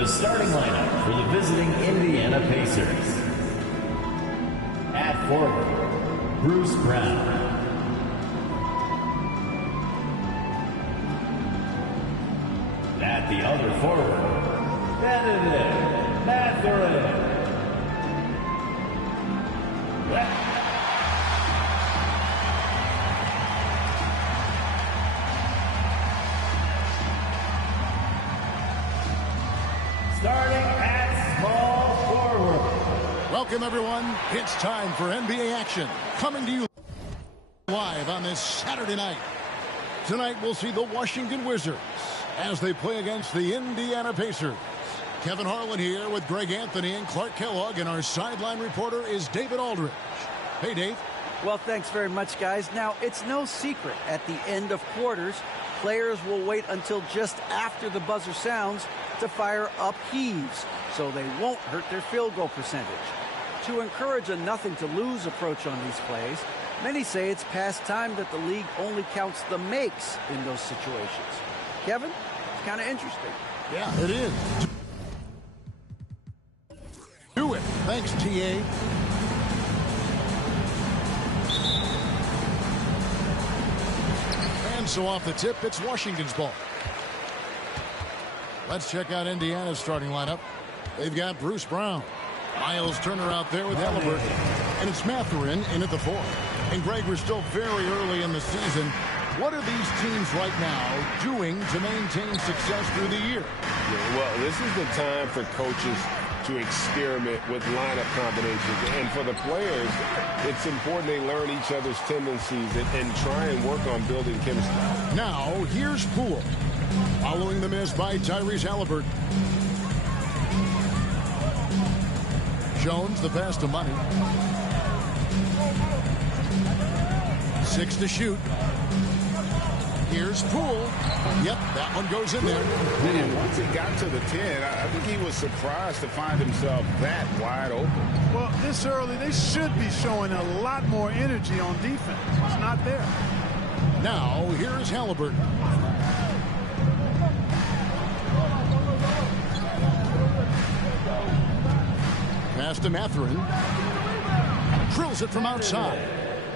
The starting lineup for the visiting Indiana Pacers. At forward, Bruce Brown. At the other forward, Benedict Mathurin. Starting at small forward. Welcome, everyone. It's time for NBA action. Coming to you live on this Saturday night. Tonight, we'll see the Washington Wizards as they play against the Indiana Pacers. Kevin Harlan here with Greg Anthony and Clark Kellogg, and our sideline reporter is David Aldridge. Hey, Dave. Well, thanks very much, guys. Now, it's no secret at the end of quarters, players will wait until just after the buzzer sounds to fire up heaves, so they won't hurt their field goal percentage. To encourage a nothing-to-lose approach on these plays, many say it's past time that the league only counts the makes in those situations. Kevin, it's kind of interesting. Yeah, it is. Do it. Thanks, TA. And so off the tip, it's Washington's ball. Let's check out Indiana's starting lineup. They've got Bruce Brown. Miles Turner out there with Halliburton. And it's Mathurin in at the 4. And Greg, we're still very early in the season. What are these teams right now doing to maintain success through the year? Yeah, well, this is the time for coaches to experiment with lineup combinations. And for the players, it's important they learn each other's tendencies and try and work on building chemistry. Now, here's Poole. Following the miss by Tyrese Halliburton. Jones, the pass to Money. 6 to shoot. Here's Poole. Yep, that one goes in there. And once he got to the 10, I think he was surprised to find himself that wide open. Well, this early, they should be showing a lot more energy on defense. It's not there. Now, here's Halliburton. Pass to Mathurin. Drills it from outside.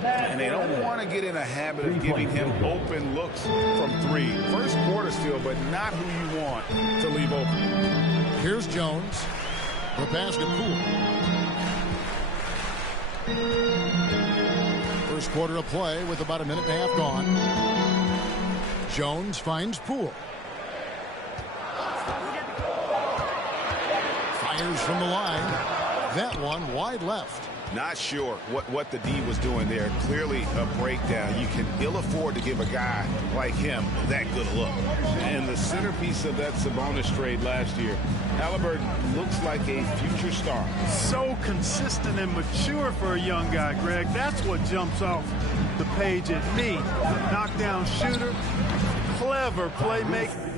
And they don't want to get in a habit of giving him open looks from 3. First quarter still, but not who you want to leave open. Here's Jones. The pass to Poole. First quarter of play with about a minute and a half gone. Jones finds Poole. Fires from the line. That one wide left. Not sure what the D was doing there. Clearly a breakdown. You can ill afford to give a guy like him that good look. And the centerpiece of that Sabonis trade last year, Halliburton looks like a future star. So consistent and mature for a young guy, Greg. That's what jumps off the page at me. Knockdown shooter, clever playmaker.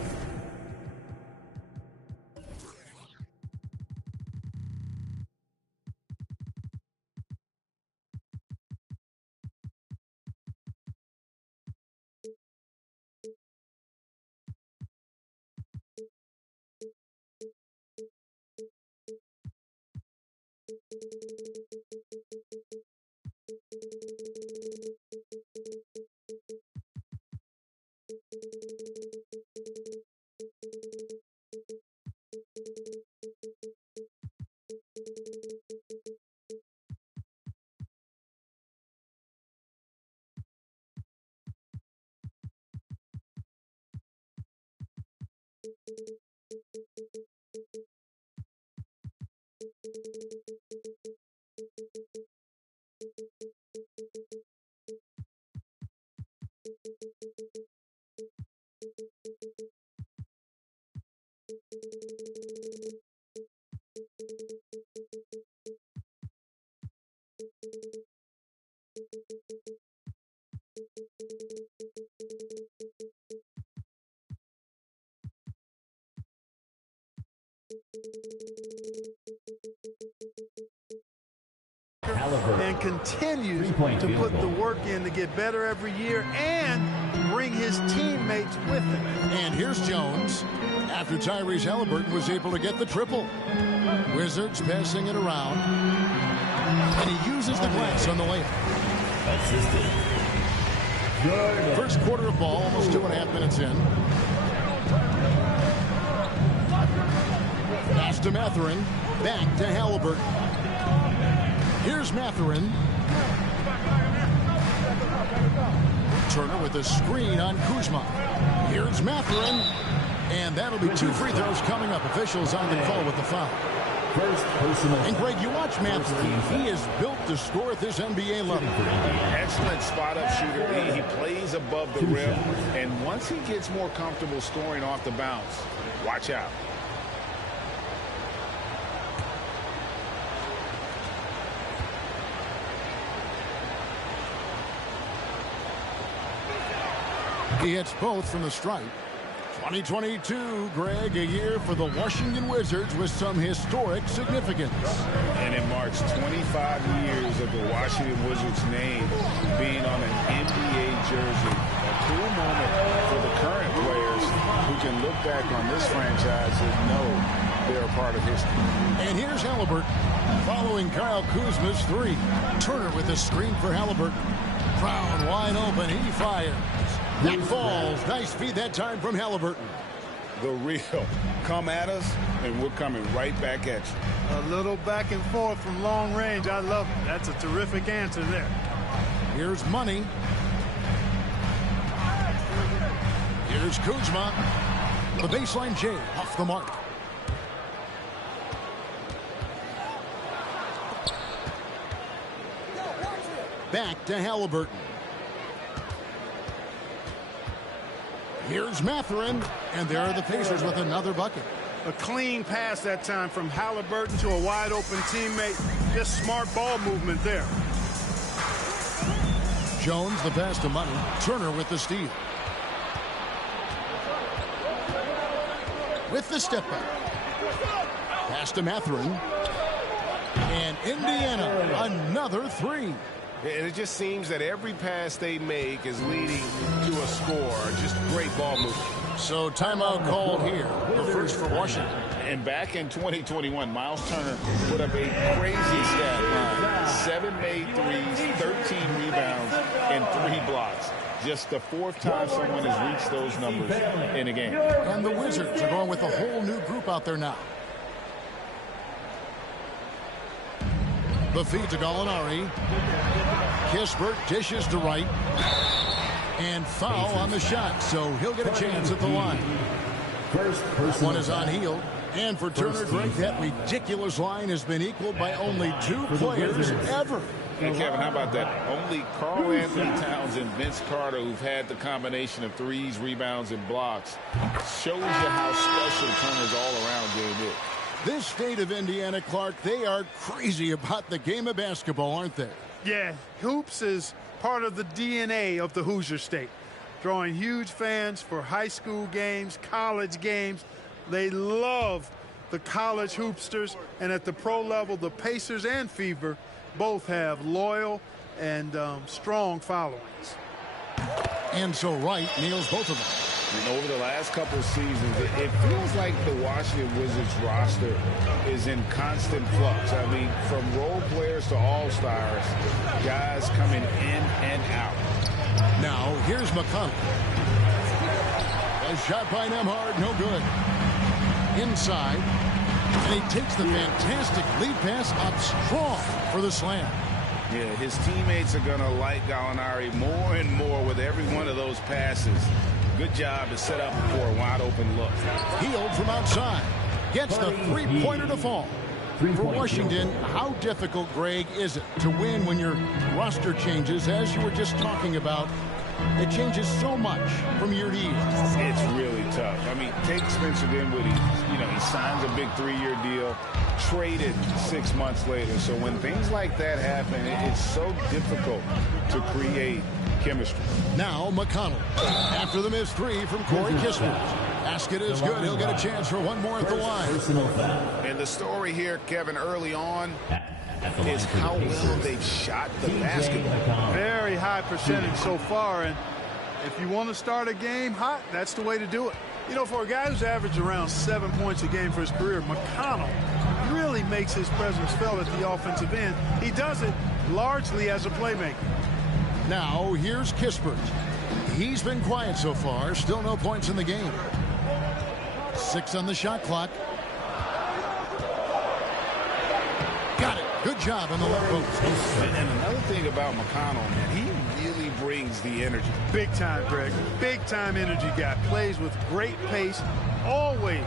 And continues to put the work in to get better every year and bring his teammates with him. And here's Jones. After Tyrese Halliburton was able to get the triple. Wizards passing it around. And he uses the glass on the layup. Assisted. Good. First quarter of ball, almost 2.5 minutes in. Pass to Mathurin. Back to Halliburton. Here's Mathurin. Turner with a screen on Kuzma. Here's Mathurin. And that'll be 2 free throws coming up. Officials on the call with the foul. First personal. And Greg, you watch Mathurin. He is built to score at this NBA level. Excellent spot-up shooter. He plays above the rim. And once he gets more comfortable scoring off the bounce, watch out. He hits both from the stripe. 2022, Greg, a year for the Washington Wizards with some historic significance. And it marks 25 years of the Washington Wizards name being on an NBA jersey. A cool moment for the current players who can look back on this franchise and know they're a part of history. And here's Halliburton following Kyle Kuzma's 3. Turner with a screen for Halliburton. Brown wide open. He fires. That falls. Nice feed that time from Halliburton. The real. Come at us, and we're coming right back at you. A little back and forth from long range. I love it. That's a terrific answer there. Here's Money. Here's Kuzma. The baseline J off the mark. Back to Halliburton. Here's Mathurin, and there are the Pacers with another bucket. A clean pass that time from Halliburton to a wide-open teammate. Just smart ball movement there. Jones, the pass to Money. Turner with the steal. With the step back. Pass to Mathurin. And Indiana, another 3. And it just seems that every pass they make is leading to a score. Just great ball movement. So timeout called here. The first for Washington. And back in 2021, Miles Turner put up a crazy stat line. 7 made threes, 13 rebounds, and 3 blocks. Just the 4th time someone has reached those numbers in a game. And the Wizards are going with a whole new group out there now. The feed to Gallinari. Kispert dishes to right. And foul on the shot, so he'll get a chance at the line. That one is on Hield. And for Turner, Greg, that ridiculous line has been equaled by only 2 players ever. Hey, Kevin, how about that? Only Karl Anthony Towns and Vince Carter, who've had the combination of threes, rebounds, and blocks, shows you how special Turner's all-around game is. This state of Indiana, Clark, they are crazy about the game of basketball, aren't they? Yeah, hoops is part of the DNA of the Hoosier State. Drawing huge fans for high school games, college games. They love the college hoopsters. And at the pro level, the Pacers and Fever both have loyal and strong followings. And so Wright nails both of them. And over the last couple of seasons, it feels like the Washington Wizards roster is in constant flux. I mean, from role players to all-stars, guys coming in and out. Now, here's McConnell. A shot by Nembhard, no good. Inside. And he takes the fantastic lead pass up strong for the slam. Yeah, his teammates are going to like Gallinari more and more with every one of those passes. Good job to set up for a wide-open look. Hield from outside. Gets the three-pointer to fall. For Washington, how difficult, Greg, is it to win when your roster changes, as you were just talking about? It changes so much from year to year. It's really tough. I mean, take Spencer Dinwiddie. He signs a big 3-year deal, traded 6 months later. So when things like that happen, it's so difficult to create chemistry. Now McConnell, after the missed 3 from Corey Kispert. Basket is good. He'll get a chance for one more at the line. And the story here, Kevin, early on, is how well they've shot the basketball. Very high percentage so far, and If you want to start a game hot, that's the way to do it. You know, for a guy who's averaged around 7 points a game for his career, McConnell really makes his presence felt at the offensive end. He does it largely as a playmaker. Now, here's Kispert. He's been quiet so far. Still no points in the game. 6 on the shot clock. Got it. Good job in the left post. And another thing about McConnell, man, he really brings the energy. Big time, Greg. Big time energy guy. Plays with great pace. Always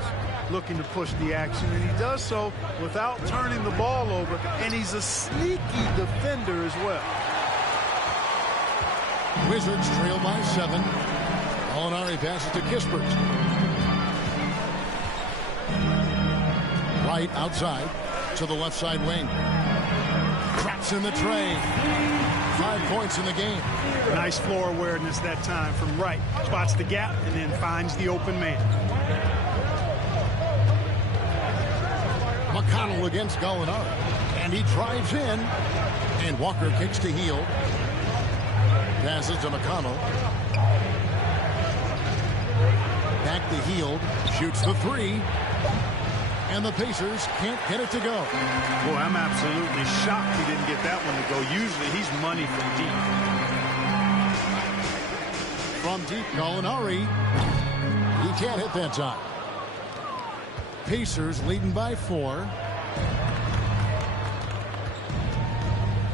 looking to push the action. And he does so without turning the ball over. And he's a sneaky defender as well. Wizards trail by 7. Molinari passes to Kispert. Right outside to the left side wing. Traps in the tray. 5 points in the game. Nice floor awareness that time from right. Spots the gap and then finds the open man. McConnell against Gallinari. And he drives in. And Walker kicks to Hield. Passes to McConnell. Back to Hield. Shoots the 3. And the Pacers can't get it to go. Boy, I'm absolutely shocked he didn't get that one to go. Usually he's money from deep. From deep, Gallinari. He can't hit that time. Pacers leading by 4.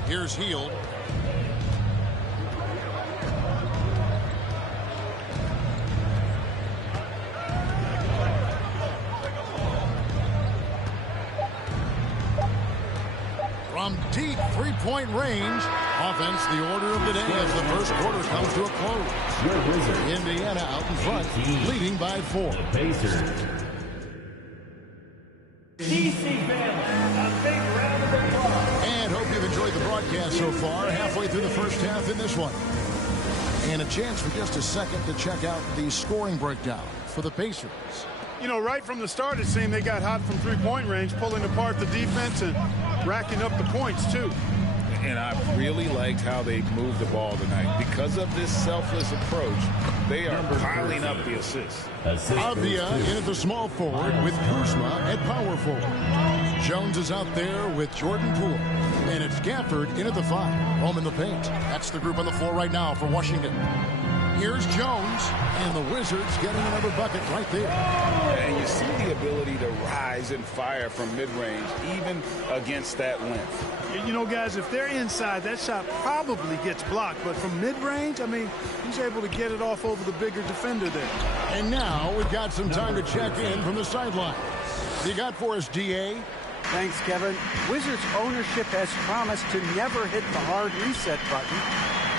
Here's Hield. From deep three-point range. Offense, the order of the day as the first quarter comes to a close. Your Wizards. Indiana out in front, leading by 4. Pacers. DC fans, a big round of applause. And hope you've enjoyed the broadcast so far. Halfway through the first half in this one. And a chance for just a second to check out the scoring breakdown for the Pacers. You know, right from the start, it seemed they got hot from three-point range, pulling apart the defense and racking up the points, too. And I really liked how they moved the ball tonight. Because of this selfless approach, they are piling up the assists. Avdia in at the small forward with Kuzma at power forward. Jones is out there with Jordan Poole. And it's Gafford in at the 5. Home in the paint. That's the group on the floor right now for Washington. Here's Jones, and the Wizards getting another bucket right there. And you see the ability to rise and fire from mid-range, even against that length. You know, guys, if they're inside, that shot probably gets blocked. But from mid-range, I mean, he's able to get it off over the bigger defender there. And now we've got some time to check in from the sideline. You got for us, DA? Thanks, Kevin. Wizards ownership has promised to never hit the hard reset button.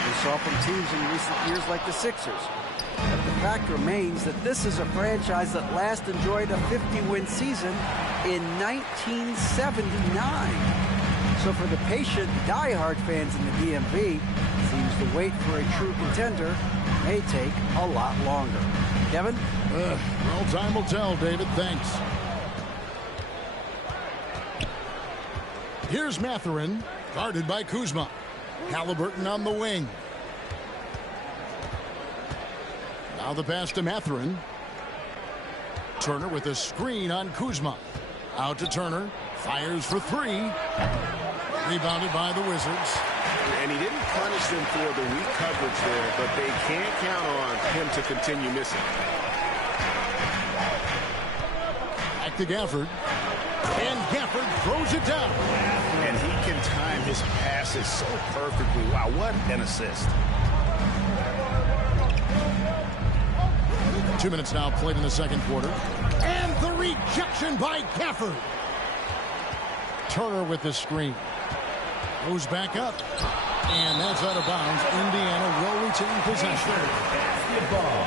We saw from teams in recent years like the Sixers. But the fact remains that this is a franchise that last enjoyed a 50-win season in 1979. So for the patient, diehard fans in the DMV, it seems the wait for a true contender may take a lot longer. Kevin? Well, time will tell, David. Thanks. Here's Mathurin, guarded by Kuzma. Halliburton on the wing. Now the pass to Mathurin. Turner with a screen on Kuzma. Out to Turner. Fires for 3. Rebounded by the Wizards. And he didn't punish them for the weak coverage there, but they can't count on him to continue missing. Back to Gafford. And Gafford throws it down. And he can time his passes so perfectly. Wow, what an assist. 2 minutes now played in the second quarter. And the rejection by Gafford. Turner with the screen. Goes back up. And that's out of bounds. Indiana will retain possession. Basketball.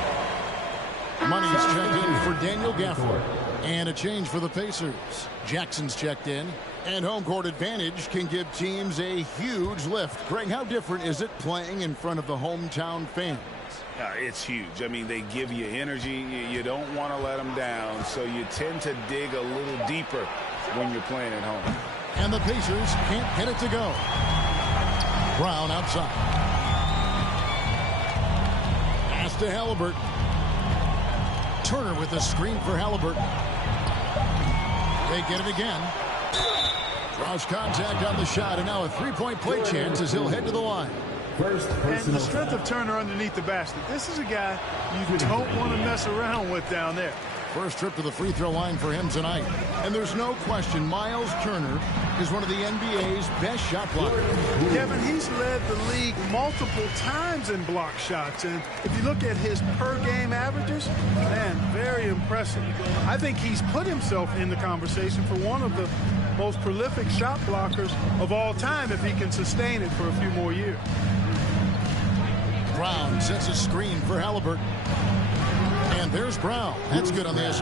Money's checked in for Daniel Gafford. And a change for the Pacers. Jackson's checked in. And home court advantage can give teams a huge lift. Greg, how different is it playing in front of the hometown fans? It's huge. I mean, they give you energy. You don't want to let them down, so you tend to dig a little deeper when you're playing at home. And the Pacers can't get it to go. Brown outside. Pass to Halliburton. Turner with a screen for Halliburton. They get it again. Draws contact on the shot, and now a three-point play chance as he'll head to the line. And the strength of Turner underneath the basket. This is a guy you don't want to mess around with down there. First trip to the free throw line for him tonight. And there's no question Miles Turner is one of the NBA's best shot blockers. Kevin, he's led the league multiple times in block shots. And if you look at his per-game averages, man, very impressive. I think he's put himself in the conversation for one of the most prolific shot blockers of all time if he can sustain it for a few more years. Brown sets a screen for Halliburton. And there's Brown. That's good on this.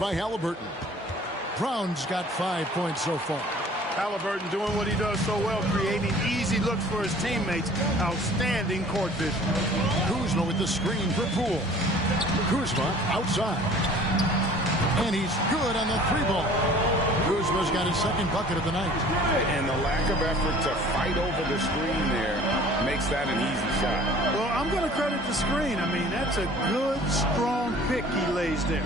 By Halliburton. Brown's got 5 points so far. Halliburton doing what he does so well, creating easy looks for his teammates. Outstanding court vision. Kuzma with the screen for Poole. Kuzma outside. And he's good on the three ball. Kuzma's got his second bucket of the night. And the lack of effort to fight over the screen there makes that an easy shot. Well, I'm going to credit the screen. I mean, that's a good, strong pick he lays there.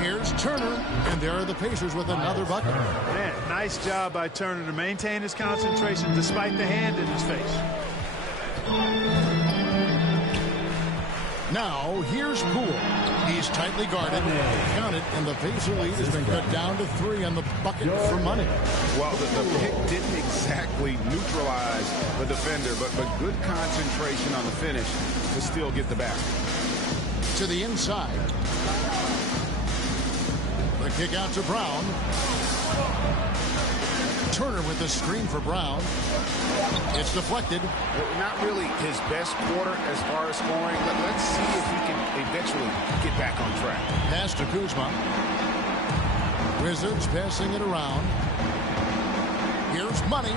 Here's Turner, and there are the Pacers with another bucket. Man, nice job by Turner to maintain his concentration despite the hand in his face. Now, here's Poole. He's tightly guarded. Count it, and the Pacer lead has been cut down to 3 on the bucket for money. Well, the pick didn't exactly neutralize the defender, but good concentration on the finish to still get the basket. To the inside. The kick out to Brown. Turner with the screen for Brown. It's deflected. Not really his best quarter as far as scoring, but let's see if he can eventually get back on track. Pass to Kuzma. Wizards passing it around. Here's Money.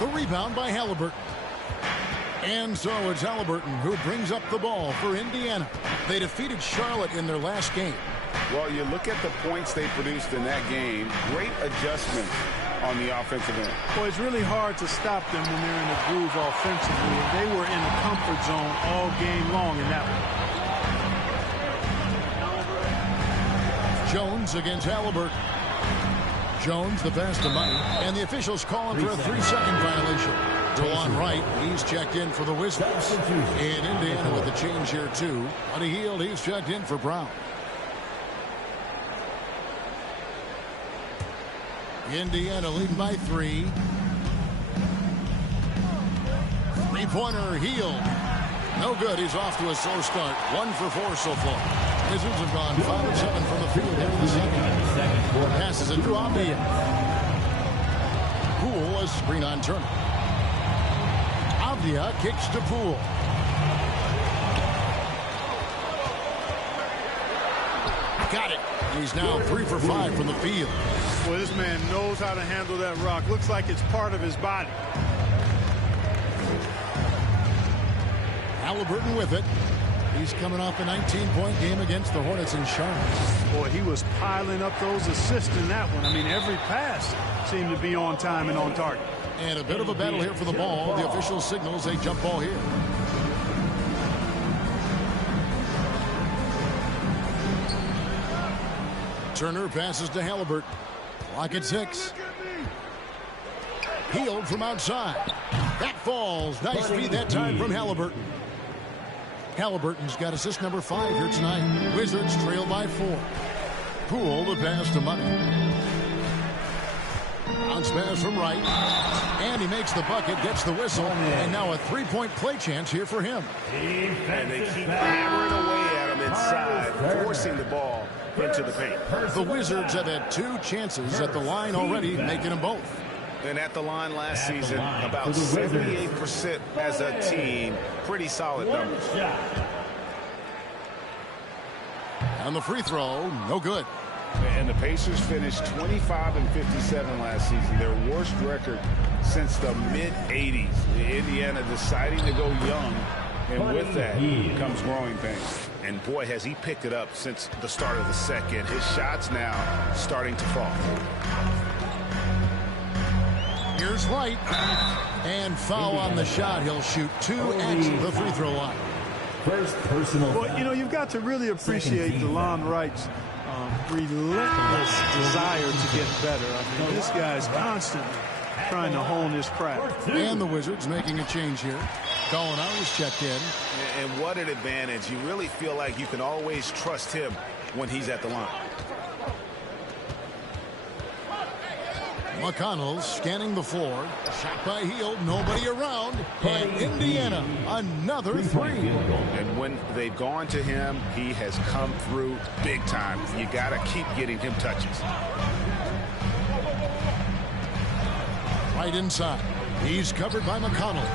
The rebound by Halliburton. And so it's Halliburton who brings up the ball for Indiana. They defeated Charlotte in their last game. Well, you look at the points they produced in that game. Great adjustment on the offensive end. Well, it's really hard to stop them when they're in the groove offensively. They were in the comfort zone all game long in that one. Jones against Halliburton. Jones, the pass to Money. And the officials calling for a 3-second violation. DeLon Wright, he's checked in for the Wizards. And Indiana with a change here, too. On a Hield, he's checked in for Brown. Indiana leading by 3. Three-pointer, Hield. No good. He's off to a slow start. 1 for 4 so far. Wizards have gone 5 of 7 from the field here in the second. Passes it to Oblr. Poole, a screen on Turner. Oblr kicks to Poole. Got it. He's now 3 for 5 from the field. Well, this man knows how to handle that rock. Looks like it's part of his body. Halliburton with it. He's coming off a 19-point game against the Hornets in Charlotte. Boy, he was piling up those assists in that one. I mean, every pass seemed to be on time and on target. And a bit of a battle here for the ball. The official signals a jump ball here. Turner passes to Halliburton. Clock at 6. Hield from outside. That falls. Nice feed that time from Halliburton. Halliburton's got assist number 5 here tonight. Wizards trail by 4. Poole the pass to Money. Bounce pass from right. And he makes the bucket, gets the whistle, and now a three-point play chance here for him. And they keep hammering away at him inside, forcing the ball into the paint. The Wizards have had 2 chances at the line already, making them both. And at the line last season, about 78% as a team. Pretty solid numbers. And the free throw, no good. And the Pacers finished 25-57 last season, their worst record since the mid-'80s. Indiana deciding to go young, and with that comes growing pains. And boy, has he picked it up since the start of the second. His shots now starting to fall. Here's Wright. And foul on the shot. He'll shoot 2 at the free throw line. First personal. Well, you know, you've got to really appreciate DeLon Wright's relentless desire to get better. I mean, this guy's constantly trying to hone his craft. And the Wizards making a change here. Gallinari is checked in. And what an advantage. You really feel like you can always trust him when he's at the line. McConnell scanning the floor. Shot by Hield. Nobody around. And Indiana, another 3. And when they've gone to him, he has come through big time. You got to keep getting him touches. Right inside. He's covered by McConnell.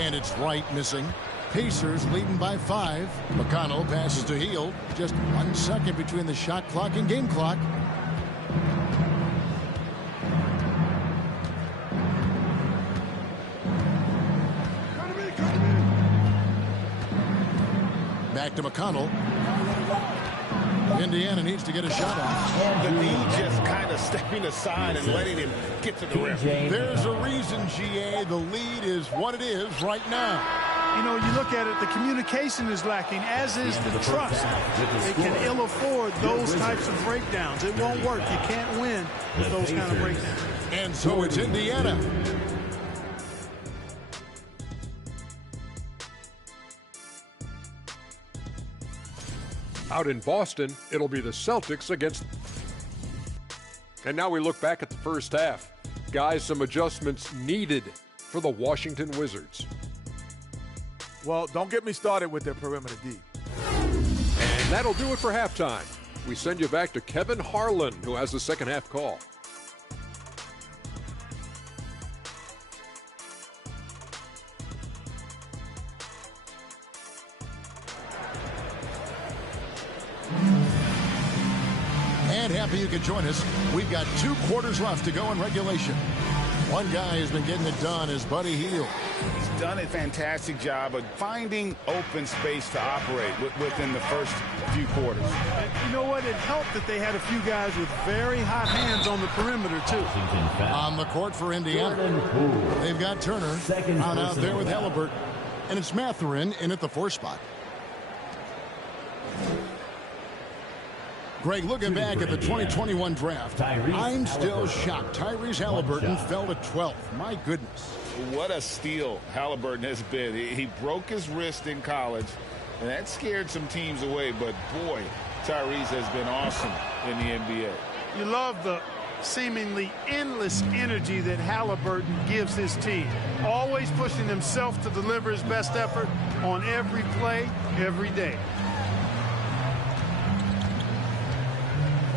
And it's Wright missing. Pacers leading by 5. McConnell passes to Hield. Just 1 second between the shot clock and game clock. Back to McConnell. Indiana needs to get a shot off. The D just kind of stepping aside and letting him get to the rim. There's a reason, GA, the lead is what it is right now. You know, you look at it, the communication is lacking, as is the trust. They can ill afford those types of breakdowns. It won't work. You can't win with those kind of breakdowns. And so it's Indiana. Out in Boston, it'll be the Celtics against... And now we look back at the first half. Guys, some adjustments needed for the Washington Wizards. Well, don't get me started with their perimeter D. And that'll do it for halftime. We send you back to Kevin Harlan, who has the second half call. And happy you could join us. We've got 2 quarters left to go in regulation. One guy has been getting it done is Buddy Hield. He's done a fantastic job of finding open space to operate within the first few quarters. And you know what? It helped that they had a few guys with very hot hands on the perimeter, too. On the court for Indiana. They've got Turner out there with Halliburton. And it's Mathurin in at the 4 spot. Greg, looking back at the 2021 draft, I'm still shocked. Tyrese Halliburton fell to 12th. My goodness. What a steal Halliburton has been. He broke his wrist in college, and that scared some teams away. But, boy, Tyrese has been awesome in the NBA. You love the seemingly endless energy that Halliburton gives his team. Always pushing himself to deliver his best effort on every play, every day.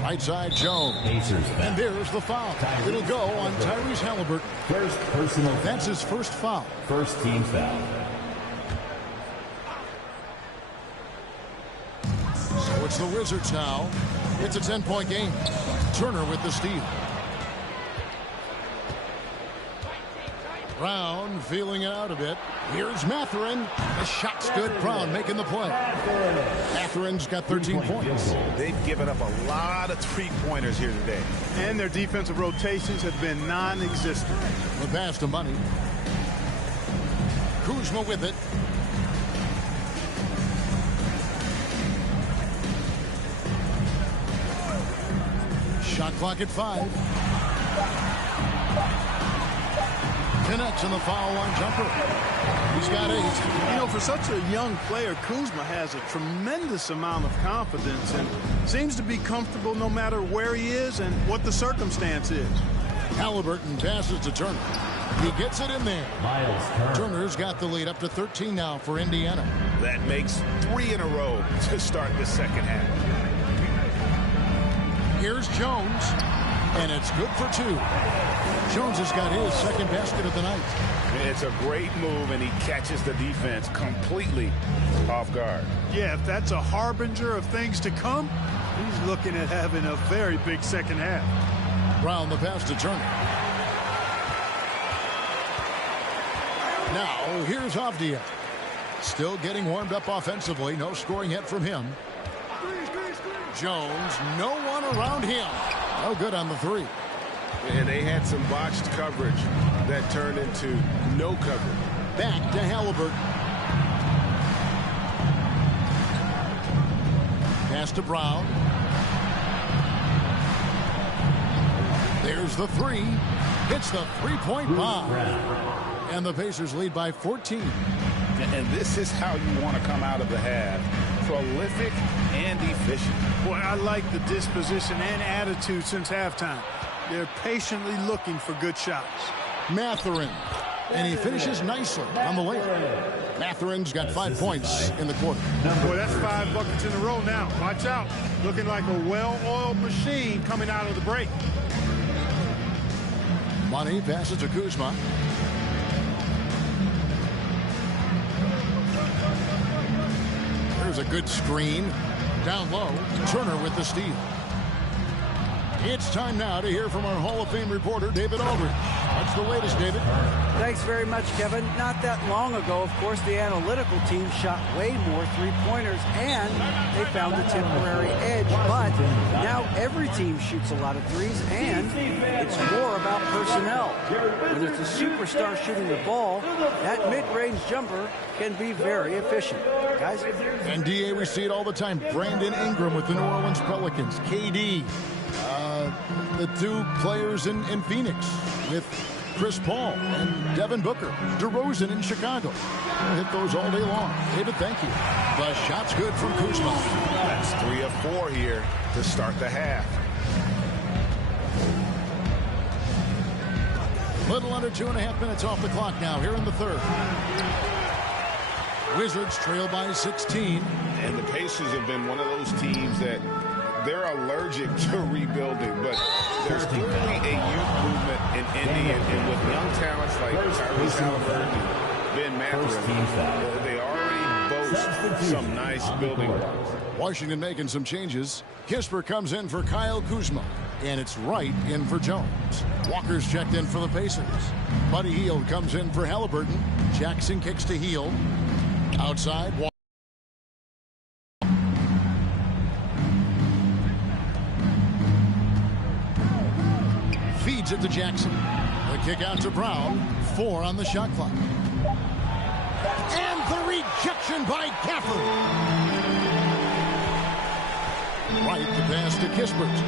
Right side, Jones. And there's the foul. It'll go on Tyrese Halliburton. First personal. That's his first foul. First team foul. So it's the Wizards now. It's a 10-point game. Turner with the steal. Brown feeling it out a bit. Here's Mathurin. The shot's good. Brown making the play. Mathurin's got 13 points. They've given up a lot of three-pointers here today. And their defensive rotations have been non-existent. The pass to Money. Kuzma with it. Shot clock at 5. Connects in the foul line jumper. He's got 8. You know, for such a young player, Kuzma has a tremendous amount of confidence and seems to be comfortable no matter where he is and what the circumstance is. Halliburton passes to Turner. He gets it in there. Miles Turner. Turner's got the lead up to 13 now for Indiana. That makes 3 in a row to start the second half. Here's Jones, and it's good for 2. Jones has got his second basket of the night. It's a great move, and he catches the defense completely off guard. Yeah, if that's a harbinger of things to come, he's looking at having a very big second half. Brown the pass to Turner. Now, here's Avdia. Still getting warmed up offensively. No scoring yet from him. Jones, no one around him. No good on the 3. And they had some botched coverage that turned into no coverage. Back to Halliburton. Pass to Brown. There's the 3. Hits the three-point bomb. And the Pacers lead by 14. And this is how you want to come out of the half. Prolific and efficient. Boy, I like the disposition and attitude since halftime. They're patiently looking for good shots. Mathurin. And he finishes nicely on the layup. Mathurin's got 5 points in the quarter. Boy, that's 5 buckets in a row now. Watch out. Looking like a well-oiled machine coming out of the break. Money passes to Kuzma. There's a good screen. Down low, Turner with the steal. It's time now to hear from our Hall of Fame reporter, David Aldridge. What's the latest, David? Thanks very much, Kevin. Not that long ago, of course, the analytical team shot way more three-pointers, and they found a temporary edge. But now every team shoots a lot of threes, and it's more about personnel. When it's a superstar shooting the ball, that mid-range jumper can be very efficient. Guys? And, D.A., we see it all the time. Brandon Ingram with the New Orleans Pelicans. KD. The 2 players in Phoenix with Chris Paul and Devin Booker. DeRozan in Chicago. We'll hit those all day long. David, thank you. The shot's good from Kuzma. That's 3 of 4 here to start the half. Little under 2.5 minutes off the clock now here in the third. Wizards trail by 16. And the Pacers have been one of those teams that they're allergic to rebuilding, but there's clearly a youth movement in Indy, and with young talents like Tyrese Halliburton and Ben Mathurin, they already boast some nice building blocks. Washington making some changes. Kisper comes in for Kyle Kuzma, and it's Wright in for Jones. Walker's checked in for the Pacers. Buddy Hield comes in for Halliburton. Jackson kicks to Hield. Outside, feeds it to Jackson. The kick out to Brown. 4 on the shot clock. And the rejection by Gafford. Right, the pass to Kispert.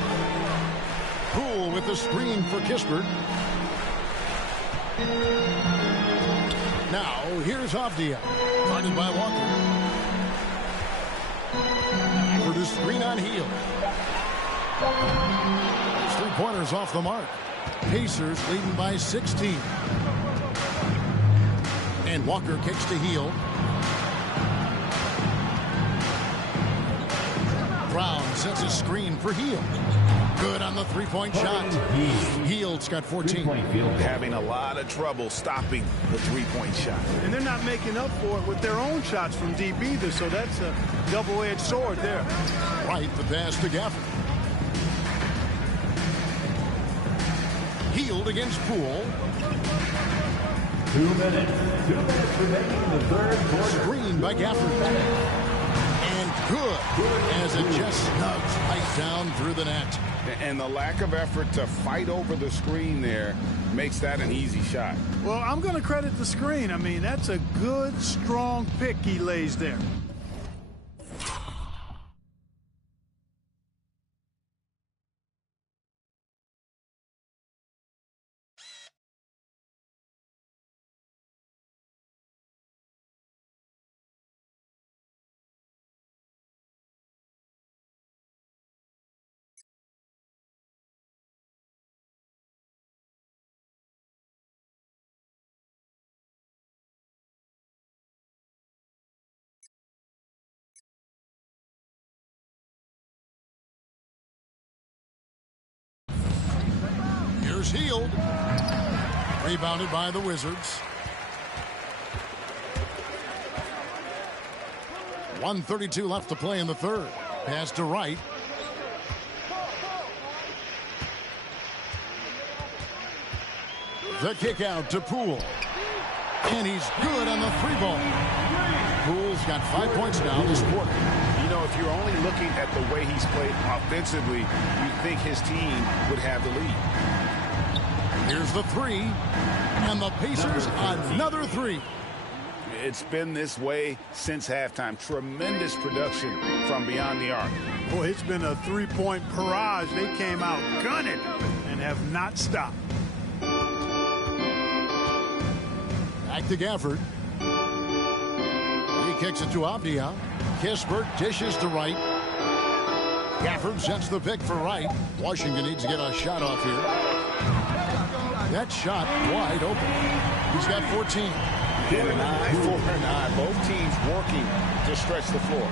Poole with the screen for Kispert. Now, here's Avdia. Guarded by Walker. For the screen on Hield. 3-pointers off the mark. Pacers leading by 16. And Walker kicks to Hield. Brown sets a screen for Hield. Good on the 3-point shot. Hield's got 14. Having a lot of trouble stopping the 3-point shot. And they're not making up for it with their own shots from deep either, so that's a double-edged sword there. Right, the pass to Gafford. Hield against Poole. 2 minutes. 2 minutes remaining in the third quarter. Screen by Gafford. And good as it just snugs right down through the net. And the lack of effort to fight over the screen there makes that an easy shot. Well, I'm going to credit the screen. I mean, that's a good, strong pick he lays there. Here's Hield. Rebounded by the Wizards. 1:32 left to play in the third. Pass to Wright. The kick out to Poole. And he's good on the three ball. Poole's got 5 points now this quarter. You know, if you're only looking at the way he's played offensively, you'd think his team would have the lead. Here's the three. And the Pacers another three. It's been this way since halftime. Tremendous production from beyond the arc. Boy, it's been a three-point barrage. They came out gunning and have not stopped. Back to Gafford. He kicks it to Avdia. Kispert dishes to Wright. Gafford sets the pick for Wright. Washington needs to get a shot off here. That shot wide open. He's got 14. 4-9. Both teams working to stretch the floor.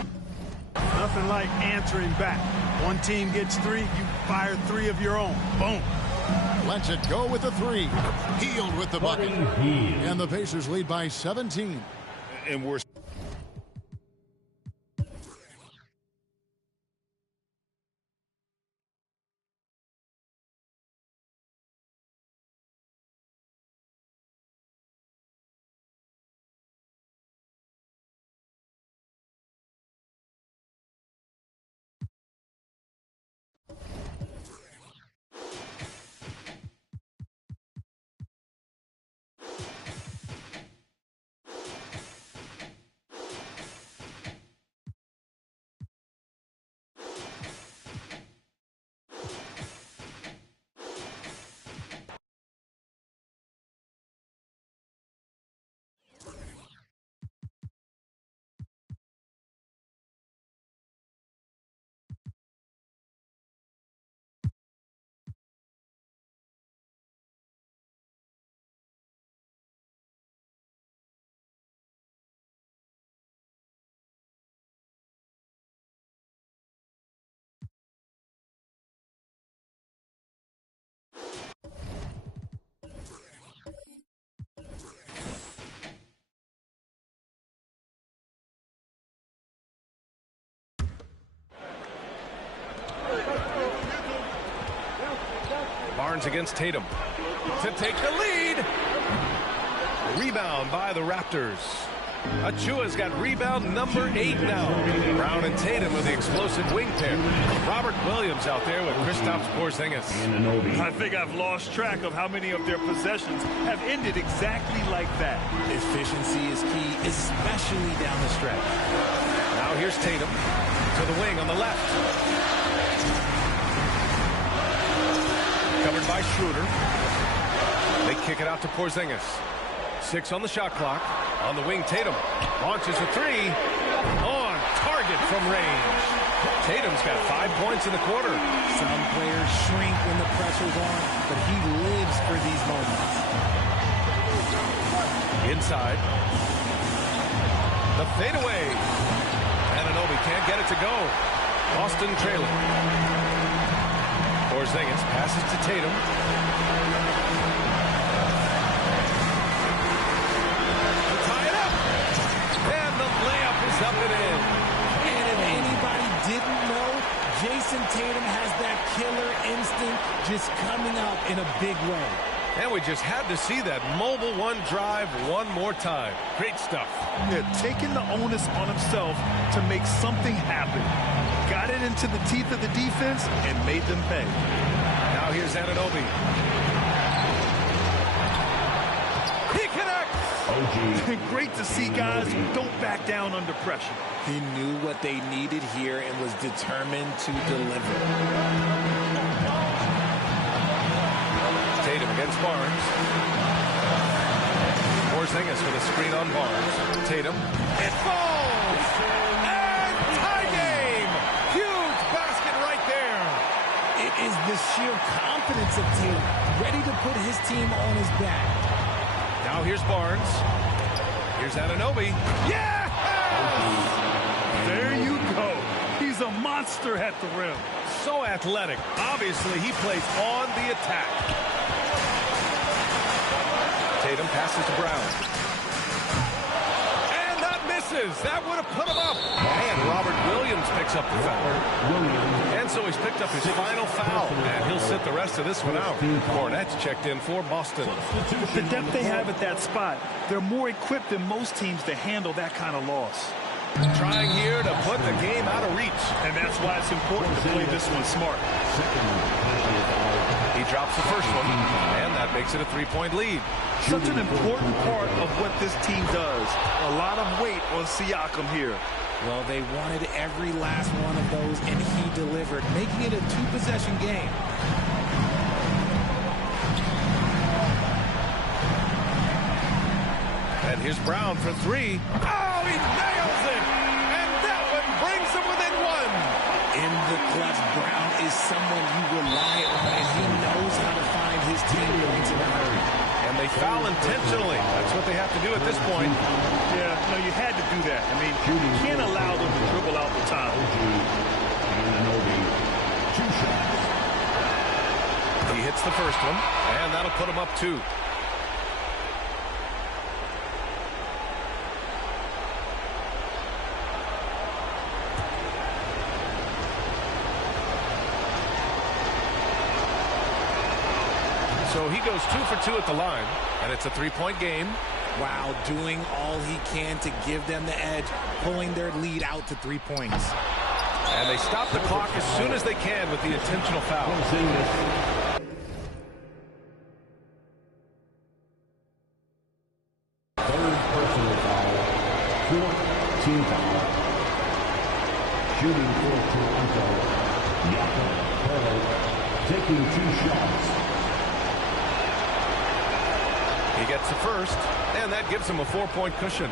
Nothing like answering back. One team gets three, you fire three of your own. Boom. Lets it go with the three. Hield with the bucket. And the Pacers lead by 17. And we're Barnes against Tatum to take the lead. Rebound by the Raptors. Achua's got rebound number 8 now. Brown and Tatum with the explosive wing pair. Robert Williams out there with Kristaps Porzingis. I think I've lost track of how many of their possessions have ended exactly like that. Efficiency is key, especially down the stretch. Now here's Tatum to the wing on the left. Covered by Schroeder. They kick it out to Porzingis. 6 on the shot clock. On the wing, Tatum launches a three. On target from range. Tatum's got 5 points in the quarter. Some players shrink when the pressure's on, but he lives for these moments. Inside. The fadeaway. Anunoby can't get it to go. Boston trailing. Porzingis passes to Tatum. To tie it up. And the layup is up and in. And if anybody didn't know, Jason Tatum has that killer instinct just coming out in a big way. And we just had to see that mobile one drive one more time. Great stuff. Yeah, taking the onus on himself to make something happen. Got it into the teeth of the defense and made them pay. Now here's Anunoby. He connects. Great to see guys who don't back down under pressure. He knew what they needed here and was determined to deliver. Tatum against Barnes. Porzingis with a screen on Barnes. Tatum. It falls! And tie game! Huge basket right there! It is the sheer confidence of Tatum, ready to put his team on his back. Now here's Barnes. Here's Anunoby. Yeah! There you go. He's a monster at the rim. So athletic. Obviously, he plays on the attack. Tatum passes to Brown. And that misses. That would have put him up. And Robert Williams picks up the foul. And so he's picked up his final foul. And he'll sit the rest of this one out. Cornette's checked in for Boston. The depth they have at that spot, they're more equipped than most teams to handle that kind of loss. Trying here to put the game out of reach. And that's why it's important to play this one smart. He drops the first one, and that makes it a 3-point lead. Such an important part of what this team does. A lot of weight on Siakam here. Well, they wanted every last one of those, and he delivered, making it a two-possession game. And here's Brown for three. Oh, he nails it! And that one brings him within one. In the clutch, Brown is someone you rely on, and he knows how to find his team points in a hurry. And they foul intentionally. That's what they have to do at this point. Yeah, no, you had to do that. I mean, you can't allow them to dribble out the time. He hits the first one, and that'll put him up 2. So he goes 2 for 2 at the line, and it's a 3-point game. Wow, doing all he can to give them the edge, pulling their lead out to 3 points. And they stop the clock as soon as they can with the intentional foul. Third personal foul. 4th team foul. Shooting for Toronto. Jakob Poeltl taking 2 shots. He gets the first, and that gives him a 4-point cushion.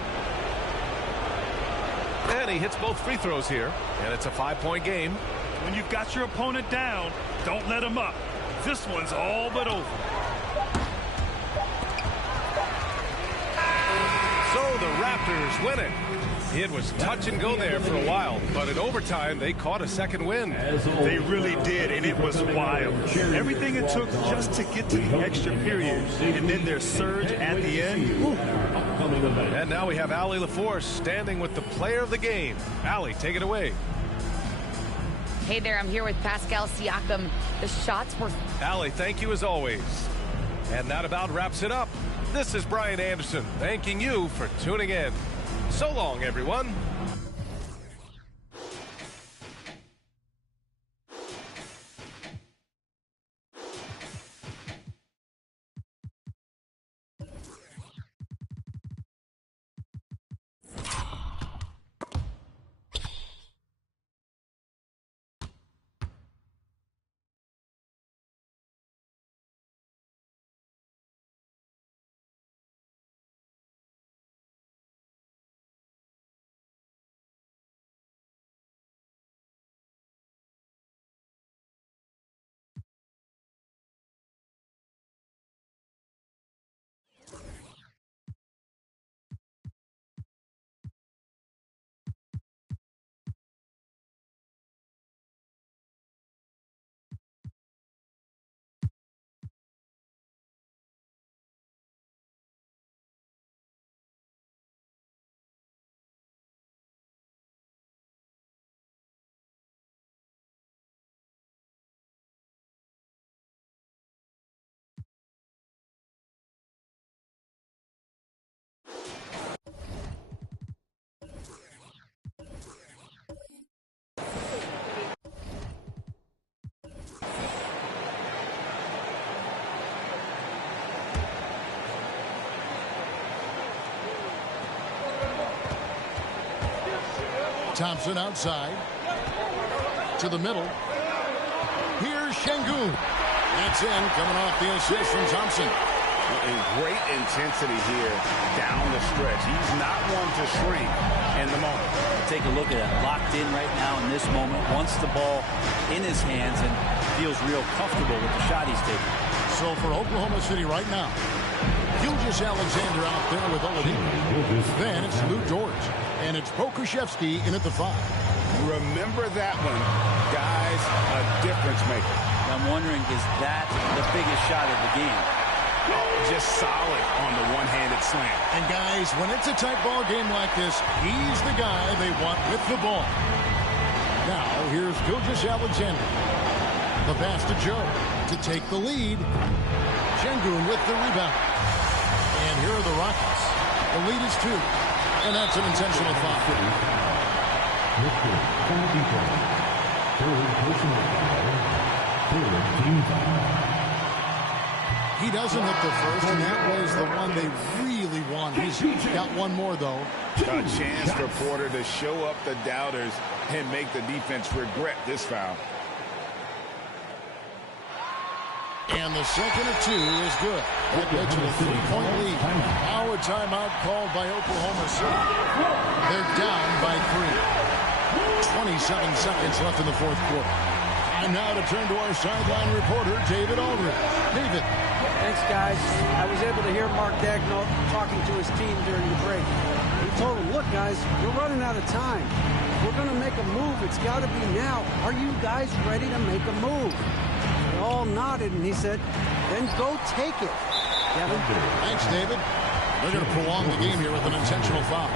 And he hits both free throws here, and it's a 5-point game. When you've got your opponent down, don't let him up. This one's all but over. So the Raptors win it. It was touch and go there for a while, but in overtime, they caught a second win. They really did, and it was wild. Everything it took just to get to the extra period, and then their surge at the end. Whew. And now we have Allie LaForce standing with the player of the game. Allie, take it away. Hey there, I'm here with Pascal Siakam. The shots were... Allie, thank you as always. And that about wraps it up. This is Brian Anderson, thanking you for tuning in. So long, everyone. Thompson outside. To the middle. Here's Şengün. That's in, coming off the assist from Thompson. And great intensity here down the stretch. He's not one to shrink in the moment. Take a look at it. Locked in right now in this moment. Wants the ball in his hands and feels real comfortable with the shot he's taking. So for Oklahoma City right now, Gilgeous Alexander out there with Oladipo. Then it's Lou George. And it's Pokusevski in at the 5. Remember that one. Guys, a difference maker. I'm wondering, is that the biggest shot of the game? Oh, just solid on the one-handed slam. And guys, when it's a tight ball game like this, he's the guy they want with the ball. Now, here's Gilgeous Alexander. The pass to Joe to take the lead. Şengün with the rebound. And here are the Rockets. The lead is 2. And that's an intentional foul. He doesn't hit the first, and that was the one they really wanted. He's got one more, though. A chance for Porter to show up the doubters and make the defense regret this foul. And the second of 2 is good. That makes it a 3-point lead. Now a timeout called by Oklahoma City. They're down by 3. 27 seconds left in the fourth quarter. Time now to turn to our sideline reporter, David Aldridge. David. Thanks, guys. I was able to hear Mark Daigneault talking to his team during the break. He told them, look, guys, we're running out of time. If we're going to make a move, it's got to be now. Are you guys ready to make a move? They all nodded, and he said, then go take it. Kevin? Thanks, David. They're going to prolong the game here with an intentional foul.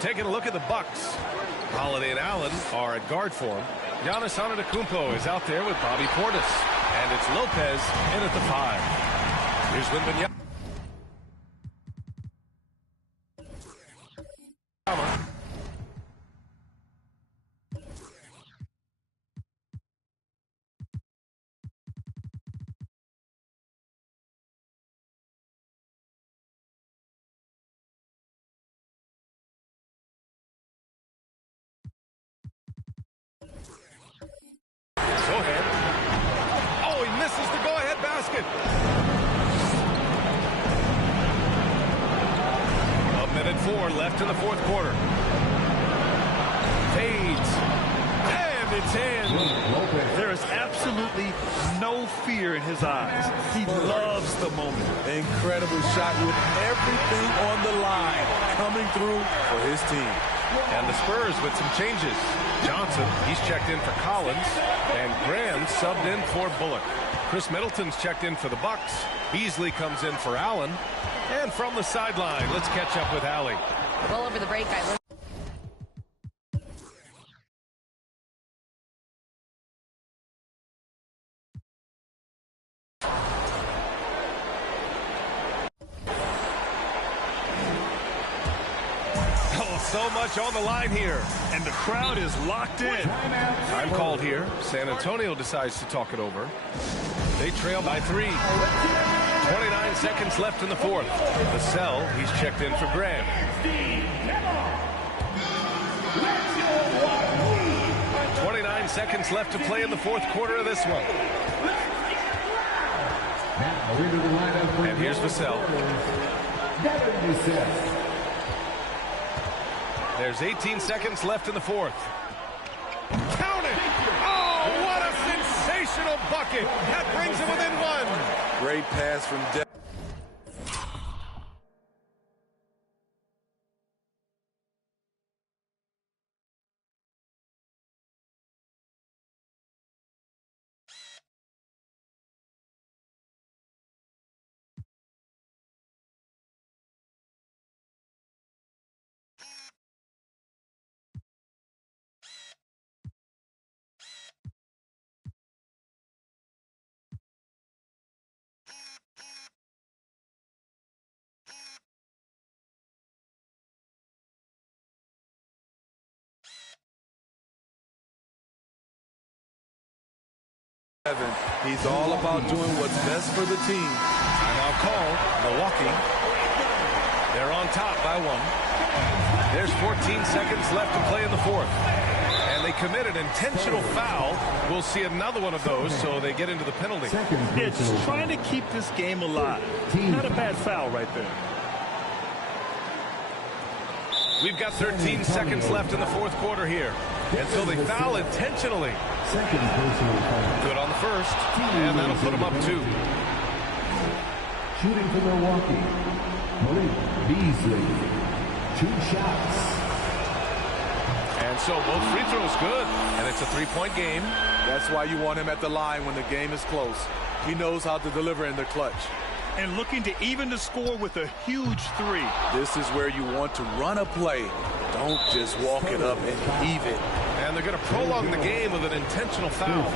Taking a look at the Bucks. Holiday and Allen are at guard for him. Giannis Antetokounmpo is out there with Bobby Portis. And it's Lopez in at the 5. Here's Wembanyama. 2:04 left in the fourth quarter. Fades. And it's in. There is absolutely no fear in his eyes. He loves the moment. Incredible shot with everything on the line coming through for his team. And the Spurs with some changes. Johnson, he's checked in for Collins, and Graham subbed in for Bullock. Chris Middleton's checked in for the Bucks. Beasley comes in for Allen. And from the sideline, let's catch up with Allie. Well, over the break, I looked. So much on the line here. And the crowd is locked in. Time called here. San Antonio decides to talk it over. They trail by 3. 29 seconds left in the fourth. The cell, he's checked in for Graham. 29 seconds left to play in the fourth quarter of this one. And here's Vassell. There's 18 seconds left in the fourth. Count it! Oh, what a sensational bucket! That brings him within 1. Great pass from Devin. He's all about doing what's best for the team. Timeout call. Milwaukee. They're on top by 1. There's 14 seconds left to play in the fourth. And they commit an intentional foul. We'll see another one of those, so they get into the penalty. Yeah, just trying to keep this game alive. Not a bad foul right there. We've got 13 seconds left in the fourth quarter here. And so they foul intentionally. Good on the first. And that'll put them up 2. Shooting for Milwaukee, Malik Beasley. 2 shots. And so both free throws good. And it's a 3-point game. That's why you want him at the line when the game is close. He knows how to deliver in the clutch. And looking to even the score with a huge 3. This is where you want to run a play. Don't just walk it up and heave it. And they're going to prolong the game with an intentional foul.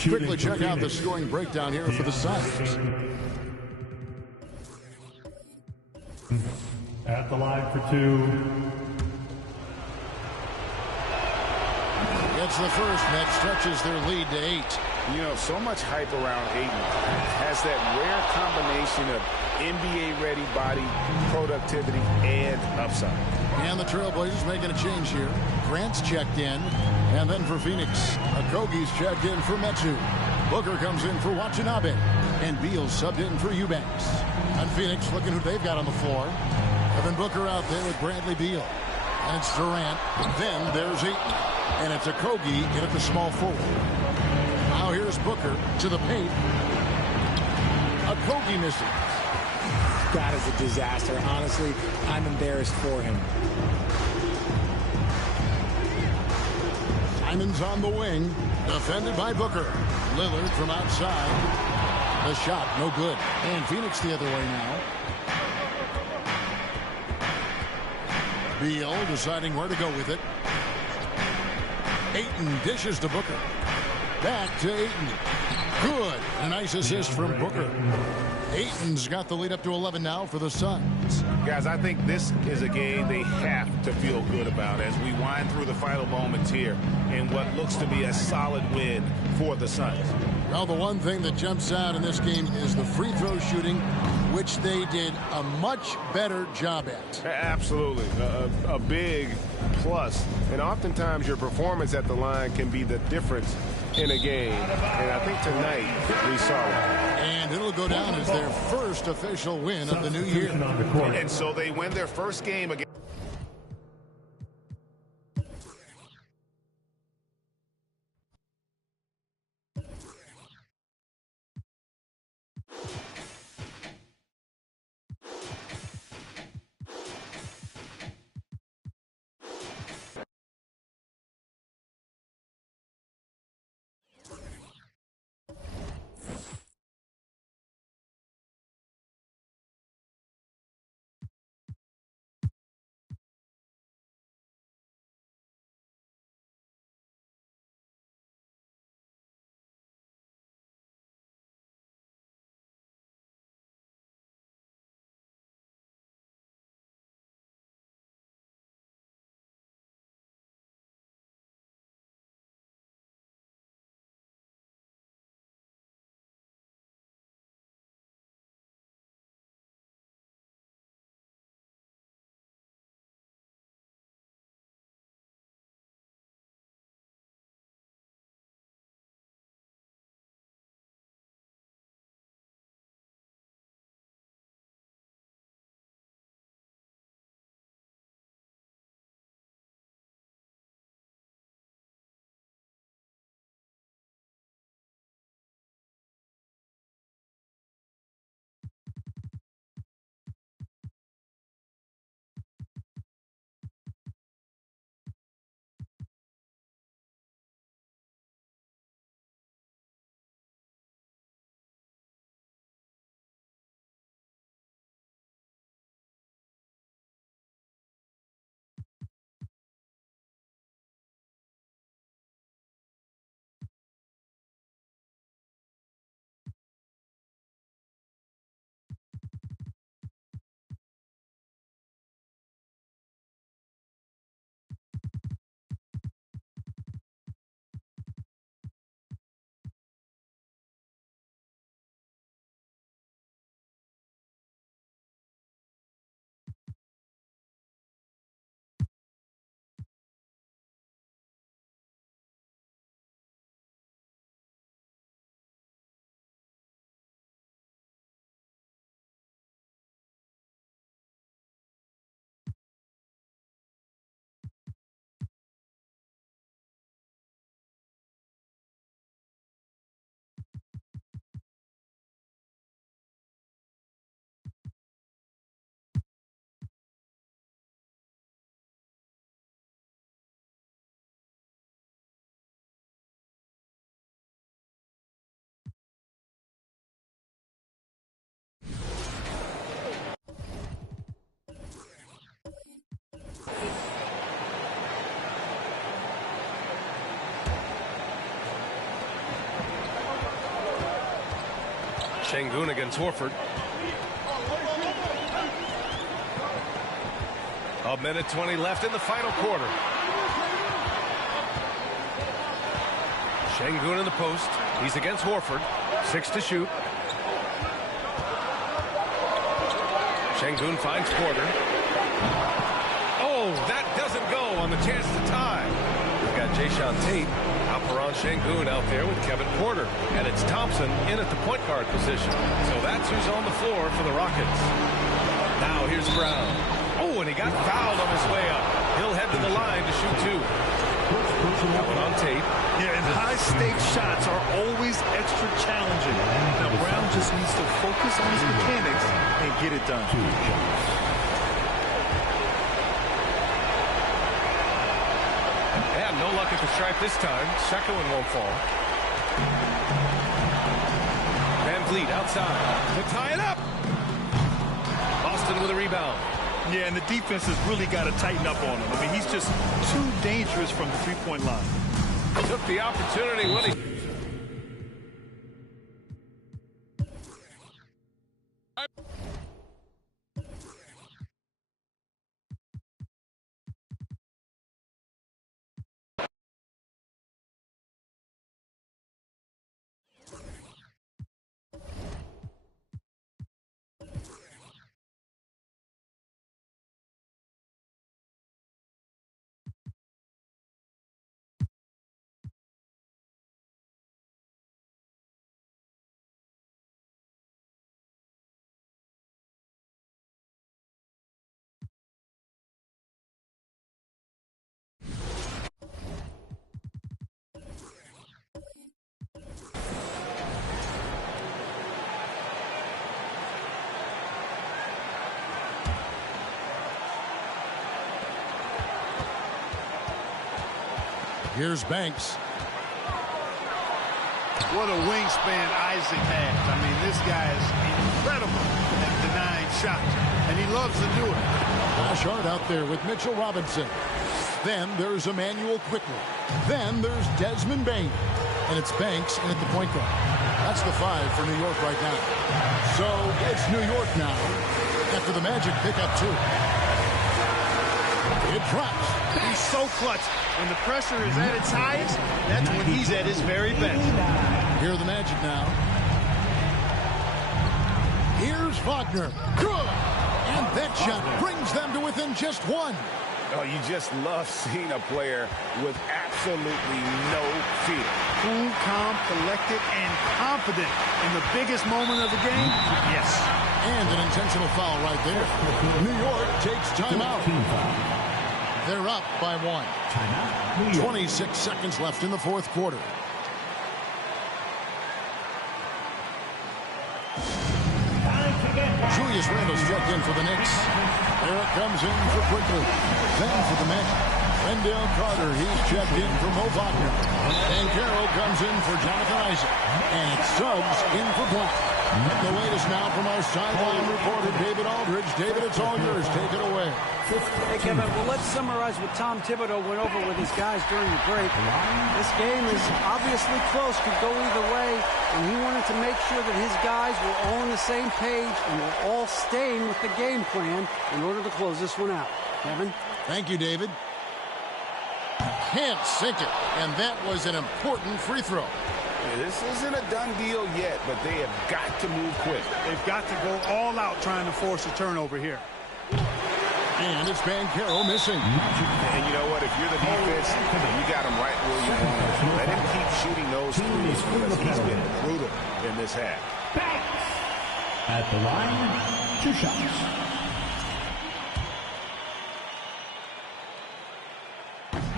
Quickly check out the scoring breakdown here for the Suns. At the line for 2. Gets the first. That stretches their lead to 8. You know, so much hype around Ayton. Has that rare combination of NBA-ready body, productivity, and upside. And the Trailblazers making a change here. Grant's checked in. And then for Phoenix, Okogi's checked in for Metsu. Booker comes in for Watanabe. And Beal's subbed in for Eubanks. And Phoenix looking who they've got on the floor. Evan Booker out there with Bradley Beal. And it's Durant. Then there's Ayton. And it's Okogie in at the small forward. Now here's Booker to the paint. Okogie missing. That is a disaster. Honestly, I'm embarrassed for him. Simon's on the wing. Defended by Booker. Lillard from outside. The shot, no good. And Phoenix the other way now. Beal deciding where to go with it. Ayton dishes to Booker. Back to Ayton. Good. A nice assist from Booker. Ayton's got the lead up to 11 now for the Suns. Guys, I think this is a game they have to feel good about as we wind through the final moments here in what looks to be a solid win for the Suns. Well, the one thing that jumps out in this game is the free throw shooting, which they did a much better job at. Absolutely. A big plus. And oftentimes your performance at the line can be the difference in a game. And I think tonight we saw it. And it'll go down as their first official win of the new year. And so they win their first game again. Şengün against Horford. A minute 20 left in the final quarter. Şengün in the post. He's against Horford. 6 to shoot. Şengün finds Porter. Oh, that doesn't go on the chance to tie. We've got Jason Tate, Alperen Şengün out there with Kevin Porter. And it's Thompson in at the point guard position. So that's who's on the floor for the Rockets. Now here's Brown. Oh, and he got fouled on his way up. He'll head to the line to shoot two. That one on Tate. Yeah, and high-stakes shots are always extra challenging. Now, Brown just needs to focus on his mechanics and get it done. Yeah, no luck at the stripe this time. Second one won't fall. Van Vliet outside to tie it up. Boston with a rebound. Yeah, and the defense has really got to tighten up on him. I mean, he's just too dangerous from the three-point line. Took the opportunity when he... Here's Banks. What a wingspan Isaac has. I mean, this guy is incredible at denying shots, and he loves to do it. Bashard out there with Mitchell Robinson. Then there's Emmanuel Quickly. Then there's Desmond Bain. And it's Banks in at the point guard. That's the 5 for New York right now. So it's New York now after the Magic pick up 2. It drops. He's so clutch. When the pressure is at its highest, that's when he's at his very best. Here are the Magic now. Here's Wagner. Good. And that shot brings them to within just 1. Oh, you just love seeing a player with absolutely no fear. Cool, calm, collected, and confident in the biggest moment of the game. Yes. And an intentional foul right there. New York takes timeout. They're up by 1. 26 seconds left in the fourth quarter. Julius Randle struck in for the Knicks. Eric comes in for Quickly. Then for the Magic. Wendell Carter, he's checked in for Mo Wagner. And Carroll comes in for Jonathan Isaac. And Suggs in for Black. The latest now from our sideline reporter, David Aldridge. David, it's all yours. Take it away. Hey, Kevin, well, let's summarize what Tom Thibodeau went over with his guys during the break. This game is obviously close, could go either way, and he wanted to make sure that his guys were all on the same page and were all staying with the game plan in order to close this one out. Kevin? Thank you, David. Can't sink it, and that was an important free throw. This isn't a done deal yet, but they have got to move quick. They've got to go all out trying to force a turnover here. And it's Banchero missing. And you know what? If you're the defense, you got him right where you want him. Let him keep shooting those threes because he's been brutal in this half. At the line, 2 shots.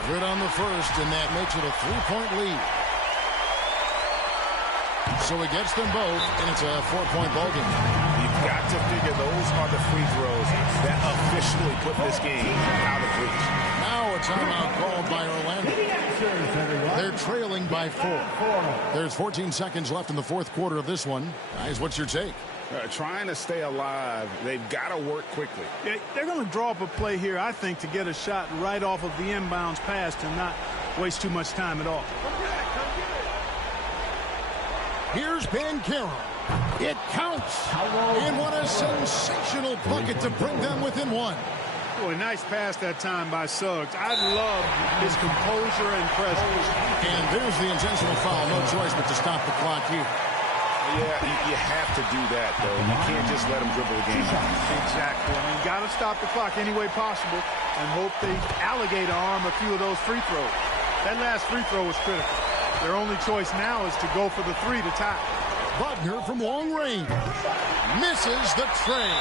Good on the first, and that makes it a 3-point lead. So he gets them both, and it's a 4-point ball game. You've got to figure those are the free throws that officially put this game out of reach. Now a timeout called by Orlando. They're trailing by 4. There's 14 seconds left in the fourth quarter of this one. Guys, what's your take? Trying to stay alive, they've got to work quickly. Yeah, they're going to draw up a play here, I think, to get a shot right off of the inbounds pass to not waste too much time at all. Here's Banchero. It counts. And what a sensational bucket to bring them within 1. Boy, nice pass that time by Suggs. I love his composure and presence. And there's the intentional foul. No choice but to stop the clock here. Yeah, you have to do that, though. You can't just let them dribble the game. Exactly. I mean, you got to stop the clock any way possible and hope they alligator arm a few of those free throws. That last free throw was critical. Their only choice now is to go for the 3 to tie. Wagner from long range misses the tray.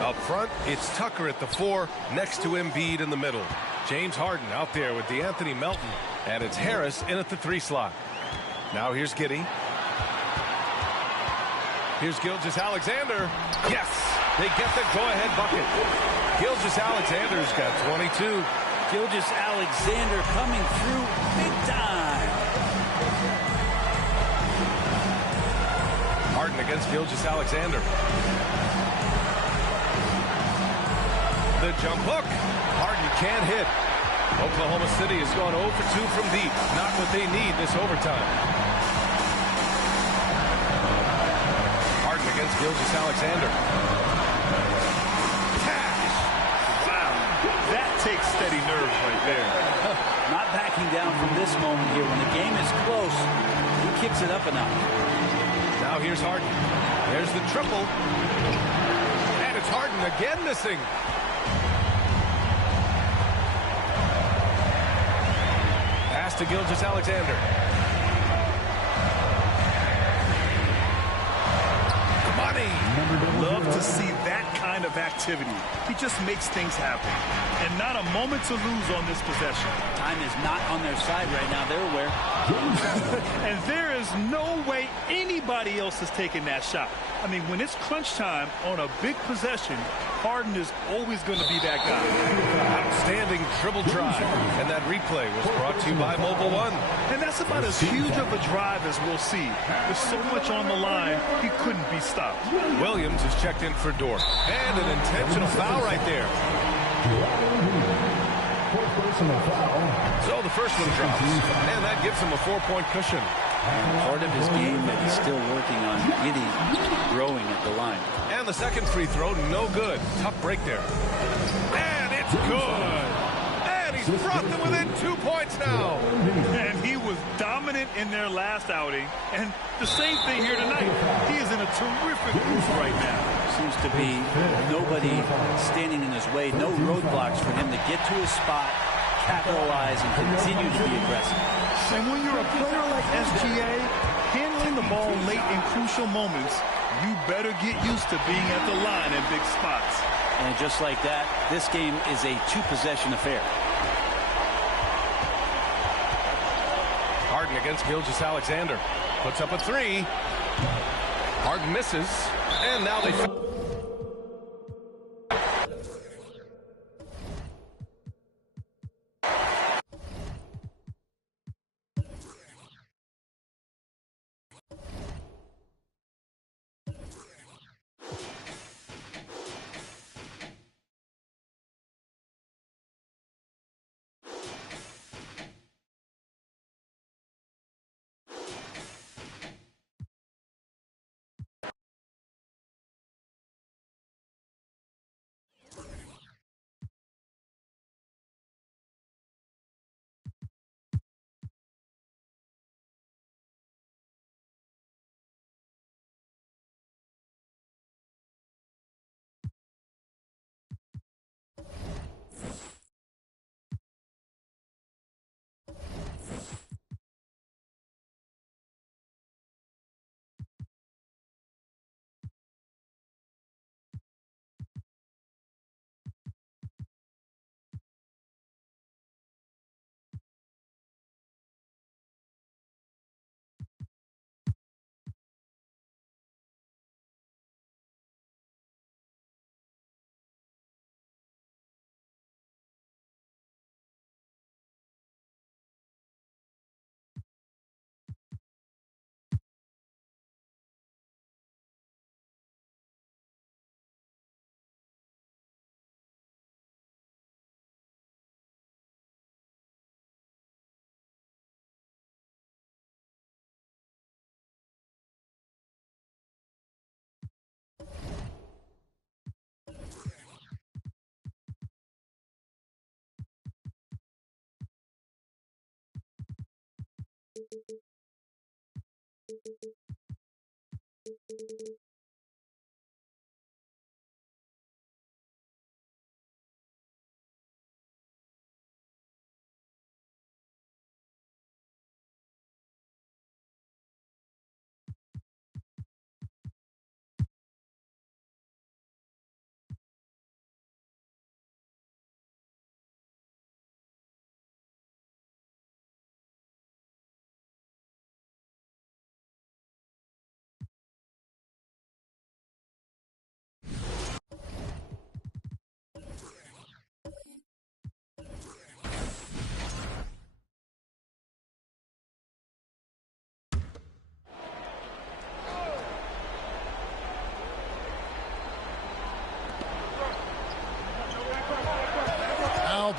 Up front, it's Tucker at the 4, next to Embiid in the middle. James Harden out there with DeAnthony Melton, and it's Harris in at the 3 slot. Now here's Giddey. Here's Gilgeous-Alexander. Yes, they get the go-ahead bucket. Gilgeous-Alexander's got 22. Gilgeous-Alexander coming through big time. Harden against Gilgeous-Alexander. The jump hook. Harden can't hit. Oklahoma City has gone 0 for 2 from deep. Not what they need this overtime. Harden against Gilgeous-Alexander. Cash. Wow. That takes steady nerves right there. Not backing down from this moment here. When the game is close, he kicks it up a notch. Now here's Harden. There's the triple. And it's Harden again missing. Pass to Gilgeous-Alexander. Money. Love to see that kind of activity. He just makes things happen. And not a moment to lose on this possession. Time is not on their side right now. They're aware. And there is no way anybody else is taking that shot. I mean, when it's crunch time on a big possession, Harden is always going to be that guy. Outstanding dribble drive. And that replay was brought to you by Mobile One. And that's about as huge of a drive as we'll see. With so much on the line, he couldn't be stopped. Williams is checked in for Dort. And an intentional foul right there. So the first one drops. And that gives him a 4-point cushion. Part of his game that he's still working on. Giddey growing at the line. And the second free throw, no good. Tough break there. And it's good. And he's brought them within 2 points now. And he was dominant in their last outing. And the same thing here tonight. He is in a terrific groove right now. Seems to be nobody standing in his way. No roadblocks for him to get to his spot, capitalize, and continue to be aggressive. And when you're a player like SGA, handling the ball late in crucial moments, you better get used to being at the line in big spots. And just like that, this game is a 2-possession affair. Harden against Gilgeous-Alexander. Puts up a 3. Harden misses. And now they...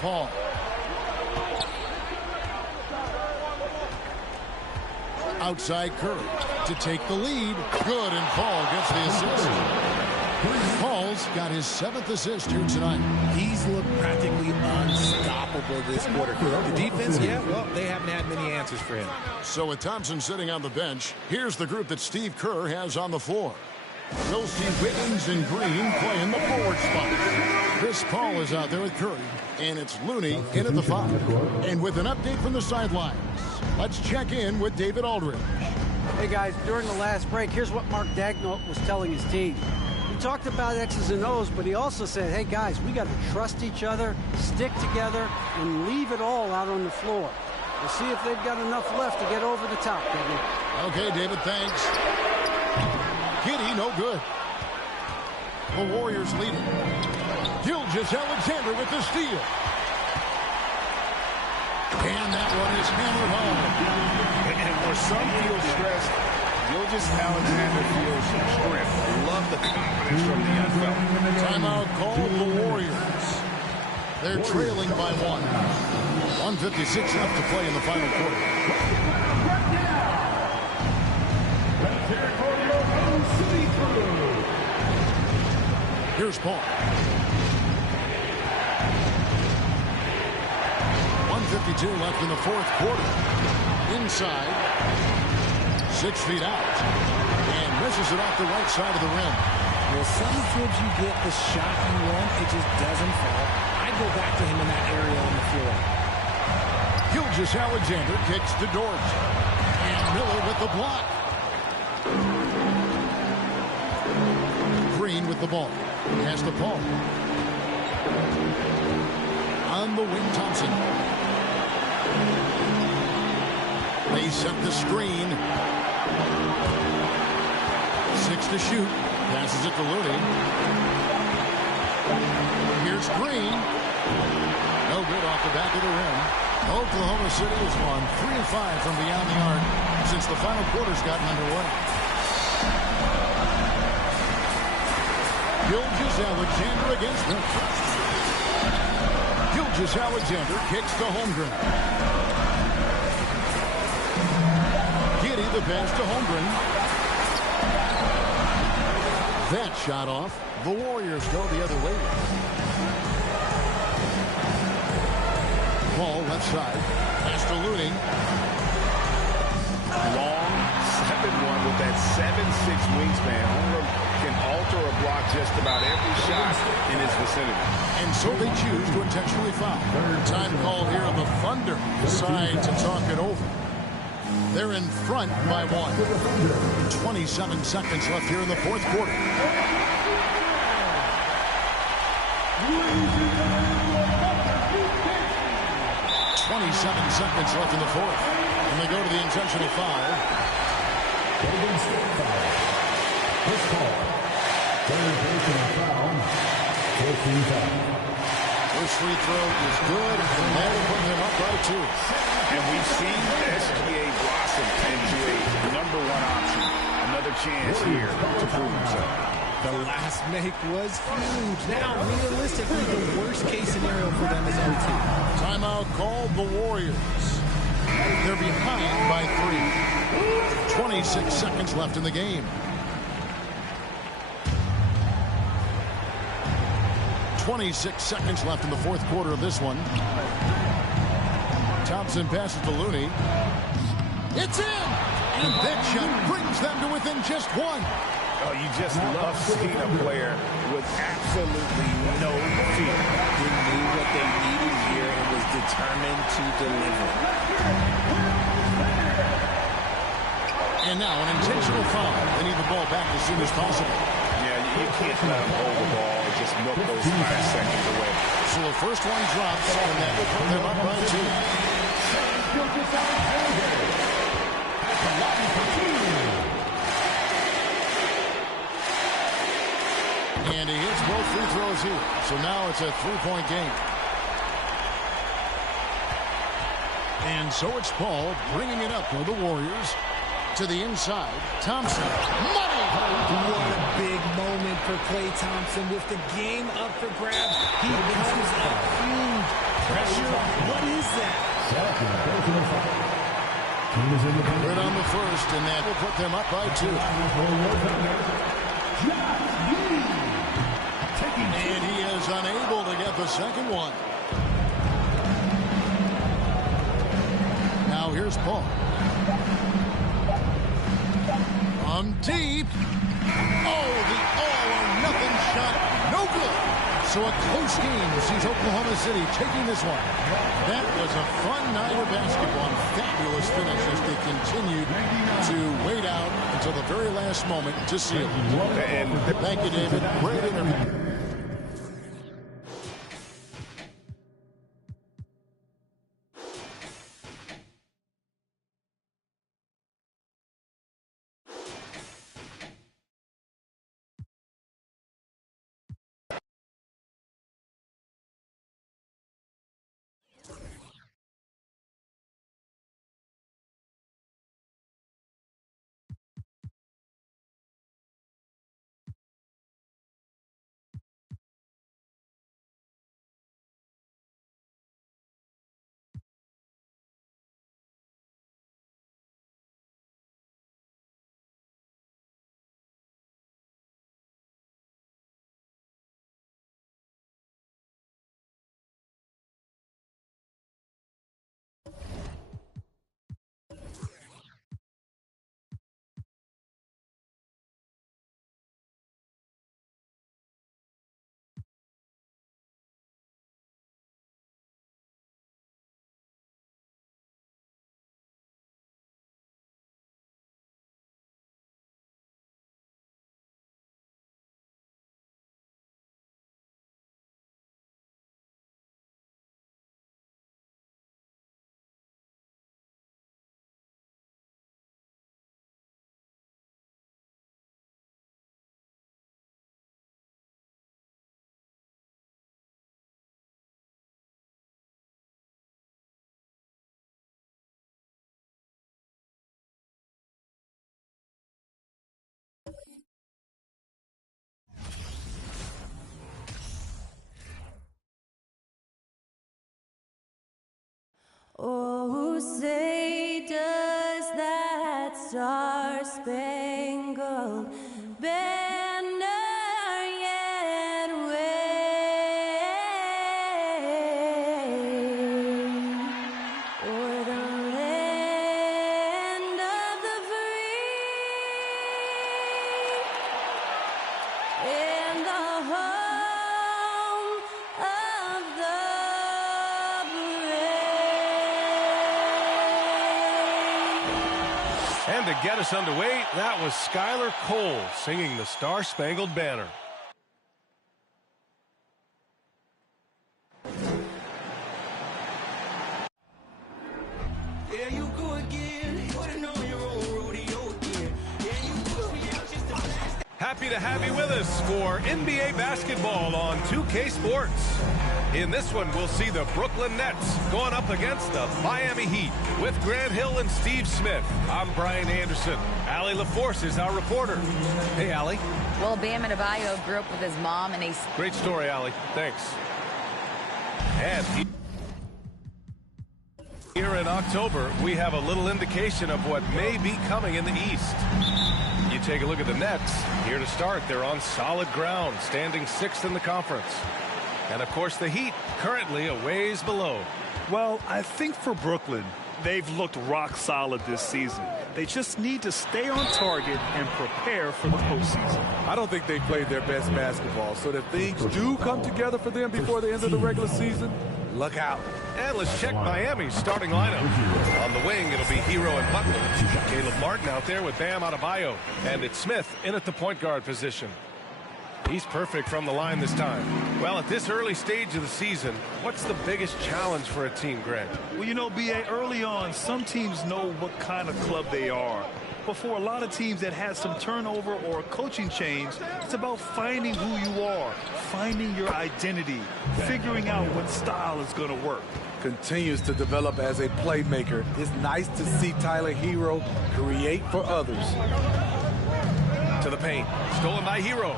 Paul. Outside Curry to take the lead. Good, and Paul gets the assist. Paul's got his 7th assist here tonight. He's looked practically unstoppable this quarter. The defense, yeah, well, they haven't had many answers for him. So with Thompson sitting on the bench, here's the group that Steve Kerr has on the floor. We'll see Wiggins and Green playing the forward spot. Chris Paul is out there with Curry, and it's Looney in at the 5. And with an update from the sidelines, let's check in with David Aldridge. Hey guys, during the last break, here's what Mark Daigneault was telling his team. He talked about X's and O's, but he also said, hey guys, we got to trust each other, stick together, and leave it all out on the floor. We'll see if they've got enough left to get over the top, David. Okay, David, thanks. Giddy, no good. The Warriors leading. Gilgeous-Alexander with the steal. And that one is hammered home. And where some feel stressed, Gilgeous-Alexander feels strength. Love the confidence from the young fella. Timeout called the Warriors. They're trailing by 1. 1:56 left to play in the final quarter. Here's Paul. 1:52 left in the 4th quarter. Inside. 6 feet out. And misses it off the right side of the rim. Well, sometimes you get the shot you want, it just doesn't fall. I'd go back to him in that area on the floor. Gilgeous-Alexander kicks to Dort. And Miller with the block. Green with the ball. Pass to Paul. On the wing, Thompson. They set the screen. 6 to shoot. Passes it to Looney. Here's Green. No good off the back of the rim. Oklahoma City has won 3 of 5 from beyond the arc since the final quarter's gotten underway. Gilgeous-Alexander against them. Gilgeous-Alexander kicks to Holmgren. Giddy the pass to Holmgren. That shot off. The Warriors go the other way. Ball left side. Pass to Looney. Long 7-1 with that 7'6" wingspan. Holmgren can alter or block just about every shot in his vicinity. And so they choose to intentionally foul. Time called here. The Thunder decide to talk it over. They're in front by 1. 27 seconds left here in the 4th quarter. 27 seconds left in the 4th. And they go to the intentional foul. First call. Third personal foul. 14 foul. First free throw is good, and that'll put him up by 2. And we've seen SGA blossom into a #1 option. Another chance here to prove himself. The last make was huge. Now, realistically, the worst-case scenario for them is OT. Timeout called the Warriors. They're behind by 3. 26 seconds left in the game. 26 seconds left in the 4th quarter of this one. Thompson passes to Looney. It's in! And that shot brings them to within just one. Oh, you just love seeing a player with absolutely no fear. He knew what they needed here and was determined to deliver. And now an intentional foul. They need the ball back as soon as possible. Yeah, you can't let them hold the ball and just milk those 5 seconds away. So the first one drops, and that will put them up by 2. And he hits both free throws here. So now it's a 3-point game. And so it's Paul bringing it up for the Warriors. To the inside, Thompson. Money! What a big moment for Klay Thompson. With the game up for grabs, he comes up huge. Pressure, what is that? Good on the first, and that will put them up by 2. And he is unable to get the second one. Now here's Paul. From deep. Oh, the all-or-nothing shot. No good. So a close game sees Oklahoma City taking this one. That was a fun night of basketball. Fabulous finish as they continued to wait out until the very last moment to seal it. Thank you, David. Great interview. Oh, say does that star-spangled banner yet wave o'er the land of the free and the home of the And to get us underway, that was Skylar Cole singing the Star-Spangled Banner. Yeah, you go again. Putting on your own rodeo again. Yeah, you put me out just to blast. Happy to have you with us for NBA basketball on 2K Sports. In this one, we'll see the Brooklyn Nets going up against the Miami Heat with Grant Hill and Steve Smith. I'm Brian Anderson. Allie LaForce is our reporter. Hey, Allie. Well, Bam Adebayo grew up with his mom and a... Great story, Allie. Thanks. And here in October, we have a little indication of what may be coming in the East. You take a look at the Nets. Here to start, they're on solid ground, standing 6th in the conference. And, of course, the Heat currently a ways below. Well, I think for Brooklyn, They've looked rock solid this season. They just need to stay on target and prepare for the postseason. I don't think they played their best basketball, so if things do come together for them before the end of the regular season, look out. And let's check Miami's starting lineup. On the wing, it'll be Hero and Butler. Caleb Martin out there with Bam Adebayo. And it's Smith in at the point guard position. He's perfect from the line this time. Well, at this early stage of the season, what's the biggest challenge for a team, Grant? Well, you know, B.A., early on, some teams know what kind of club they are. But for a lot of teams that had some turnover or a coaching change, it's about finding who you are, finding your identity, figuring out what style is going to work. Continues to develop as a playmaker. It's nice to see Tyler Hero create for others. To the paint. Stolen by Hero.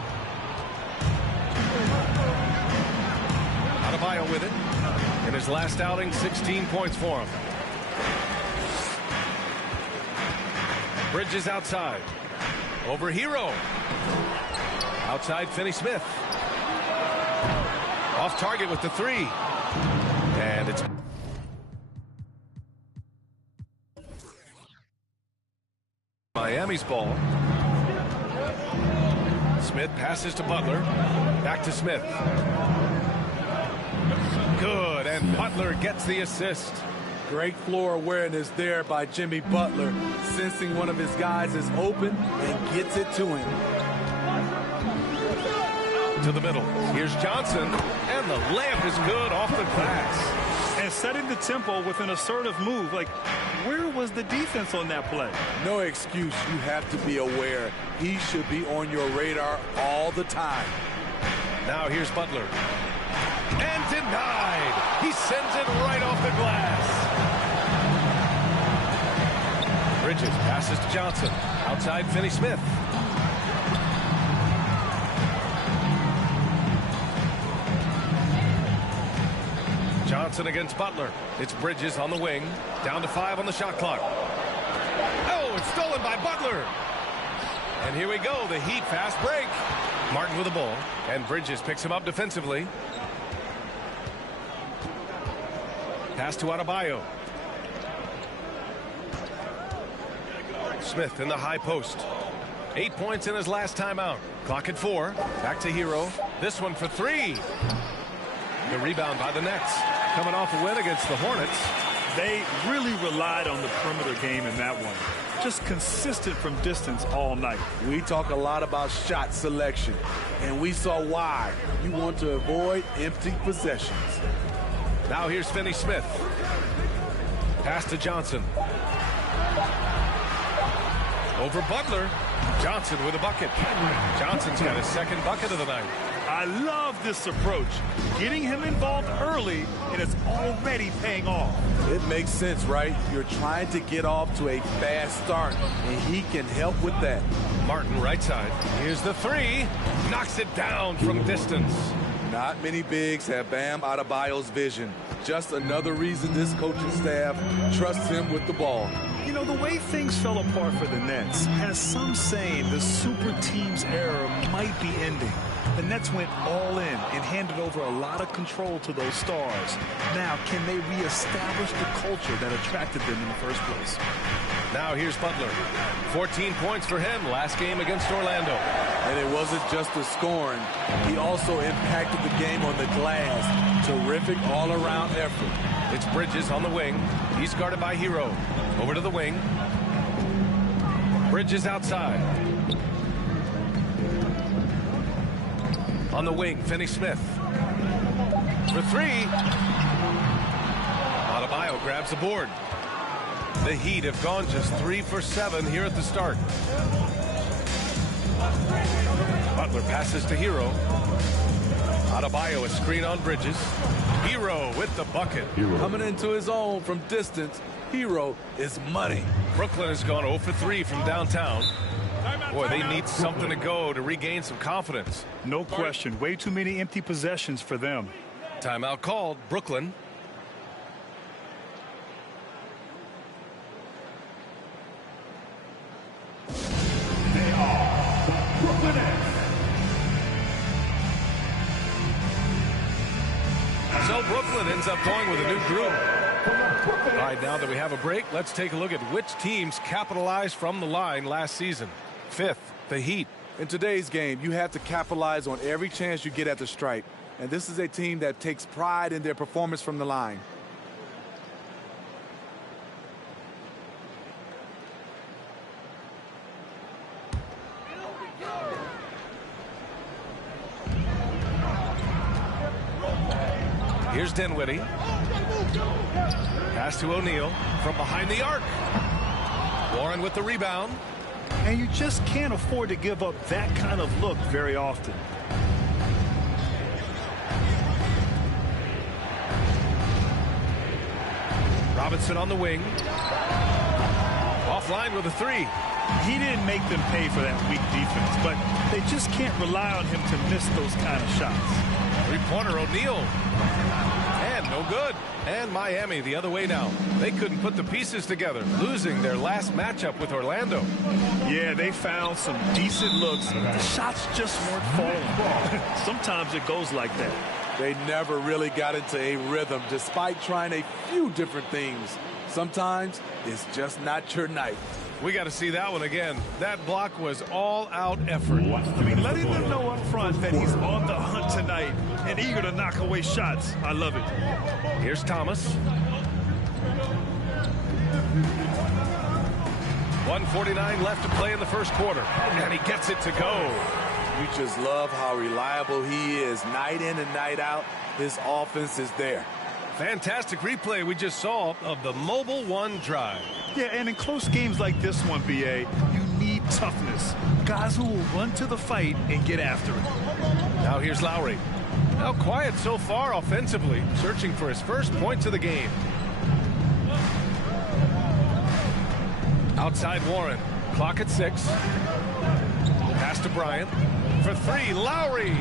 Adebayo with it. In his last outing, 16 points for him. Bridges outside. Over Hero. Outside Finney Smith. Off target with the three. And it's Miami's ball. Smith passes to Butler. Back to Smith. Good, and Butler gets the assist. Great floor awareness there by Jimmy Butler, sensing one of his guys is open and gets it to him. To the middle. Here's Johnson, and the layup is good off the glass. And setting the tempo with an assertive move. Like, where was the defense on that play? No excuse. You have to be aware. He should be on your radar all the time. Now here's Butler. And denied. He sends it right off the glass. Bridges passes to Johnson. Outside Finney Smith. Johnson against Butler. It's Bridges on the wing. Down to 5 on the shot clock. Oh, it's stolen by Butler. And here we go. The Heat fast break. Martin with the ball. And Bridges picks him up defensively. Pass to Adebayo. Smith in the high post. 8 points in his last timeout. Clock at 4. Back to Hero. This one for 3. The rebound by the Nets. Coming off a win against the Hornets. They really relied on the perimeter game in that one. Just consistent from distance all night. We talk a lot about shot selection, and we saw why. You want to avoid empty possessions. Now here's Finney Smith. Pass to Johnson. Over Butler. Johnson with a bucket. Johnson's got his second bucket of the night. I love this approach. Getting him involved early, and it's already paying off. It makes sense, right? You're trying to get off to a fast start, and he can help with that. Martin right side. Here's the three. Knocks it down from distance. Not many bigs have Bam Adebayo's vision. Just another reason this coaching staff trusts him with the ball. You know, the way things fell apart for the Nets has some saying the super team's era might be ending. The Nets went all in and handed over a lot of control to those stars. Now, can they reestablish the culture that attracted them in the first place? Now here's Butler. 14 points for him last game against Orlando. And it wasn't just the scoring. He also impacted the game on the glass. Terrific all-around effort. It's Bridges on the wing. He's guarded by Hero. Over to the wing. Bridges outside. On the wing, Finney Smith. For 3. Adebayo grabs the board. The Heat have gone just 3 for 7 here at the start. Butler passes to Hero. Adebayo a screen on Bridges. Hero with the bucket. Coming into his own from distance, Hero is money. Brooklyn has gone 0 for 3 from downtown. Boy, they need something to go to regain some confidence. No question. Way too many empty possessions for them. Timeout called. Brooklyn. They are the Brooklyn Nets. So Brooklyn ends up going with a new group. All right, now that we have a break, let's take a look at which teams capitalized from the line last season. Fifth, the Heat. In today's game, you have to capitalize on every chance you get at the stripe. And this is a team that takes pride in their performance from the line. Here's Dinwiddie. Pass to O'Neal from behind the arc. Warren with the rebound. And you just can't afford to give up that kind of look very often. Robinson on the wing. Offline with a three. He didn't make them pay for that weak defense, but they just can't rely on him to miss those kind of shots. Three-pointer O'Neal. And no good. And Miami the other way now. They couldn't put the pieces together, losing their last matchup with Orlando. Yeah, they found some decent looks. The shots just weren't falling. Sometimes it goes like that. They never really got into a rhythm despite trying a few different things. Sometimes it's just not your night. We got to see that one again. That block was all-out effort. I mean, letting them know up front that he's on the hunt tonight and eager to knock away shots. I love it. Here's Thomas. 1:49 left to play in the first quarter. And he gets it to go. You just love how reliable he is. Night in and night out, his offense is there. Fantastic replay we just saw of the Mobile One drive. Yeah, and in close games like this one, BA, you need toughness. Guys who will run to the fight and get after it. Now here's Lowry. Now quiet so far offensively, searching for his first points of the game. Outside Warren. Clock at 6. Pass to Bryant. For three, Lowry.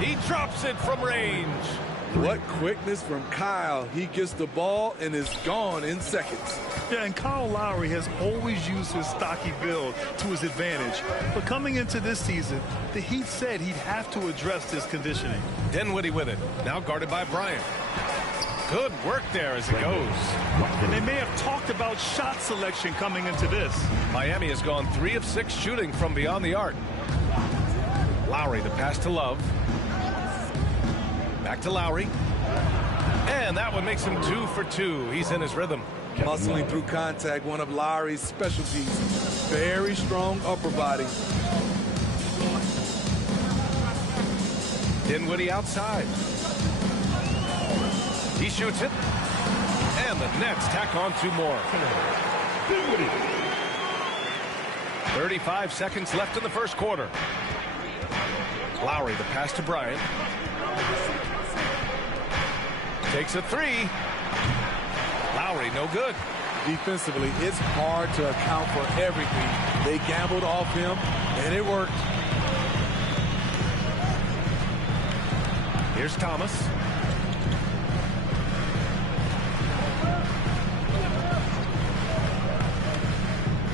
He drops it from range. What quickness from Kyle. He gets the ball and is gone in seconds. Yeah, and Kyle Lowry has always used his stocky build to his advantage. But coming into this season, the Heat said he'd have to address his conditioning. Dinwiddie with it. Now guarded by Bryant. Good work there as it goes. And they may have talked about shot selection coming into this. Miami has gone 3 of 6 shooting from beyond the arc. Lowry, the pass to Love. Back to Lowry. And that one makes him 2 for 2. He's in his rhythm. Hustling through contact, one of Lowry's specialties. Very strong upper body. Dinwiddie outside. He shoots it. And the Nets tack on 2 more. 35 seconds left in the first quarter. Lowry, the pass to Bryant. Takes a 3. Lowry, no good. Defensively, it's hard to account for everything. They gambled off him, and it worked. Here's Thomas.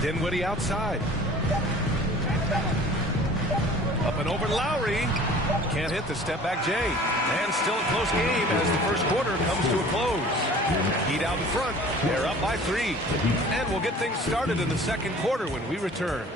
Dinwiddie outside. Up and over Lowry. Can't hit the step-back J. And still a close game as the first quarter comes to a close. Heat out in front. They're up by 3. And we'll get things started in the second quarter when we return.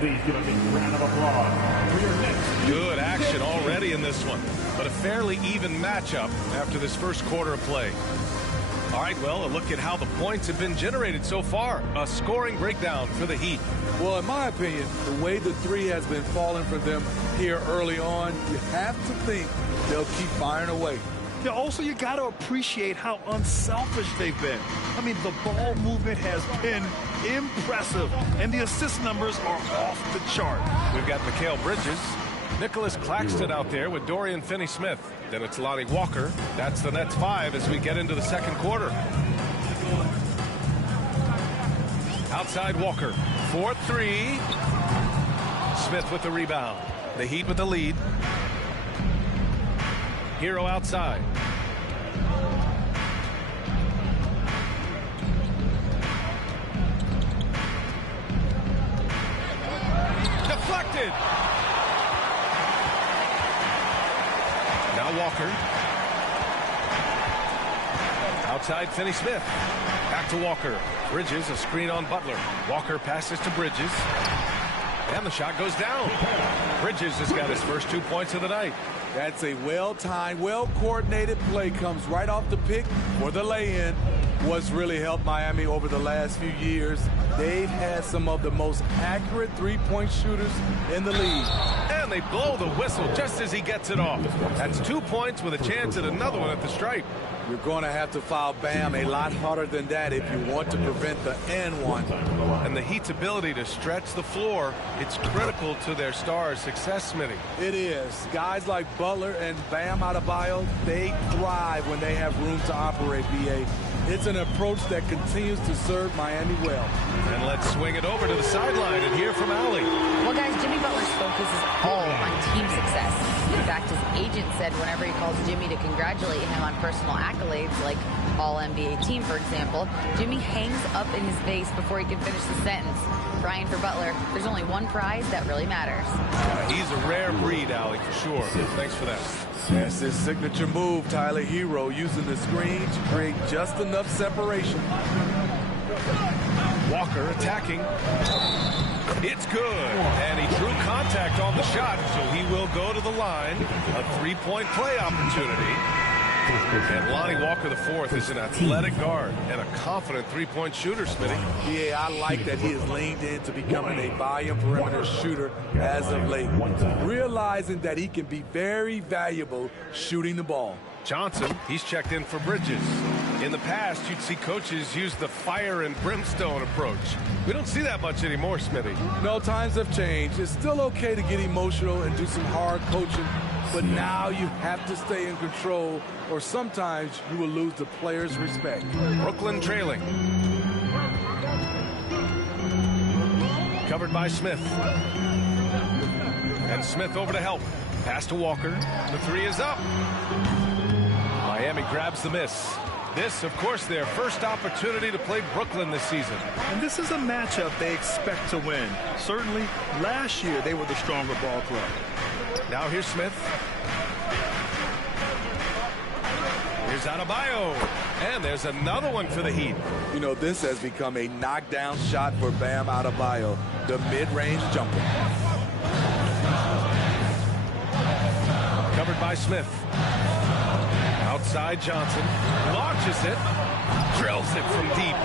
Please give a big round of applause for your next. Good action already in this one, but a fairly even matchup after this first quarter of play. All right, well, a look at how the points have been generated so far. A scoring breakdown for the Heat. Well, in my opinion, the way the 3 has been falling for them here early on, you have to think they'll keep firing away. Yeah, also, you got to appreciate how unselfish they've been. I mean, the ball movement has been impressive, and the assist numbers are off the chart. We've got Mikal Bridges, Nicholas Claxton out there with Dorian Finney-Smith. Then it's Lonnie Walker. That's the Nets 5 as we get into the second quarter. Outside Walker, 4-3. Smith with the rebound. The Heat with the lead. Hero outside. deflected. Now Walker. Outside Finney Smith. Back to Walker. Bridges, a screen on Butler. Walker passes to Bridges. And the shot goes down. Bridges has got his first 2 points of the night. That's a well-timed, well-coordinated play. Comes right off the pick for the lay-in. What's really helped Miami over the last few years, they've had some of the most accurate three-point shooters in the league. And they blow the whistle just as he gets it off. That's 2 points with a chance at another one at the stripe. You're going to have to foul Bam a lot harder than that if you want to prevent the N1. And the Heat's ability to stretch the floor, it's critical to their stars' success, Smitty. It is. Guys like Butler and Bam Adebayo, they thrive when they have room to operate, BA. It's an approach that continues to serve Miami well. And let's swing it over to the sideline and hear from Allie. Well, guys, Jimmy Butler's focus is all on team success. In fact, his agent said whenever he calls Jimmy to congratulate him on personal accolades, like All-NBA team, for example, Jimmy hangs up in his face before he can finish the sentence. Crying for Butler, there's only one prize that really matters. He's a rare breed, Allie, for sure. Thanks for that. That's his signature move, Tyler Hero, using the screen to create just enough separation. Walker attacking. It's good. And he drew contact on the shot, so he will go to the line. A three-point play opportunity. And Lonnie Walker IV is an athletic guard and a confident three-point shooter, Smitty. Yeah, I like that he has leaned into becoming a volume perimeter shooter as of late, realizing that he can be very valuable shooting the ball. Johnson, he's checked in for Bridges. In the past, you'd see coaches use the fire and brimstone approach. We don't see that much anymore, Smitty. No, times have changed. It's still okay to get emotional and do some hard coaching, but now you have to stay in control, or sometimes you will lose the players' respect. Brooklyn trailing. Covered by Smith. And Smith over to help. Pass to Walker. The three is up. Miami grabs the miss. This, of course, their first opportunity to play Brooklyn this season. And this is a matchup they expect to win. Certainly, last year they were the stronger ball club. Now here's Smith. Here's Adebayo. And there's another one for the Heat. You know, this has become a knockdown shot for Bam Adebayo, the mid-range jumper. Covered by Smith. Outside Johnson. Launches it. Drills it from deep.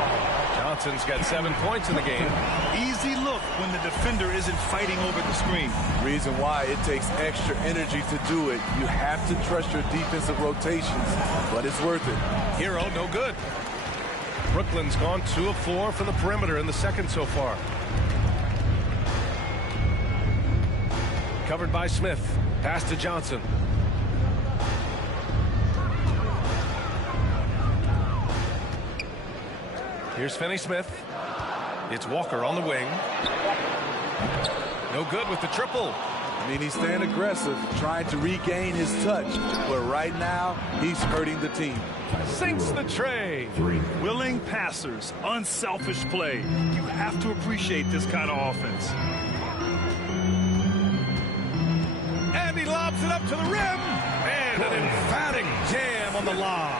Johnson's got 7 points in the game. Easy look when the defender isn't fighting over the screen. Reason why it takes extra energy to do it. You have to trust your defensive rotations, but it's worth it. Hero, no good. Brooklyn's gone 2 of 4 from the perimeter in the second so far. Covered by Smith. Pass to Johnson. Here's Finney Smith. It's Walker on the wing. No good with the triple. I mean, he's staying aggressive, trying to regain his touch, but right now, he's hurting the team. Sinks the tray. Willing passers, unselfish play. You have to appreciate this kind of offense. And he lobs it up to the rim. And an emphatic jam on the lob.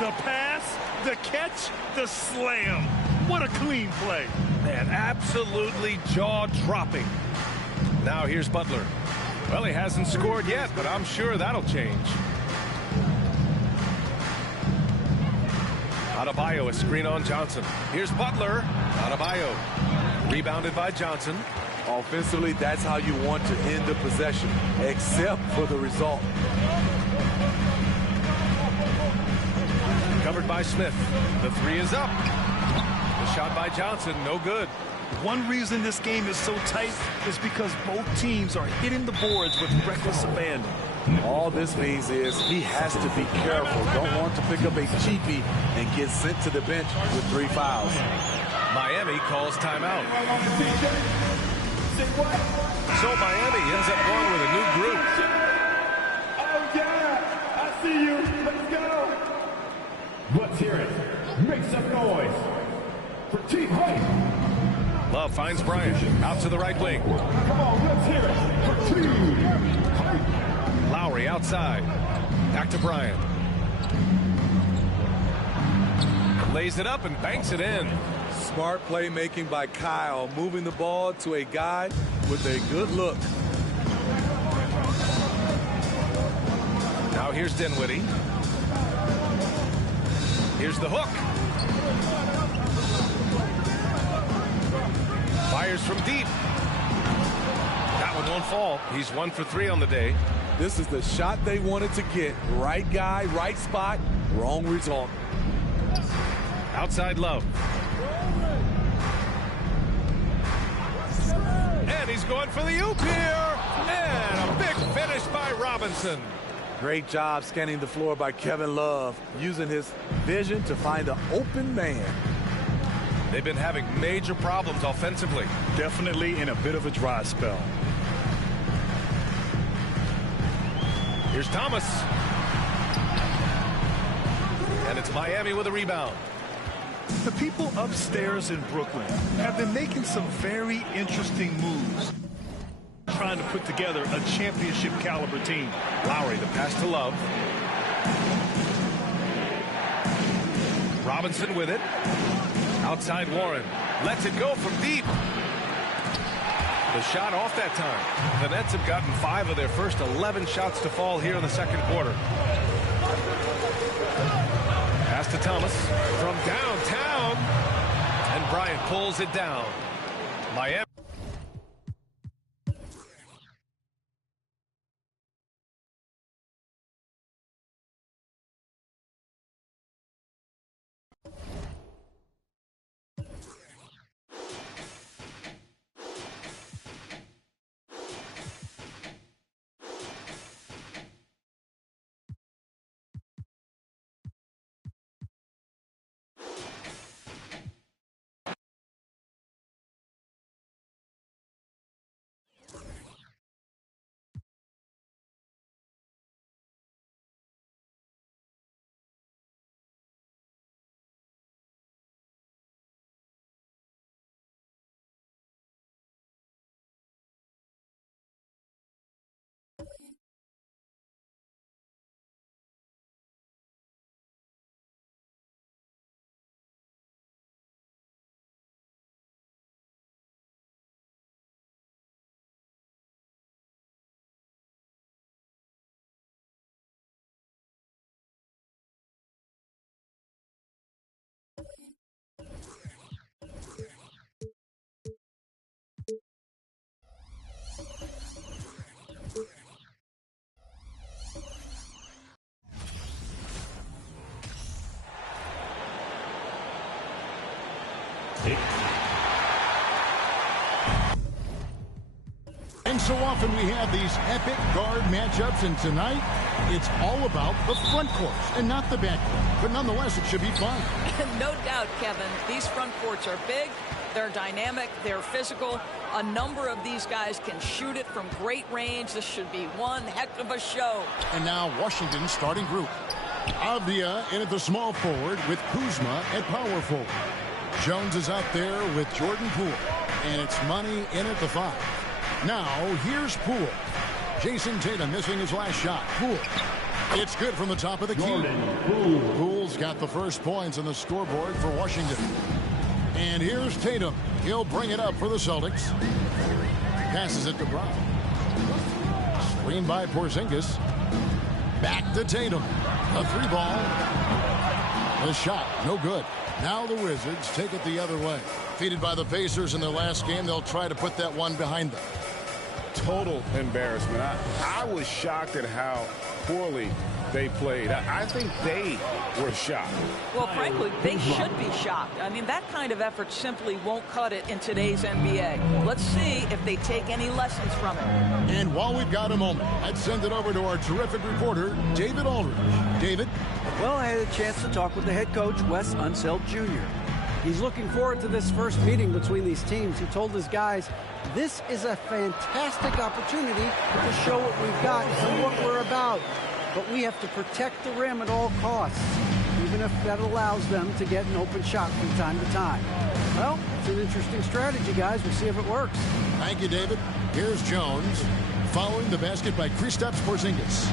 The pass, the catch, the slam. What a clean play. Man, absolutely jaw-dropping. Now here's Butler. Well, he hasn't scored yet, but I'm sure that'll change. Adebayo, a screen on Johnson. Here's Butler. Adebayo. Rebounded by Johnson. Offensively, that's how you want to end the possession, except for the result. Covered by Smith. The three is up. The shot by Johnson, no good. One reason this game is so tight is because both teams are hitting the boards with reckless abandon. All this means is he has to be careful. Don't want to pick up a cheapie and get sent to the bench with 3 fouls. Miami calls timeout. So Miami ends up going with a new group. Oh, yeah! I see you! Let's go! Let's hear it. Make some noise for Team Hype. Love finds Bryant out to the right wing. Lowry outside. Back to Bryant. Lays it up and banks it in. Smart playmaking by Kyle, moving the ball to a guy with a good look. Now here's Dinwiddie. Here's the hook. Fires from deep. That one won't fall. He's 1 for 3 on the day. This is the shot they wanted to get. Right guy, right spot, wrong result. Outside Love. And he's going for the oop here. And a big finish by Robinson. Great job scanning the floor by Kevin Love, using his vision to find the open man. They've been having major problems offensively. Definitely in a bit of a dry spell. Here's Thomas. And it's Miami with a rebound. The people upstairs in Brooklyn have been making some very interesting moves, trying to put together a championship caliber team. Lowry, the pass to Love. Robinson with it. Outside Warren. Lets it go from deep. The shot off that time. The Nets have gotten 5 of their first 11 shots to fall here in the second quarter. Pass to Thomas from downtown. And Bryant pulls it down. Miami. And so often we have these epic guard matchups, and tonight it's all about the front court and not the back court. But nonetheless, it should be fun. No doubt, Kevin. These front courts are big, they're dynamic, they're physical. A number of these guys can shoot it from great range. This should be one heck of a show. And now Washington's starting group. Avdia in at the small forward with Kuzma at power forward. Jones is out there with Jordan Poole. And it's Money in at the 5. Now, here's Poole. Jason Tatum missing his last shot. Poole. It's good from the top of the key. Poole's got the first points on the scoreboard for Washington. And here's Tatum. He'll bring it up for the Celtics. Passes it to Brown. Screened by Porzingis. Back to Tatum. A 3-ball. The shot, no good. Now the Wizards take it the other way. Defeated by the Pacers in their last game, they'll try to put that one behind them. Total embarrassment. I was shocked at how poorly they played. I think they were shocked. Well, frankly, they should be shocked. I mean, that kind of effort simply won't cut it in today's NBA. Let's see if they take any lessons from it. And while we've got a moment, let's send it over to our terrific reporter, David Aldridge. David? Well, I had a chance to talk with the head coach, Wes Unseld Jr. He's looking forward to this first meeting between these teams. He told his guys, this is a fantastic opportunity to show what we've got and what we're about. But we have to protect the rim at all costs, even if that allows them to get an open shot from time to time. Well, it's an interesting strategy, guys. We'll see if it works. Thank you, David. Here's Jones. Following the basket by Kristaps Porzingis.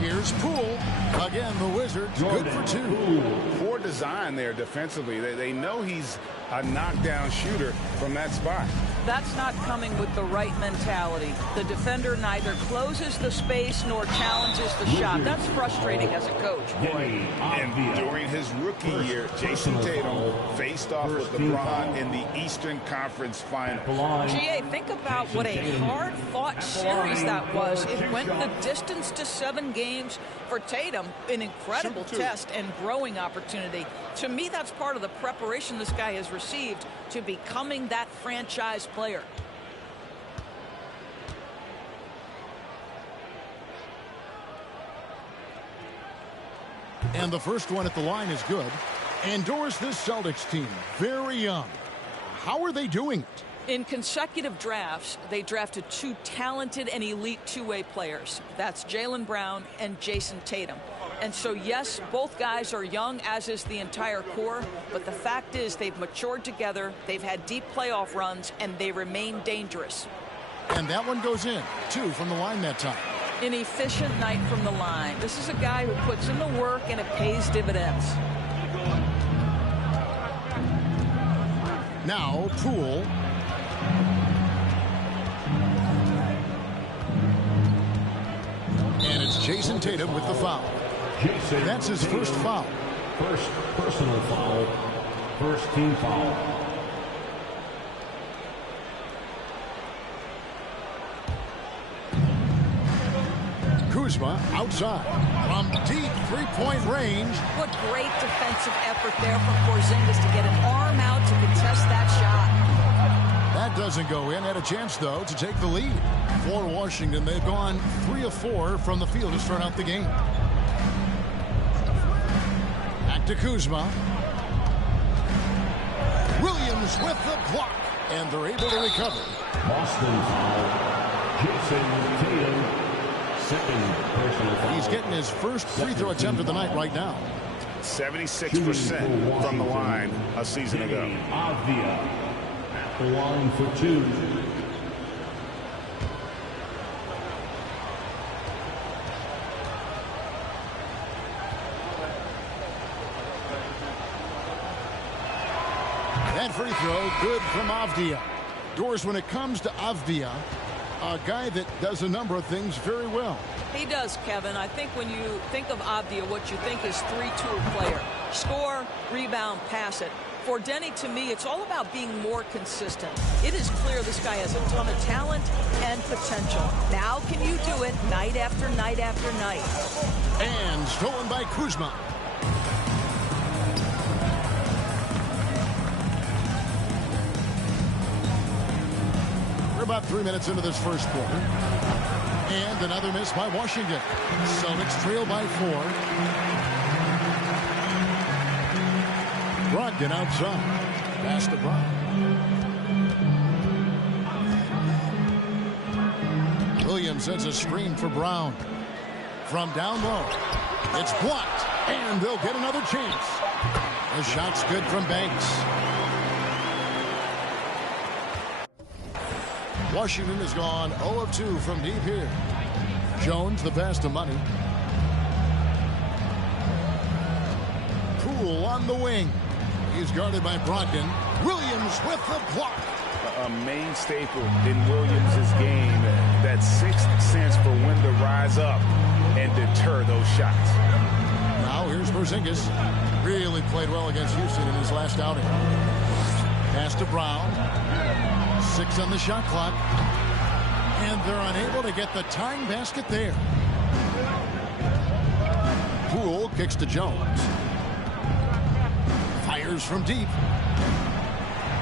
Here's Poole. Again, the Wizards good for two. Poor design there defensively. They know he's a knockdown shooter from that spot. That's not coming with the right mentality. The defender neither closes the space nor challenges the shot. That's frustrating as a coach. And during his rookie year, Jason Tatum faced off with LeBron in the Eastern Conference Final. GA, think about what a hard-fought series that was. It went the distance to 7 games for Tatum. An incredible test and growing opportunity. To me, that's part of the preparation this guy has received to becoming that franchise player. And the first one at the line is good. And Doris, this Celtics team, very young. How are they doing it? In consecutive drafts, they drafted 2 talented and elite two-way players. That's Jaylen Brown and Jason Tatum. And so, yes, both guys are young, as is the entire core. But the fact is they've matured together, they've had deep playoff runs, and they remain dangerous. And that one goes in. 2 from the line that time. An efficient night from the line. This is a guy who puts in the work, and it pays dividends. Now, Poole. And it's Jason Tatum with the foul. That's his first foul. First personal foul. First team foul. Kuzma outside from deep three-point range. What great defensive effort there from Porzingis to get an arm out to contest that shot. That doesn't go in. Had a chance, though, to take the lead. For Washington, they've gone 3 of 4 from the field to start out the game. Back to Kuzma. Williams with the block. And they're able to recover. Boston foul. Jason Tatum. Second personal foul. He's getting his first free throw attempt of the night right now. 76% from the line a season ago. Avdia at the line for 2. That free throw good from Avdia. Doors, when it comes to Avdia, a guy that does a number of things very well. He does, Kevin. I think when you think of Avdia, what you think is 3-tool player. Score, rebound, pass it. For Denny, to me, it's all about being more consistent. It is clear this guy has a ton of talent and potential. Now can you do it night after night after night? And stolen by Kuzma. We're about 3 minutes into this first quarter. And another miss by Washington. Celtics trail by 4. Brogdon outside. Pass to Brown. Williams sets a screen for Brown. From down low. It's blocked. And they'll get another chance. The shot's good from Banks. Washington has gone 0 of 2 from deep here. Jones, the pass to Money. Poole on the wing. He's guarded by Brogdon. Williams with the block. A main staple in Williams' game, that sixth sense for when to rise up and deter those shots. Now here's Porzingis. Really played well against Houston in his last outing. Pass to Brown. 6 on the shot clock. And they're unable to get the tying basket there. Poole kicks to Jones. Fires from deep.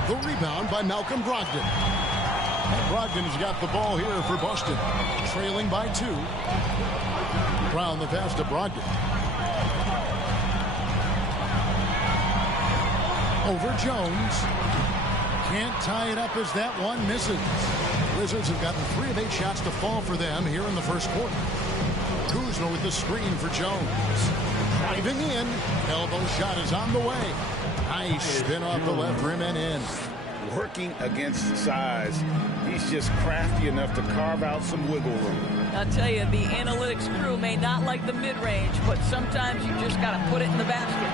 The rebound by Malcolm Brogdon. And Brogdon has got the ball here for Boston. Trailing by 2. Brown the pass to Brogdon. Over Jones. Can't tie it up as that one misses. Wizards have gotten 3 of 8 shots to fall for them here in the first quarter. Kuzma with the screen for Jones. Driving in. Elbow shot is on the way. Nice spin off the left rim and in. Working against size, he's just crafty enough to carve out some wiggle room. I'll tell you, the analytics crew may not like the mid-range, but sometimes you just got to put it in the basket.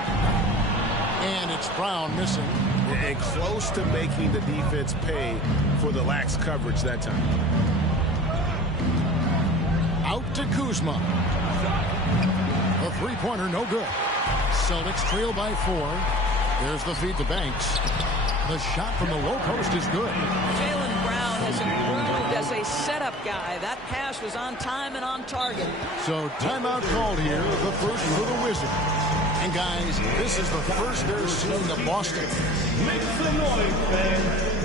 And it's Brown missing. And close to making the defense pay for the lax coverage that time. Out to Kuzma. A three-pointer, no good. Celtics trail by 4. There's the feed to Banks. The shot from the low post is good. Jaylen Brown has improved as a setup guy. That pass was on time and on target. So timeout called here, the first for the Wizards. And guys, this is the first they're seeing of Boston. Make some noise, fans.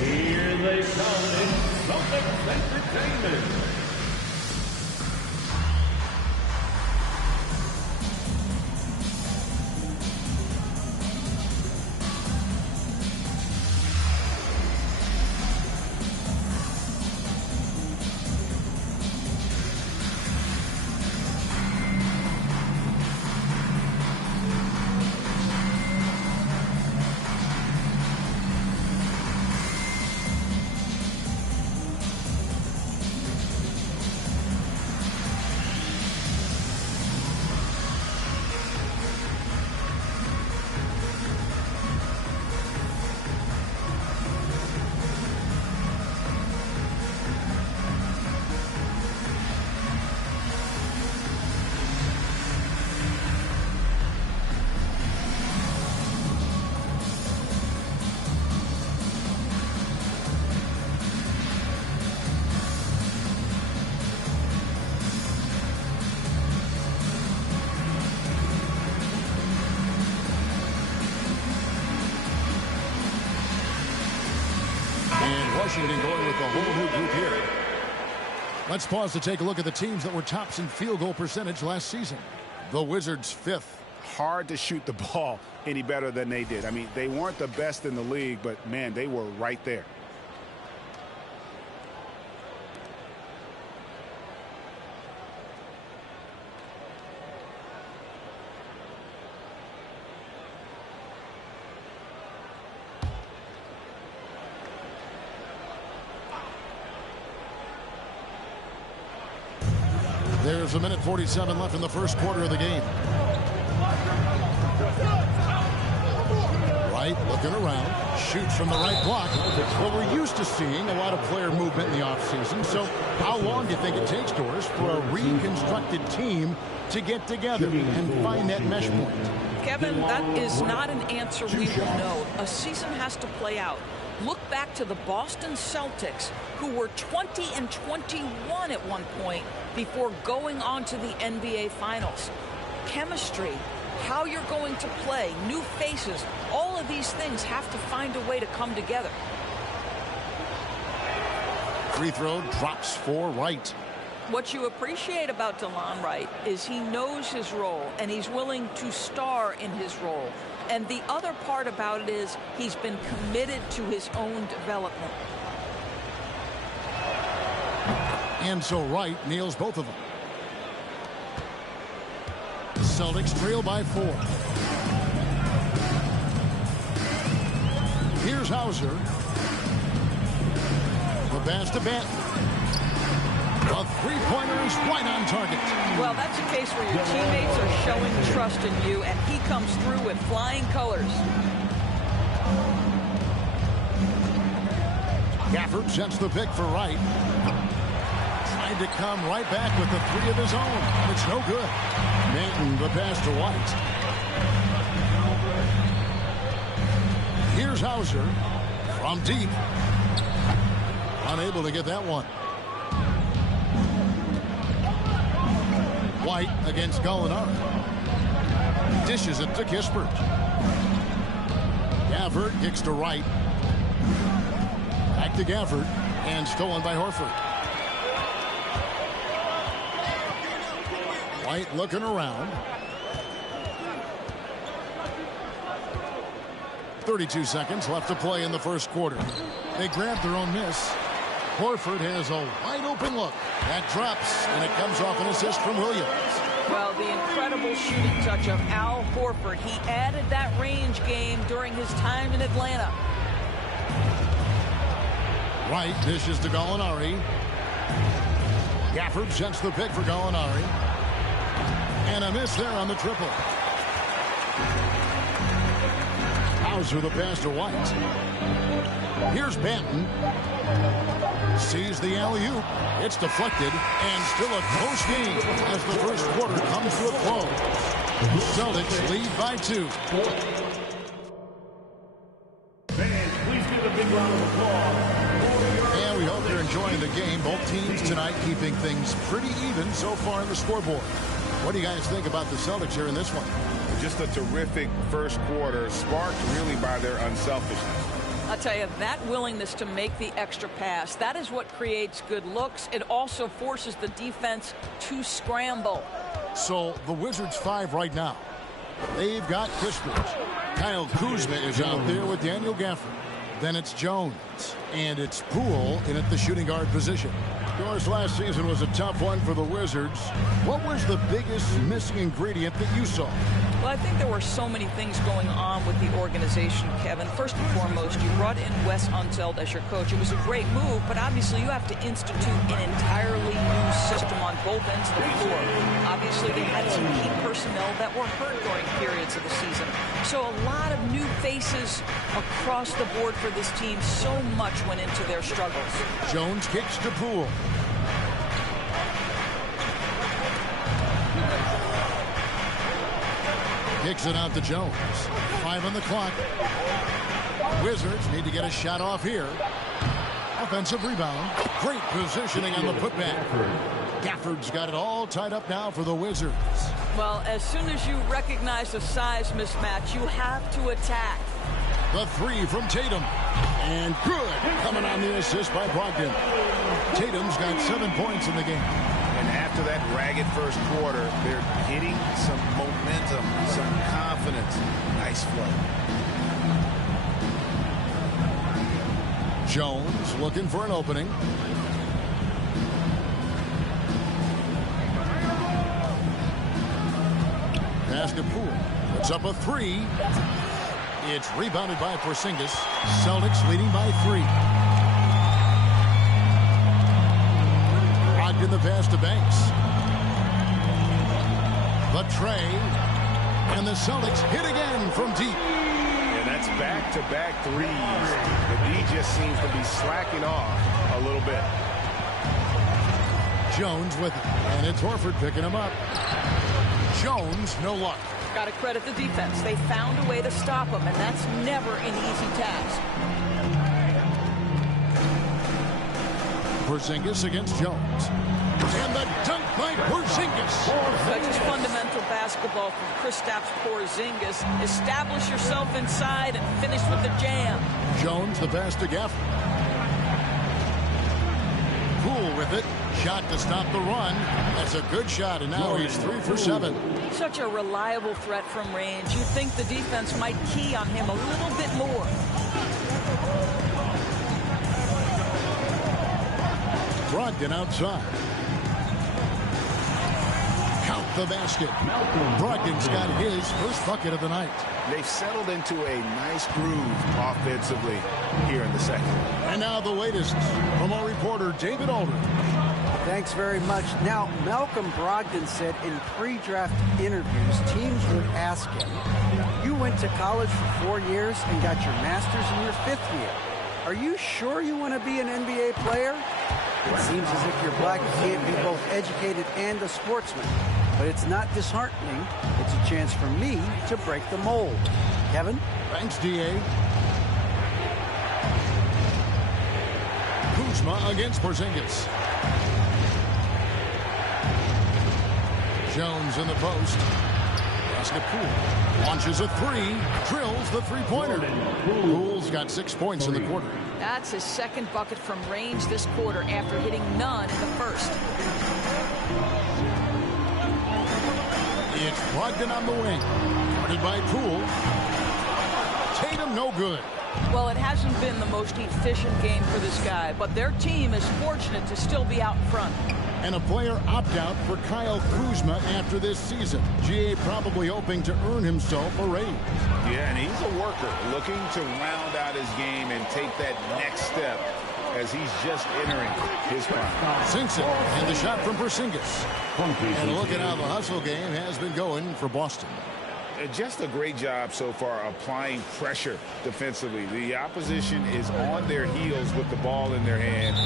Here they come in Celtics Entertainment. Washington going with the whole new group here. Let's pause to take a look at the teams that were tops in field goal percentage last season. The Wizards 5th. Hard to shoot the ball any better than they did. I mean, they weren't the best in the league, but man, they were right there. There's a minute 47 left in the first quarter of the game. Wright looking around, shoots from the right block. Well, we're used to seeing a lot of player movement in the offseason, so how long do you think it takes, Doris, for a reconstructed team to get together and find that mesh point? Kevin, that is not an answer we will know. A season has to play out. Look back to the Boston Celtics, who were 20-21 at one point before going on to the NBA Finals. Chemistry, how you're going to play, new faces, all of these things have to find a way to come together. Free throw drops for Wright. What you appreciate about DeLon Wright is he knows his role and he's willing to star in his role. And the other part about it is he's been committed to his own development. And so Wright nails both of them. The Celtics trail by 4. Here's Hauser. The pass to Benton. A three-pointer is right on target. Well, that's a case where your teammates are showing trust in you, and he comes through with flying colors. Gafford sets the pick for Wright. Tried to come right back with the three of his own. It's no good. Manton the pass to White. Here's Hauser from deep. Unable to get that one. White against Gallinari. Dishes it to Kispert. Gafford kicks to Wright. Back to Gafford. And stolen by Horford. White looking around. 32 seconds left to play in the first quarter. They grab their own miss. Horford has a wide open look. That drops, and it comes off an assist from Williams. Well, the incredible shooting touch of Al Horford. He added that range game during his time in Atlanta. Wright dishes to Gallinari. Gafford sets the pick for Gallinari. And a miss there on the triple. Hauser the pass to White. Here's Banton. Sees the alley-oop. It's deflected, and still a close game as the first quarter comes to a close. Celtics lead by 2. Fans, please give a big round of applause. And we hope you're enjoying the game. Both teams tonight keeping things pretty even so far on the scoreboard. What do you guys think about the Celtics here in this one? Just a terrific first quarter, sparked really by their unselfishness. I'll tell you, that willingness to make the extra pass, that is what creates good looks. It also forces the defense to scramble. So the Wizards 5 right now. They've got Kispert. Kyle Kuzma is out there with Daniel Gafford. Then it's Jones. And it's Poole in at the shooting guard position. Of course, last season was a tough one for the Wizards. What was the biggest missing ingredient that you saw? Well, I think there were so many things going on with the organization, Kevin. First and foremost, you brought in Wes Unseld as your coach. It was a great move, but obviously you have to institute an entirely new system on both ends of the floor. Obviously, they had some key personnel that were hurt during periods of the season. So a lot of new faces across the board for this team. So much went into their struggles. Jones kicks to Poole. Kicks it out to Jones. 5 on the clock. Wizards need to get a shot off here. Offensive rebound. Great positioning on the putback. Gafford's got it all tied up now for the Wizards. Well, as soon as you recognize the size mismatch, you have to attack. The 3 from Tatum. And good. Coming on the assist by Brogdon. Tatum's got 7 points in the game. And after that ragged first quarter, they're getting some momentum, some confidence. Nice flow. Jones looking for an opening. Pass to Poole. Puts up a 3. It's rebounded by Porzingis. Celtics leading by 3. In the pass to Banks. The tray. And the Celtics hit again from deep. And that's back-to-back threes. The D just seems to be slacking off a little bit. Jones with it. And it's Horford picking him up. Jones, no luck. Got to credit the defense. They found a way to stop him, and that's never an easy task. Porzingis against Jones. And the dunk by Porzingis. Such is fundamental basketball from Kristaps Porzingis. Establish yourself inside and finish with the jam. Jones the pass to Gafford. Poole with it. Shot to stop the run. That's a good shot, and now he's 3 for 7. Such a reliable threat from range. You'd think the defense might key on him a little bit more. Brogdon outside. Count the basket. Brogdon's got his first bucket of the night. They've settled into a nice groove offensively here in the second. And now the latest from our reporter, David Aldridge. Thanks very much. Now, Malcolm Brogdon said in pre-draft interviews, teams would ask him, you went to college for 4 years and got your master's in your 5th year. Are you sure you want to be an NBA player? It seems as if you're black, you can't be both educated and a sportsman. But it's not disheartening. It's a chance for me to break the mold. Kevin? Thanks, D.A. Kuzma against Porzingis. Jones in the post. Basket Poole. Launches a 3. Drills the three-pointer. Poole's got 6 points in the quarter. That's his second bucket from range this quarter after hitting none in the first. It's Brogdon on the wing. Guarded by Poole. Tatum, no good. Well, it hasn't been the most efficient game for this guy, but their team is fortunate to still be out in front. And a player opt-out for Kyle Kuzma after this season. GA probably hoping to earn himself a raise. Yeah, and he's a worker looking to round out his game and take that next step as he's just entering his prime. Sinks it, and the shot from Porzingis. And look at how the hustle game has been going for Boston. Just a great job so far applying pressure defensively. The opposition is on their heels with the ball in their hand.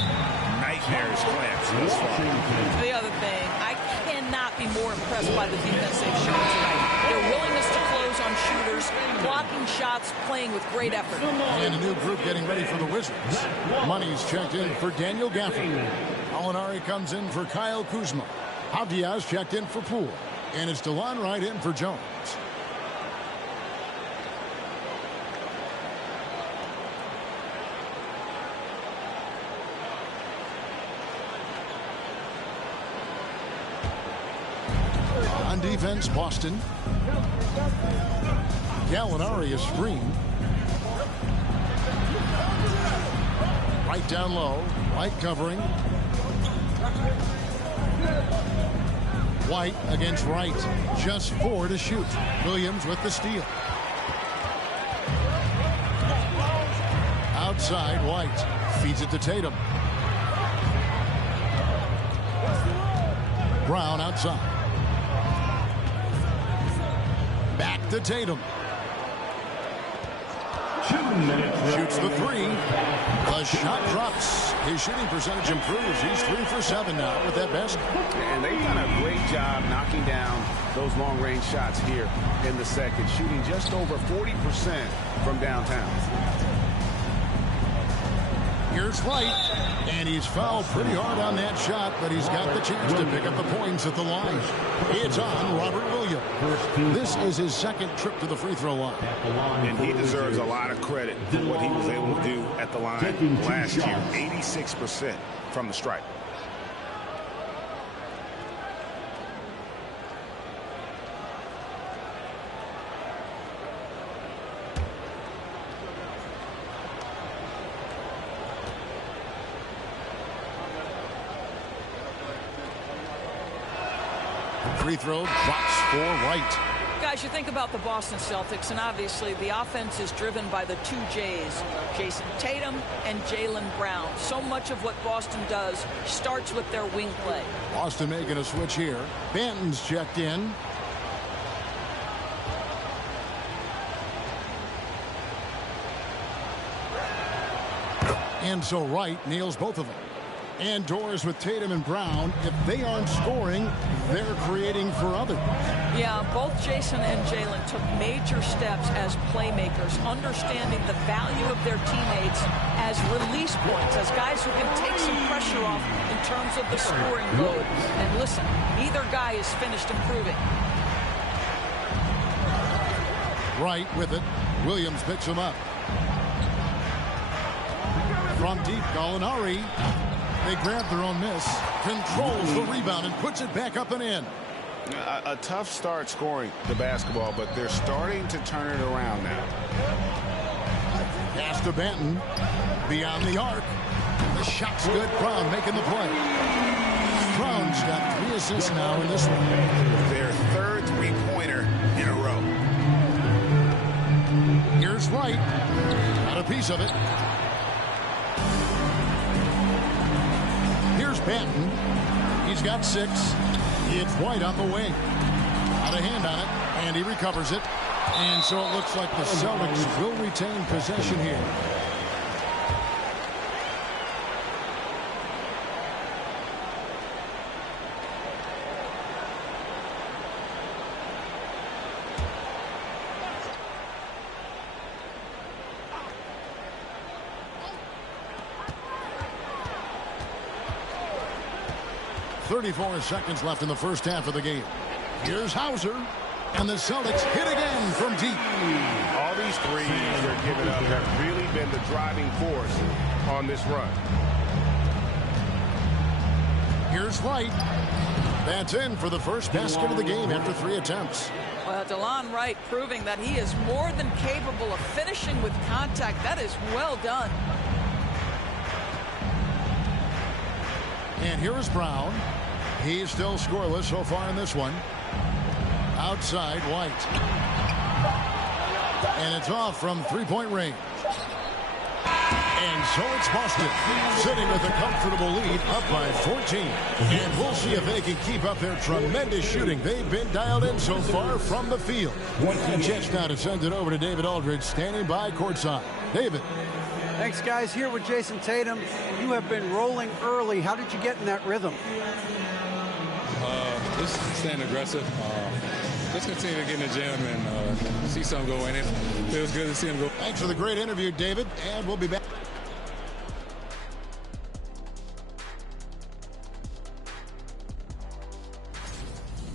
Nightmares clamps thus far. The other thing, I cannot be more impressed by the defense they've shown tonight. Their willingness to close on shooters, blocking shots, playing with great effort. And a new group getting ready for the Wizards. Money's checked in for Daniel Gafford. Alinari comes in for Kyle Kuzma. Diaz checked in for Poole. And it's DeLon Wright in for Jones. On defense, Boston. Gallinari is screened. Right down low. White covering. White against Wright. Just 4 to shoot. Williams with the steal. Outside, White. Feeds it to Tatum. Brown outside. Back to Tatum. Shoots the 3. The shot drops. His shooting percentage improves. He's 3 for 7 now with that basket. And they've done a great job knocking down those long-range shots here in the second, shooting just over 40% from downtown. Here's Wright, and he's fouled pretty hard on that shot, but he's got the chance to pick up the points at the line. It's on Robert Williams. This is his second trip to the free throw line. And he deserves a lot of credit for what he was able to do at the line last year. 86% from the stripe. Free throw drops for Wright. Guys, you think about the Boston Celtics, and obviously the offense is driven by the 2 J's, Jason Tatum and Jaylen Brown. So much of what Boston does starts with their wing play. Boston making a switch here. Banton's checked in. And so Wright nails both of them. And doors with Tatum and Brown. If they aren't scoring, they're creating for others. Yeah, both Jason and Jaylen took major steps as playmakers, understanding the value of their teammates as release points, as guys who can take some pressure off in terms of the scoring load. And listen, neither guy is finished improving. Wright with it. Williams picks him up. From deep, Gallinari. They grab their own miss, controls the rebound, and puts it back up and in. A tough start scoring the basketball, but they're starting to turn it around now. Pass to Banton. Beyond the arc. The shot's good. Brown making the play. Brown's got 3 assists now in this one. Their third three-pointer in a row. Here's Wright. Got a piece of it. Here's Banton. He's got 6. It's White on the wing. Got a hand on it, and he recovers it. And so it looks like the Celtics will retain possession here. .34 seconds left in the first half of the game. Here's Hauser, and the Celtics hit again from deep. All these threes they're giving up have really been the driving force on this run. Here's Wright. That's in for the first basket of the game after 3 attempts. Well, Well, DeLon Wright proving that he is more than capable of finishing with contact. That is well done. And here is Brown. He's still scoreless so far in this one. Outside, White. And it's off from three-point range. And so it's Boston sitting with a comfortable lead up by 14. And we'll see if they can keep up their tremendous shooting. They've been dialed in so far from the field. And chance now to send it over to David Aldridge standing by courtside. David. Thanks, guys. Here with Jason Tatum. You have been rolling early. How did you get in that rhythm? Just staying aggressive. Just continue to get in the gym and see something go in. It feels good to see him go. Thanks for the great interview, David. And we'll be back.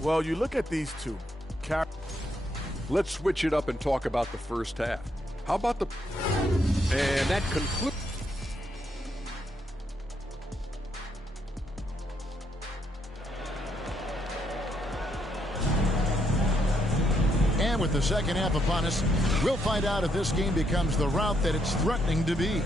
Well, you look at these two. Let's switch it up and talk about the first half. How about the... And that concludes... And with the second half upon us, we'll find out if this game becomes the route that it's threatening to be.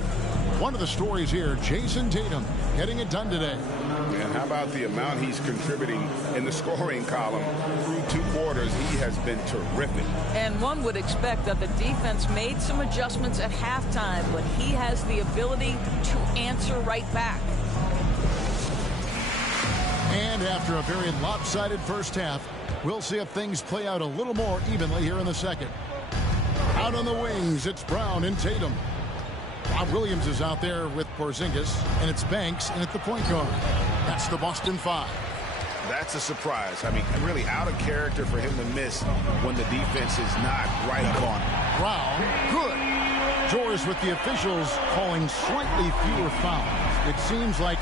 One of the stories here, Jason Tatum getting it done today. And how about the amount he's contributing in the scoring column through 2 quarters? He has been terrific. And one would expect that the defense made some adjustments at halftime, but he has the ability to answer right back. And after a very lopsided first half, we'll see if things play out a little more evenly here in the second. Out on the wings, it's Brown and Tatum. Bob Williams is out there with Porzingis, and it's Banks in at the point guard. That's the Boston 5. That's a surprise. I mean, really out of character for him to miss when the defense is not right up on him. Brown, good. George with the officials calling slightly fewer fouls. It seems like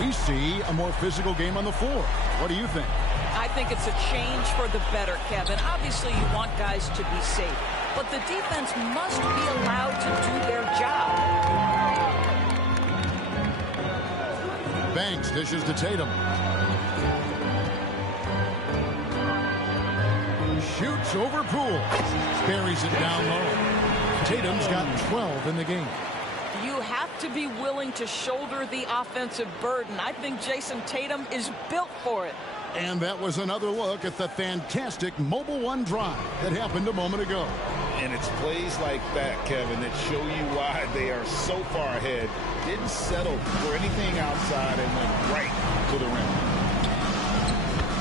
we see a more physical game on the floor. What do you think? I think it's a change for the better, Kevin. Obviously, you want guys to be safe, but the defense must be allowed to do their job. Banks dishes to Tatum. Shoots over Poole. Buries it down low. Tatum's got 12 in the game. You have to be willing to shoulder the offensive burden. I think Jason Tatum is built for it. And that was another look at the fantastic Mobile One drive that happened a moment ago. And it's plays like that, Kevin, that show you why they are so far ahead. Didn't settle for anything outside and went right to the rim.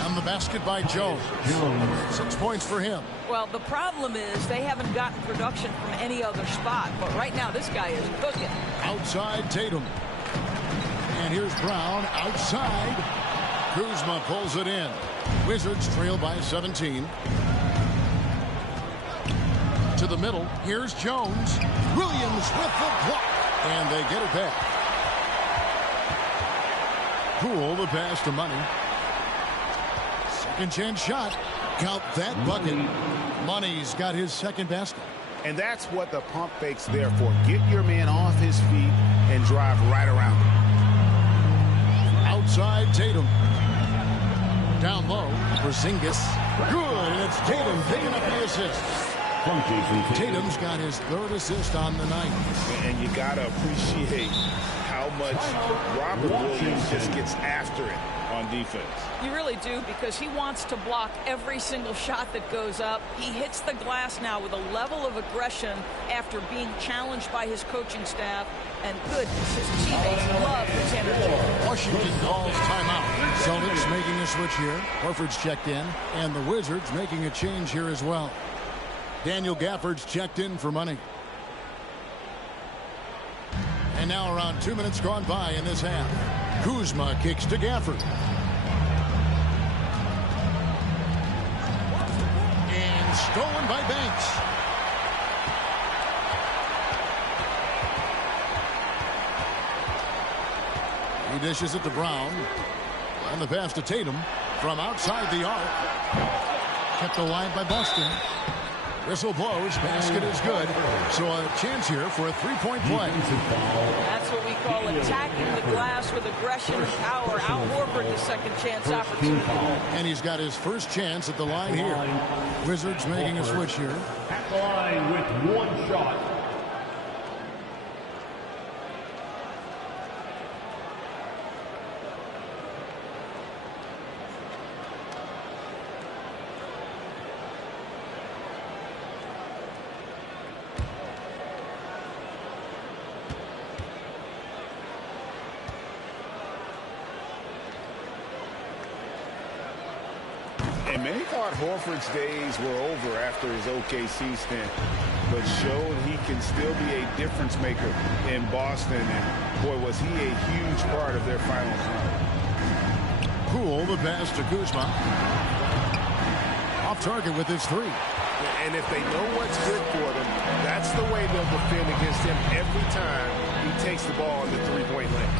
And the basket by Jones. 6 points for him. Well, the problem is they haven't gotten production from any other spot. But right now, this guy is cooking. Outside Tatum. And here's Brown outside. Kuzma pulls it in. Wizards trail by 17. To the middle. Here's Jones. Williams with the block. And they get it back. Poole the pass to Money. Second chance shot. Count that bucket. Money's got his second basket. And that's what the pump fake's there for. Get your man off his feet and drive right around him. Outside Tatum. Down low. Porzingis. Good. And it's Tatum picking up the assist. Tatum's got his third assist on the night. And you got to appreciate how much Robert Williams just gets after it on defense. You really do, because he wants to block every single shot that goes up. He hits the glass now with a level of aggression after being challenged by his coaching staff. And goodness, his teammates love his energy. Washington calls timeout. Celtics making a switch here. Horford's checked in. And the Wizards making a change here as well. Daniel Gafford's checked in for Money. And now around 2 minutes gone by in this half. Kuzma kicks to Gafford. And stolen by Banks. He dishes it to Brown. And the pass to Tatum from outside the arc. Kept alive by Boston. Whistle blows. Basket is good. So a chance here for a three-point play. That's what we call attacking the glass with aggression and power. Al Horford, the second chance opportunity. And he's got his first chance at the line here. Wizards making a switch here. At the line with one shot. And many thought Horford's days were over after his OKC stint, but showed he can still be a difference maker in Boston. And boy, was he a huge part of their finals run. Poole, the pass to Kuzma. Off target with his three. And if they know what's good for them, that's the way they'll defend against him every time he takes the ball in the three-point lane.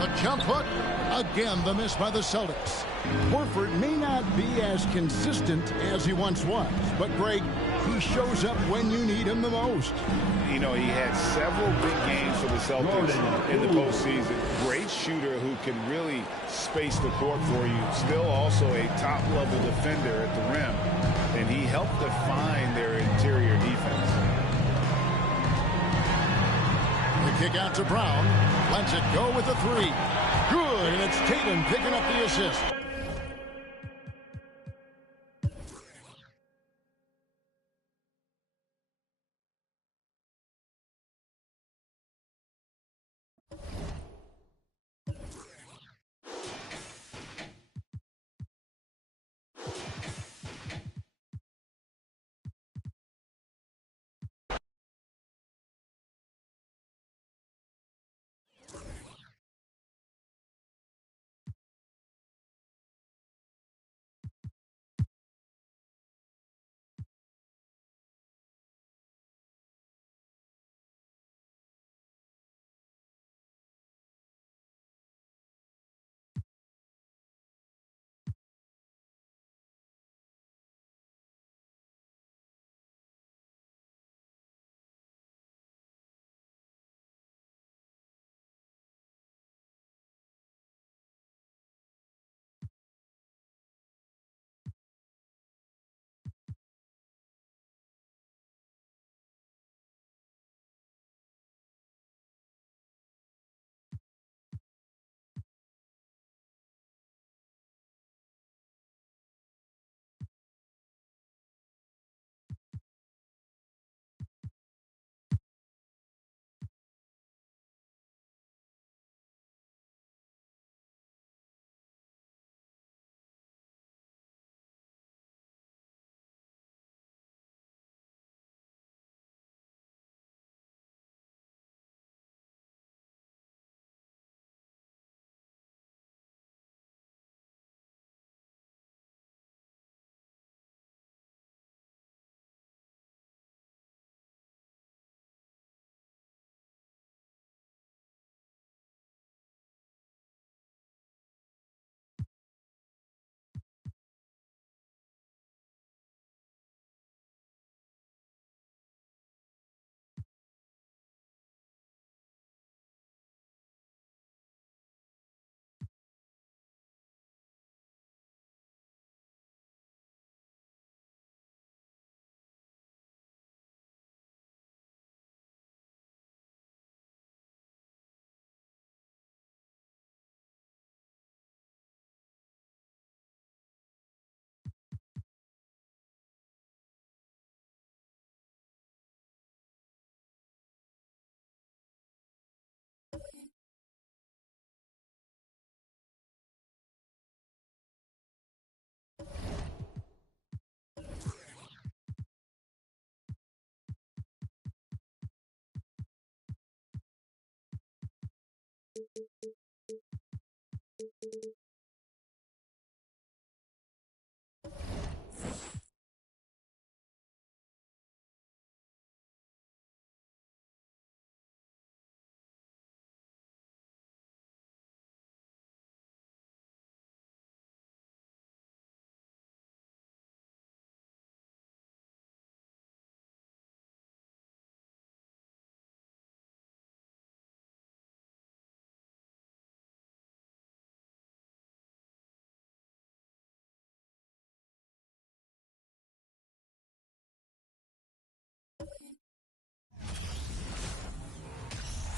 A jump hook. Again, the miss by the Celtics. Horford may not be as consistent as he once was, but Greg, he shows up when you need him the most. You know, he had several big games for the Celtics in the postseason. Great shooter who can really space the court for you. Still also a top-level defender at the rim. And he helped define their interior defense. The kick out to Brown. Lets it go with the three. Good, and it's Tatum picking up the assist.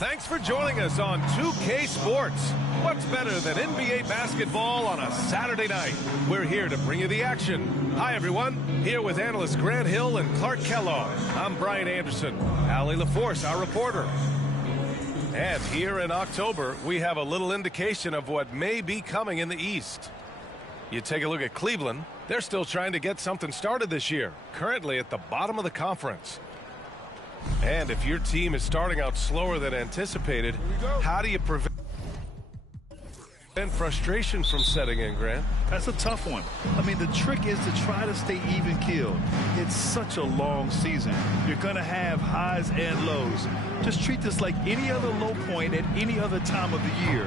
Thanks for joining us on 2K Sports. What's better than NBA basketball on a Saturday night? We're here to bring you the action. Hi, everyone. Here with analysts Grant Hill and Clark Kellogg. I'm Brian Anderson. Allie LaForce, our reporter. And here in October, we have a little indication of what may be coming in the East. You take a look at Cleveland. They're still trying to get something started this year, currently at the bottom of the conference. And if your team is starting out slower than anticipated, how do you prevent frustration from setting in, Grant? That's a tough one. I mean, the trick is to try to stay even-keeled. It's such a long season. You're going to have highs and lows. Just treat this like any other low point at any other time of the year.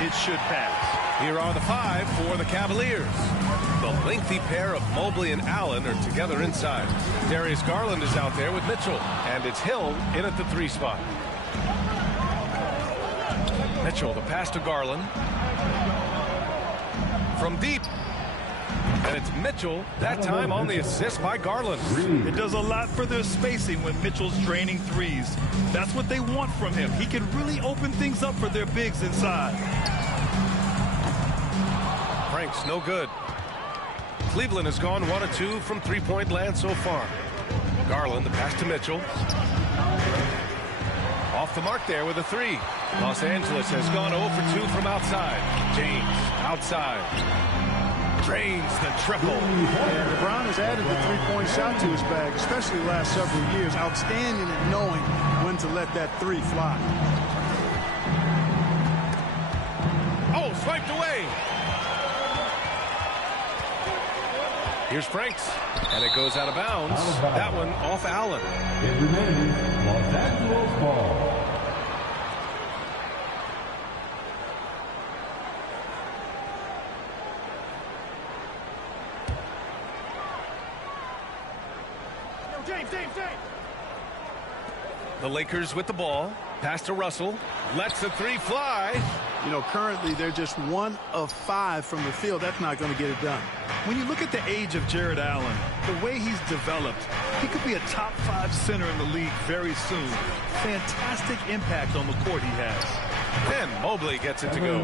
It should pass. Here are the 5 for the Cavaliers. The lengthy pair of Mobley and Allen are together inside. Darius Garland is out there with Mitchell, and it's Hill in at the 3 spot. Mitchell, the pass to Garland. From deep. And it's Mitchell, that time on the assist by Garland. It does a lot for their spacing when Mitchell's draining threes. That's what they want from him. He can really open things up for their bigs inside. Frank's no good. Cleveland has gone 1 of 2 from three-point land so far. Garland, the pass to Mitchell. Off the mark there with a 3. Los Angeles has gone 0 for 2 from outside. James, outside. Drains the triple. And LeBron has added the three-point shot to his bag, especially the last several years. Outstanding at knowing when to let that 3 fly. Oh, swiped away. Here's Franks, and it goes out of bounds. That one off Allen. It remains Los Angeles ball. James. The Lakers with the ball. Pass to Russell. Lets the 3 fly. You know, currently they're just 1 of 5 from the field. That's not going to get it done. When you look at the age of Jared Allen, the way he's developed, he could be a top 5 center in the league very soon. Fantastic impact on the court he has. And Mobley gets it to go.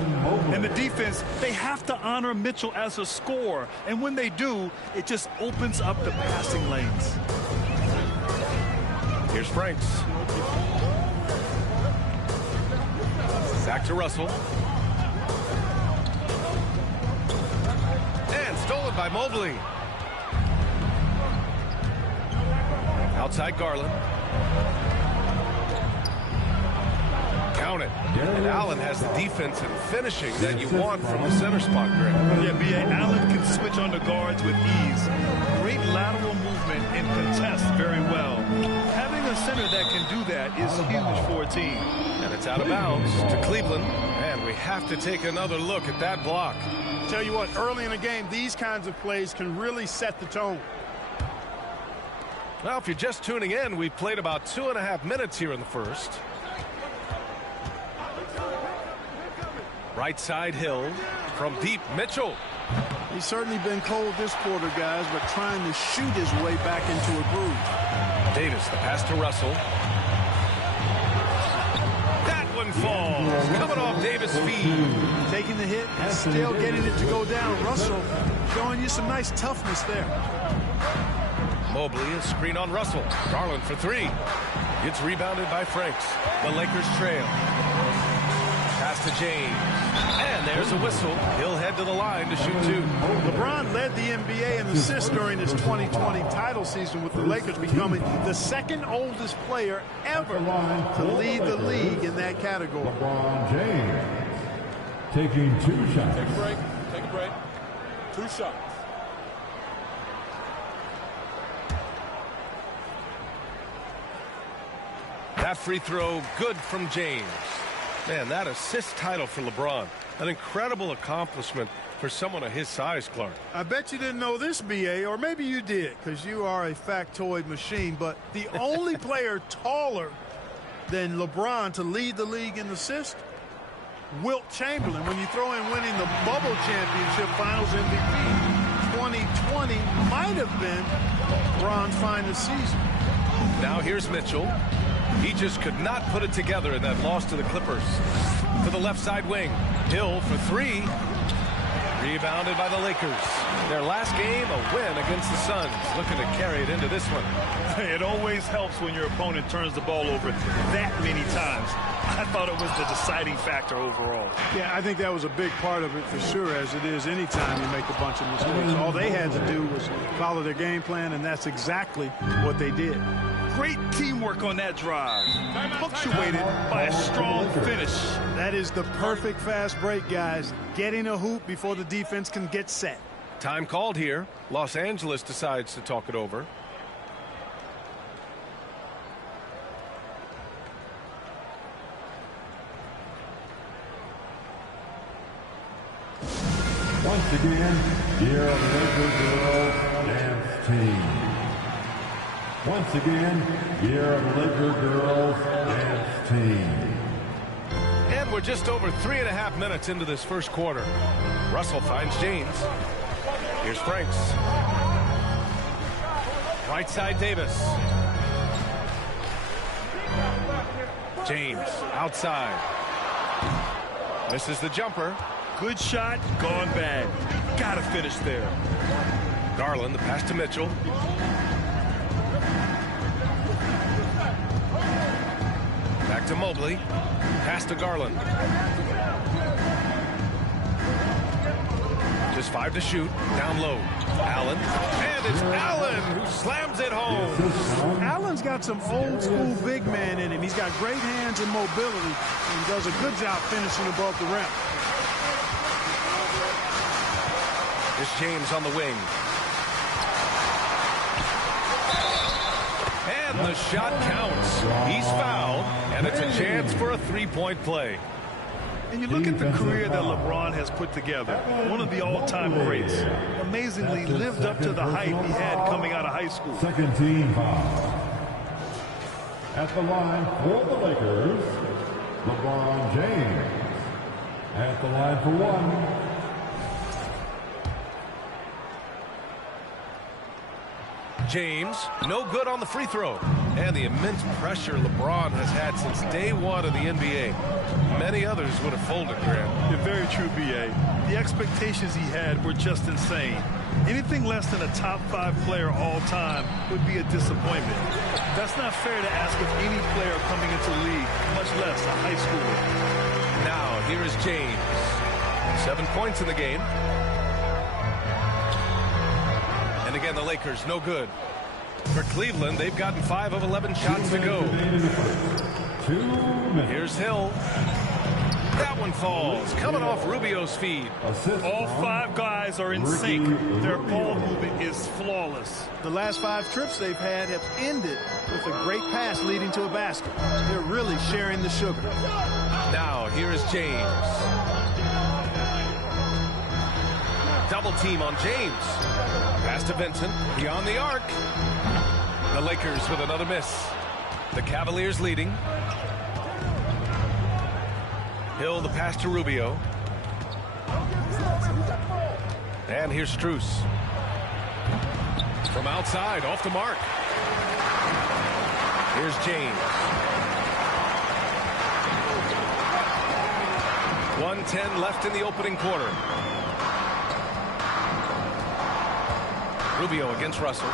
And the defense, they have to honor Mitchell as a scorer. And when they do, it just opens up the passing lanes. Here's Franks. Back to Russell. And stolen by Mobley. Outside Garland. Count it. And Allen has the defense and finishing that you want from the center spot, Greg. Yeah, B.A. Allen can switch on the guards with ease. Great lateral movement and contests very well. Having a center that can do that is huge for a team. And it's out of bounds to Cleveland. And we have to take another look at that block. Tell you what, early in the game, these kinds of plays can really set the tone. Well, if you're just tuning in, we've played about 2.5 minutes here in the first. Right side Hill. From deep, Mitchell. He's certainly been cold this quarter, guys, but trying to shoot his way back into a groove. Davis, the pass to Russell. That one falls. Coming off Davis' feet. Taking the hit and still getting it to go down. Russell showing you some nice toughness there. Mobley, a screen on Russell. Garland for 3. It's rebounded by Franks. The Lakers trail. Pass to James. And there's a whistle. He'll head to the line to shoot 2. LeBron led the NBA in assists during his 2020 title season, with the Lakers becoming the second oldest player ever to lead the league in that category. LeBron James taking 2 shots. Take a break. 2 shots. That free throw good from James. Man, that assist title for LeBron. An incredible accomplishment for someone of his size, Clark. I bet you didn't know this, B.A., or maybe you did, because you are a factoid machine, but the only player taller than LeBron to lead the league in assists, Wilt Chamberlain, when you throw in winning the Bubble Championship Finals MVP. 2020 might have been LeBron's finest season. Now here's Mitchell. He just could not put it together in that loss to the Clippers. To the left side wing. Hill for three. Rebounded by the Lakers. Their last game, a win against the Suns. Looking to carry it into this one. It always helps when your opponent turns the ball over that many times. I thought it was the deciding factor overall. Yeah, I think that was a big part of it for sure, as it is anytime you make a bunch of mistakes. All they had to do was follow their game plan, and that's exactly what they did. Great teamwork on that drive, punctuated by a strong finish. That is the perfect fast break, guys. Getting a hoop before the defense can get set. Time called here. Los Angeles decides to talk it over. Once again, your Laker girls dance team. Once again, your Laker girls dance team. And we're just over 3.5 minutes into this first quarter. Russell finds James. Here's Franks. Right side Davis. James outside. Misses the jumper. Good shot, gone bad. Gotta finish there. Garland, the pass to Mitchell. Back to Mobley. Pass to Garland. Just 5 to shoot. Down low. Allen. And it's Allen who slams it home. Allen's got some old school big man in him. He's got great hands and mobility, and he does a good job finishing above the rim. Here's James on the wing. And the shot counts. He's fouled, and it's a chance for a three-point play. And you look at the career that LeBron has put together, one of the all-time greats. Amazingly lived up to the hype he had coming out of high school. Second team foul. At the line for the Lakers, LeBron James. At the line for one. James, no good on the free throw. And the immense pressure LeBron has had since day one of the NBA. Many others would have folded, Grant. You're very true, B.A. The expectations he had were just insane. Anything less than a top 5 player all time would be a disappointment. That's not fair to ask of any player coming into the league, much less a high schooler. Now, here is James. 7 points in the game. And again, the Lakers, no good. For Cleveland, they've gotten 5 of 11 shots to go. Here's Hill. That one falls, coming off Rubio's feed. All 5 guys are in sync. Their ball movement is flawless. The last 5 trips they've had have ended with a great pass leading to a basket. They're really sharing the sugar. Now, here is James. Double team on James. Pass to Vincent, beyond the arc. The Lakers with another miss. The Cavaliers leading. Hill, the pass to Rubio. And here's Strus. From outside, off the mark. Here's James. 1:10 left in the opening quarter. Rubio against Russell.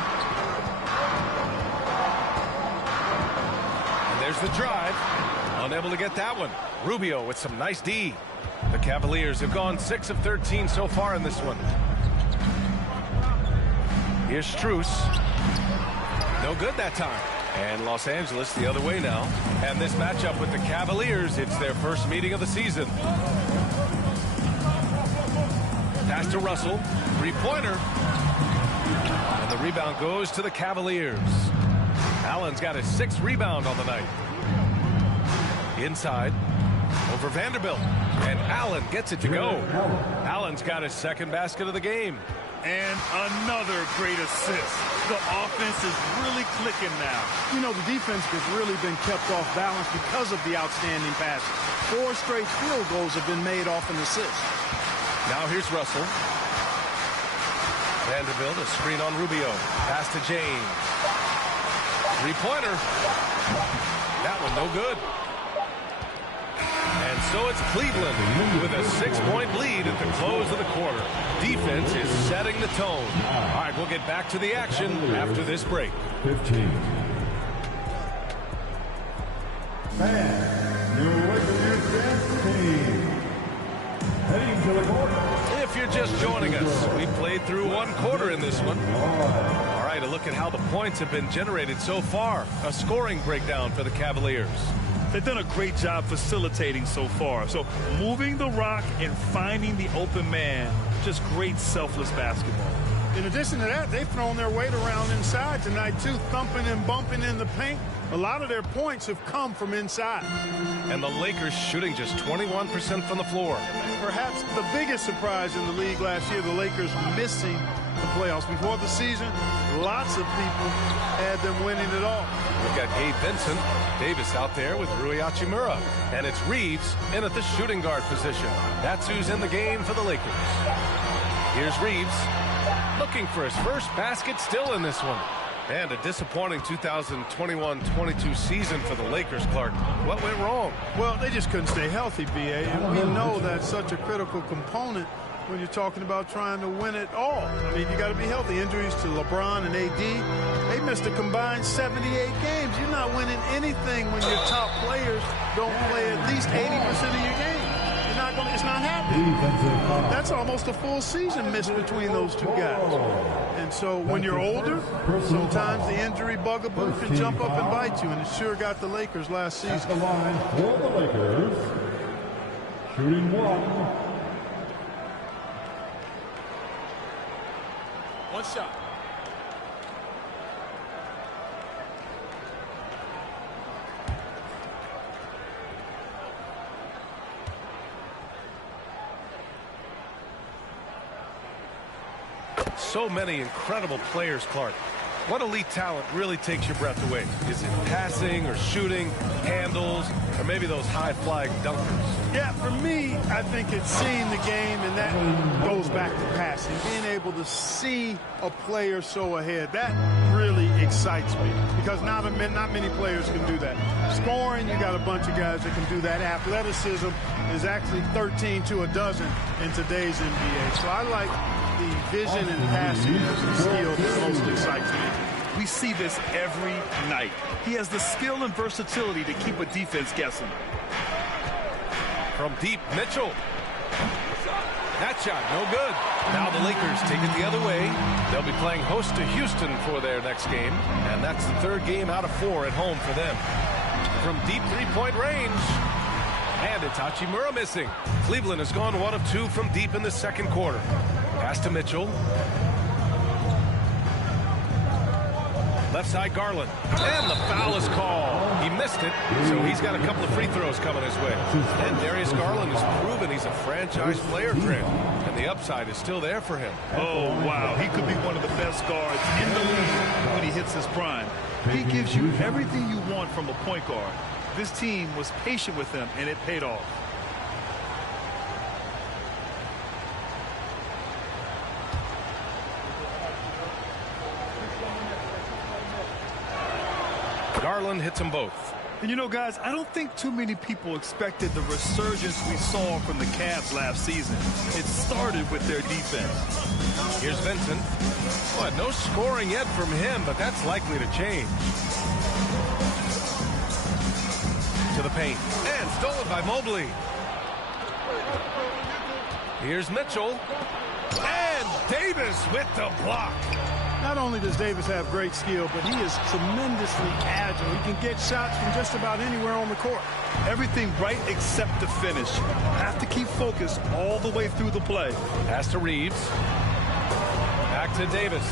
And there's the drive. Unable to get that one. Rubio with some nice D. The Cavaliers have gone 6 of 13 so far in this one. Here's Strus. No good that time. And Los Angeles the other way now. And this matchup with the Cavaliers, it's their first meeting of the season. Pass to Russell. Three-pointer. And the rebound goes to the Cavaliers. Allen's got his 6th rebound on the night. Inside. Over Vanderbilt. And Allen gets it to go. Allen's got his 2nd basket of the game. And another great assist. The offense is really clicking now. You know, the defense has really been kept off balance because of the outstanding passes. 4 straight field goals have been made off an assist. Now here's Russell. Vanderbilt, a screen on Rubio. Pass to James. Three-pointer. That one no good. And so it's Cleveland with a 6-point lead at the close of the quarter. Defense is setting the tone. All right, we'll get back to the action after this break. 15. And your Lakers dance team heading to the court. If you're just joining us, we played through one quarter in this one. All right, a look at how the points have been generated so far. A scoring breakdown for the Cavaliers. They've done a great job facilitating so far. So moving the rock and finding the open man, just great selfless basketball. In addition to that, they've thrown their weight around inside tonight, too, thumping and bumping in the paint. A lot of their points have come from inside. And the Lakers shooting just 21% from the floor. Perhaps the biggest surprise in the league last year, the Lakers missing the playoffs. Before the season, lots of people had them winning it all. We've got Gabe Vincent, Davis out there with Rui Hachimura. And it's Reeves in at the shooting guard position. That's who's in the game for the Lakers. Here's Reeves looking for his first basket still in this one. And a disappointing 2021-22 season for the Lakers, Clark. What went wrong? Well, they just couldn't stay healthy, B.A. And we know that's such a critical component when you're talking about trying to win it all. I mean, you got to be healthy. Injuries to LeBron and AD, they missed a combined 78 games. You're not winning anything when your top players don't play at least 80% of your game. It's not happening. That's almost a full season missed between those two guys. And so when you're older, sometimes the injury bugaboo can jump up and bite you, and it sure got the Lakers last season. At the line for the Lakers, shooting one. One shot. So many incredible players, Clark. What elite talent really takes your breath away? Is it passing or shooting, handles, or maybe those high-flying dunkers? Yeah, for me, I think it's seeing the game, and that goes back to passing. Being able to see a player so ahead, that really excites me because not many players can do that. Scoring, you got a bunch of guys that can do that. Athleticism is actually 13 to a dozen in today's NBA. So I like the vision and passing as the skill that most excites me. We see this every night. He has the skill and versatility to keep a defense guessing. From deep, Mitchell. That shot, no good. Now the Lakers take it the other way. They'll be playing host to Houston for their next game, and that's the third game out of 4 at home for them. From deep three-point range, and it's Hachimura missing. Cleveland has gone 1 of 2 from deep in the second quarter. Pass to Mitchell. Left side, Garland. And the foul is called. He missed it, so he's got a couple of free throws coming his way. And Darius Garland has proven he's a franchise player, Trent. And the upside is still there for him. Oh, wow. He could be one of the best guards in the league when he hits his prime. He gives you everything you want from a point guard. This team was patient with him, and it paid off. Garland hits them both. And you know, guys, I don't think too many people expected the resurgence we saw from the Cavs last season. It started with their defense. Here's Vincent. Well, no scoring yet from him, but that's likely to change. To the paint. And stolen by Mobley. Here's Mitchell. And Davis with the block. Not only does Davis have great skill, but he is tremendously agile. He can get shots from just about anywhere on the court. Everything right except the finish. Have to keep focused all the way through the play. Pass to Reeves. Back to Davis.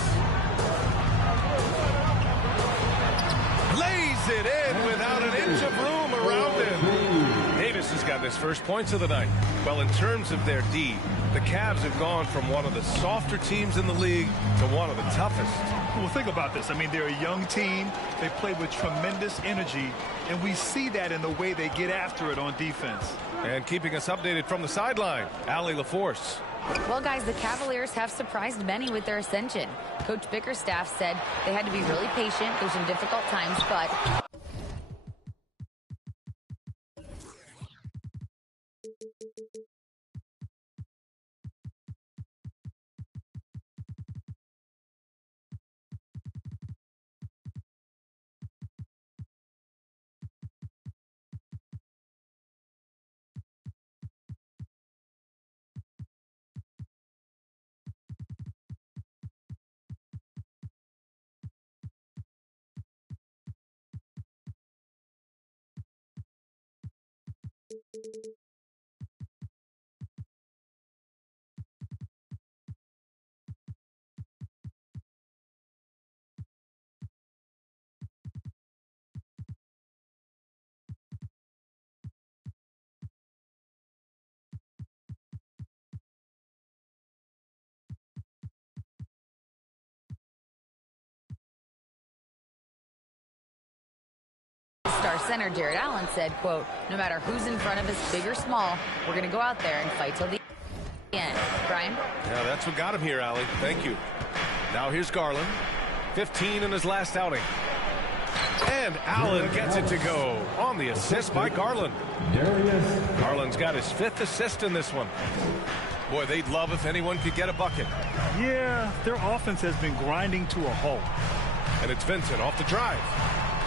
Lays it in without an inch of room around him. Davis has got his first points of the night. Well, in terms of their D, the Cavs have gone from one of the softer teams in the league to one of the toughest. Well, think about this. I mean, they're a young team. They play with tremendous energy, and we see that in the way they get after it on defense. And keeping us updated from the sideline, Allie LaForce. Well, guys, the Cavaliers have surprised many with their ascension. Coach Bickerstaff said they had to be really patient through some difficult times, but Star center Jared Allen said, quote, "No matter who's in front of us, big or small, we're going to go out there and fight till the end." Brian? Yeah, that's what got him here, Allie. Thank you. Now here's Garland. 15 in his last outing. And Allen gets it to go on the assist by Garland. Garland's got his 5th assist in this one. Boy, they'd love if anyone could get a bucket. Yeah, their offense has been grinding to a halt. And it's Vincent off the drive.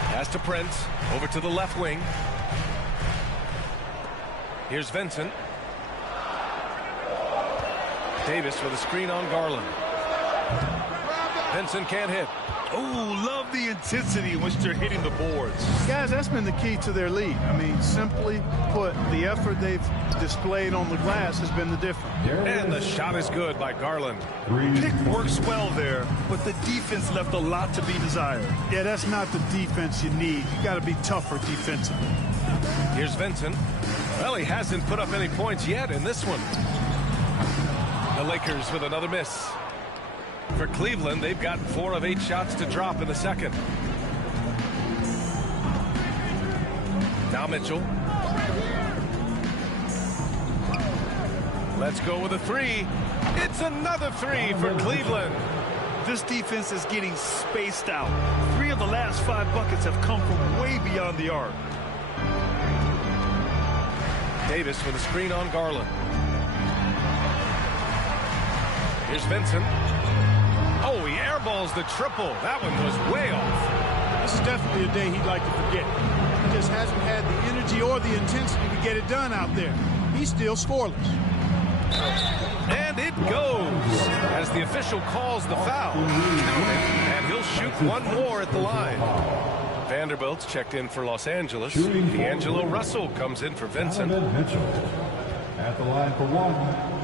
Pass to Prince, over to the left wing. Here's Vincent. Davis with a screen on Garland. Vincent can't hit. Oh, love the intensity in which they're hitting the boards. Guys, that's been the key to their lead. I mean, simply put, the effort they've displayed on the glass has been the difference. And the shot is good by Garland. Pick works well there, but the defense left a lot to be desired. Yeah, that's not the defense you need. You got to be tougher defensively. Here's Vincent. Well, he hasn't put up any points yet in this one. The Lakers with another miss. For Cleveland, they've got 4 of 8 shots to drop in the second. Now Mitchell. Let's go with a 3. It's another 3 for Cleveland. This defense is getting spaced out. 3 of the last 5 buckets have come from way beyond the arc. Davis with a screen on Garland. Here's Vincent. Oh, he airballs the triple. That one was way off. This is definitely a day he'd like to forget. He just hasn't had the energy or the intensity to get it done out there. He's still scoreless. And it goes as the official calls the foul. And he'll shoot one more at the line. Vanderbilt's checked in for Los Angeles. D'Angelo Russell comes in for Vincent. Mitchell at the line for 1.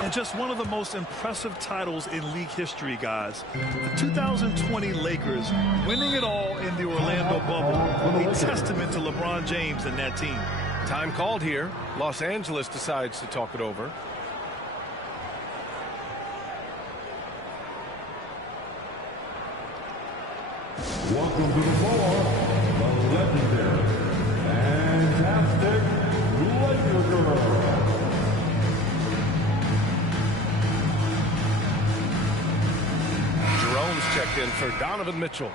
And just one of the most impressive titles in league history, guys. The 2020 Lakers winning it all in the Orlando bubble. A testament to LeBron James and that team. Time called here. Los Angeles decides to talk it over. Welcome to the floor, the legendary, fantastic Laker girl. Jerome's checked in for Donovan Mitchell.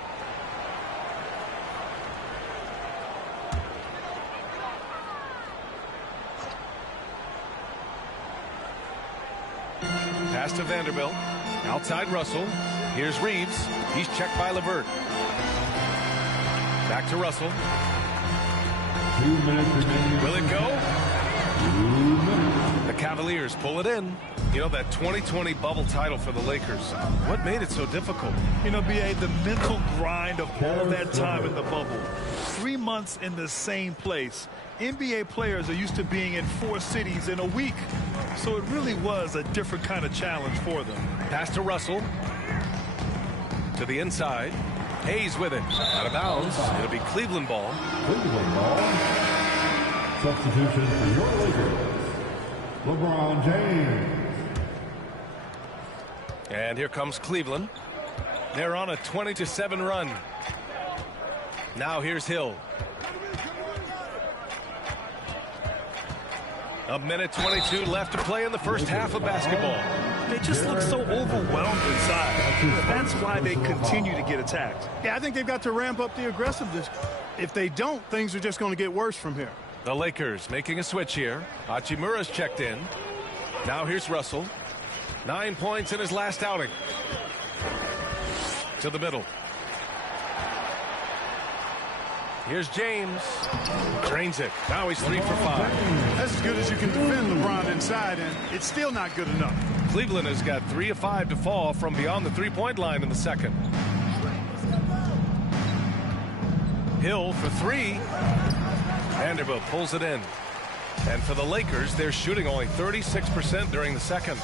Pass to Vanderbilt. Outside Russell. Here's Reeves. He's checked by LeVert. Back to Russell. 2 minutes remaining. Will it go? 2 minutes. The Cavaliers pull it in. You know, that 2020 bubble title for the Lakers. What made it so difficult? You know, B.A., the mental grind of all that time in the bubble. 3 months in the same place. NBA players are used to being in 4 cities in a week. So it really was a different kind of challenge for them. Pass to Russell. To the inside. Hayes with it. Out of bounds. It'll be Cleveland ball. Cleveland ball. Substitution for your Lakers, LeBron James. And here comes Cleveland. They're on a 20-7 run. Now here's Hill. A minute 22 left to play in the first half of basketball. They just look so overwhelmed inside. That's why they continue to get attacked. Yeah, I think they've got to ramp up the aggressiveness. If they don't, things are just going to get worse from here. The Lakers making a switch here. Hachimura's checked in. Now here's Russell. 9 points in his last outing. To the middle. Here's James. Drains it. Now he's 3 for 5. That's as good as you can defend LeBron inside, and it's still not good enough. Cleveland has got 3 of 5 to fall from beyond the 3-point line in the second. Hill for three. Vanderbilt pulls it in. And for the Lakers, they're shooting only 36% during the second.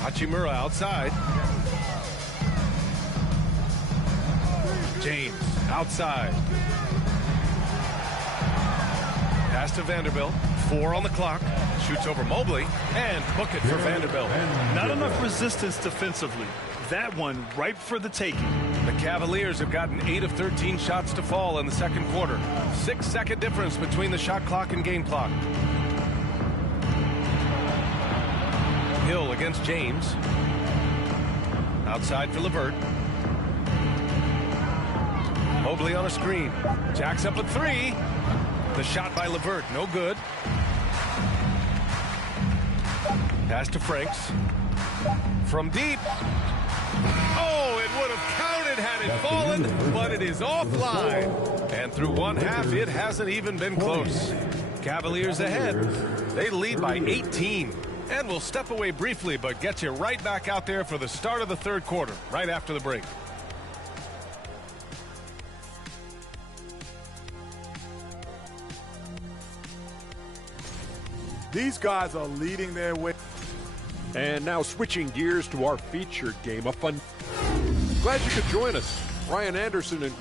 Hachimura outside. James outside. Pass to Vanderbilt. 4 on the clock. Shoots over Mobley and book it for Vanderbilt. Not enough resistance defensively. That one ripe for the taking. The Cavaliers have gotten 8 of 13 shots to fall in the second quarter. 6-second difference between the shot clock and game clock. Hill against James. Outside for LeVert. Mobley on a screen. Jacks up a 3. The shot by LeVert, no good. Pass to Franks. From deep. Oh, it would have counted had it fallen, but it is offline. And through one half, it hasn't even been close. Cavaliers ahead. They lead by 18. And we'll step away briefly, but get you right back out there for the start of the third quarter, right after the break. These guys are leading their way. And now switching gears to our featured game, a fun. Glad you could join us. Ryan Anderson and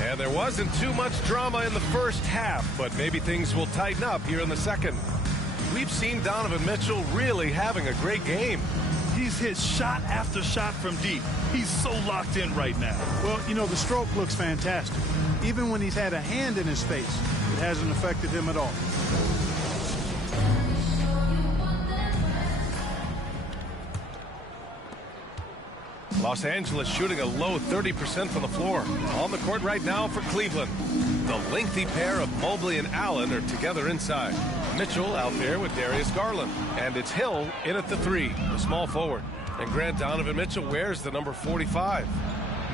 And there wasn't too much drama in the first half, but maybe things will tighten up here in the second. We've seen Donovan Mitchell really having a great game. He's hit shot after shot from deep. He's so locked in right now. Well, you know, the stroke looks fantastic. Even when he's had a hand in his face, it hasn't affected him at all. Los Angeles shooting a low 30% from the floor. On the court right now for Cleveland. The lengthy pair of Mobley and Allen are together inside. Mitchell out there with Darius Garland. And it's Hill in at the 3, the small forward. And Grant, Donovan Mitchell wears the number 45.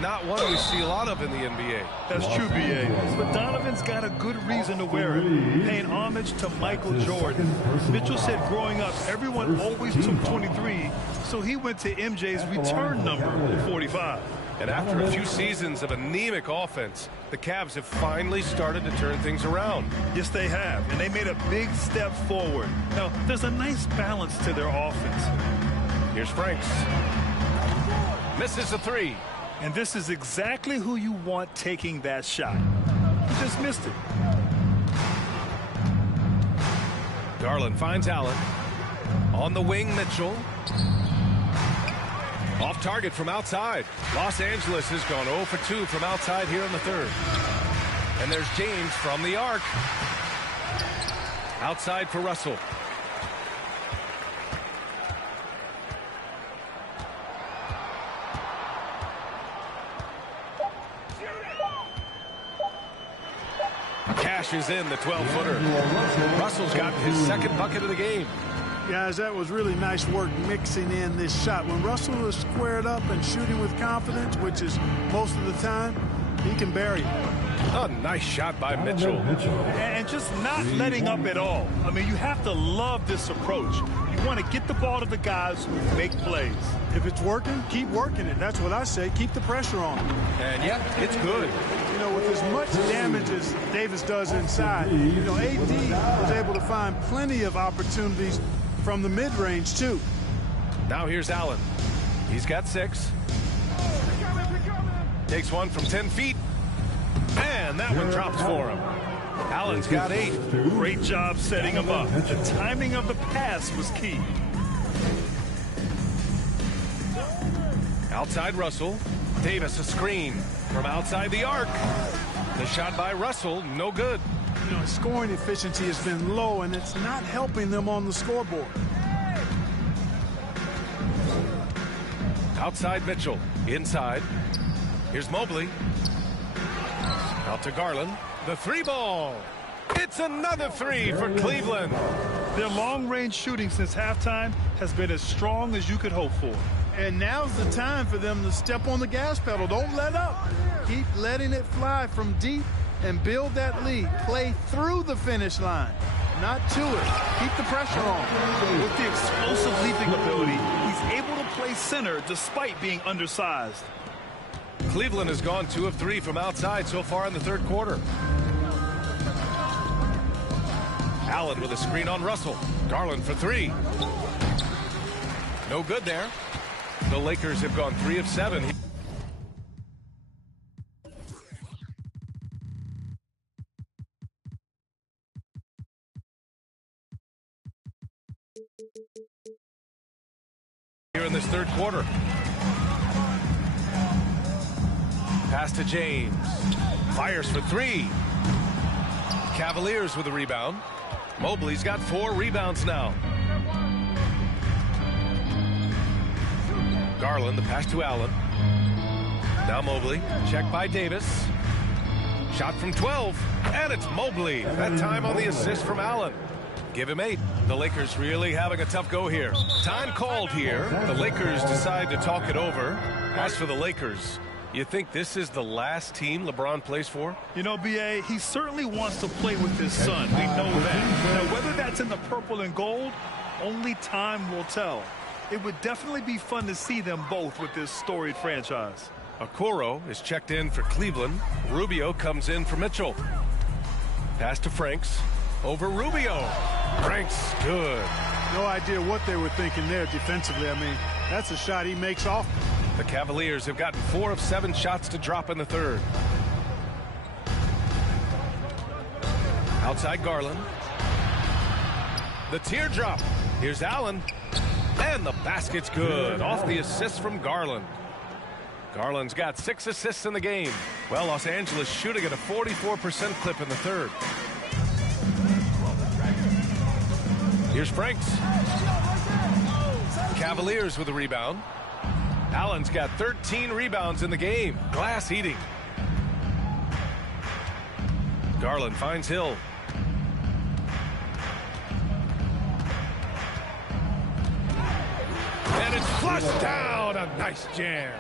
Not one we see a lot of in the NBA. That's true, B.A. But Donovan's got a good reason to wear it, paying homage to Michael Jordan. Mitchell said growing up, everyone always took 23, so he went to MJ's return number, 45. And after a few seasons of anemic offense, the Cavs have finally started to turn things around. Yes, they have, and they made a big step forward. Now, there's a nice balance to their offense. Here's Franks. Misses a 3. And this is exactly who you want taking that shot. He just missed it. Garland finds Allen. On the wing, Mitchell. Off target from outside. Los Angeles has gone 0 for 2 from outside here in the third. And there's James from the arc. Outside for Russell. Cashes in the 12-footer. Russell's got his second bucket of the game. Guys, that was really nice work mixing in this shot. When Russell is squared up and shooting with confidence, which is most of the time, he can bury it. A nice shot by Mitchell. And just not letting up at all. I mean, you have to love this approach. You want to get the ball to the guys who make plays. If it's working, keep working it. That's what I say. Keep the pressure on him. And, yeah, it's good. You know, with as much damage as Davis does inside, you know, AD was able to find plenty of opportunities from the mid-range, too. Now here's Allen. He's got 6. Takes one from 10 feet. And that one drops for him. Allen's got 8. Great job setting him up. The timing of the pass was key. Outside Russell. Davis a screen from outside the arc. The shot by Russell, no good. You know, his scoring efficiency has been low, and it's not helping them on the scoreboard. Outside Mitchell. Inside. Here's Mobley. Out to Garland. The 3-ball. It's another 3 for Cleveland. Their long-range shooting since halftime has been as strong as you could hope for. And now's the time for them to step on the gas pedal. Don't let up. Keep letting it fly from deep and build that lead. Play through the finish line. not to it. Keep the pressure on. With the explosive leaping ability, he's able to play center despite being undersized. Cleveland has gone 2 of 3 from outside so far in the third quarter. Allen with a screen on Russell. Garland for 3. No good there. The Lakers have gone 3 of 7. Here in this third quarter. Pass to James. Fires for 3. Cavaliers with a rebound. Mobley's got 4 rebounds now. Garland, the pass to Allen. Now Mobley, checked by Davis. Shot from 12, and it's Mobley. That time on the assist from Allen. Give him 8. The Lakers really having a tough go here. Time called here. The Lakers decide to talk it over. As for the Lakers, you think this is the last team LeBron plays for? You know, B.A., he certainly wants to play with his son. We know that. Now, whether that's in the purple and gold, only time will tell. It would definitely be fun to see them both with this storied franchise. Okoro is checked in for Cleveland. Rubio comes in for Mitchell. Pass to Franks. Over Rubio. Franks, good. No idea what they were thinking there defensively. I mean, that's a shot he makes off. The Cavaliers have gotten 4 of 7 shots to drop in the third. Outside Garland. The teardrop. Here's Allen. And the basket's good. Off the assist from Garland. Garland's got 6 assists in the game. Well, Los Angeles shooting at a 44% clip in the third. Here's Franks. Cavaliers with a rebound. Allen's got 13 rebounds in the game. Glass eating. Garland finds Hill. And it's flushed down. A nice jam.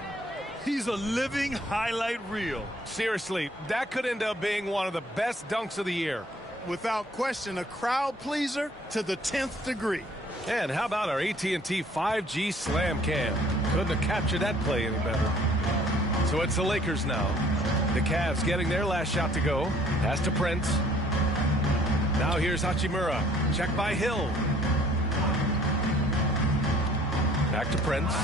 He's a living highlight reel. Seriously, that could end up being one of the best dunks of the year. Without question, a crowd pleaser to the 10th degree. And how about our AT&T 5G Slam Cam? Couldn't have captured that play any better. So it's the Lakers now. The Cavs getting their last shot to go. Pass to Prince. Now here's Hachimura. Checked by Hill. Back to Prince.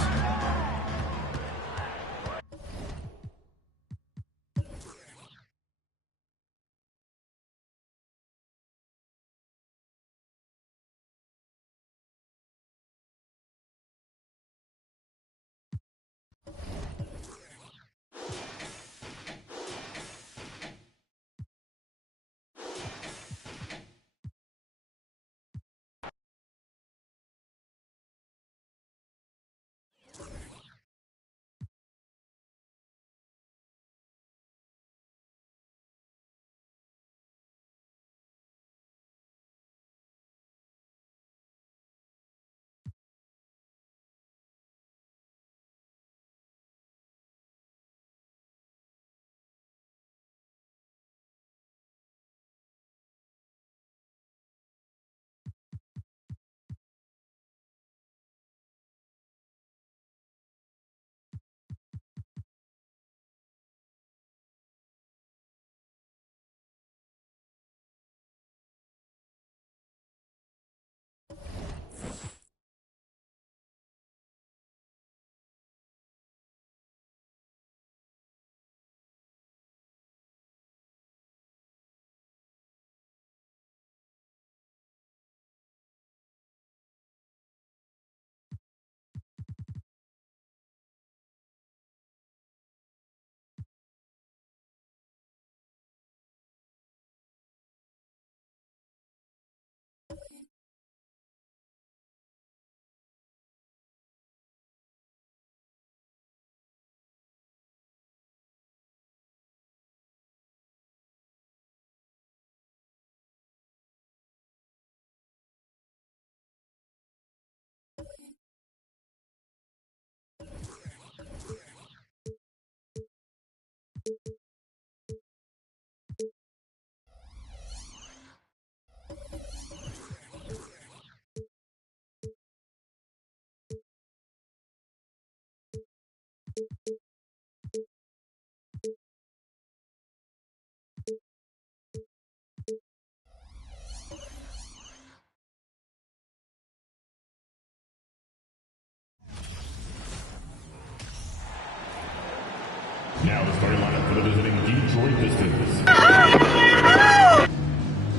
Now the starting lineup for the visiting Detroit Pistons.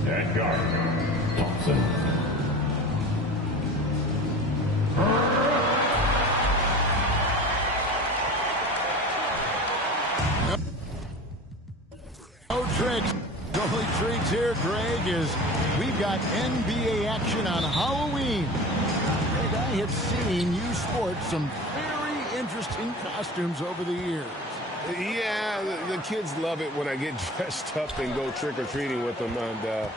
At guard, Thompson. No tricks. The only tricks here, Greg, is we've got NBA action on Halloween. Greg, I have seen you sport some very interesting costumes over the years. Yeah, the kids love it when I get dressed up and go trick-or-treating with them. And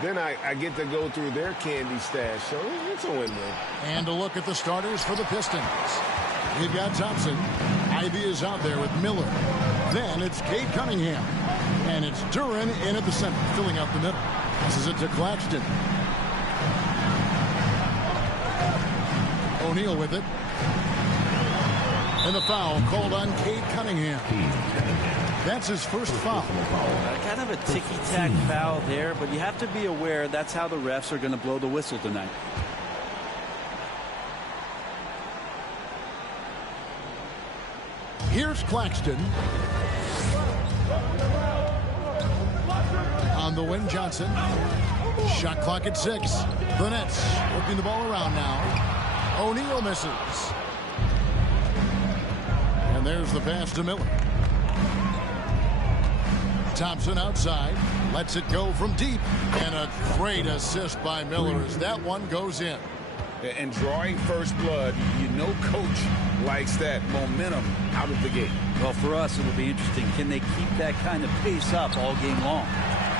then I get to go through their candy stash, so it's a win-win. And a look at the starters for the Pistons. We've got Thompson. Ivy is out there with Miller. Then it's Cade Cunningham. And it's Duran in at the center, filling out the middle. Passes it to Claxton. O'Neal with it. And the foul called on Cade Cunningham. That's his first foul. Kind of a ticky-tack foul there, but you have to be aware that's how the refs are going to blow the whistle tonight. Here's Claxton. On the wing, Johnson. Shot clock at 6. The Nets working the ball around now. O'Neal misses. And there's the pass to Miller. Thompson outside. Lets it go from deep. And a great assist by Miller as that one goes in. And drawing first blood, you know coach likes that momentum out of the gate. Well, for us, it'll be interesting. Can they keep that kind of pace up all game long?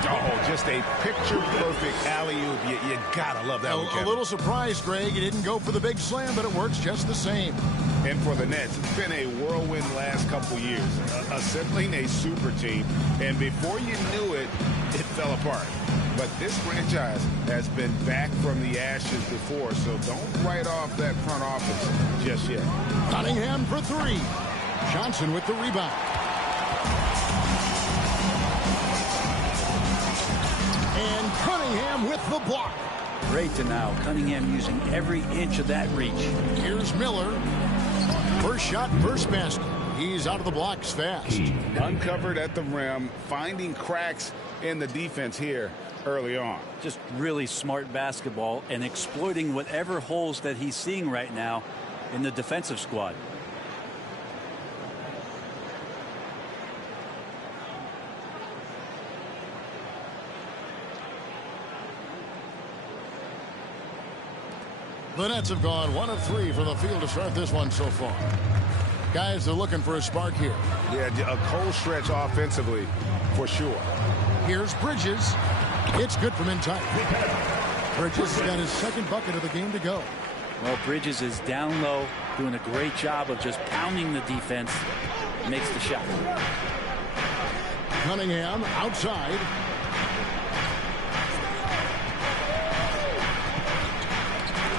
Oh, just a picture-perfect alley-oop. You gotta love that one, Kevin. A little surprised, Greg. He didn't go for the big slam, but it works just the same. And for the Nets, it's been a whirlwind last couple years. Assembling a super team, and before you knew it, it fell apart. But this franchise has been back from the ashes before, so don't write off that front office just yet. Cunningham for 3. Johnson with the rebound. And Cunningham with the block. Great to now. Cunningham using every inch of that reach. Here's Miller. First shot, first basket. He's out of the blocks fast. Uncovered at the rim, finding cracks in the defense here early on. Just really smart basketball and exploiting whatever holes that he's seeing right now in the defensive squad. The Nets have gone 1 of 3 from the field to start this one so far. Guys, they're looking for a spark here. Yeah, a cold stretch offensively for sure. Here's Bridges. It's good from in tight. Bridges has got his second bucket of the game to go. Well, Bridges is down low, doing a great job of just pounding the defense. Makes the shot. Cunningham outside.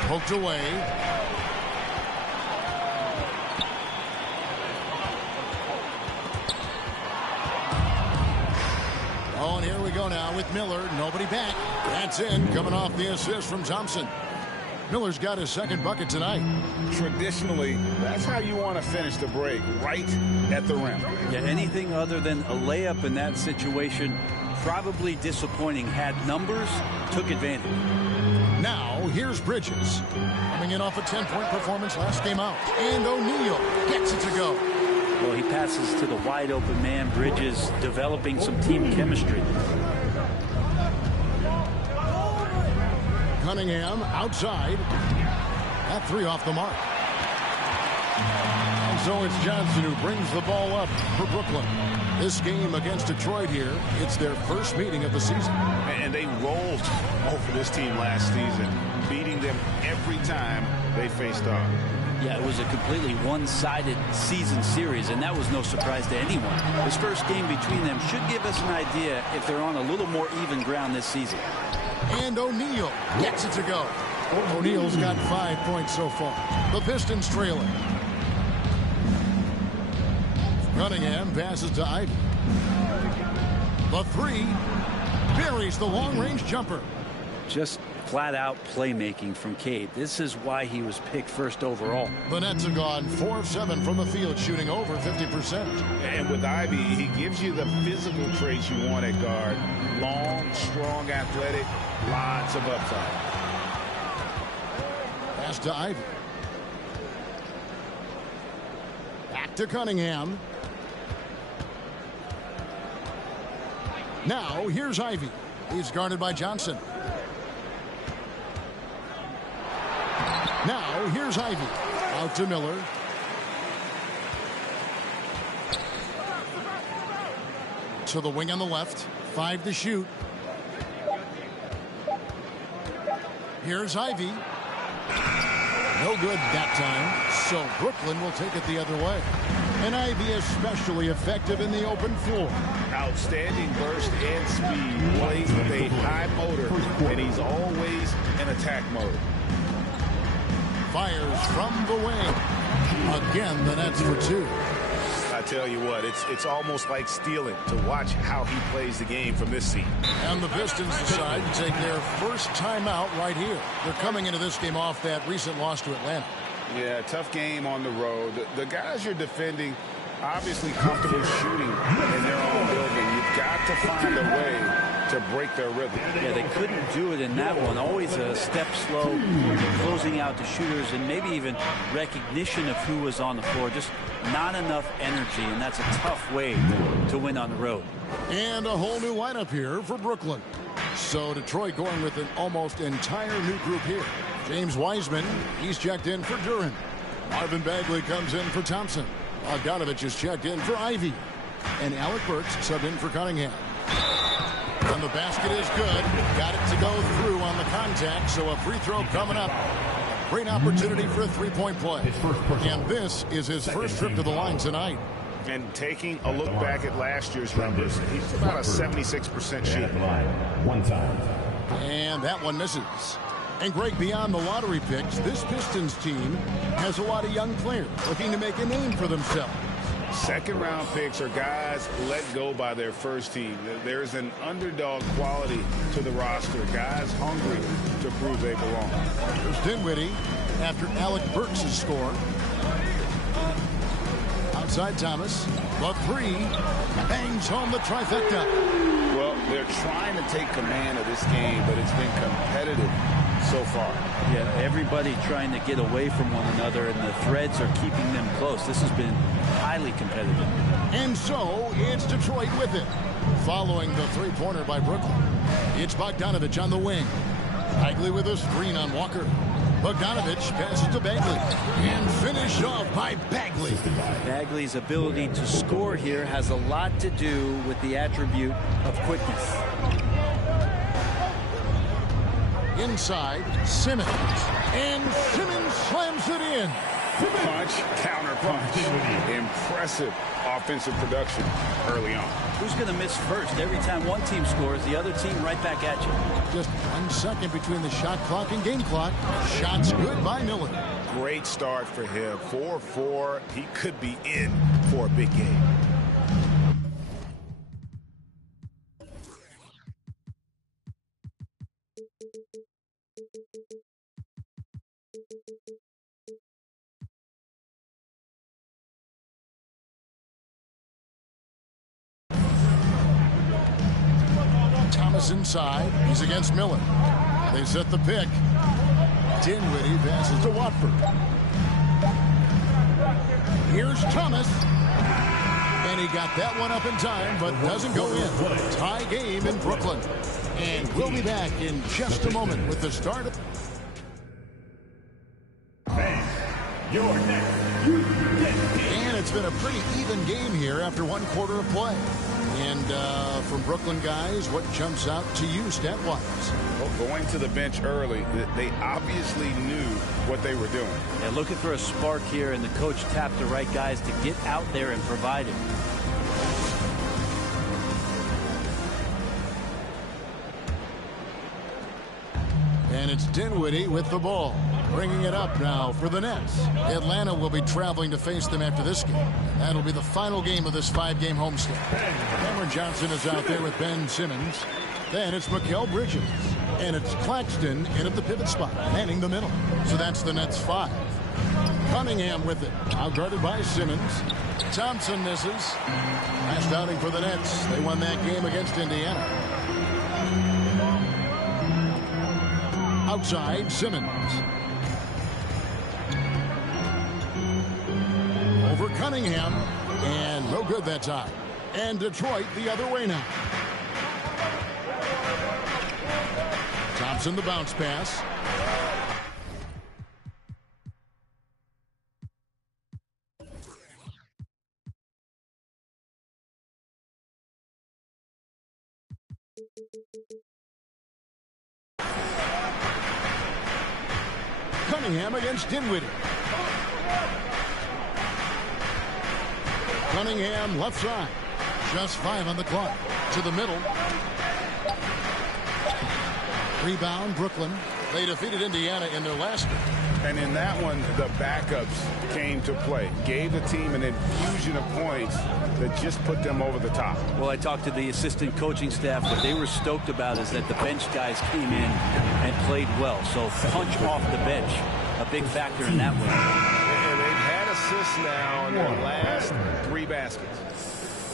Poked away. Oh, and here we go now with Miller. Nobody back. That's in, coming off the assist from Thompson. Miller's got his second bucket tonight. Traditionally, that's how you want to finish the break, right at the rim. Yeah, anything other than a layup in that situation, probably disappointing. Had numbers, took advantage. Now, here's Bridges. Coming in off a 10-point performance last game out. And O'Neal gets it to go. Well, he passes to the wide-open man. Bridges developing some team chemistry. Cunningham outside. That 3 off the mark. And so it's Johnson who brings the ball up for Brooklyn. This game against Detroit here, it's their first meeting of the season. And they rolled over this team last season, beating them every time they faced off. Yeah, it was a completely one-sided season series, and that was no surprise to anyone. This first game between them should give us an idea if they're on a little more even ground this season. And O'Neal gets it to go. O'Neal's got 5 points so far. The Pistons trailing. Cunningham passes to Ivy. The 3 buries the long-range jumper. Just flat-out playmaking from Cade. This is why he was picked first overall. The Nets have gone 4 of 7 from the field, shooting over 50%. And with Ivy, he gives you the physical traits you want at guard. Long, strong, athletic, lots of upside. Pass to Ivy. Back to Cunningham. Now, here's Ivy. He's guarded by Johnson. Now, here's Ivy. Out to Miller. To the wing on the left. 5 to shoot. Here's Ivy. No good that time. So Brooklyn will take it the other way. And Ivy especially effective in the open floor. Outstanding burst and speed. Plays with a high motor, and he's always in attack mode. Fires from the wing. Again, the Nets for 2. I tell you what, it's almost like stealing to watch how he plays the game from this seat. And the Pistons decide to take their first timeout right here. They're coming into this game off that recent loss to Atlanta. Yeah, tough game on the road. The guys you're defending obviously comfortable shooting in their own building. You've got to find a way to break their rhythm. Yeah, they couldn't do it in that one. Always a step slow, closing out the shooters, and maybe even recognition of who was on the floor. Just not enough energy, and that's a tough way to win on the road. And a whole new lineup here for Brooklyn. So Detroit going with an almost entire new group here. James Wiseman, he's checked in for Duran. Marvin Bagley comes in for Thompson. Bogdanovich is checked in for Ivy. And Alec Burks subbed in for Cunningham. And the basket is good. Got it to go through on the contact, so a free throw coming up. Great opportunity for a three-point play. And this is his first trip to the line tonight. And taking a look back at last year's numbers, he's about a 76% shooter. One time. And that one misses. And Greg, beyond the lottery picks, this Pistons team has a lot of young players looking to make a name for themselves. Second-round picks are guys let go by their first team. There's an underdog quality to the roster. Guys hungry to prove they belong. Here's Dinwiddie after Alec Burks' score. Outside Thomas. The 3 bangs home the trifecta. Well, they're trying to take command of this game, but it's been competitive so far. Yeah, everybody trying to get away from one another, and the threads are keeping them close. This has been highly competitive. And so it's Detroit with it. Following the three-pointer by Brooklyn. It's Bogdanovich on the wing. Bagley with a screen on Walker. Bogdanovich passes to Bagley. And finished off by Bagley. Bagley's ability to score here has a lot to do with the attribute of quickness. Inside, Simmons. And Simmons slams it in. Punch, counter punch. Impressive offensive production early on. Who's going to miss first? Every time one team scores, the other team right back at you. Just 1 second between the shot clock and game clock. Shots good by Miller. Great start for him. 4-4. He could be in for a big game. Thomas inside. He's against Miller. They set the pick. Dinwiddie passes to Watford. Here's Thomas. And he got that one up in time, but doesn't go in. Tie game in Brooklyn. And we'll be back in just a moment with the start of... And it's been a pretty even game here after 1 quarter of play. And from Brooklyn guys, what jumps out to you stat-wise? Well, going to the bench early, they obviously knew what they were doing. Yeah, looking for a spark here, and the coach tapped the right guys to get out there and provide it. And it's Dinwiddie with the ball. Bringing it up now for the Nets. Atlanta will be traveling to face them after this game. That'll be the final game of this 5-game homestand. Cameron Johnson is out there with Ben Simmons. Then it's Mikal Bridges. And it's Claxton in at the pivot spot, manning the middle. So that's the Nets 5. Cunningham with it. Out guarded by Simmons. Thompson misses. Last outing for the Nets. They won that game against Indiana. Outside, Simmons. Over Cunningham. And no good that time. And Detroit the other way now. Thompson the bounce pass. Cunningham against Dinwiddie. Cunningham left side. Just 5 on the clock. To the middle. Rebound, Brooklyn. They defeated Indiana in their last game. And in that one, the backups came to play. Gave the team an infusion of points that just put them over the top. Well, I talked to the assistant coaching staff. What they were stoked about is that the bench guys came in and played well. So punch off the bench, a big factor in that one. And they've had assists now on their last 3 baskets.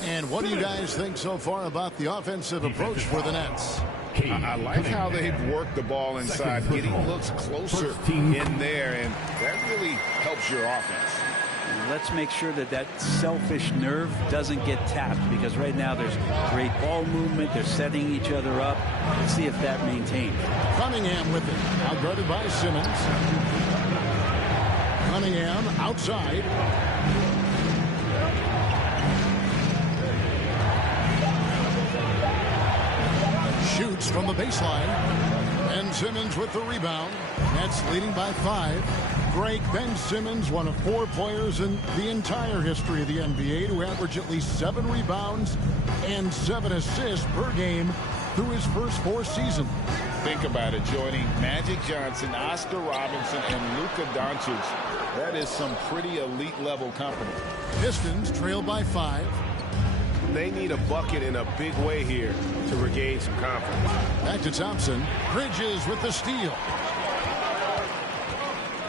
And what do you guys think so far about the offensive approach for the Nets? I like how they've worked the ball inside, getting looks closer in there, and that really helps your offense. Let's make sure that that selfish nerve doesn't get tapped, because right now there's great ball movement. They're setting each other up. Let's see if that maintains. Cunningham with it. Out guarded by Simmons. Cunningham outside. Shoots from the baseline. And Simmons with the rebound. Nets leading by 5. Greg Ben Simmons, one of 4 players in the entire history of the NBA to average at least 7 rebounds and 7 assists per game through his first 4 seasons. Think about it, joining Magic Johnson, Oscar Robinson, and Luka Doncic. That is some pretty elite level company. Pistons trail by 5. They need a bucket in a big way here to regain some confidence. Back to Thompson. Bridges with the steal.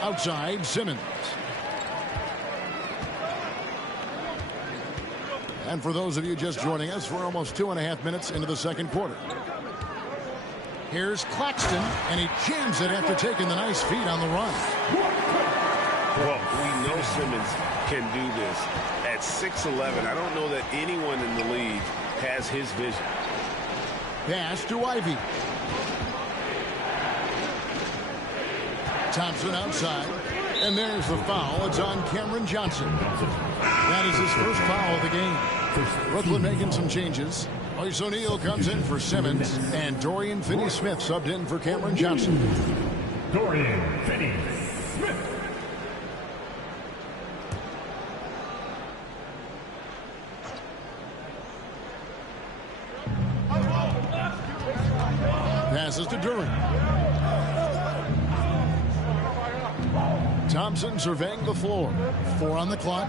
Outside, Simmons. And for those of you just joining us, we're almost 2.5 minutes into the second quarter. Here's Claxton, and he jams it after taking the nice feed on the run. Well, we know Simmons can do this. At 6'11", I don't know that anyone in the league has his vision. Pass to Ivy. Thompson outside. And there's the foul. It's on Cameron Johnson. That is his first foul of the game. Brooklyn making some changes. Royce O'Neal comes in for Simmons. And Dorian Finney-Smith subbed in for Cameron Johnson. Dorian Finney-Smith. Passes to Durant. Thompson surveying the floor. 4 on the clock.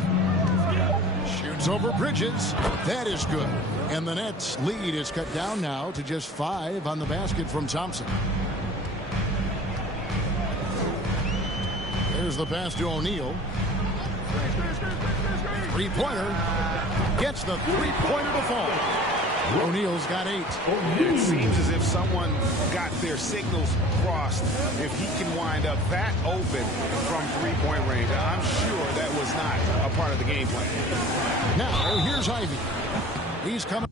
Shoots over Bridges. That is good. And the Nets' lead is cut down now to just 5 on the basket from Thompson. There's the pass to O'Neal. Three-pointer. Gets the three-pointer to fall. O'Neal's got 8. It seems as if someone got their signals crossed. If he can wind up that open from three-point range, I'm sure that was not a part of the game plan. Now, here's Ivy. He's coming.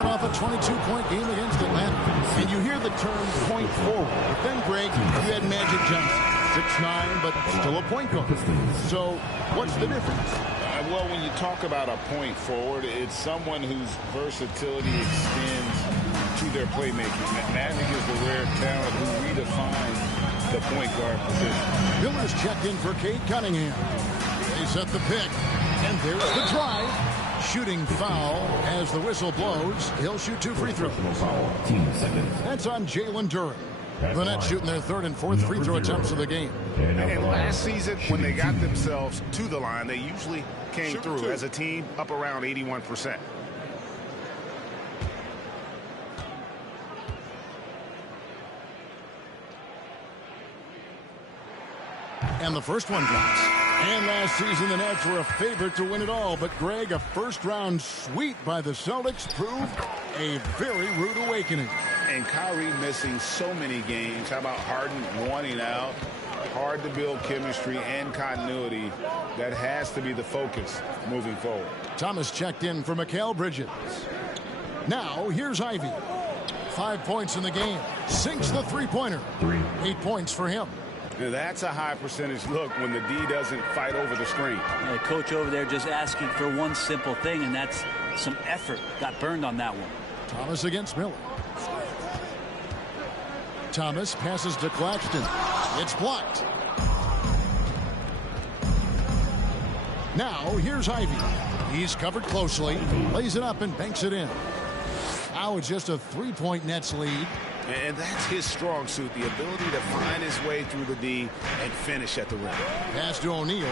Off a 22-point game against Atlanta. And you hear the term point forward. But then, Greg, you had Magic Johnson. 6'9", but still a point guard. So, what's the difference? Well, when you talk about a point forward, it's someone whose versatility extends to their playmaking. Magic is the rare talent who redefines the point guard position. Miller's checked in for Cade Cunningham. They set the pick. And there's the drive. Shooting foul as the whistle blows. He'll shoot 2 free throws. That's on Jalen Durant. The Nets shooting their third and fourth free throw attempts of the game. And last season, when they got themselves to the line, they usually came through as a team up around 81%. And the first one drops. And last season, the Nets were a favorite to win it all. But, Greg, a first-round sweep by the Celtics proved a very rude awakening. And Kyrie missing so many games. How about Harden wanting out? Hard to build chemistry and continuity. That has to be the focus moving forward. Thomas checked in for Mikal Bridges. Now, here's Ivy. 5 points in the game. Sinks the three-pointer. 8 points for him. Now that's a high percentage look when the D doesn't fight over the screen. Yeah, coach over there just asking for one simple thing, and that's some effort. Got burned on that one. Thomas against Miller. Thomas passes to Claxton. It's blocked. Now here's Ivy. He's covered closely. Lays it up and banks it in. Now it's just a 3-point Nets lead. And that's his strong suit, the ability to find his way through the D and finish at the rim. Pass to O'Neal.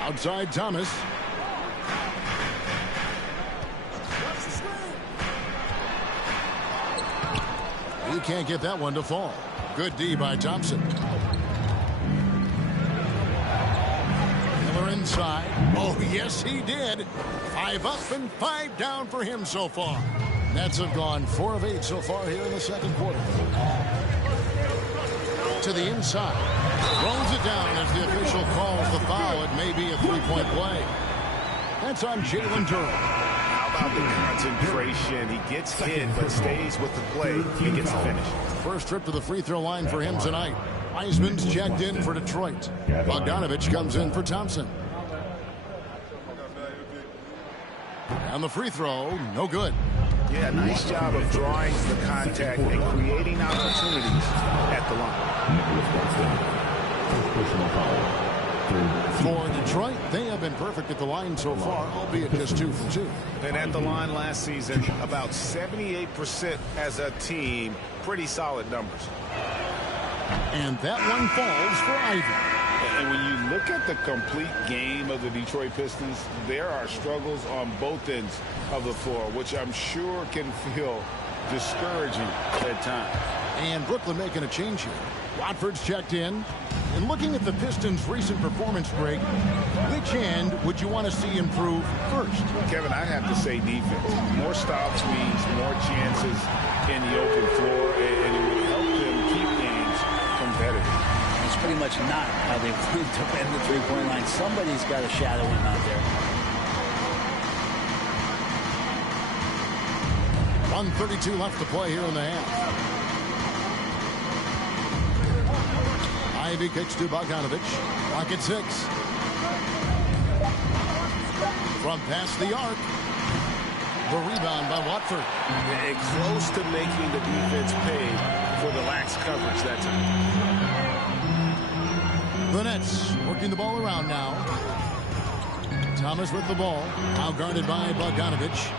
Outside Thomas. He can't get that one to fall. Good D by Thompson. Miller inside. Oh, yes, he did. 5 up and 5 down for him so far. Nets have gone 4 of 8 so far here in the second quarter. To the inside. Throws it down as the official calls the foul. It may be a 3-point play. That's on Jalen Durham. How about the concentration? He gets hit but stays with the play. He gets the finish. First trip to the free throw line for him tonight. Wiseman's checked in for Detroit. Bogdanovich comes in for Thompson. And the free throw, no good. Yeah, nice job of drawing the contact and creating opportunities at the line. For Detroit, they have been perfect at the line so far, albeit just 2 for 2. And at the line last season, about 78% as a team. Pretty solid numbers. And that one falls for Ivy. And when you look at the complete game of the Detroit Pistons, there are struggles on both ends of the floor, which I'm sure can feel discouraging at times. And Brooklyn making a change here. Watford's checked in. And looking at the Pistons' recent performance, Greg, which end would you want to see improve first? Kevin, I'd have to say defense. More stops means more chances in the open floor, and it would help them keep games competitive. It's pretty much not how they want to win the three-point line. Somebody's got a shadow in out there. 1:32 left to play here in the half. Ivy kicks to Bogdanovich. Rocket 6. From past the arc. The rebound by Watford. And close to making the defense pay for the lax coverage that time. The Nets working the ball around now. Thomas with the ball. Now guarded by Bogdanovich.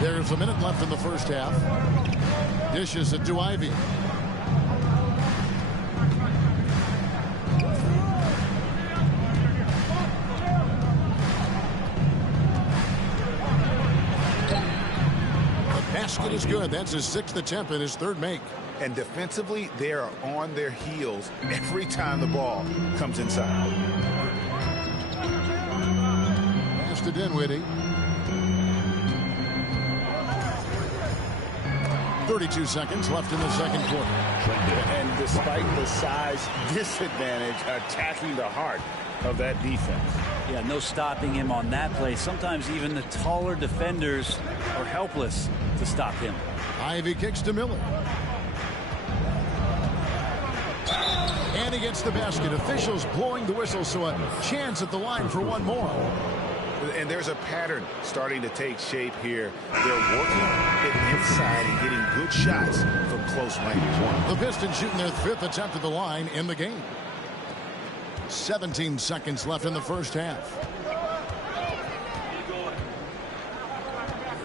There's a minute left in the first half. Dishes it to Ivy. The basket is good. That's his 6th attempt and his 3rd make. And defensively, they are on their heels every time the ball comes inside. Pass to Dinwiddie. 32 seconds left in the second quarter. And despite the size disadvantage, attacking the heart of that defense. Yeah, no stopping him on that play. Sometimes even the taller defenders are helpless to stop him. Ivy kicks to Miller. And he gets the basket. Officials blowing the whistle, so a chance at the line for one more. And there's a pattern starting to take shape here. They're working it inside and getting good shots from close range. The Pistons shooting their 5th attempt at the line in the game. 17 seconds left in the first half.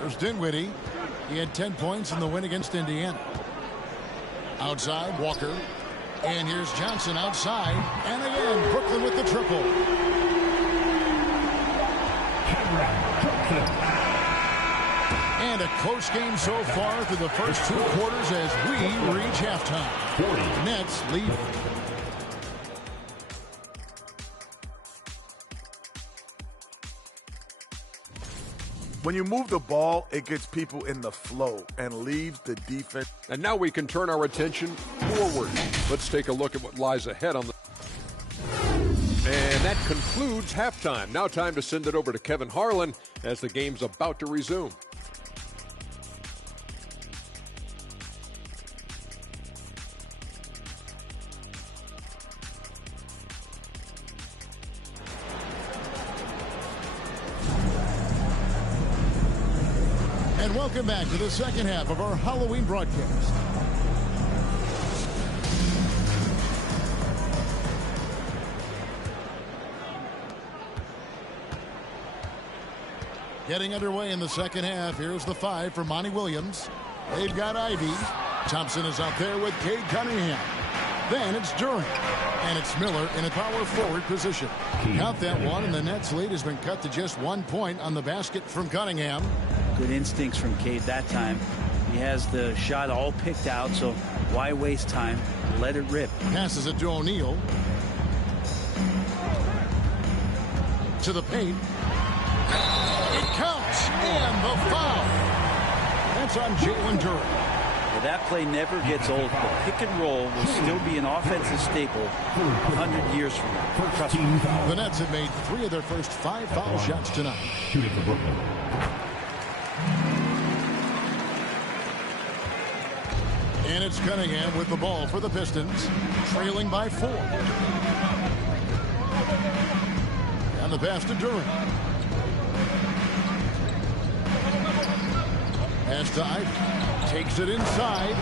Here's Dinwiddie. He had 10 points in the win against Indiana. Outside, Walker. And here's Johnson outside. And again, Brooklyn with the triple. And a close game so far through the first 2 quarters as we reach halftime. Nets lead. When you move the ball, it gets people in the flow and leaves the defense. And now we can turn our attention forward. Let's take a look at what lies ahead on the... And that concludes halftime. Now time to send it over to Kevin Harlan as the game's about to resume. And welcome back to the second half of our Halloween broadcast. Getting underway in the second half. Here's the 5 for Monty Williams. They've got Ivy. Thompson is out there with Cade Cunningham. Then it's Durant. And it's Miller in a power forward position. Count that one, and the Nets lead has been cut to just 1 point on the basket from Cunningham. Good instincts from Cade that time. He has the shot all picked out, so why waste time? Let it rip. Passes it to O'Neal. To the paint. It counts, and the foul. That's on Jalen Durant. Well, that play never gets old. The pick and roll will still be an offensive staple 100 years from now. Trust me. The Nets have made 3 of their first 5 foul shots tonight. Shooting for Brooklyn. And it's Cunningham with the ball for the Pistons, trailing by 4. And the pass to Durant. Pass to Ivy. Takes it inside.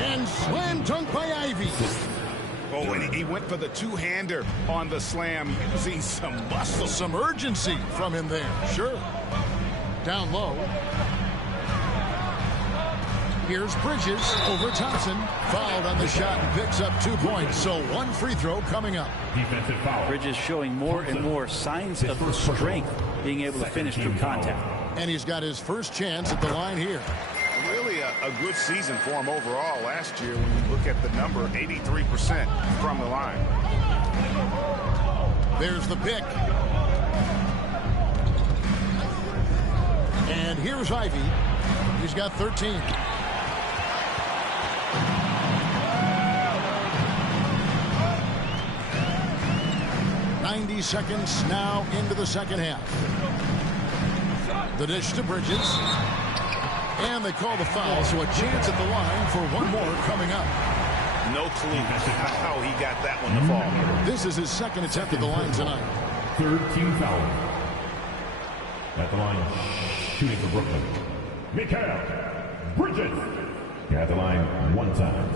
And slam dunk by Ivy. Oh, and he went for the two-hander on the slam, using some muscle. Some urgency from him there. Sure. Down low. Here's Bridges over Thompson. Fouled on the shot and picks up 2 points. So 1 free throw coming up. Defensive foul. Bridges showing more and more signs of the strength, being able to finish through contact. And he's got his first chance at the line here. Really a good season for him overall last year when you look at the number, 83% from the line. There's the pick. And here's Ivy. He's got 13. Seconds now into the second half. The dish to Bridges. And they call the foul, so a chance at the line for 1 more coming up. No clue how he got that one to fall. This is his second attempt at the line tonight. Third team foul. At the line, shooting for Brooklyn. Mikal Bridges. At the line 1 time.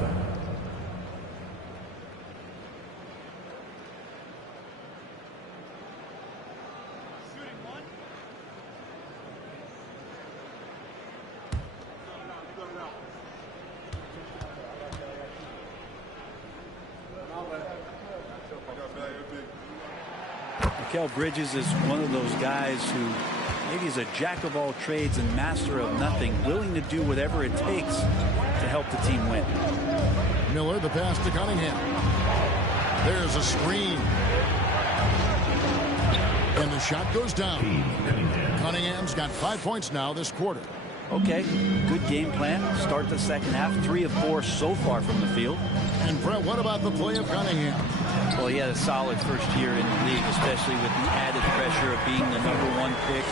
Mikal Bridges is one of those guys who maybe is a jack of all trades and master of nothing, willing to do whatever it takes to help the team win. Miller, the pass to Cunningham. There's a screen. And the shot goes down. Cunningham's got 5 points now this quarter. Okay, good game plan. Start the second half. 3 of 4 so far from the field. And Brett, what about the play of Cunningham? Well, he had a solid first year in the league, especially with the added pressure of being the #1 pick.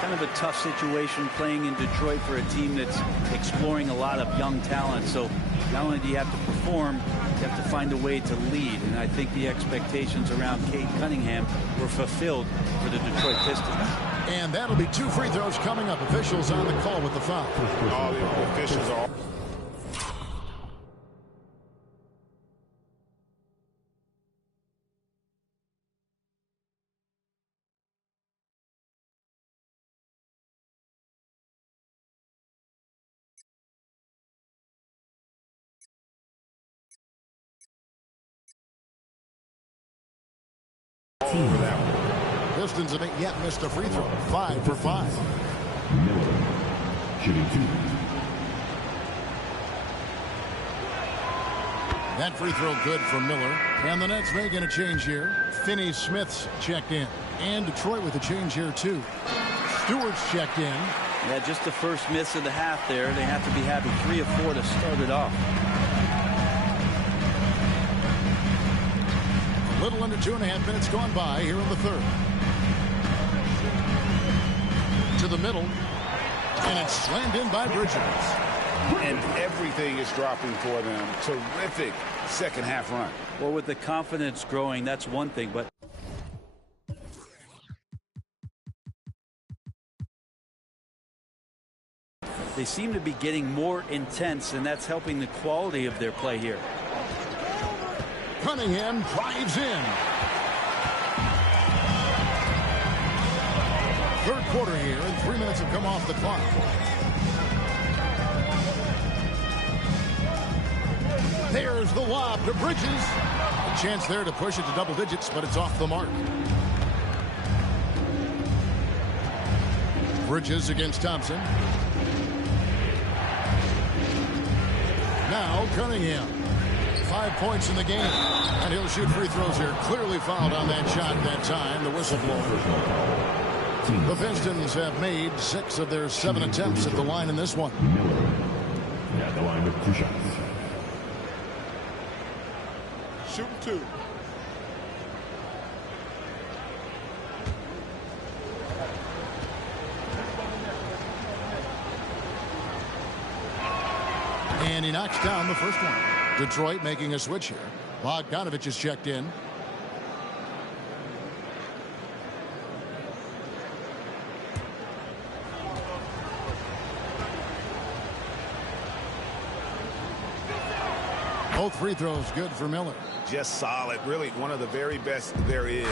Kind of a tough situation playing in Detroit for a team that's exploring a lot of young talent. So not only do you have to perform, you have to find a way to lead. And I think the expectations around Cade Cunningham were fulfilled for the Detroit Pistons. And that'll be 2 free throws coming up. Officials on the call with the foul. All the officials are for that one. Pistons haven't yet missed a free throw. 5 for 5. Miller, shooting 2. That free throw good from Miller. And the Nets making a change here. Finney-Smith's checked in. And Detroit with a change here, too. Stewart's checked in. Yeah, just the first miss of the half there. They have to be having 3 of 4 to start it off. A little under 2.5 minutes gone by here in the third. To the middle. And it's slammed in by Bridges. And everything is dropping for them. Terrific second half run. Well, with the confidence growing, that's one thing, but they seem to be getting more intense, and that's helping the quality of their play here. Cunningham drives in. Third quarter here, and 3 minutes have come off the clock. There's the lob to Bridges. A chance there to push it to double digits, but it's off the mark. Bridges against Thompson. Now Cunningham. 5 points in the game. And he'll shoot free throws here. Clearly fouled on that shot that time. The whistle blows. The Pistons have made 6 of their 7 attempts at the line in this one. Miller at the line with 2 shots. Shooting 2. And he knocks down the first one. Detroit making a switch here. Bogdanovich is checked in. Both free throws good for Miller. Just solid. Really one of the very best there is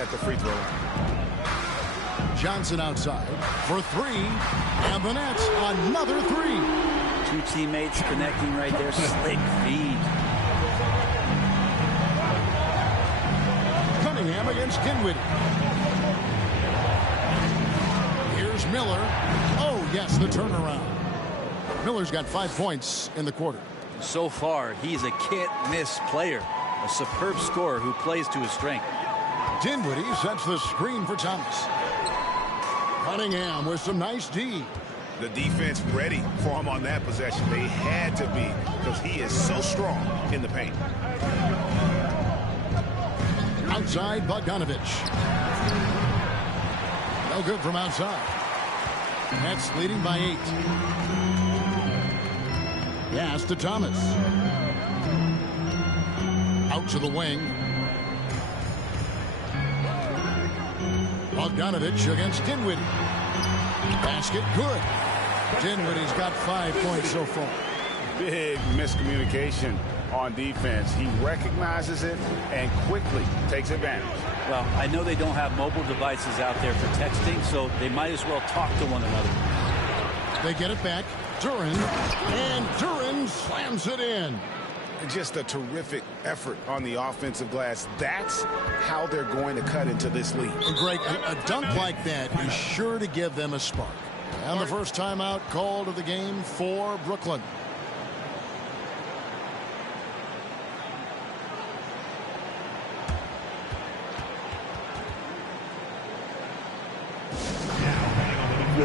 at the free throw line. Johnson outside for 3. And the Nets another 3. 2 teammates connecting right there. Slick feed. Cunningham against Dinwiddie. Here's Miller. Oh, yes, the turnaround. Miller's got 5 points in the quarter. So far, he's a can't-miss player. A superb scorer who plays to his strength. Dinwiddie sets the screen for Thomas. Cunningham with some nice D. The defense ready for him on that possession. They had to be because he is so strong in the paint. Outside, Bogdanovich. No good from outside. Nets leading by 8. Pass to Thomas. Out to the wing. Bogdanovich against Dinwiddie. Basket good. Dinwiddie's got 5 points so far. Big miscommunication on defense. He recognizes it and quickly takes advantage. Well, I know they don't have mobile devices out there for texting, so they might as well talk to one another. They get it back. Duren. And Duren slams it in. Just a terrific effort on the offensive glass. That's how they're going to cut into this league. Greg, a dunk like that is sure to give them a spark. And the first timeout called of the game for Brooklyn.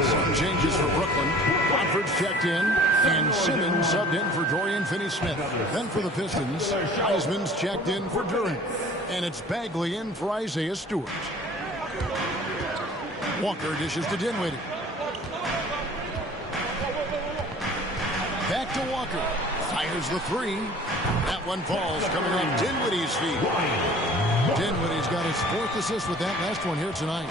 Some changes for Brooklyn. Watford's checked in, and Simmons subbed in for Dorian Finney-Smith. Then for the Pistons, Heisman's checked in for Duren. And it's Bagley in for Isaiah Stewart. Walker dishes to Dinwiddie. Back to Walker. Fires the 3. That one falls, coming on Dinwiddie's feet. Dinwiddie's got his 4th assist with that last one here tonight.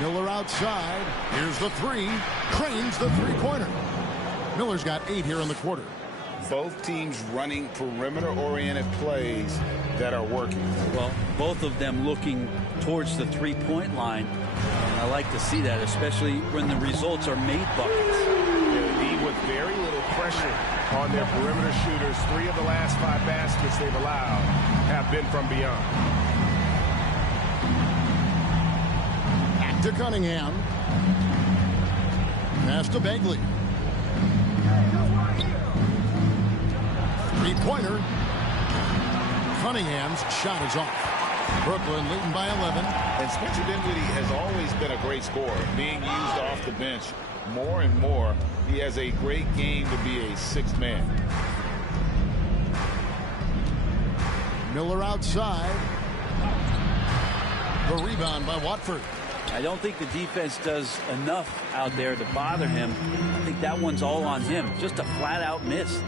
Miller outside. Here's the 3. Cranes the 3-pointer. Miller's got 8 here in the quarter. Both teams running perimeter-oriented plays that are working. Well, both of them looking towards the 3-point line. And I like to see that, especially when the results are made buckets. Yeah, the D with very little pressure on their perimeter shooters. 3 of the last 5 baskets they've allowed have been from beyond. Back to Cunningham. Pass to Bagley. 3-pointer. Cunningham's shot is off. Brooklyn leading by 11. And Spencer Dinwiddie has always been a great scorer, being used off the bench more and more. He has a great game to be a sixth man. Miller outside. The rebound by Watford. I don't think the defense does enough out there to bother him. I think that one's all on him. Just a flat-out miss.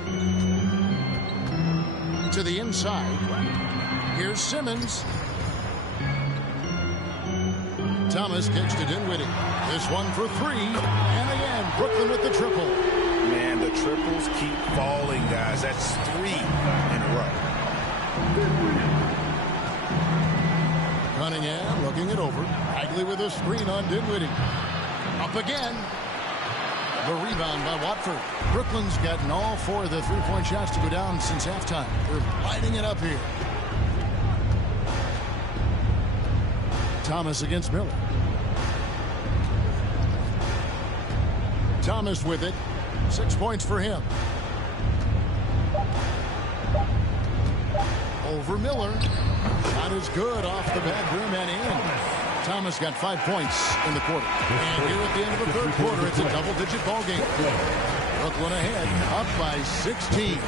To the inside. Here's Simmons. Thomas kicks to Dinwiddie. This one for 3. And again, Brooklyn with the triple. Man, the triples keep falling, guys. That's 3 in a row. Cunningham looking it over. Bagley with a screen on Dinwiddie. Up again. The rebound by Watford. Brooklyn's gotten all 4 of the 3-point shots to go down since halftime. They're lighting it up here. Thomas against Miller. Thomas with it. 6 points for him. Over Miller. Shot is good off the back rim and in. Thomas got 5 points in the quarter. And here at the end of the third quarter, it's a double-digit ball game. Brooklyn ahead, up by 16.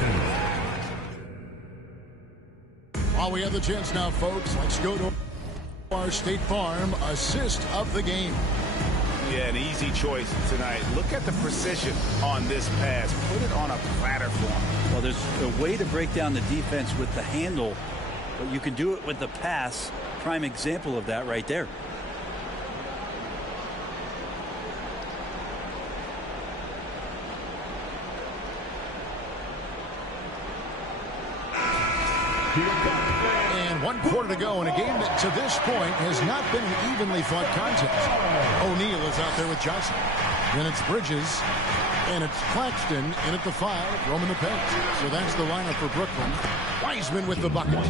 While we have the chance now, folks, let's go to our State Farm assist of the game. Yeah, an easy choice tonight. Look at the precision on this pass. Put it on a platter for him. Well, there's a way to break down the defense with the handle, but you can do it with the pass. Prime example of that right there. And 1 quarter to go in a game that to this point has not been an evenly fought contest. O'Neal is out there with Johnson. Then it's Bridges. And it's Claxton in at the 5, roaming the paint. So that's the lineup for Brooklyn. Wiseman with the bucket.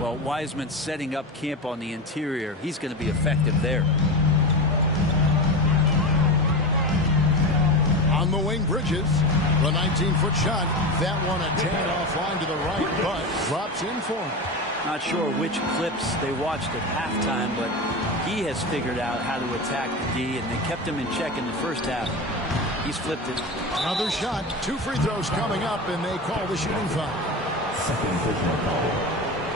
Well, Wiseman's setting up camp on the interior. He's going to be effective there. On the wing, Bridges. The 19-foot shot. That one a tad offline to the right, but drops in for him. Not sure which clips they watched at halftime, but he has figured out how to attack the D, and they kept him in check in the first half. He's flipped it. Another shot. 2 free throws coming up, and they call the shooting foul. Second personal foul.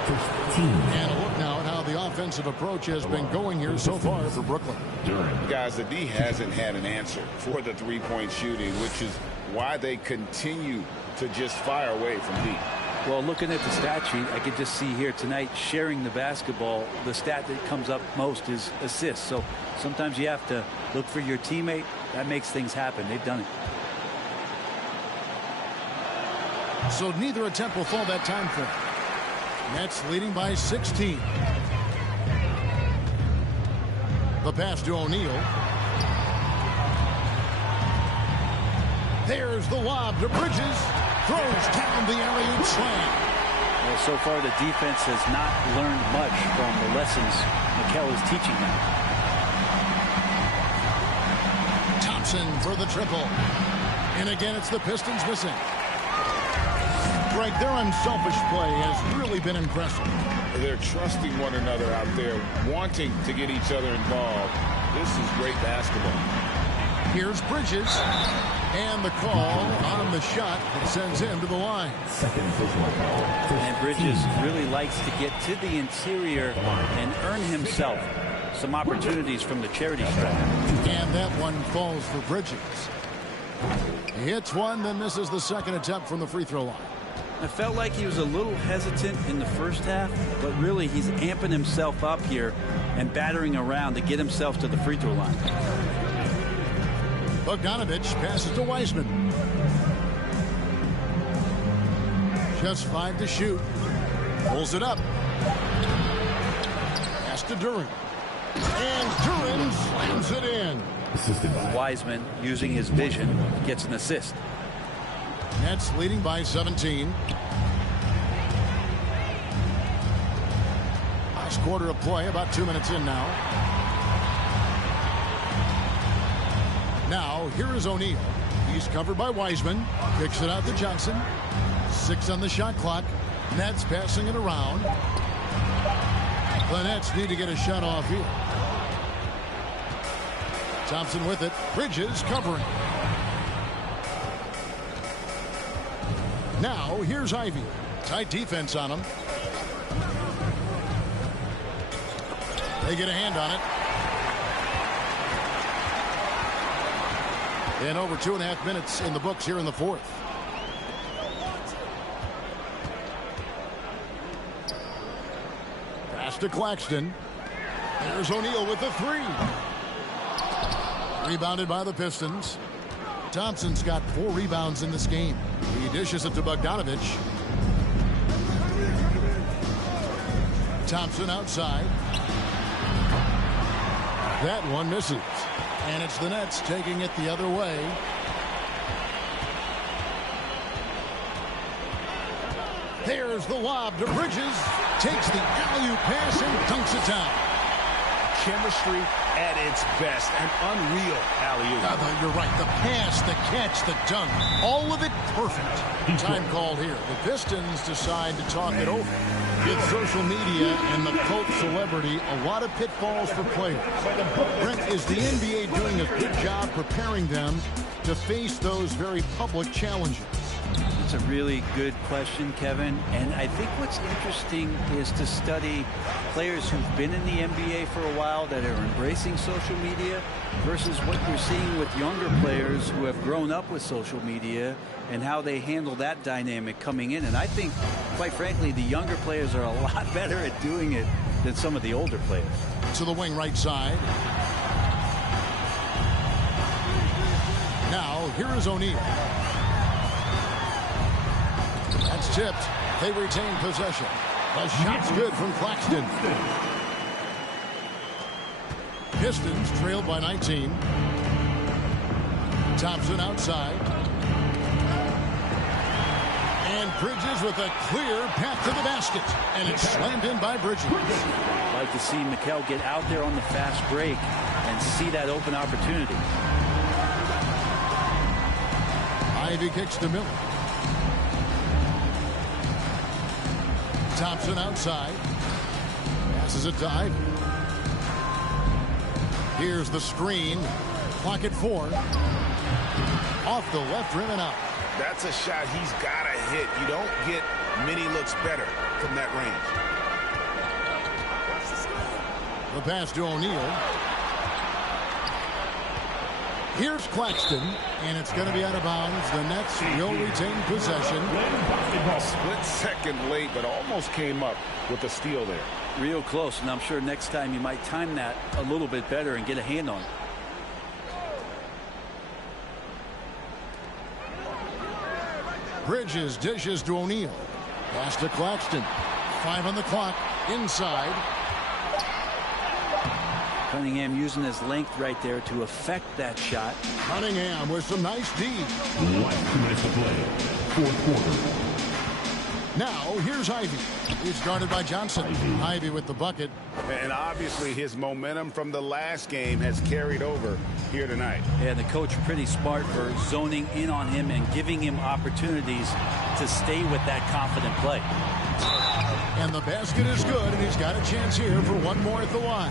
First team. And a look now at how the offensive approach has been going here so far for Brooklyn. Guys, the D hasn't had an answer for the 3-point shooting, which is why they continue to just fire away from deep. Well, looking at the stat sheet, I could just see here tonight sharing the basketball. The stat that comes up most is assists. So sometimes you have to look for your teammate. That makes things happen. They've done it. So neither attempt will fall that time frame. Nets leading by 16. The pass to O'Neal. There's the lob to Bridges. Throws down the alley-oop slam. Well, so far the defense has not learned much from the lessons Mikel is teaching them. Thompson for the triple. And again, it's the Pistons missing. Greg, their unselfish play has really been impressive. They're trusting one another out there, wanting to get each other involved. This is great basketball. Here's Bridges. And the call on the shot that sends him to the line. And Bridges really likes to get to the interior and earn himself some opportunities from the charity stripe. And that one falls for Bridges. He hits one, then misses the second attempt from the free throw line. I felt like he was a little hesitant in the first half, but really he's amping himself up here and battering around to get himself to the free throw line. Bogdanovich passes to Wiseman. Just 5 to shoot. Pulls it up. Pass to Duren. And Duren slams it in. Wiseman, using his vision, gets an assist. Nets leading by 17. Last quarter of play, about 2 minutes in now. Now, here is O'Neal. He's covered by Wiseman. Kicks it out to Johnson. 6 on the shot clock. Nets passing it around. The Nets need to get a shot off here. Thompson with it. Bridges covering. Now, here's Ivy. Tight defense on him. They get a hand on it. And over 2.5 minutes in the books here in the fourth. Pass to Claxton. There's O'Neal with the 3. Rebounded by the Pistons. Thompson's got 4 rebounds in this game. He dishes it to Bogdanovich. Thompson outside. That one misses. And it's the Nets taking it the other way. There's the lob to Bridges. Takes the alley-oop pass and dunks it down. Chemistry at its best. An unreal alley-oop. You're right. The pass, the catch, the dunk. All of it perfect. Time called here. The Pistons decide to talk it over. With social media and the cult celebrity, a lot of pitfalls for players. Brent, is the NBA doing a good job preparing them to face those very public challenges? It's a really good question, Kevin. And I think what's interesting is to study players who've been in the NBA for a while that are embracing social media versus what you're seeing with younger players who have grown up with social media and how they handle that dynamic coming in. And I think, quite frankly, the younger players are a lot better at doing it than some of the older players. To the wing right side. Now, here is O'Neal. That's tipped. They retain possession. The shot's good from Claxton. Pistons trailed by 19. Thompson outside. And Bridges with a clear path to the basket. And it's slammed in by Bridges. I'd like to see Mikal get out there on the fast break and see that open opportunity. Ivy kicks to Miller. Thompson outside. Passes it to Ivy. Here's the screen. Clock at 4. Off the left rim and out. That's a shot he's got to hit. You don't get many looks better from that range. The pass to O'Neal. Here's Claxton, and it's going to be out of bounds. The Nets will retain possession. Split second late, but almost came up with a steal there. Real close, and I'm sure next time you might time that a little bit better and get a hand on it. Bridges dishes to O'Neal. Pass to Claxton. 5 on the clock. Inside. Cunningham using his length right there to affect that shot. Cunningham with some nice D. 2 minutes to play. Fourth quarter. Now, here's Ivy. He's guarded by Johnson. Ivy with the bucket. And obviously his momentum from the last game has carried over here tonight. Yeah, the coach pretty smart for zoning in on him and giving him opportunities to stay with that confident play. And the basket is good, and he's got a chance here for one more at the line.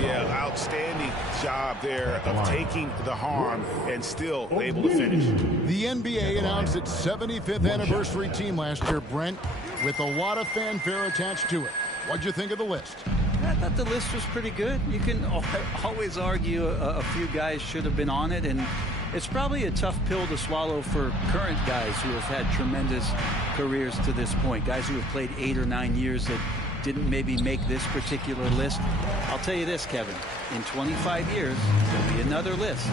Yeah, outstanding job there of taking the harm and still able to finish. The NBA announced its 75th anniversary team last year, Brent, with a lot of fanfare attached to it. What'd you think of the list? I thought the list was pretty good. You can always argue a few guys should have been on it, and it's probably a tough pill to swallow for current guys who have had tremendous careers to this point, guys who have played 8 or 9 years that didn't maybe make this particular list. I'll tell you this, Kevin, in 25 years, there'll be another list.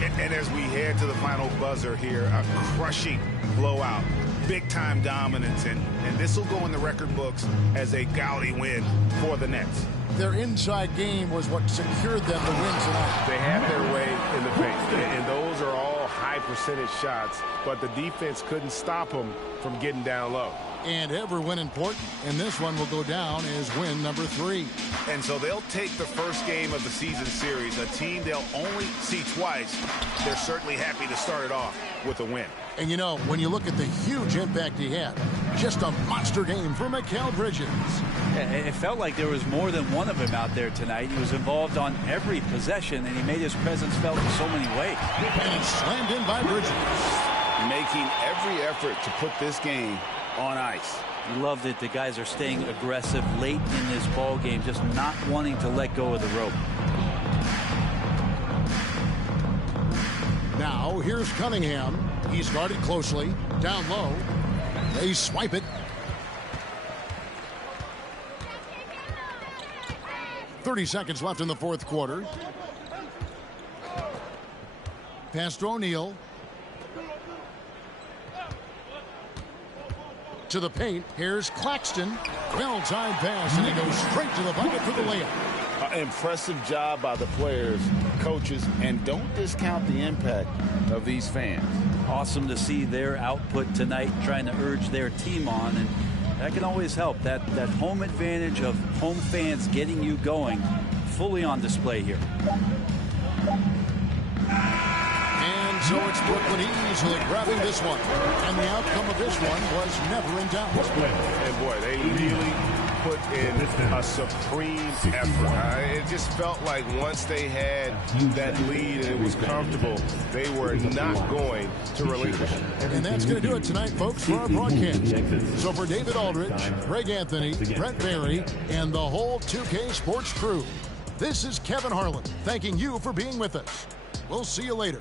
And as we head to the final buzzer here, a crushing blowout, big-time dominance, and this will go in the record books as a gaudy win for the Nets. their inside game was what secured them the win tonight. They had their way in the paint, and those are all high percentage shots, but the defense couldn't stop them from getting down low. And every win important, and this one will go down as win number 3. And so they'll take the first game of the season series, a team they'll only see twice. They're certainly happy to start it off with a win. And you know, when you look at the huge impact he had, just a monster game for Mikal Bridges. It felt like there was more than one of him out there tonight. He was involved on every possession, and he made his presence felt in so many ways. And it's slammed in by Bridges. Making every effort to put this game on ice. Loved it. The guys are staying aggressive late in this ball game, just not wanting to let go of the rope. Now here's Cunningham. He's guarded closely. Down low. They swipe it. 30 seconds left in the fourth quarter. Pass to O'Neal. To the paint. Here's Claxton. Well-timed pass, and he goes straight to the bucket for the layup. Impressive job by the players, coaches, and don't discount the impact of these fans. Awesome to see their output tonight, trying to urge their team on, and that can always help. That home advantage of home fans getting you going, fully on display here. And so it's Brooklyn easily grabbing this one. And the outcome of this one was never in doubt. And boy, they really put in a supreme effort. It just felt like once they had that lead and it was comfortable, they were not going to relinquish. And that's going to do it tonight, folks, for our broadcast. So for David Aldridge, Greg Anthony, Brent Barry, and the whole 2K Sports crew, this is Kevin Harlan thanking you for being with us. We'll see you later.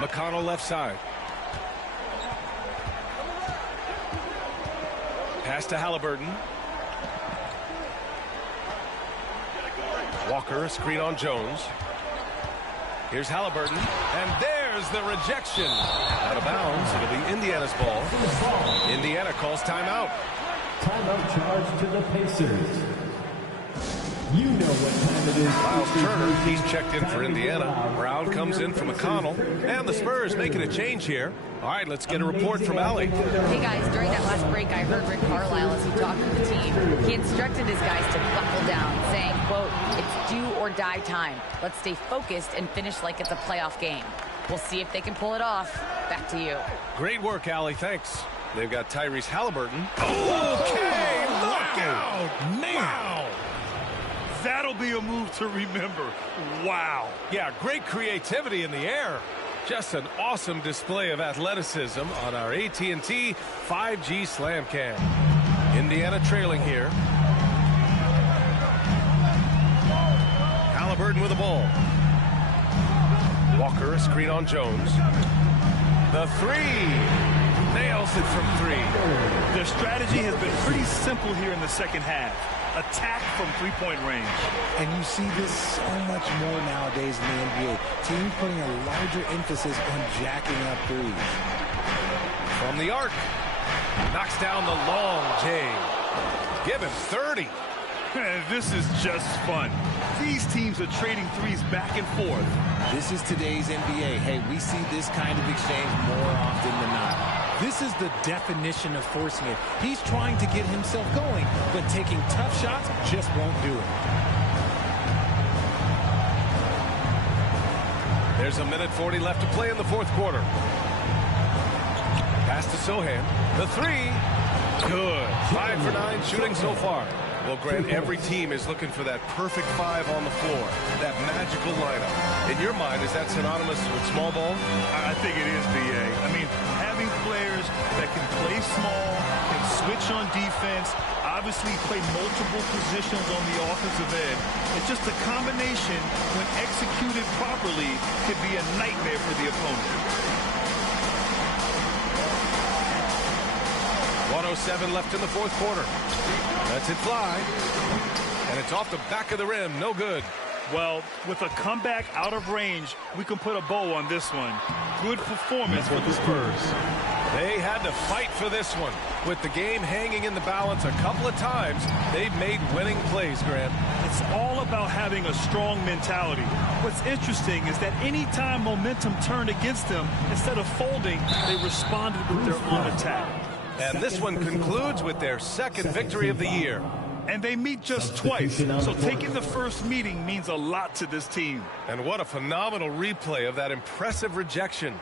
McConnell left side. Pass to Halliburton. Walker, a screen on Jones. Here's Halliburton, and there's the rejection. Out of bounds. It'll be Indiana's ball. Indiana calls timeout. Timeout charge to the Pacers. You know what time it is. Miles Turner, he's checked in for Indiana. Brown comes in for McConnell. And the Spurs making a change here. All right, let's get a report from Allie. Hey, guys, during that last break, I heard Rick Carlisle as he talked to the team. He instructed his guys to buckle down, saying, quote, "It's do or die time. Let's stay focused and finish like it's a playoff game. We'll see if they can pull it off." Back to you. Great work, Allie. Thanks. They've got Tyrese Halliburton. Okay, look out. Man. Wow. That'll be a move to remember. Wow. Yeah, great creativity in the air. Just an awesome display of athleticism on our AT&T 5G Slam Cam. Indiana trailing here. Halliburton with the ball. Walker, a screen on Jones. The three. Nails it from three. Their strategy has been pretty simple here in the second half. Attack from three-point range. And you see this so much more nowadays in the NBA. Teams putting a larger emphasis on jacking up threes. From the arc. Knocks down the long J. Give him 30. This is just fun. These teams are trading threes back and forth. This is today's NBA. Hey, we see this kind of exchange more often than not. This is the definition of forcing it. He's trying to get himself going, but taking tough shots just won't do it. There's a minute 40 left to play in the fourth quarter. Pass to Sohan. The three. Good. 5 for 9 shooting so far. Well, Grant, every team is looking for that perfect five on the floor, that magical lineup. In your mind, is that synonymous with small ball? I think it is, B.A. I mean, having players that can play small, can switch on defense, obviously play multiple positions on the offensive end. It's just a combination, when executed properly, could be a nightmare for the opponent. 1:07 left in the fourth quarter. Lets it fly. And it's off the back of the rim. No good. Well, with a comeback out of range, we can put a bow on this one. Good performance for the Spurs. They had to fight for this one. With the game hanging in the balance a couple of times, they've made winning plays, Grant. It's all about having a strong mentality. What's interesting is that anytime momentum turned against them, instead of folding, they responded with their own attack. And this one concludes with their second victory of the year. And they meet just twice, so taking the first meeting means a lot to this team. And what a phenomenal replay of that impressive rejection.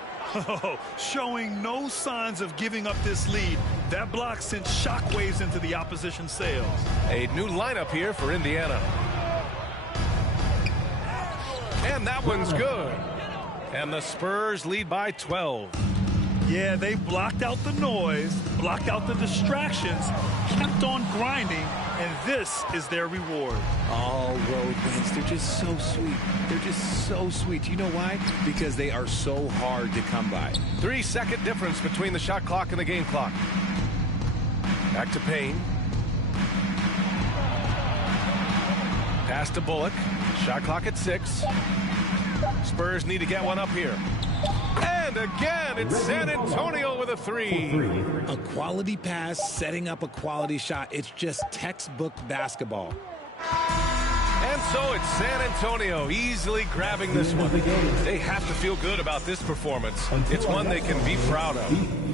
Showing no signs of giving up this lead. That block sent shockwaves into the opposition sails. A new lineup here for Indiana. And that one's good. And the Spurs lead by 12. Yeah, they blocked out the noise, blocked out the distractions, kept on grinding, and this is their reward. All road wins. They're just so sweet. They're just so sweet. You know why? Because they are so hard to come by. 3-second difference between the shot clock and the game clock. Back to Payne. Pass to Bullock. Shot clock at 6. Spurs need to get one up here. And again, it's San Antonio with a three. A quality pass, setting up a quality shot. It's just textbook basketball. And so it's San Antonio easily grabbing this one. They have to feel good about this performance. It's one they can be proud of.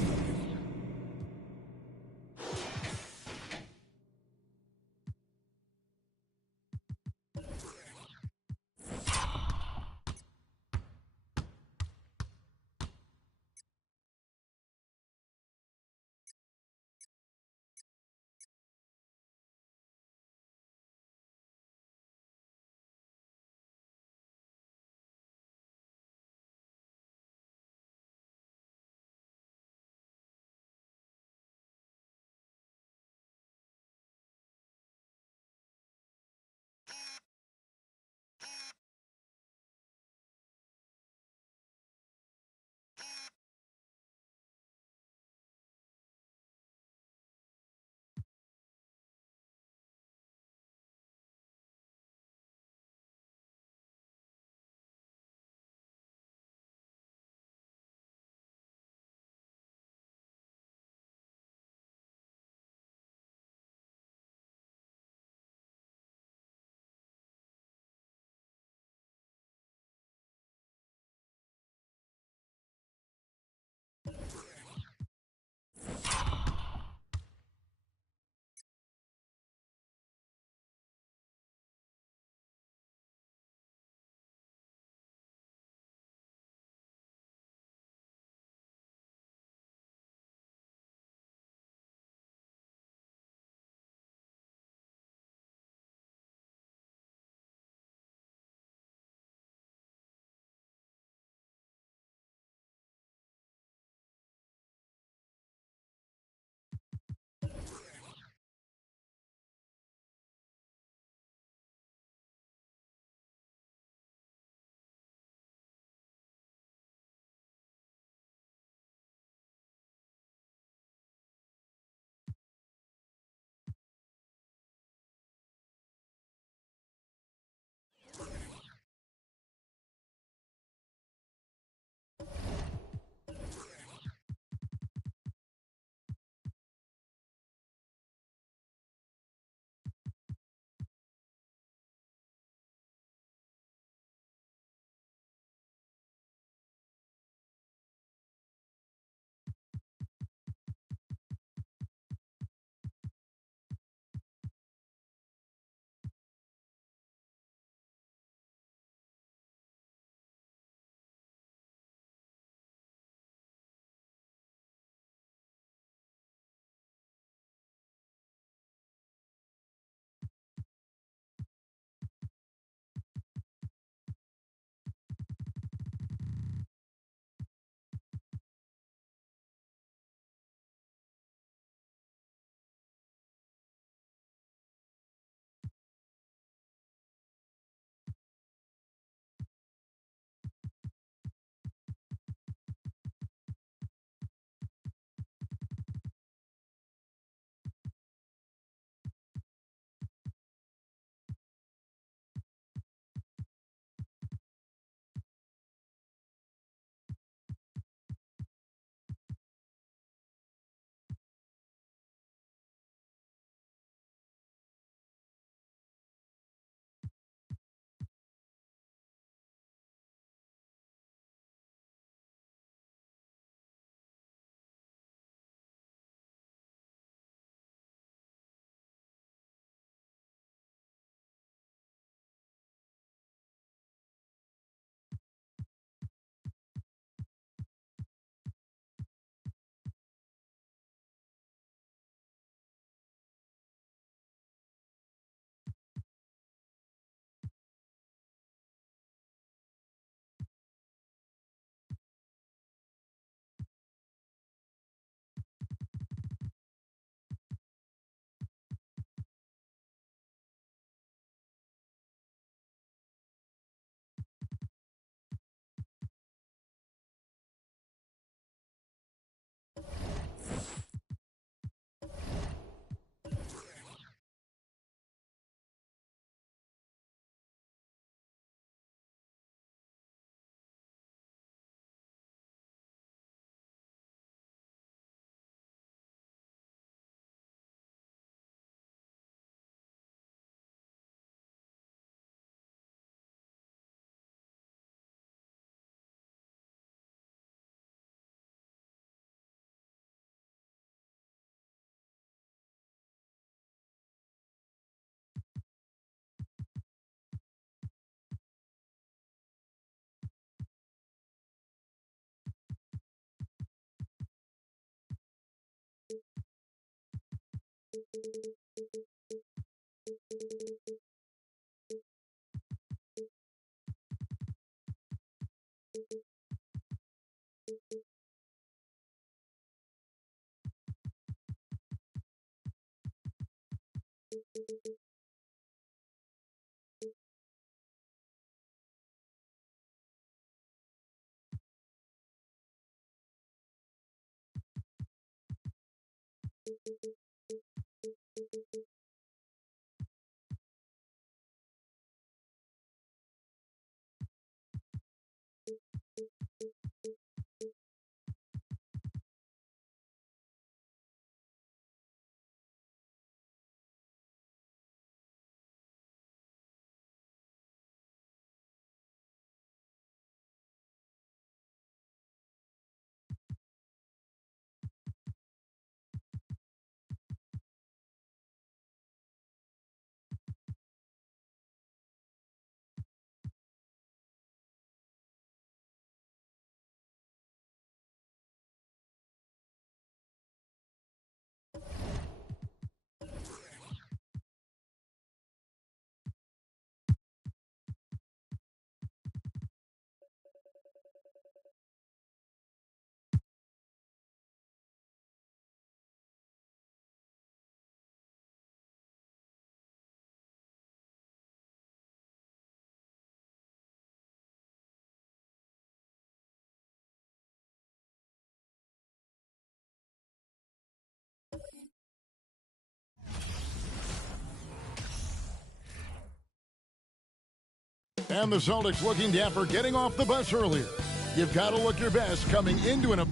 And the Celtics looking dapper getting off the bus earlier. You've got to look your best coming into an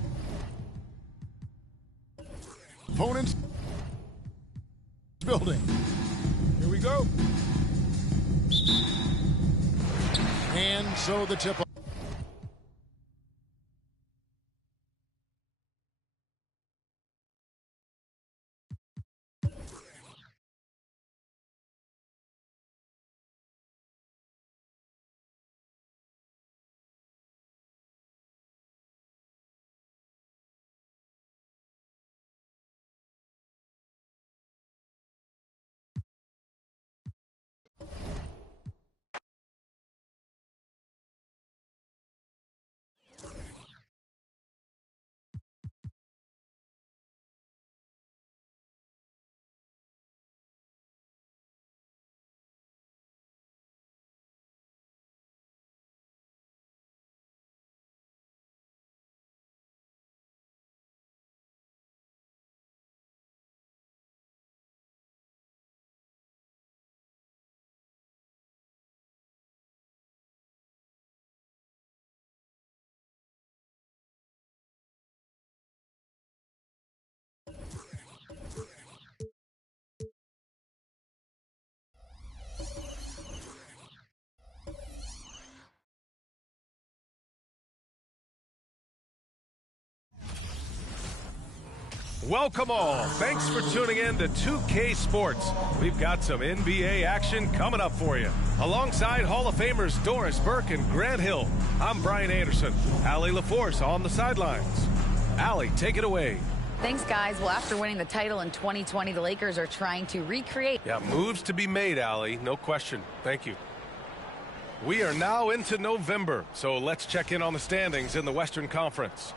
opponent's building. Here we go. And so the tip-off. Welcome all. Thanks for tuning in to 2K Sports. We've got some NBA action coming up for you. Alongside Hall of Famers Doris Burke and Grant Hill, I'm Brian Anderson. Allie LaForce on the sidelines. Allie, take it away. Thanks, guys. Well, after winning the title in 2020, the Lakers are trying to recreate. Yeah, moves to be made, Allie. No question. Thank you. We are now into November, so let's check in on the standings in the Western Conference.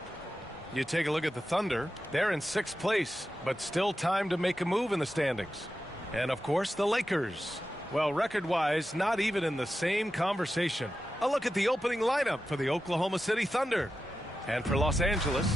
You take a look at the Thunder. They're in 6th place, but still time to make a move in the standings. And, of course, the Lakers. Well, record-wise, not even in the same conversation. A look at the opening lineup for the Oklahoma City Thunder. And for Los Angeles,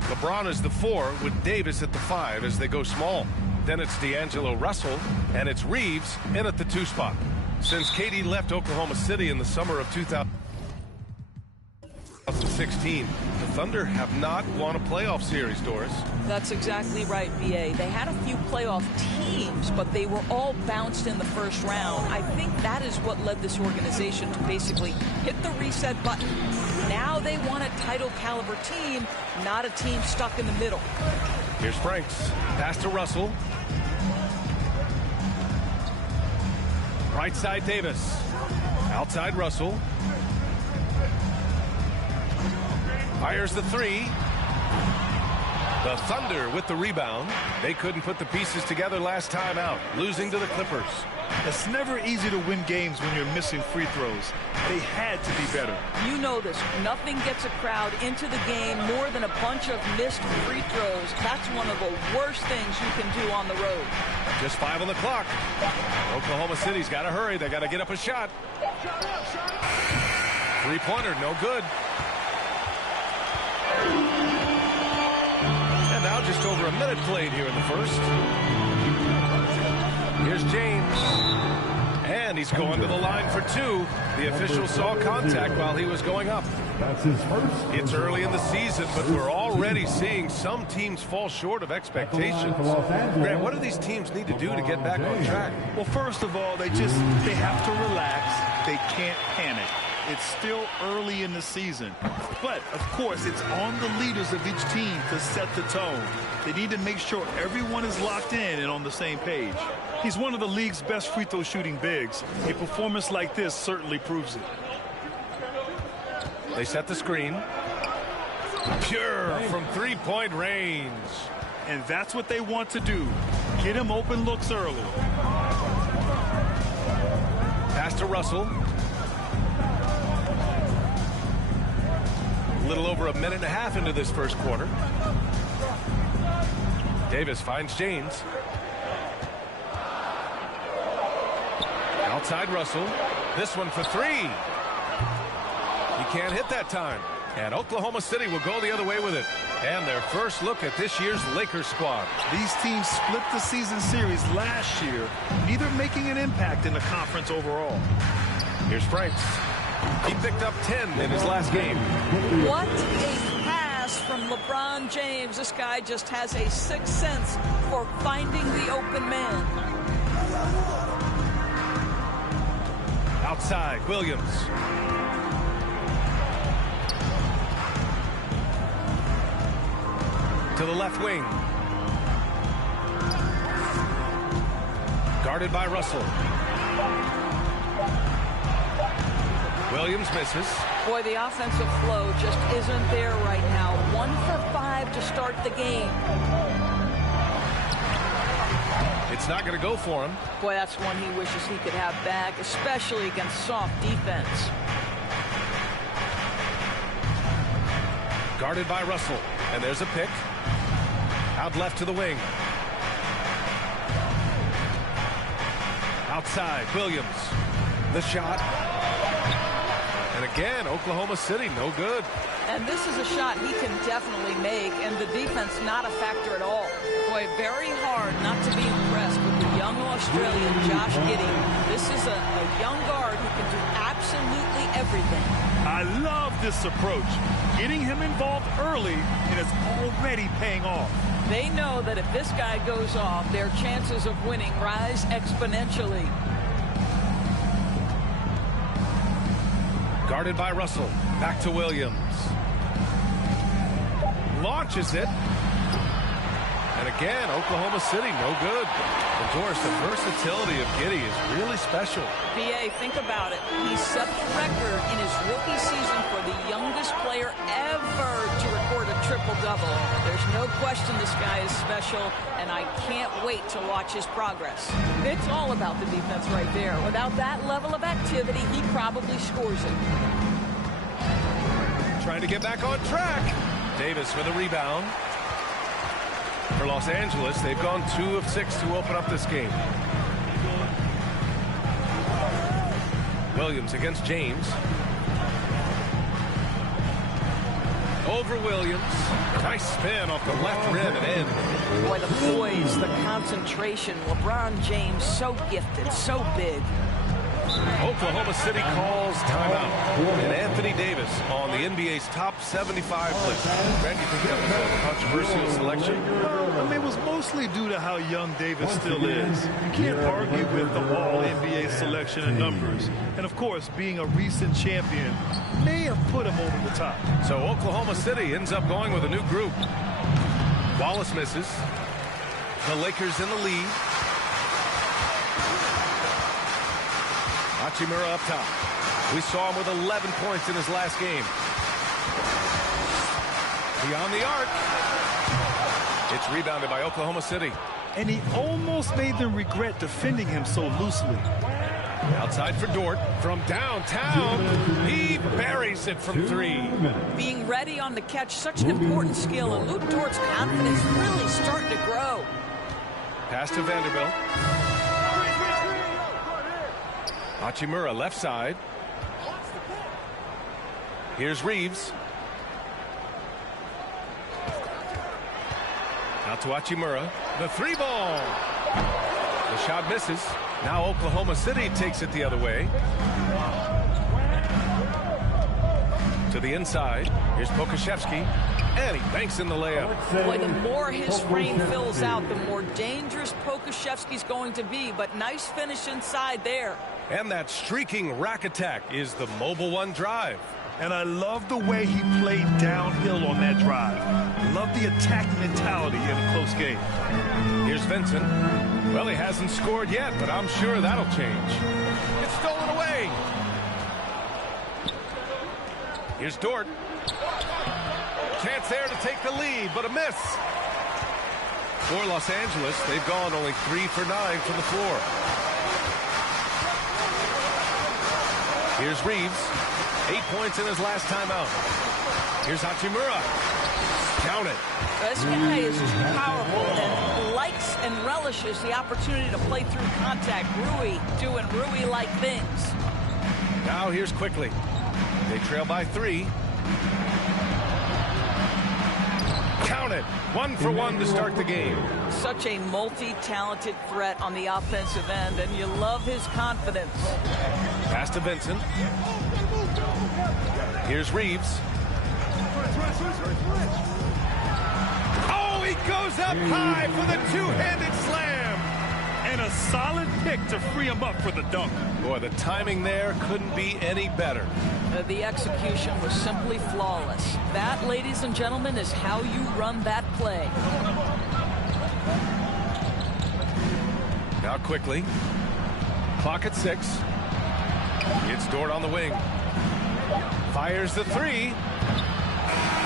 LeBron is the 4 with Davis at the 5 as they go small. Then it's D'Angelo Russell, and it's Reeves in at the 2 spot. Since KD left Oklahoma City in the summer of 2016, the Thunder have not won a playoff series, Doris. That's exactly right, B.A. They had a few playoff teams, but they were all bounced in the first round. I think that is what led this organization to basically hit the reset button. Now they want a title-caliber team, not a team stuck in the middle. Here's Franks. Pass to Russell. Right side Davis. Outside Russell. Fires the 3. The Thunder with the rebound. They couldn't put the pieces together last time out, losing to the Clippers. It's never easy to win games when you're missing free throws. They had to be better. You know this. Nothing gets a crowd into the game more than a bunch of missed free throws. That's one of the worst things you can do on the road. Just 5 on the clock. Oklahoma City's got to hurry. They got to get up a shot. Three-pointer, no good. And now just over a minute played here in the first. Here's James. And he's going to the line for 2. The official saw contact while he was going up. That's his first. It's early in the season, but we're already seeing some teams fall short of expectations. Grant, what do these teams need to do to get back on track? Well, first of all, they have to relax. They can't panic. It's still early in the season. But, of course, it's on the leaders of each team to set the tone. They need to make sure everyone is locked in and on the same page. He's one of the league's best free throw shooting bigs. A performance like this certainly proves it. They set the screen. Pure from three-point range. And that's what they want to do. Get him open looks early. Pass to Russell. A little over a minute and a half into this first quarter. Davis finds James. Outside Russell. This one for 3. He can't hit that time. And Oklahoma City will go the other way with it. And their first look at this year's Lakers squad. These teams split the season series last year, neither making an impact in the conference overall. Here's Franks. He picked up 10 in his last game. What a pass from LeBron James. This guy just has a sixth sense for finding the open man. Outside, Williams. To the left wing. Guarded by Russell. Williams misses. Boy, the offensive flow just isn't there right now. 1 for 5 to start the game. It's not going to go for him. Boy, that's one he wishes he could have back, especially against soft defense. Guarded by Russell. And there's a pick. Out left to the wing. Outside, Williams. The shot. And again, Oklahoma City, no good. And this is a shot he can definitely make, and the defense not a factor at all. Boy, very hard not to be impressed with the young Australian Josh Giddey. This is a young guard who can do absolutely everything. I love this approach. Getting him involved early, and it's already paying off. They know that if this guy goes off, their chances of winning rise exponentially. Guarded by Russell. Back to Williams. Launches it. And again, Oklahoma City, no good. And Doris, the versatility of Giddey is really special. BA, think about it. He set the record in his rookie season for the youngest player ever to record a triple-double. There's no question this guy is special, and I can't wait to watch his progress. It's all about the defense right there. Without that level of activity, he probably scores it. Trying to get back on track. Davis with a rebound. For Los Angeles, they've gone 2 of 6 to open up this game. Williams against James. Over Williams. Nice spin off the left rim and in. Boy, the poise, the concentration. LeBron James, so gifted, so big. Oklahoma City calls timeout. And Anthony Davis on the NBA's top 75 list. Grant, you think that was a controversial selection? I mean, it was mostly due to how young Davis still is. You can't argue with the All-NBA selection and numbers. And, of course, being a recent champion may have put him over the top. So Oklahoma City ends up going with a new group. Wallace misses. The Lakers in the lead. Hachimura up top. We saw him with 11 points in his last game. Beyond the arc. It's rebounded by Oklahoma City. And he almost made them regret defending him so loosely. Outside for Dort from downtown. He buries it from 3. Being ready on the catch, such an important skill, and Luke Dort's confidence really starting to grow. Pass to Vanderbilt. Hachimura left side. Here's Reeves. Out to Hachimura. The 3 ball. The shot misses. Now Oklahoma City takes it the other way. To the inside. Here's Pokuševski. And he banks in the layup. Boy, the more his frame fills out, the more dangerous Pokuševski's going to be. But nice finish inside there. And that streaking rack attack is the Mobile One drive. And I love the way he played downhill on that drive. Love the attack mentality in a close game. Here's Vincent. Well, he hasn't scored yet, but I'm sure that'll change. It's stolen away. Here's Dort. Chance there to take the lead, but a miss. For Los Angeles, they've gone only 3 for 9 from the floor. Here's Reeves. 8 points in his last time out. Here's Hachimura. Count it. This guy is too powerful and likes and relishes the opportunity to play through contact. Rui doing Rui-like things. Now here's Quickly. They trail by 3. Count it. 1 for 1 to start the game. Such a multi-talented threat on the offensive end, and you love his confidence. Pass to Vincent. Here's Reeves. Oh, he goes up high for the 2-handed slam. And a solid pick to free him up for the dunk. Boy, the timing there couldn't be any better. The execution was simply flawless. That, ladies and gentlemen, is how you run that play. Now Quickly. Clock at 6. It's Dort on the wing. Fires the 3.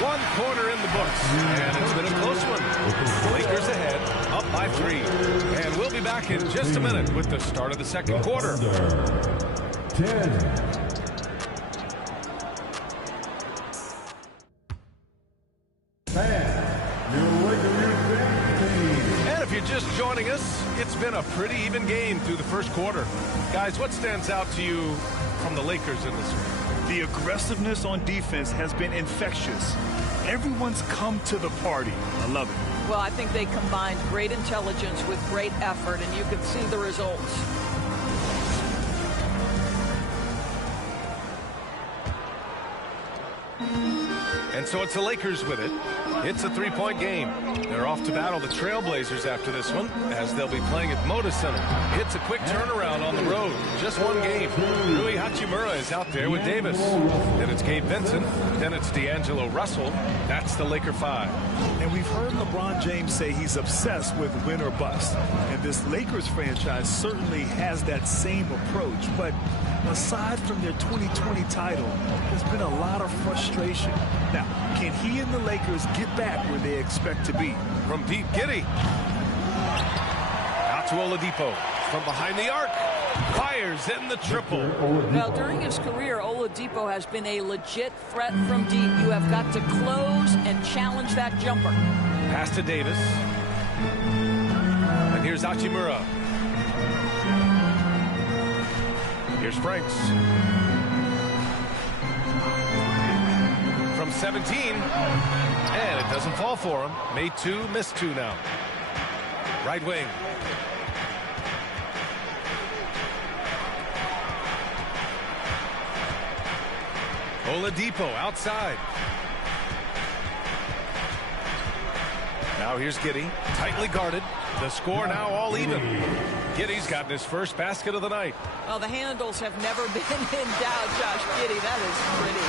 1 quarter in the books. And it's been a close one. Lakers ahead, up by 3. And we'll be back in just a minute with the start of the second quarter. 10. And if you're just joining us, it's been a pretty even game through the first quarter. Guys, what stands out to you from the Lakers in this one? The aggressiveness on defense has been infectious. Everyone's come to the party. I love it. Well, I think they combined great intelligence with great effort, and you can see the results. And so it's the Lakers with it. It's a 3-point game. They're off to battle the Trailblazers after this one, as they'll be playing at Moda Center. It's a quick turnaround on the road. Just 1 game. Rui Hachimura is out there with Davis. Then it's Gabe Vincent. Then it's D'Angelo Russell. That's the Laker 5. And we've heard LeBron James say he's obsessed with win or bust. And this Lakers franchise certainly has that same approach. But aside from their 2020 title, there's been a lot of frustration. Now, can he and the Lakers get back where they expect to be? From deep, Giddey. Out to Oladipo. From behind the arc. Fires in the triple. Now, during his career, Oladipo has been a legit threat from deep. You have got to close and challenge that jumper. Pass to Davis. And here's Hachimura. Here's Franks. From 17. And it doesn't fall for him. Made 2, missed 2 now. Right wing. Oladipo outside. Now here's Giddey. Tightly guarded. The score now all even. Giddey's gotten his first basket of the night. Well, the handles have never been in doubt, Josh Giddey. That is pretty.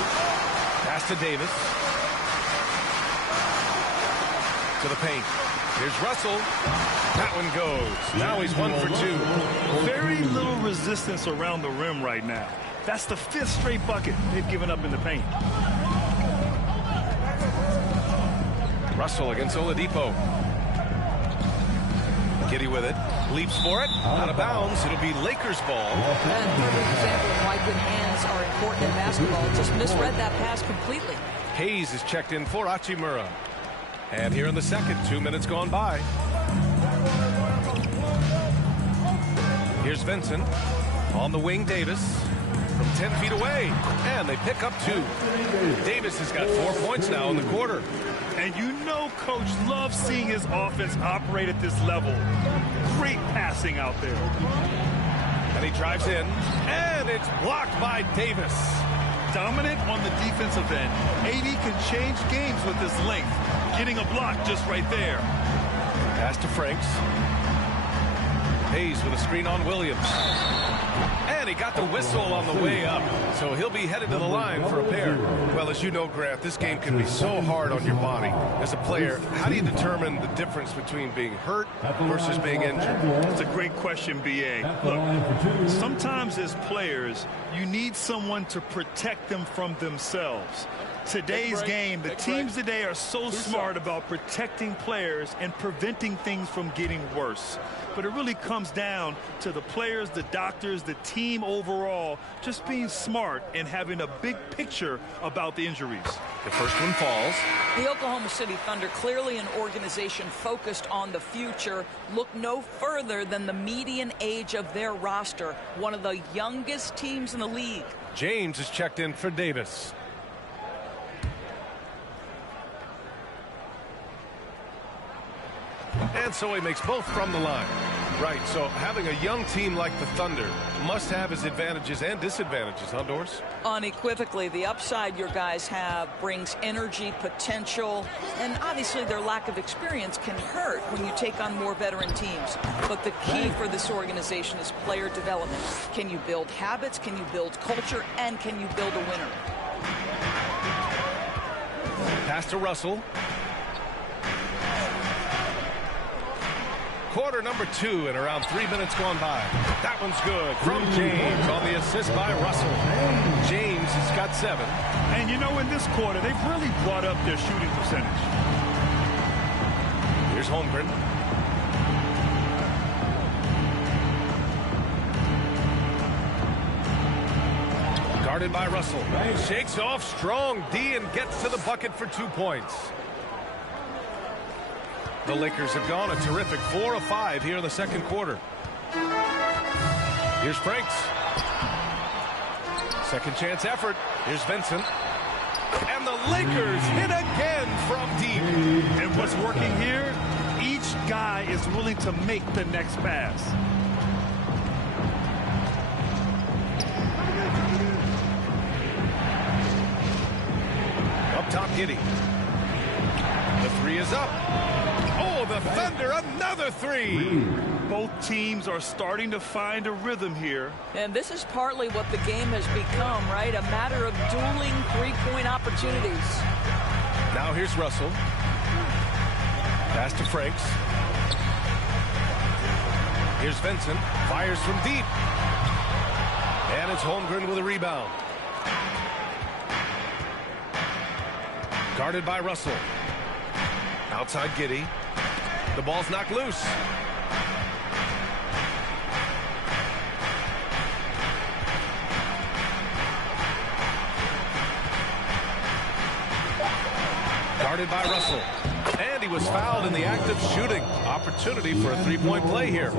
Pass to Davis. To the paint. Here's Russell. That one goes. Now he's 1 for 2. Very little resistance around the rim right now. That's the 5th straight bucket they've given up in the paint. Russell against Oladipo. Giddy with it. Leaps for it. Out of bounds. It'll be Lakers ball. And perfect example of why good hands are important in basketball. Just misread that pass completely. Hayes is checked in for Hachimura. And here in the second, 2 minutes gone by. Here's Vincent. On the wing, Davis. From 10 feet away. And they pick up 2. Davis has got 4 points now in the quarter. And you know Coach loves seeing his offense operate at this level. Great passing out there. And he drives in. And it's blocked by Davis. Dominant on the defensive end. AD can change games with his length. Getting a block just right there. Pass to Franks. Hayes with a screen on Williams. And he got the whistle on the way up. So he'll be headed to the line for a pair. Well, as you know, Grant, this game can be so hard on your body. As a player, how do you determine the difference between being hurt versus being injured? That's a great question, B.A. Look, sometimes as players, you need someone to protect them from themselves. Today's game, the teams today are so smart about protecting players and preventing things from getting worse. But it really comes down to the players, the doctors, the team overall, just being smart and having a big picture about the injuries. The first one falls. The Oklahoma City Thunder, clearly an organization focused on the future, look no further than the median age of their roster, one of the youngest teams in the league. James is checked in for Davis. And so he makes both from the line. Right, so having a young team like the Thunder must have its advantages and disadvantages, huh, Doris? Unequivocally, the upside your guys have brings energy, potential, and obviously their lack of experience can hurt when you take on more veteran teams. But the key for this organization is player development. Can you build habits? Can you build culture? And can you build a winner? Pass to Russell. Quarter number 2 and around 3 minutes gone by. That one's good from James on the assist by Russell. James has got 7. And you know, in this quarter, they've really brought up their shooting percentage. Here's Holmgren. Guarded by Russell. Shakes off strong D and gets to the bucket for 2 points. The Lakers have gone a terrific 4 of 5 here in the second quarter. Here's Franks. Second chance effort. Here's Vincent. And the Lakers hit again from deep. And what's working here? Each guy is willing to make the next pass. Up top, Giddy. The 3 is up. Oh, the Thunder, another 3. Both teams are starting to find a rhythm here. And this is partly what the game has become, right? A matter of dueling three-point opportunities. Now here's Russell. Pass to Franks. Here's Vincent. Fires from deep. And it's Holmgren with a rebound. Guarded by Russell. Outside Giddy. The ball's knocked loose. Guarded by Russell. And he was fouled in the act of shooting. Opportunity for a three-point play here.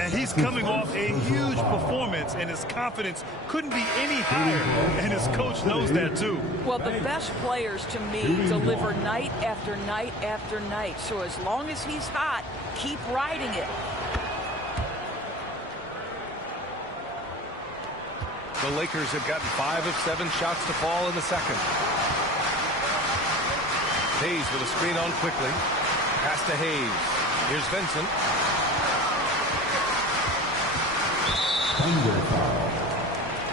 And he's coming off a huge performance, and his confidence couldn't be any higher. And his coach knows that, too. Well, the best players, to me, deliver night after night after night. So as long as he's hot, keep riding it. The Lakers have gotten 5 of 7 shots to fall in the second. Hayes with a screen on quickly. Pass to Hayes. Here's Vincent. Thunder foul.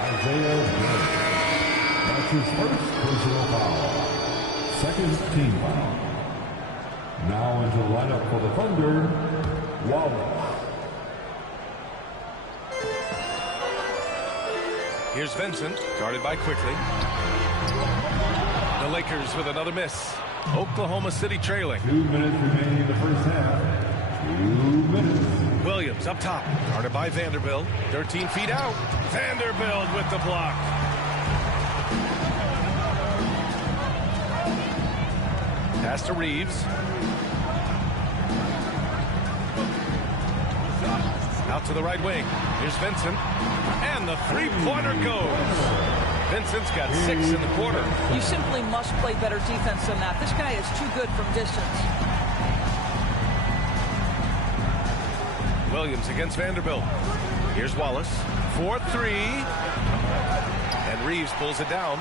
Isaiah Blake. That's his first personal foul. Second team foul. Now into the lineup for the Thunder, Wallace. Here's Vincent, guarded by Quickly. The Lakers with another miss. Oklahoma City trailing. 2 minutes remaining in the first half. Williams up top, guarded by Vanderbilt. 13 feet out. Vanderbilt with the block. Pass to Reeves. Out to the right wing. Here's Vincent. And the three-pointer goes. Vincent's got 6 in the quarter. You simply must play better defense than that. This guy is too good from distance. Williams against Vanderbilt. Here's Wallace. 4-3. And Reeves pulls it down.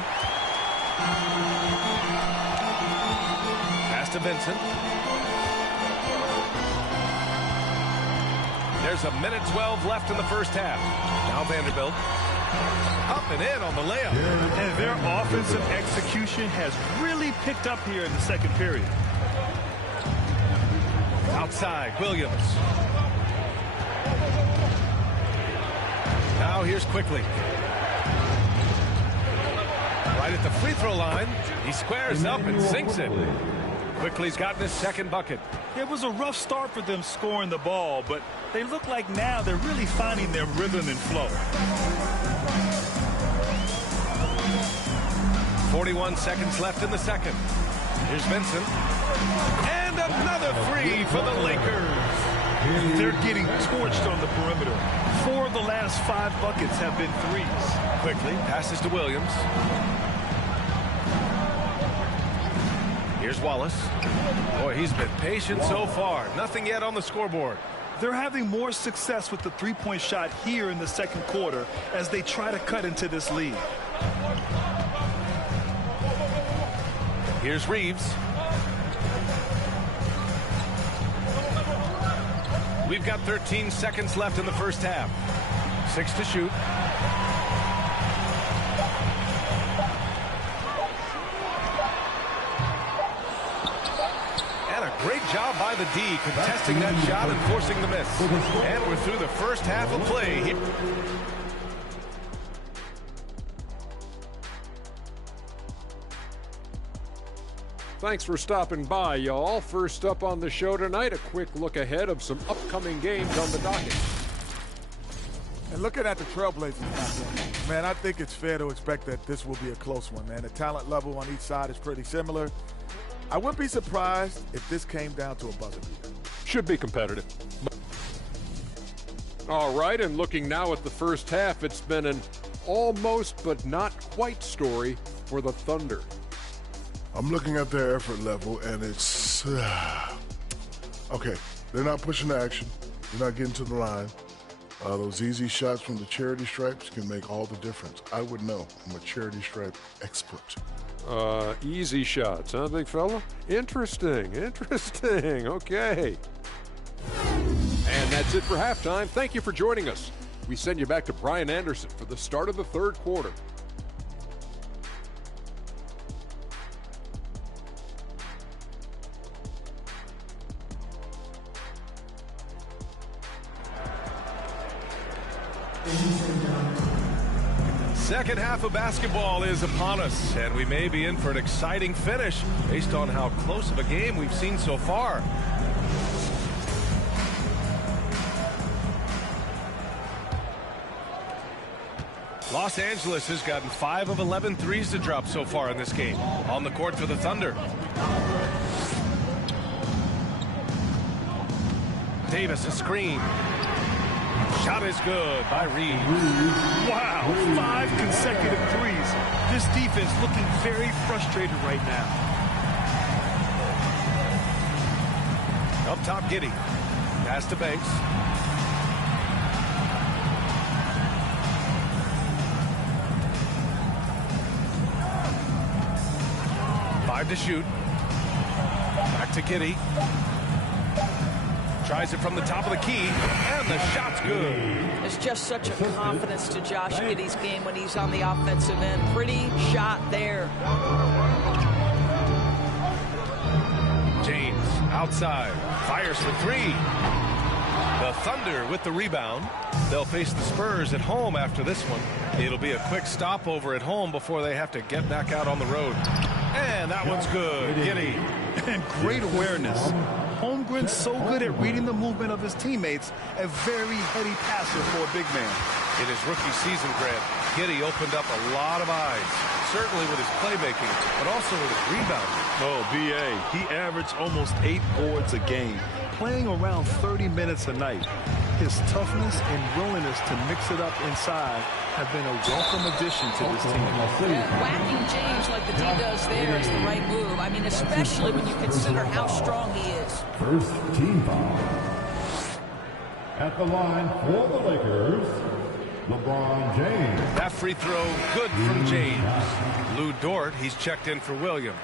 Pass to Vincent. There's 1:12 left in the first half. Now Vanderbilt. Up and in on the layup. And their offensive execution has really picked up here in the second period. Outside, Williams. Now here's Quickly. Right at the free throw line. He squares up and sinks it. Quickly's gotten his second bucket. It was a rough start for them scoring the ball, but they look like now they're really finding their rhythm and flow. 41 seconds left in the second. Here's Vincent. And another three for the Lakers. They're getting torched on the perimeter. 4 of the last 5 buckets have been threes. Quickly passes to Williams. Here's Wallace. Boy, he's been patient so far. Nothing yet on the scoreboard. They're having more success with the three-point shot here in the second quarter as they try to cut into this lead. Here's Reeves. We've got 13 seconds left in the first half. 6 to shoot. And a great job by the D contesting that shot and forcing the miss. And we're through the first half of play here. Thanks for stopping by, y'all. First up on the show tonight, a quick look ahead of some upcoming games on the docket. And looking at the Trailblazers, man, I think it's fair to expect that this will be a close one, man. The talent level on each side is pretty similar. I wouldn't be surprised if this came down to a buzzer beater. Should be competitive. All right, and looking now at the first half, it's been an almost but not quite story for the Thunder. I'm looking at their effort level, and it's okay. They're not pushing the action. They're not getting to the line. Those easy shots from the charity stripes can make all the difference. I would know. I'm a charity stripe expert. Easy shots, huh, big fella? Interesting. Okay. And that's it for halftime. Thank you for joining us. We send you back to Brian Anderson for the start of the third quarter. Second half of basketball is upon us, and we may be in for an exciting finish based on how close of a game we've seen so far. Los Angeles has gotten 5 of 11 threes to drop so far in this game. On the court for the Thunder. Davis, a screen. Shot is good by Reeves. Wow, 5 consecutive threes. This defense looking very frustrated right now. Up top, Giddey. Pass to Banks. Five to shoot. Back to Giddey. Tries it from the top of the key, and the shot's good. It's just such a confidence to Josh Giddey's game when he's on the offensive end. Pretty shot there. James outside, fires for 3. The Thunder with the rebound. They'll face the Spurs at home after this one. It'll be a quick stopover at home before they have to get back out on the road. And that one's good. Giddey. And great awareness. Holmgren's so good at reading the movement of his teammates, a very heady passer for a big man. In his rookie season, Grant, Giddey opened up a lot of eyes, certainly with his playmaking, but also with his rebounding. Oh, B.A., he averaged almost 8 boards a game, playing around 30 minutes a night. His toughness and willingness to mix it up inside have been a welcome addition to this team. Yeah, whacking James like the D does there is the right move. I mean, especially when you consider how strong he is. First team foul. At the line for the Lakers, LeBron James. That free throw good from James. Lou Dort, he's checked in for Williams.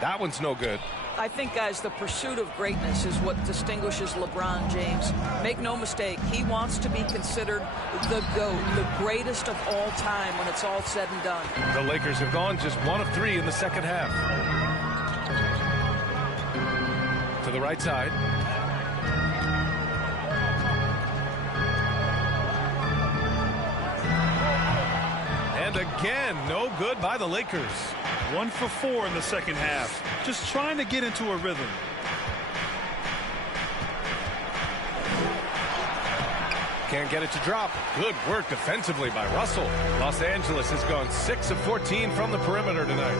That one's no good. I think, guys, the pursuit of greatness is what distinguishes LeBron James. Make no mistake, he wants to be considered the GOAT, the greatest of all time when it's all said and done. The Lakers have gone just 1 of 3 in the second half. To the right side. And again, no good by the Lakers. 1 for 4 in the second half. Just trying to get into a rhythm. Can't get it to drop. Good work defensively by Russell. Los Angeles has gone 6 of 14 from the perimeter tonight.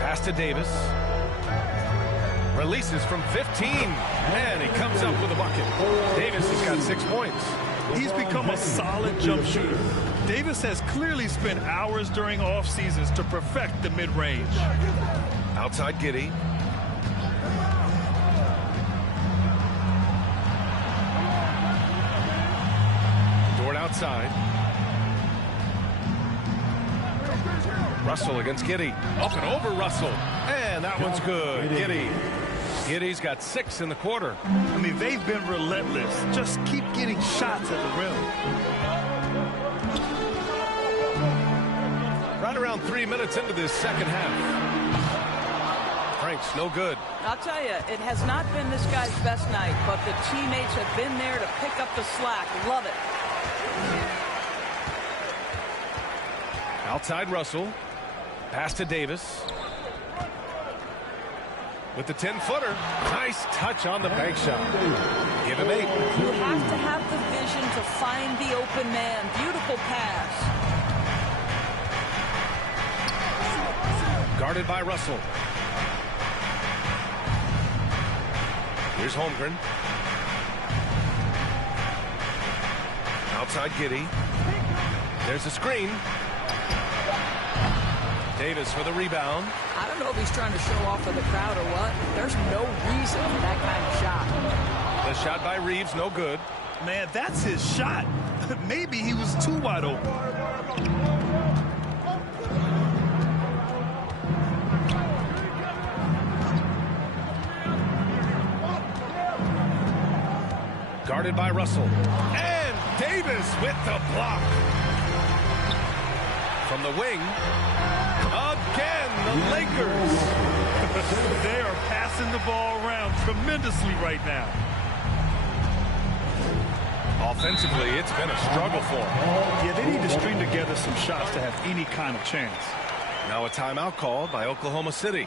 Pass to Davis. Releases from 15. And he comes up with a bucket. Davis has got 6 points. He's become a solid jump shooter. Davis has clearly spent hours during off seasons to perfect the mid-range. Outside Giddey. Dort outside. Russell against Giddey. Up and over Russell. And that one's good. Giddey. Giddey's got 6 in the quarter. I mean, they've been relentless. Just keep getting shots at the rim. Right around 3 minutes into this second half. Frank's no good. I'll tell you, it has not been this guy's best night, but the teammates have been there to pick up the slack. Love it. Outside Russell. Pass to Davis. With the 10-footer. Nice touch on the bank shot. Give him 8. You have to have the vision to find the open man. Beautiful pass. Guarded by Russell. Here's Holmgren. Outside Giddey. There's a screen. Davis for the rebound. I don't know if he's trying to show off for the crowd or what. There's no reason for that kind of shot. The shot by Reeves, no good. Man, that's his shot. Maybe he was too wide open. Guarded by Russell. And Davis with the block. From the wing. Again, the Lakers. They are passing the ball around tremendously right now. Offensively, it's been a struggle for them. Yeah, they need to string together some shots to have any kind of chance. Now a timeout called by Oklahoma City.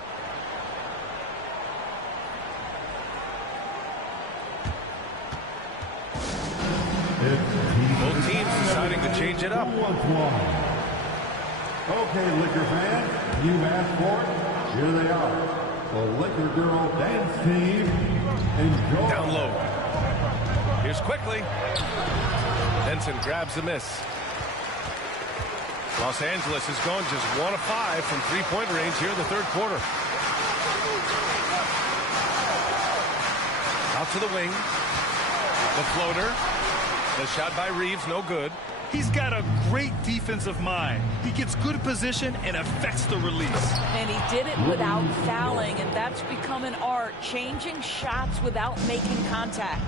Both teams deciding to change it up. Okay, Laker fans, you asked for it. Here they are. The Laker Girl Dance Team. Enjoy. Down low. Here's quickly. Benson grabs the miss. Los Angeles has gone just 1 of 5 from three-point range here in the third quarter. Out to the wing. The floater. The shot by Reeves, no good. He's got a great defensive mind. He gets good position and affects the release. And he did it without fouling, and that's become an art, changing shots without making contact.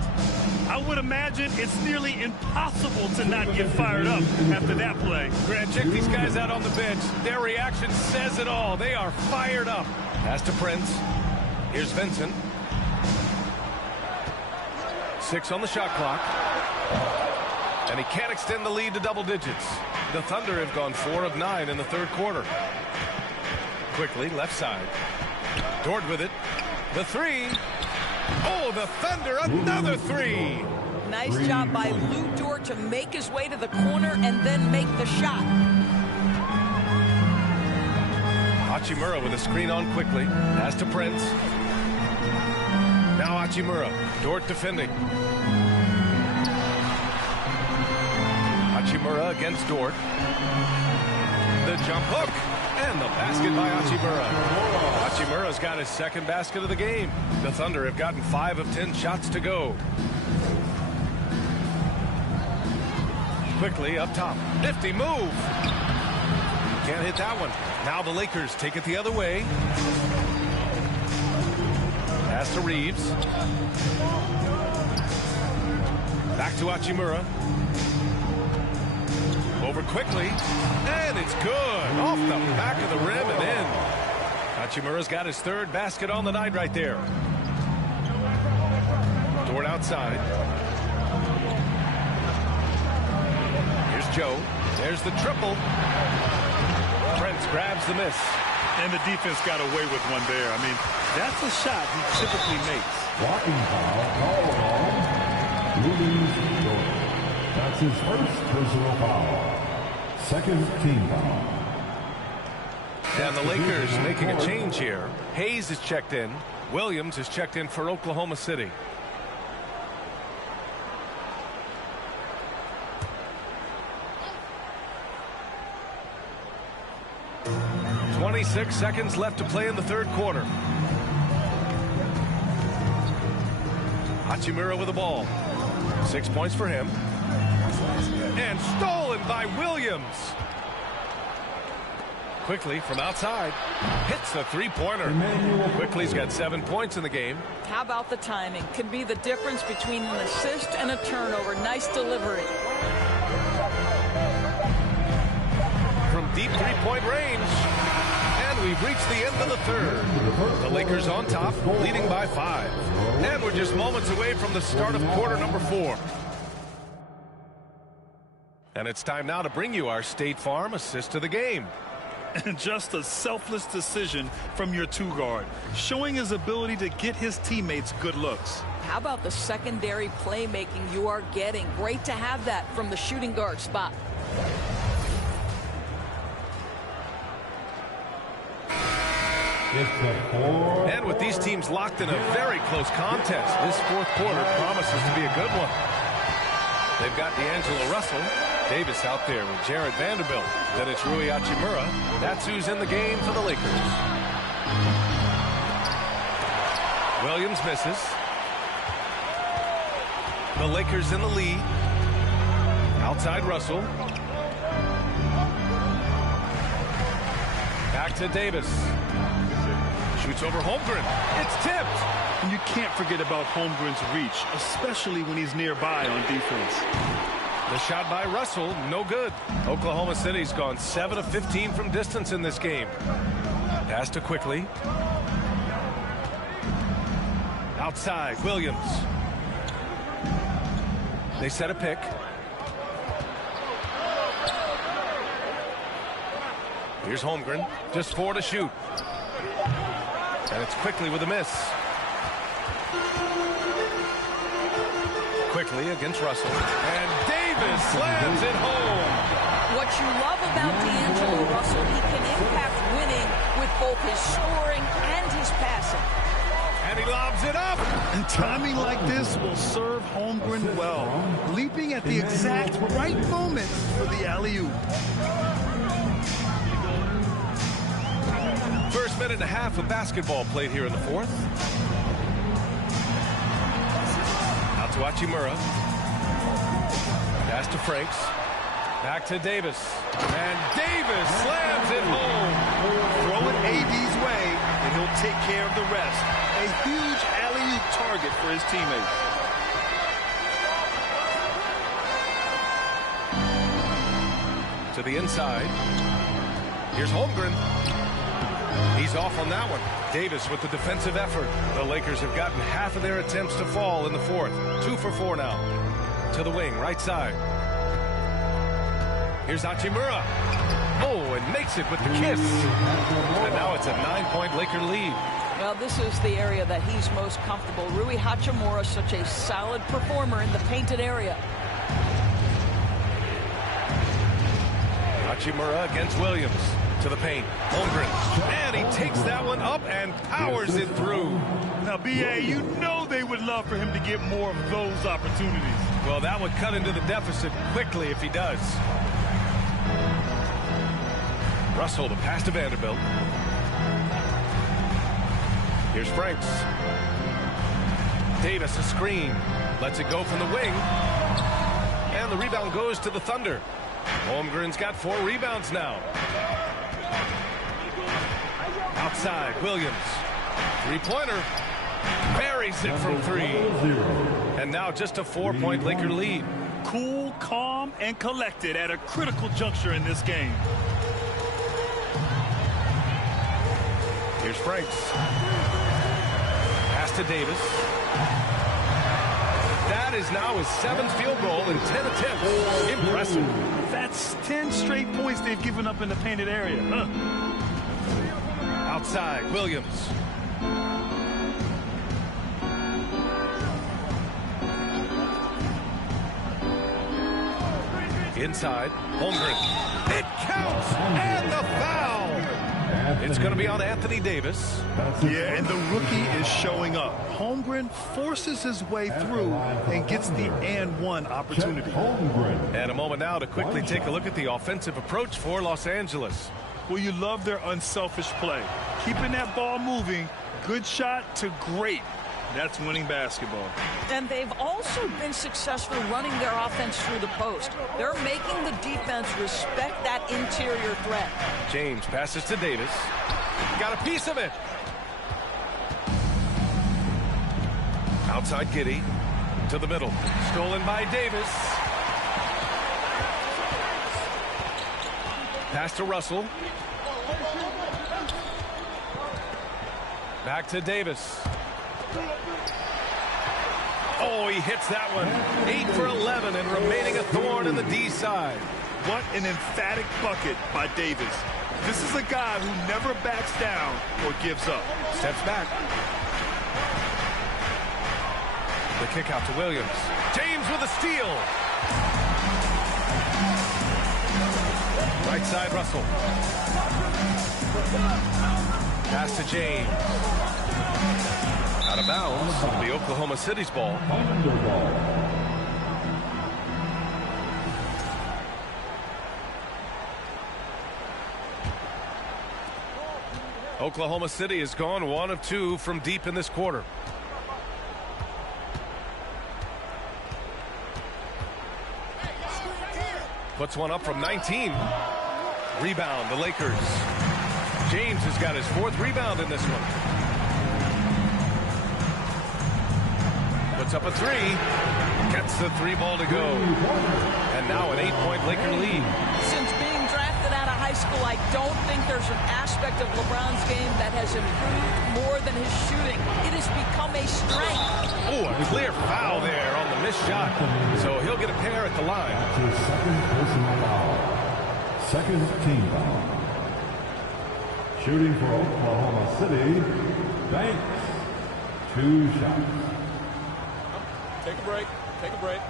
I would imagine it's nearly impossible to not get fired up after that play. Grant, check these guys out on the bench. Their reaction says it all. They are fired up. Pass to Prince. Here's Vincent. 6 on the shot clock. And he can't extend the lead to double digits. The Thunder have gone 4 of 9 in the third quarter. Quickly, left side. Dort with it. The 3. Oh, the Thunder, another 3. Nice job by Lou Dort to make his way to the corner and then make the shot. Hachimura with a screen on quickly. Pass to Prince. Now Hachimura. Dort defending. Hachimura against Dort. The jump hook. And the basket by Hachimura. Hachimura's got his second basket of the game. The Thunder have gotten 5 of 10 shots to go. Quickly up top. Nifty move. Can't hit that one. Now the Lakers take it the other way. Pass to Reeves. Back to Hachimura. Over quickly. And it's good. Off the back of the rim and in. Hachimura's got his third basket on the night right there. Dort outside. Here's Joe. There's the triple. Prince grabs the miss. And the defense got away with one there. I mean, that's a shot he typically makes. Blocking foul called on Louis Dort. That's his first personal foul. Second team foul. And the Lakers making a change here. Hayes is checked in. Williams is checked in for Oklahoma City. .26 seconds left to play in the third quarter. Hachimura with the ball. 6 points for him. And stolen by Williams. Quickly from outside. Hits the three-pointer. Quickly's got 7 points in the game. How about the timing? Can be the difference between an assist and a turnover. Nice delivery. From deep three-point range. And we've reached the end of the third. The Lakers on top, leading by 5. And we're just moments away from the start of quarter number 4. And it's time now to bring you our State Farm assist of the game. And just a selfless decision from your two-guard, showing his ability to get his teammates good looks. How about the secondary playmaking you are getting? Great to have that from the shooting guard spot. And with these teams locked in a very close contest, this fourth quarter promises to be a good one. They've got D'Angelo Russell. Davis out there with Jared Vanderbilt. Then it's Rui Hachimura. That's who's in the game for the Lakers. Williams misses. The Lakers in the lead. Outside Russell. Back to Davis. Shoots over Holmgren. It's tipped. And you can't forget about Holmgren's reach, especially when he's nearby on defense. The shot by Russell, no good. Oklahoma City's gone 7 of 15 from distance in this game. Pass to Quickly. Outside, Williams. They set a pick. Here's Holmgren, just 4 to shoot. And it's Quickly with a miss. Quickly against Russell. And Davis slams it home. What you love about D'Angelo Russell, he can impact winning with both his scoring and his passing. And he lobs it up. And timing like this will serve Holmgren well, leaping at the exact right moment for the alley-oop. First minute and a half of basketball played here in the fourth. Out to Hachimura. Pass to Franks. Back to Davis. And Davis slams it home. Throw it AD's way, and he'll take care of the rest. A huge alley-oop target for his teammates. To the inside. Here's Holmgren. He's off on that one. Davis with the defensive effort. The Lakers have gotten half of their attempts to fall in the fourth. 2 for 4 now. To the wing, right side. Here's Hachimura. Oh, and makes it with the kiss. And now it's a 9-point Laker lead. Well, this is the area that he's most comfortable. Rui Hachimura, such a solid performer in the painted area. Hachimura against Williams. To the paint. Holmgren. And he takes that one up and powers it through. Now, B.A., you know they would love for him to get more of those opportunities. Well, that would cut into the deficit quickly if he does. Russell, the pass to Vanderbilt. Here's Franks. Davis, a screen. Lets it go from the wing. And the rebound goes to the Thunder. Holmgren's got 4 rebounds now. Outside, Williams. Three-pointer. Buries it from 3. And now just a 4-point Laker lead. Cool, calm, and collected at a critical juncture in this game. Here's Franks. Pass to Davis. That is now his 7th field goal in 10 attempts. Impressive. That's 10 straight points they've given up in the painted area. Outside, Williams. Inside, Holmgren. It counts, and the foul. It's going to be on Anthony Davis. Yeah, and the rookie is showing up. Holmgren forces his way through and gets the and one opportunity. And a moment now to quickly take a look at the offensive approach for Los Angeles. Well, you love their unselfish play. Keeping that ball moving, good shot to great. That's winning basketball. And they've also been successful running their offense through the post. They're making the defense respect that interior threat. James passes to Davis. Got a piece of it. Outside Giddey. To the middle. Stolen by Davis. Pass to Russell. Back to Davis. Oh, he hits that one. 8 for 11 and remaining a thorn in the D side. What an emphatic bucket by Davis. This is a guy who never backs down or gives up. Steps back. The kick out to Williams. James with a steal. Right side, Russell. Pass to James. Out of bounds. It'll be Oklahoma City's ball. Oklahoma City has gone 1 of 2 from deep in this quarter. Puts one up from 19. Rebound, the Lakers. James has got his 4th rebound in this one. Puts up a 3. Gets the 3 ball to go. And now an 8-point Laker lead. Since being drafted out of high school, I don't think there's an aspect of LeBron's game that has improved more than his shooting. It has become a strength. Oh, a clear foul there on the missed shot. So he'll get a pair at the line. His second personal foul. Second team foul. Shooting for Oklahoma City, Banks. 2 shots. Take a break. Take a break.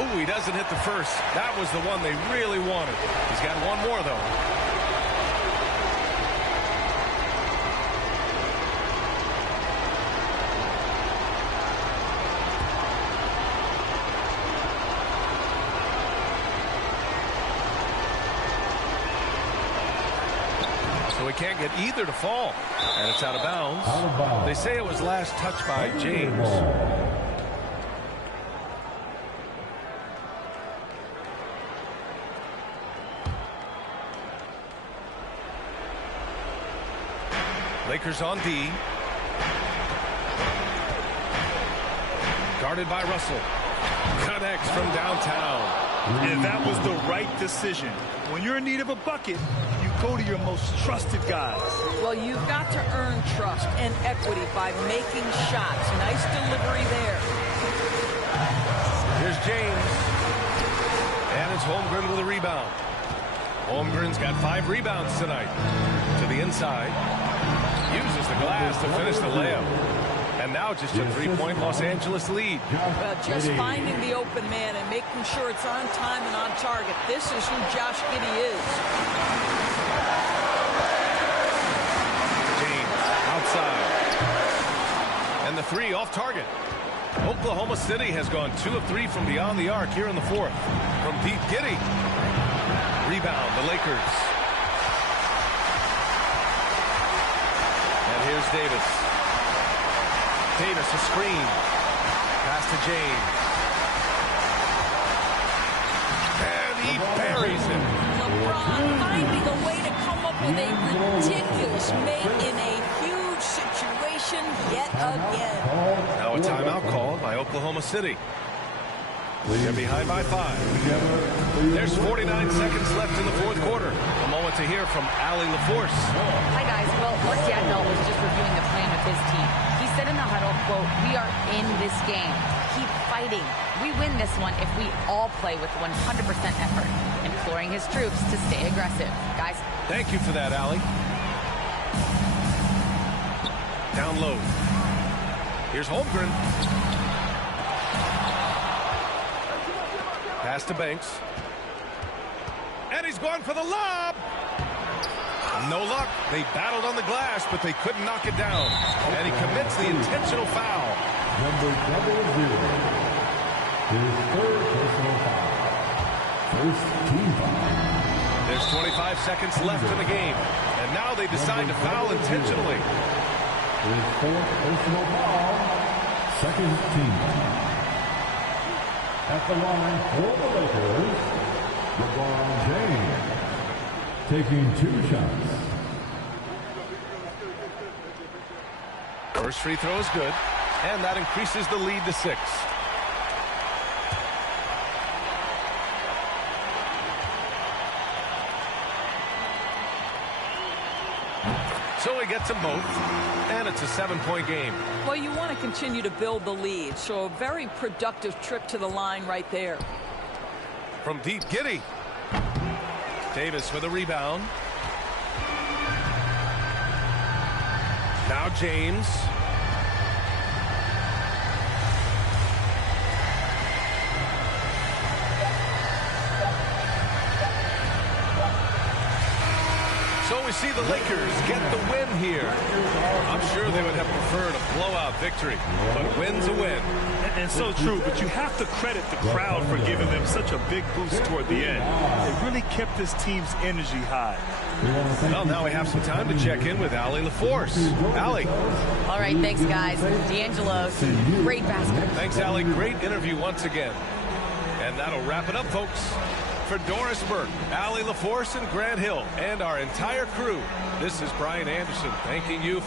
Ooh, he doesn't hit the first. That was the one they really wanted. He's got one more, though. So he can't get either to fall. And it's out of bounds. Out of bounds. They say it was last touched by James. Lakers on D. Guarded by Russell. Connects from downtown. And that was the right decision. When you're in need of a bucket, you go to your most trusted guys. Well, you've got to earn trust and equity by making shots. Nice delivery there. Here's James. And it's Holmgren with a rebound. Holmgren's got 5 rebounds tonight. To the inside. Uses the glass to finish the layup. And now just a 3-point Los Angeles lead. Well, just finding the open man and making sure it's on time and on target. This is who Josh Giddey is. James outside. And the 3 off target. Oklahoma City has gone 2 of 3 from beyond the arc here in the 4th. From deep, Giddey. Rebound, the Lakers. And here's Davis. Davis, a screen. Pass to James. And he buries it. LeBron finding a way to come up with a ridiculous make in a huge situation yet again. Now a timeout called by Oklahoma City. They're behind by 5. There's 49 seconds left in the 4th quarter. A moment to hear from Allie LaForce. Hi, guys. Well, Mark Dagnall was just reviewing the plan with his team. He said in the huddle, quote, "We are in this game. Keep fighting. We win this one if we all play with 100% effort," imploring his troops to stay aggressive. Guys. Thank you for that, Allie. Down low. Here's Holmgren. Pass to Banks. And he's going for the lob. No luck. They battled on the glass, but they couldn't knock it down. And he commits the intentional foul. Number 00. His 3rd personal foul. First team foul. There's 25 seconds left in the game. And now they decide to foul intentionally. His 4th personal foul. Second team foul. At the line for the Lakers, LeBron James. Taking 2 shots. First free throw is good, and that increases the lead to 6. So he gets them both, and it's a 7-point game. Well, you want to continue to build the lead, so a very productive trip to the line right there. From deep, Giddey. Davis with a rebound. Now James. So we see the Lakers get the win here. I'm sure they would have preferred a blowout victory, but a win's a win. And so true, but you have to credit the crowd for giving them such a big boost toward the end. It really kept this team's energy high. Well, now we have some time to check in with Allie LaForce. Allie. All right, thanks, guys. D'Angelo, great basket. Thanks, Allie. Great interview once again. And that'll wrap it up, folks. For Doris Burke, Allie LaForce, and Grant Hill, and our entire crew, this is Brian Anderson thanking you.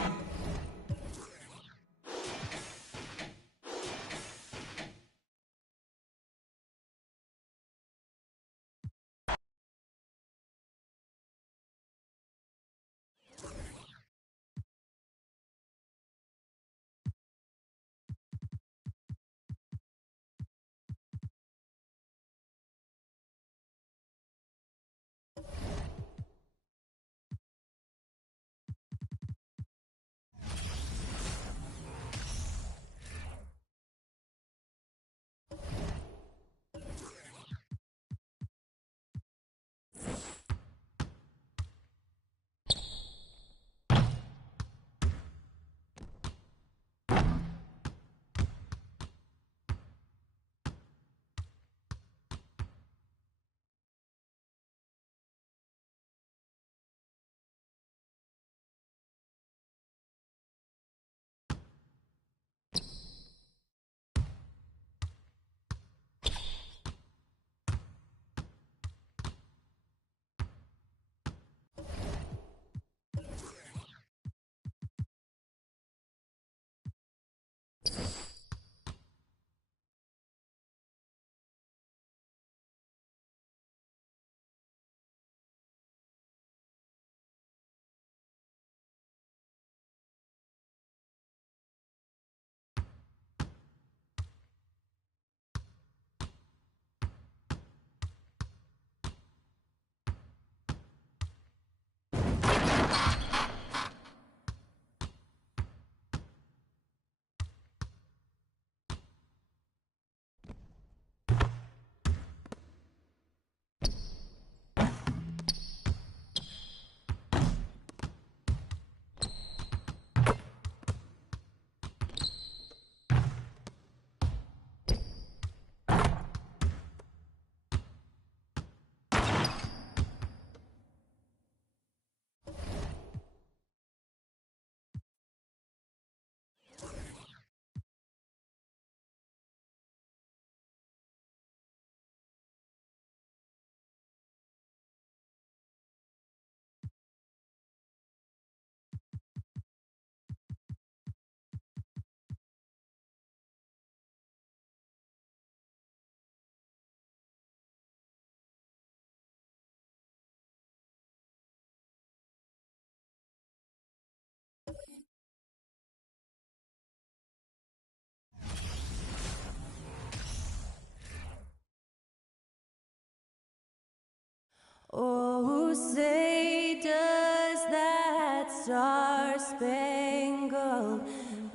Star-Spangled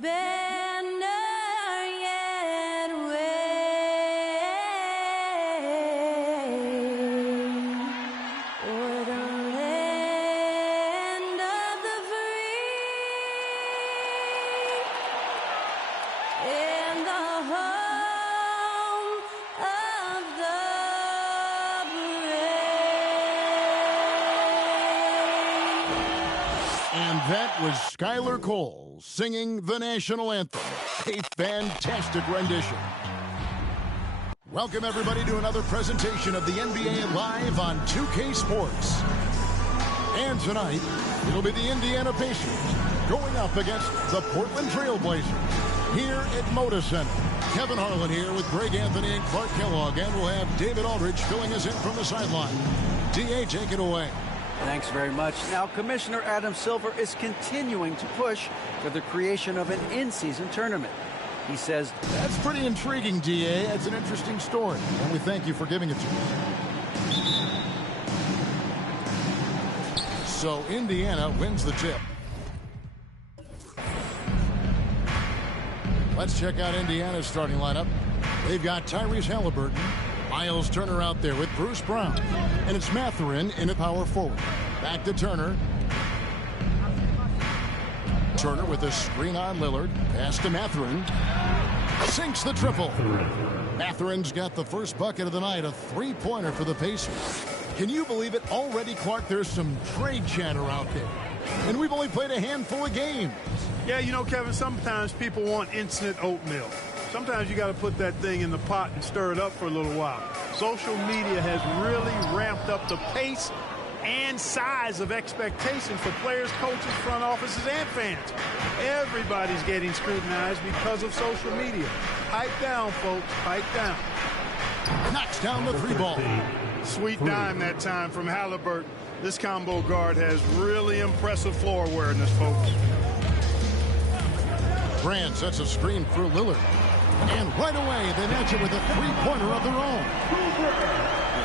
Banner yet wave o'er the land of the free and the home of the And that was Skylar Cole singing the national anthem. A fantastic rendition. Welcome, everybody, to another presentation of the NBA Live on 2K Sports. And tonight, it'll be the Indiana Pacers going up against the Portland Trail Blazers here at Moda Center. Kevin Harlan here with Greg Anthony and Clark Kellogg, and we'll have David Aldridge filling us in from the sideline. D.A., take it away. Thanks very much. Now, Commissioner Adam Silver is continuing to push for the creation of an in-season tournament. He says, "That's pretty intriguing, D.A. That's an interesting story, and we thank you for giving it to us." So Indiana wins the tip. Let's check out Indiana's starting lineup. They've got Tyrese Halliburton, Miles Turner out there with Bruce Brown, and it's Mathurin in a power forward. Back to Turner. Turner with a screen on Lillard. Pass to Mathurin. Sinks the triple. Mathurin's got the first bucket of the night, a three-pointer for the Pacers. Can you believe it? Already, Clark, there's some trade chatter out there. And we've only played a handful of games. Yeah, you know, Kevin, sometimes people want instant oatmeal. Sometimes you got to put that thing in the pot and stir it up for a little while. Social media has really ramped up the pace and size of expectation for players, coaches, front offices, and fans. Everybody's getting scrutinized because of social media. Pipe down, folks. Pipe down. Knocks down the three ball. Sweet dime that time from Halliburton. This combo guard has really impressive floor awareness, folks. Grant sets a screen for Lillard. And right away, they match it with a three-pointer of their own.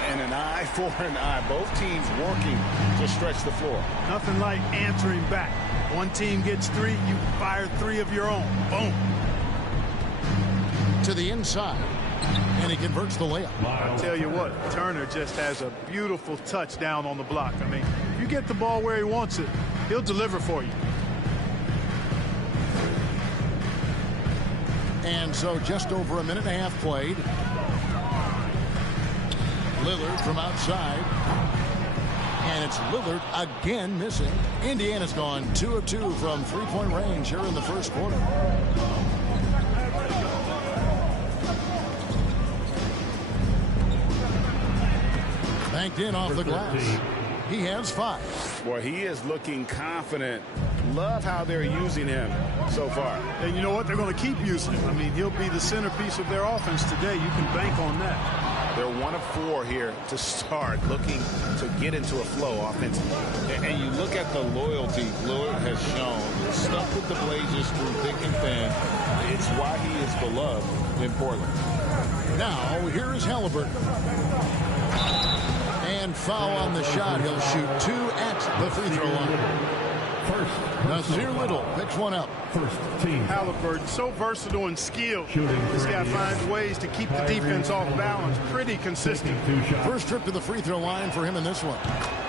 And an eye for an eye. Both teams working to stretch the floor. Nothing like answering back. One team gets three, you fire three of your own. Boom. To the inside. And he converts the layup. I tell you what, Turner just has a beautiful touch down on the block. I mean, if you get the ball where he wants it, he'll deliver for you. And so just over a minute and a half played. Lillard from outside. And it's Lillard again missing. Indiana's gone 2 of 2 from three-point range here in the first quarter. Banked in off the glass. He has 5. Boy, he is looking confident. Love how they're using him so far. And you know what? They're going to keep using him. I mean, he'll be the centerpiece of their offense today. You can bank on that. They're 1 of 4 here to start, looking to get into a flow offensively. And you look at the loyalty Lillard has shown. Stuck with the Blazers through thick and thin. It's why he is beloved in Portland. Now, here is Halliburton. And foul on the shot. He'll shoot 2 at the free throw line. Nasir Little picks one up. First team. Halliburton, so versatile and skilled. This guy finds ways to keep the defense off balance. Pretty consistent. First trip to the free throw line for him in this one.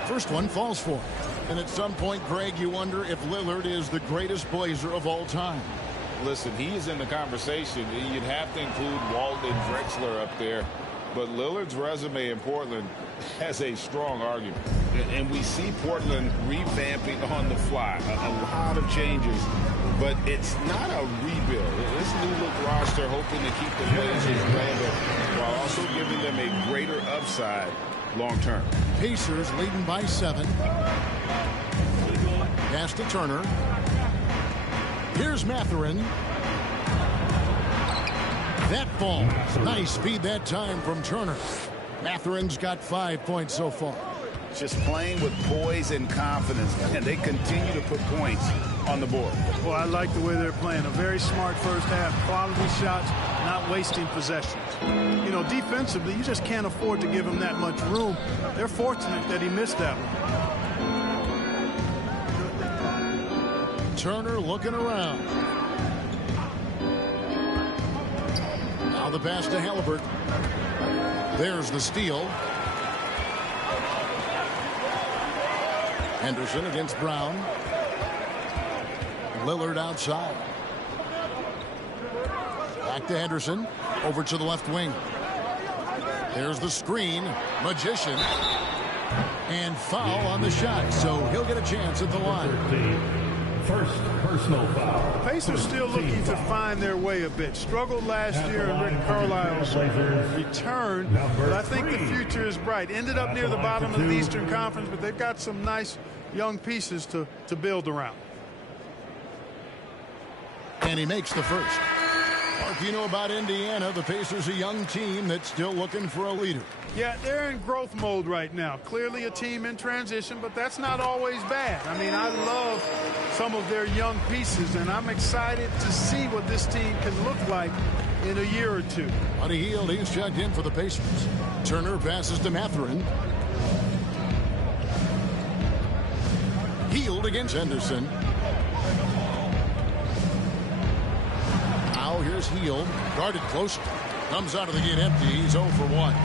First one falls for him. And at some point, Greg, you wonder if Lillard is the greatest Blazer of all time. Listen, he is in the conversation. You'd have to include Walton Drexler up there. But Lillard's resume in Portland has a strong argument. And we see Portland revamping on the fly. A lot of changes. But it's not a rebuild. This new look roster hoping to keep the Blazers relevant while also giving them a greater upside long term. Pacers leading by 7. Pass to Turner. Here's Mathurin. That ball. Nice speed that time from Turner. Mathurin's got 5 points so far. Just playing with poise and confidence, and they continue to put points on the board. Well, I like the way they're playing. A very smart first half. Quality shots, not wasting possessions. You know, defensively, you just can't afford to give him that much room. They're fortunate that he missed that one. Turner looking around. Now the pass to Halliburton. There's the steal. Henderson against Brown. Lillard outside. Back to Henderson. Over to the left wing. There's the screen. Magician. And foul on the shot. So he'll get a chance at the line. First personal foul. Pacers still looking to find their way a bit. Struggled last year in Rick Carlisle's return, but I think the future is bright. Ended up near the bottom of the Eastern Conference, but they've got some nice young pieces to build around. And he makes the first. Mark, you know about Indiana. The Pacers, a young team that's still looking for a leader. Yeah, they're in growth mode right now. Clearly a team in transition, but that's not always bad. I mean, I love some of their young pieces, and I'm excited to see what this team can look like in a year or two. Buddy Hield, he's checked in for the Pacers. Turner passes to Mathurin. Hield against Henderson. Now here's Hield. Guarded close. Comes out of the gate empty. He's 0 for 1.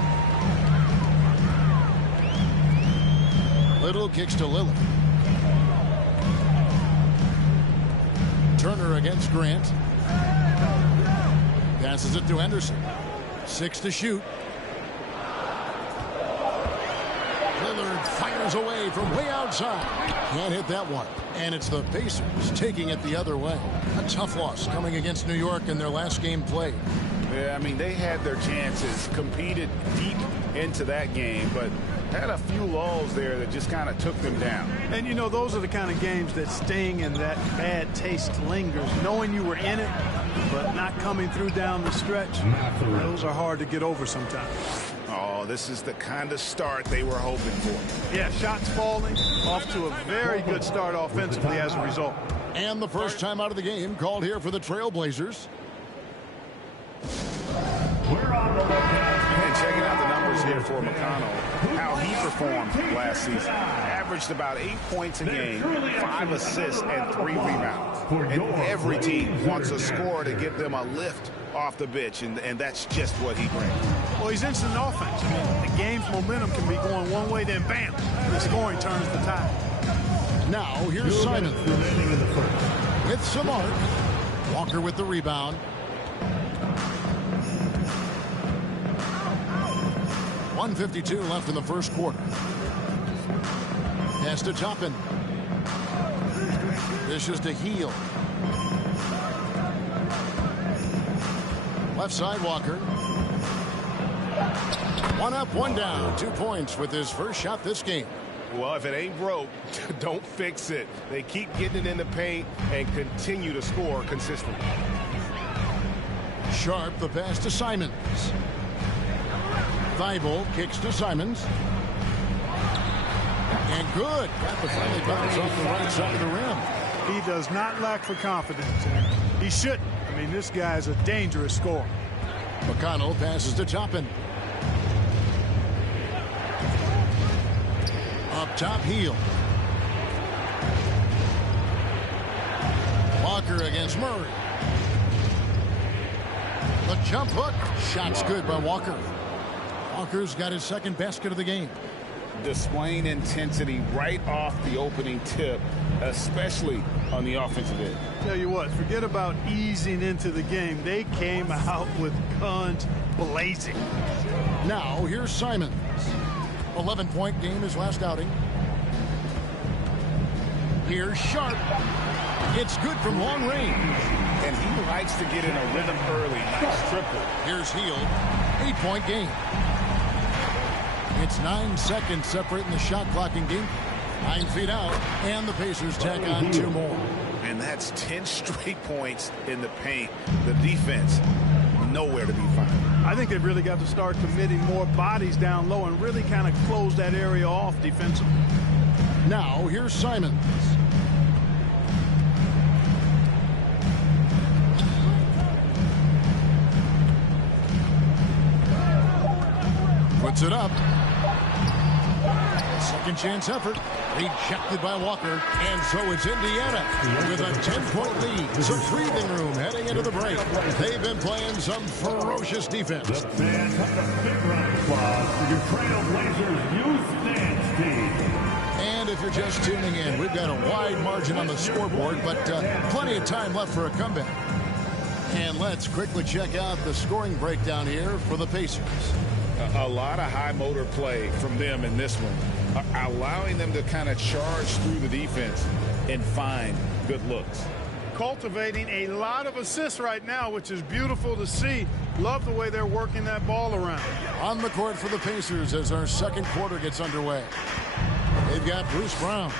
Little kicks to Lillard. Turner against Grant. Passes it to Henderson. 6 to shoot. Lillard fires away from way outside. Can't hit that one. And it's the Pacers taking it the other way. A tough loss coming against New York in their last game played. Yeah, I mean, they had their chances, competed deep into that game, but had a few lulls there that just kind of took them down. And, you know, those are the kind of games that sting and that bad taste lingers. Knowing you were in it, but not coming through down the stretch, those are hard to get over sometimes. Oh, this is the kind of start they were hoping for. Yeah, shots falling, off to a very good start offensively as a result. And the first time out of the game called here for the Trailblazers. And checking out the numbers here for McConnell, how he performed last season. Averaged about 8 points a game, 5 assists, and 3 rebounds. And every team wants a scorer to give them a lift off the bench, and that's just what he brings. Well, he's instant offense. I mean, the game's momentum can be going one way, then bam, the scoring turns the tide. Now, here's Simon with some arc. Walker with the rebound. 1:52 left in the first quarter. Pass to Toppin. This is to Hield. Left side, Walker. One up, one down. 2 points with his first shot this game. Well, if it ain't broke, don't fix it. They keep getting it in the paint and continue to score consistently. Sharp, the pass to Simons. Thibault kicks to Simons. And good. Got the friendly bounce off the right side of the rim. He does not lack for confidence. He shouldn't. I mean, this guy's a dangerous scorer. McConnell passes to Toppin. Up top, Hield. Walker against Murray. The jump hook. Shot's good by Walker. Walker's got his second basket of the game. Displaying intensity right off the opening tip, especially on the offensive end. Tell you what, forget about easing into the game. They came out with guns blazing. Now, here's Simons. 11-point game his last outing. Here's Sharp. It's good from long range. And he likes to get in a rhythm early. Nice triple. Here's Hield. 8-point game. It's 9 seconds separating the shot clock in game. 9 feet out, and the Pacers tack on 2 more. And that's 10 straight points in the paint. The defense, nowhere to be found. I think they've really got to start committing more bodies down low and really kind of close that area off defensively. Now, here's Simons. Puts it up. Second chance effort. Rejected by Walker. And so it's Indiana with a 10-point lead. Some breathing room heading into the break. They've been playing some ferocious defense. The fans have a big round of applause for your Trailblazers youth dance team. And if you're just tuning in, we've got a wide margin on the scoreboard, but plenty of time left for a comeback. And let's quickly check out the scoring breakdown here for the Pacers. A lot of high motor play from them in this one, allowing them to kind of charge through the defense and find good looks. Cultivating a lot of assists right now, which is beautiful to see. Love the way they're working that ball around. On the court for the Pacers as our second quarter gets underway. They've got Bruce Brown.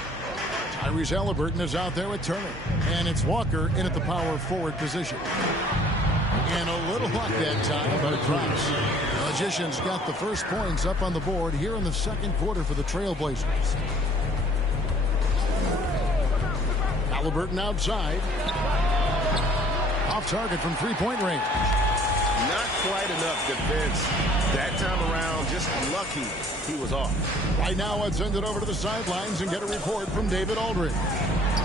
Tyrese Halliburton is out there with Turner. And it's Walker in at the power forward position. And a little luck that time, but it drops. Magicians got the first points up on the board here in the second quarter for the Trailblazers. Halliburton outside. Off target from three-point range. Not quite enough defense. That time around, just lucky he was off. Right now, let's send it over to the sidelines and get a report from David Aldridge.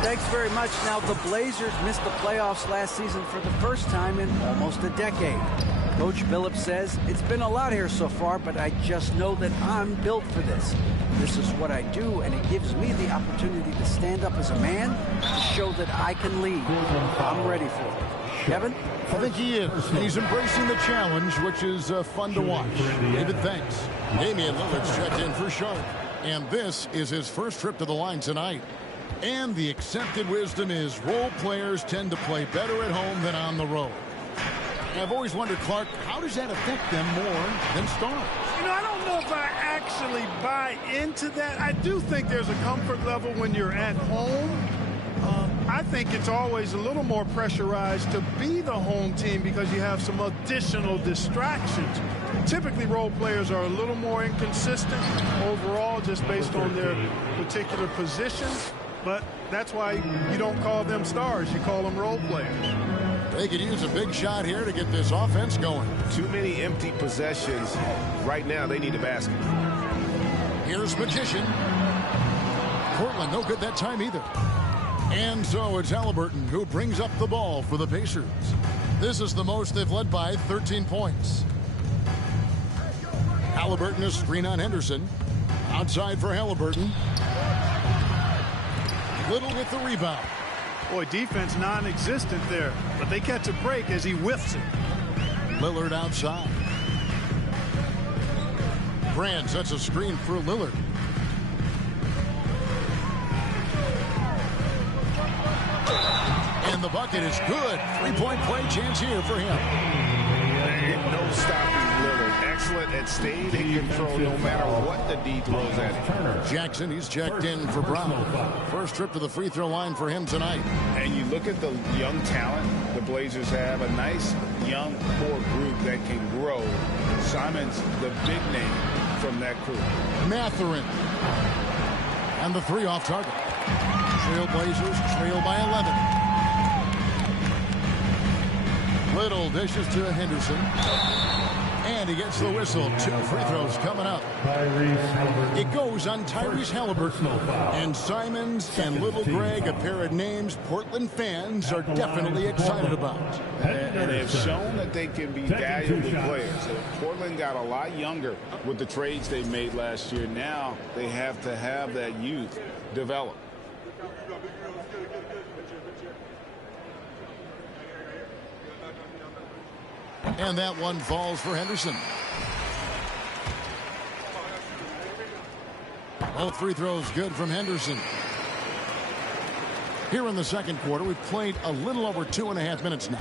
Thanks very much. Now, the Blazers missed the playoffs last season for the first time in almost a decade. Coach Billups says, it's been a lot here so far, but I just know that I'm built for this. This is what I do, and it gives me the opportunity to stand up as a man to show that I can lead. I'm ready for it. Kevin? I think he is. And he's embracing the challenge, which is fun to watch. David, thanks. Damian Lillard's checked in for Sharp. And this is his first trip to the line tonight. And the accepted wisdom is role players tend to play better at home than on the road. I've always wondered, Clark, how does that affect them more than stars? You know, I don't know if I actually buy into that. I do think there's a comfort level when you're at home. I think it's always a little more pressurized to be the home team because you have some additional distractions. Typically, role players are a little more inconsistent overall just based on their particular positions. But that's why you don't call them stars. You call them role players. They could use a big shot here to get this offense going. Too many empty possessions. Right now, they need a basket. Here's Magician. Portland, no good that time either. And so it's Halliburton who brings up the ball for the Pacers. This is the most they've led by 13 points. Halliburton is screen on Henderson. Outside for Halliburton. Little with the rebound. Boy, defense non-existent there, but they catch a break as he whiffs it. Lillard outside. Brand sets a screen for Lillard. And the bucket is good. Three-point play chance here for him. No stopping Lillard. Excellent at staying in control no matter what the D throws at him. Jackson, he's checked in for Brown. First trip to the free throw line for him tonight. And you look at the young talent the Blazers have, a nice young core group that can grow. Simon's the big name from that crew. Mathurin. And the three off target. Trailblazers trail by 11. Little dishes to Henderson. And he gets the whistle. Two free throws coming up. It goes on Tyrese Halliburton. And Simons and Little Greg, a pair of names Portland fans are definitely excited about. And they've shown that they can be valuable players. Portland got a lot younger with the trades they made last year. Now they have to have that youth develop. And that one falls for Henderson. Both free throws good from Henderson. Here in the second quarter, we've played a little over 2.5 minutes now.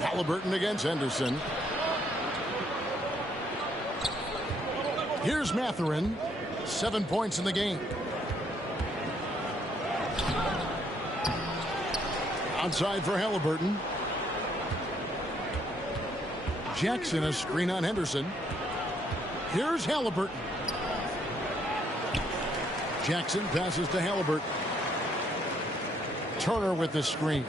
Halliburton against Henderson. Here's Mathurin. 7 points in the game. Outside for Halliburton. Jackson, a screen on Henderson. Here's Halliburton. Jackson passes to Halliburton. Turner with the screen.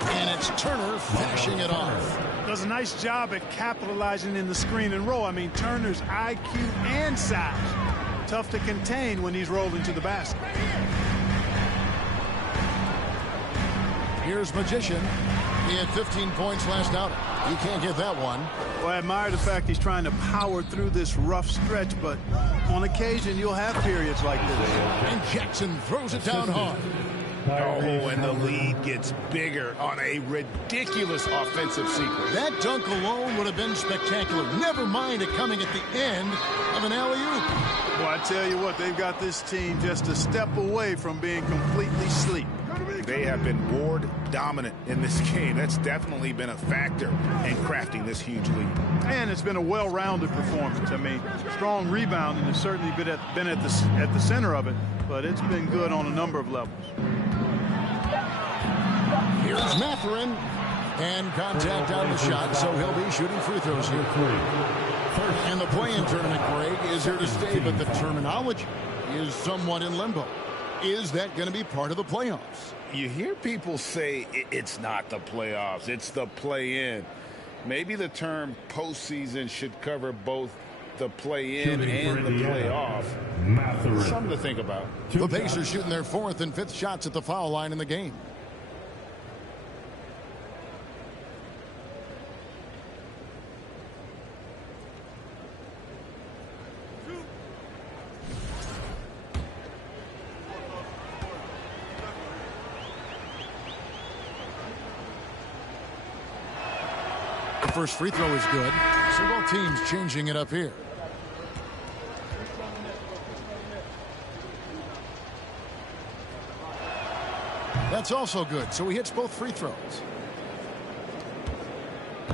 And it It's Turner flashing it off. Does a nice job at capitalizing in the screen and roll. I mean, Turner's IQ and size. Tough to contain when he's rolling to the basket. Here's Magician. He had 15 points last outing. You can't get that one. Well, I admire the fact he's trying to power through this rough stretch, but on occasion you'll have periods like this. And Jackson throws it down hard. Oh, and the lead gets bigger on a ridiculous offensive sequence. That dunk alone would have been spectacular. Never mind it coming at the end of an alley-oop. Well, I tell you what, they've got this team just a step away from being completely asleep. They have been board dominant in this game. That's definitely been a factor in crafting this huge lead. And it's been a well-rounded performance. I mean, strong rebounding has certainly been at the center of it, but it's been good on a number of levels. Here's Mathurin, and contact on the shot, so he'll be shooting free throws here. And the play-in tournament, Greg, is here to stay, but the terminology is somewhat in limbo. Is that going to be part of the playoffs? You hear people say it's not the playoffs, it's the play-in. Maybe the term postseason should cover both the play-in and the playoff. Something to think about. The Pacers shooting their 4th and 5th shots at the foul line in the game. The first free throw is good. So both teams changing it up here. That's also good. So he hits both free throws.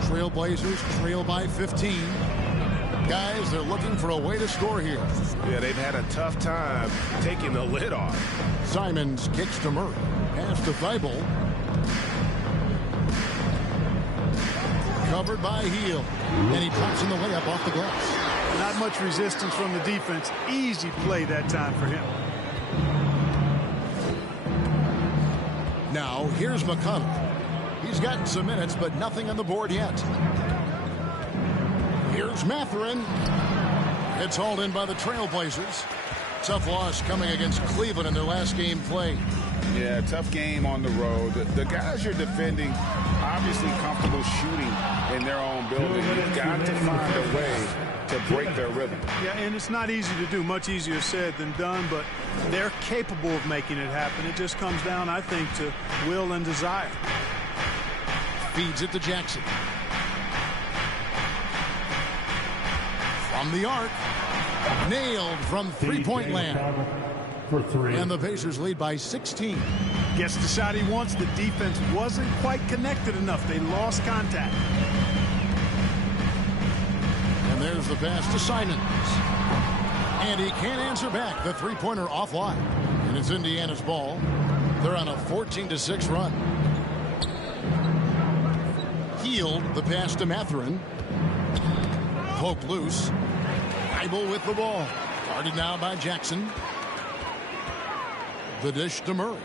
Trailblazers trail by 15. Guys, they're looking for a way to score here. Yeah, they've had a tough time taking the lid off. Simons kicks to Murray. Pass to Thibault. Covered by Heel. And he drops in the layup off the glass. Not much resistance from the defense. Easy play that time for him. Now, here's McConnell. He's gotten some minutes, but nothing on the board yet. Here's Mathurin. It's hauled in by the Trailblazers. Tough loss coming against Cleveland in their last game played. Yeah, tough game on the road. The guys you're defending, obviously comfortable shooting in their own building. You've got to find a way to break their rhythm. Yeah, and it's not easy to do. Much easier said than done, but they're capable of making it happen. It just comes down, I think, to will and desire. Feeds it to Jackson. From the arc. Nailed from three-point land. For 3. And the Pacers lead by 16. Gets the shot he wants. The defense wasn't quite connected enough. They lost contact. And there's the pass to Simons. And he can't answer back. The three-pointer offline. And it's Indiana's ball. They're on a 14-6 run. Healed the pass to Mathurin. Poked loose. Thibault with the ball. Guarded now by Jackson. The dish to Murray.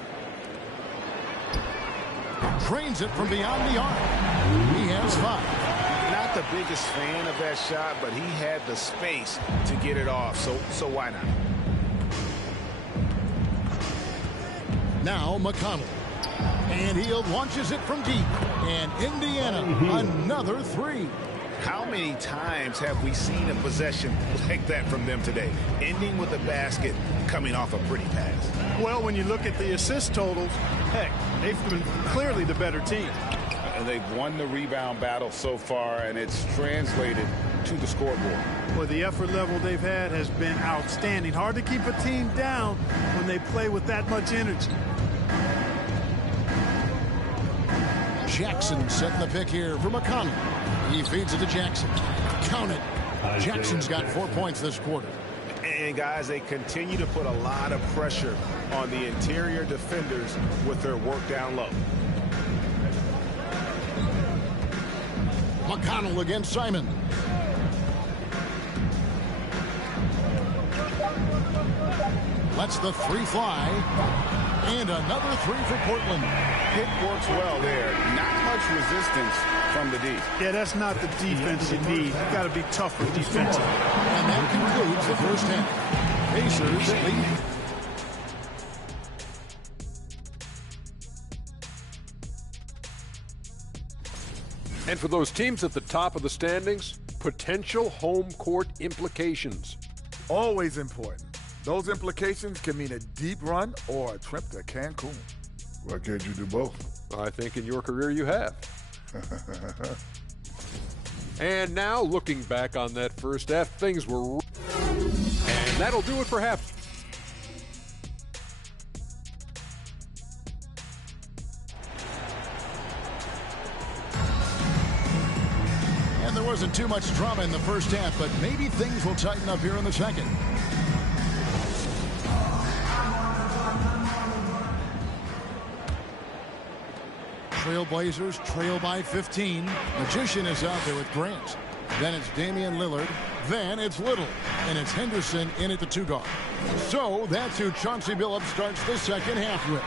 Trains it from beyond the arc. He has 5. Not the biggest fan of that shot, but he had the space to get it off, so why not? Now McConnell. And he launches it from deep. And Indiana, another 3. How many times have we seen a possession like that from them today, ending with a basket coming off a pretty pass? Well, when you look at the assist totals, heck, they've been clearly the better team. And they've won the rebound battle so far, and it's translated to the scoreboard. Well, the effort level they've had has been outstanding. Hard to keep a team down when they play with that much energy. Jackson setting the pick here for McConnell. He feeds it to Jackson. Count it. Jackson's got 4 points this quarter. And guys, they continue to put a lot of pressure on the interior defenders with their work down low. McConnell against Simon. Lets the 3 fly. And another 3 for Portland. Pick works well there. Not much resistance from the D. Yeah, that's not the defense you need. You got to be tougher defensively. And that concludes the first half. Pacers lead. And for those teams at the top of the standings, potential home court implications. Always important. Those implications can mean a deep run or a trip to Cancun. Why can't you do both? I think in your career you have. And now, looking back on that first half, things were... And that'll do it for half. And there wasn't too much drama in the first half, but maybe things will tighten up here in the second. Trailblazers trail by 15. Magician is out there with Grant. Then it's Damian Lillard. Then it's Little. And it's Henderson in at the 2-guard. So that's who Chauncey Billups starts the second half with.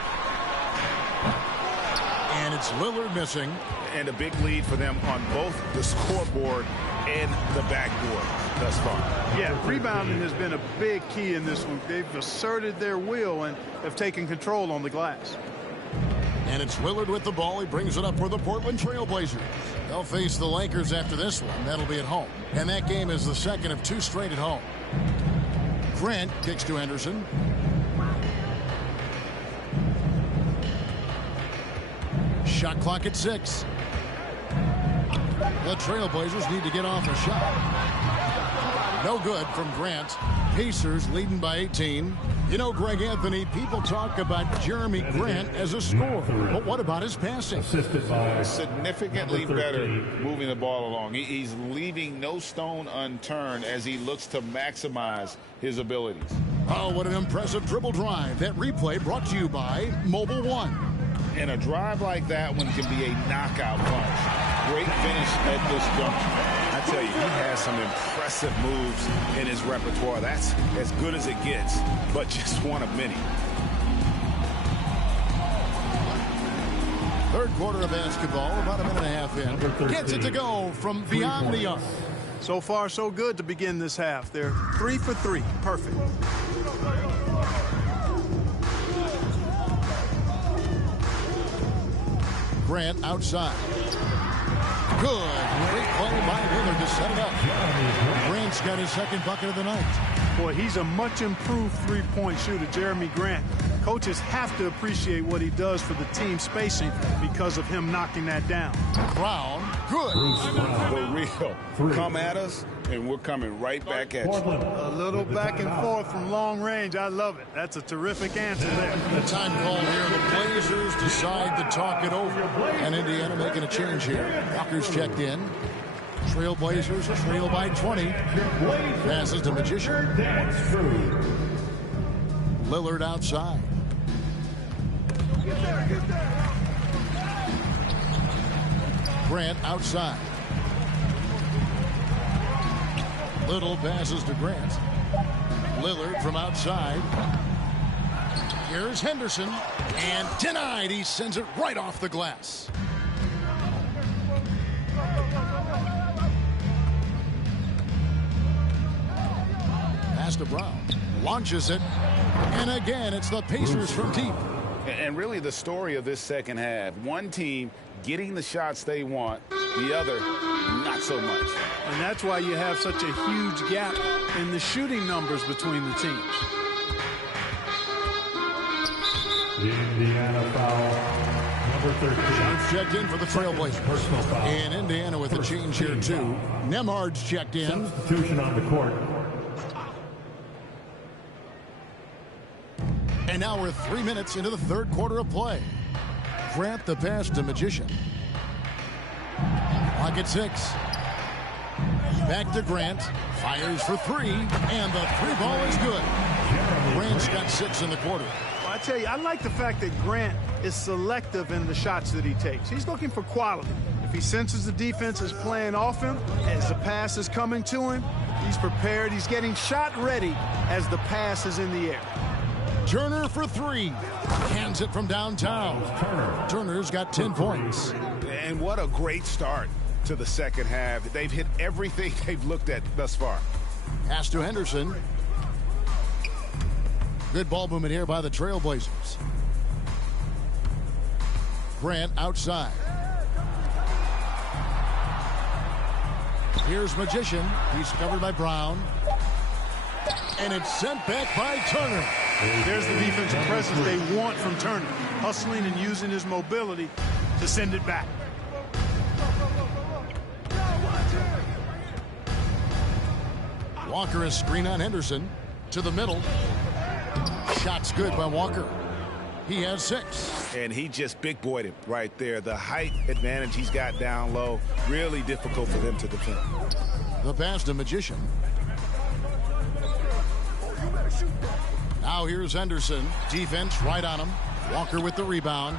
And it's Lillard missing. And a big lead for them on both the scoreboard and the backboard thus far. Yeah, rebounding has been a big key in this one. They've asserted their will and have taken control on the glass. And it's Lillard with the ball. He brings it up for the Portland Trailblazers. They'll face the Lakers after this one. That'll be at home. And that game is the second of 2 straight at home. Grant kicks to Henderson. Shot clock at 6. The Trailblazers need to get off a shot. No good from Grant. Pacers leading by 18. You know, Greg Anthony, people talk about Jeremy Grant as a scorer, but what about his passing? Significantly better moving the ball along. He's leaving no stone unturned as he looks to maximize his abilities. Oh, what an impressive dribble drive. That replay brought to you by Mobile One. And a drive like that one can be a knockout punch. Great finish at this juncture. I tell you, he has some impressive moves in his repertoire. That's as good as it gets, but just one of many. Third quarter of basketball, about a minute and a half in. Gets it to go from beyond the arc. So far, so good to begin this half. They're 3 for 3. Perfect. Grant outside. Good. Great play by Lillard to set it up. Grant's got his second bucket of the night. Boy, he's a much improved three-point shooter, Jeremy Grant. Coaches have to appreciate what he does for the team spacing because of him knocking that down. Brown, good. For real. Come at us, and we're coming right back at you. A little back and forth from long range. I love it. That's a terrific answer there. The time call here. The Blazers decide to talk it over. And Indiana making a change here. Walker's checked in. Trailblazers trail by 20. Passes to Magician. Lillard outside. Grant outside. Little passes to Grant. Lillard from outside. Here's Henderson. And denied. He sends it right off the glass. Pass to Brown. Launches it. And again, it's the Pacers from deep. And really the story of this second half, one team getting the shots they want, the other not so much. And that's why you have such a huge gap in the shooting numbers between the teams. Indiana foul, number 13. Shots checked in for the Trailblazers. Personal foul. And Indiana with a change here too. Nemhard's checked in. Substitution on the court. And now we're 3 minutes into the third quarter of play. Grant the pass to Magician. Clock at 6. Back to Grant. Fires for 3. And the 3-ball is good. Grant's got 6 in the quarter. Well, I tell you, I like the fact that Grant is selective in the shots that he takes. He's looking for quality. If he senses the defense is playing off him, as the pass is coming to him, he's prepared. He's getting shot ready as the pass is in the air. Turner for three. Hands it from downtown. Turner's got 10 points. And what a great start to the second half. They've hit everything they've looked at thus far. Pass to Henderson. Good ball movement here by the Trailblazers. Grant outside. Here's Magician. He's covered by Brown. And it's sent back by Turner. There's the defensive presence they want from Turner. Hustling and using his mobility to send it back. Walker is screen on Henderson. To the middle. Shot's good by Walker. He has 6. And he just big boyed it right there. The height advantage he's got down low, really difficult for them to defend. The pass to Magician. Now here's Henderson. Defense right on him. Walker with the rebound.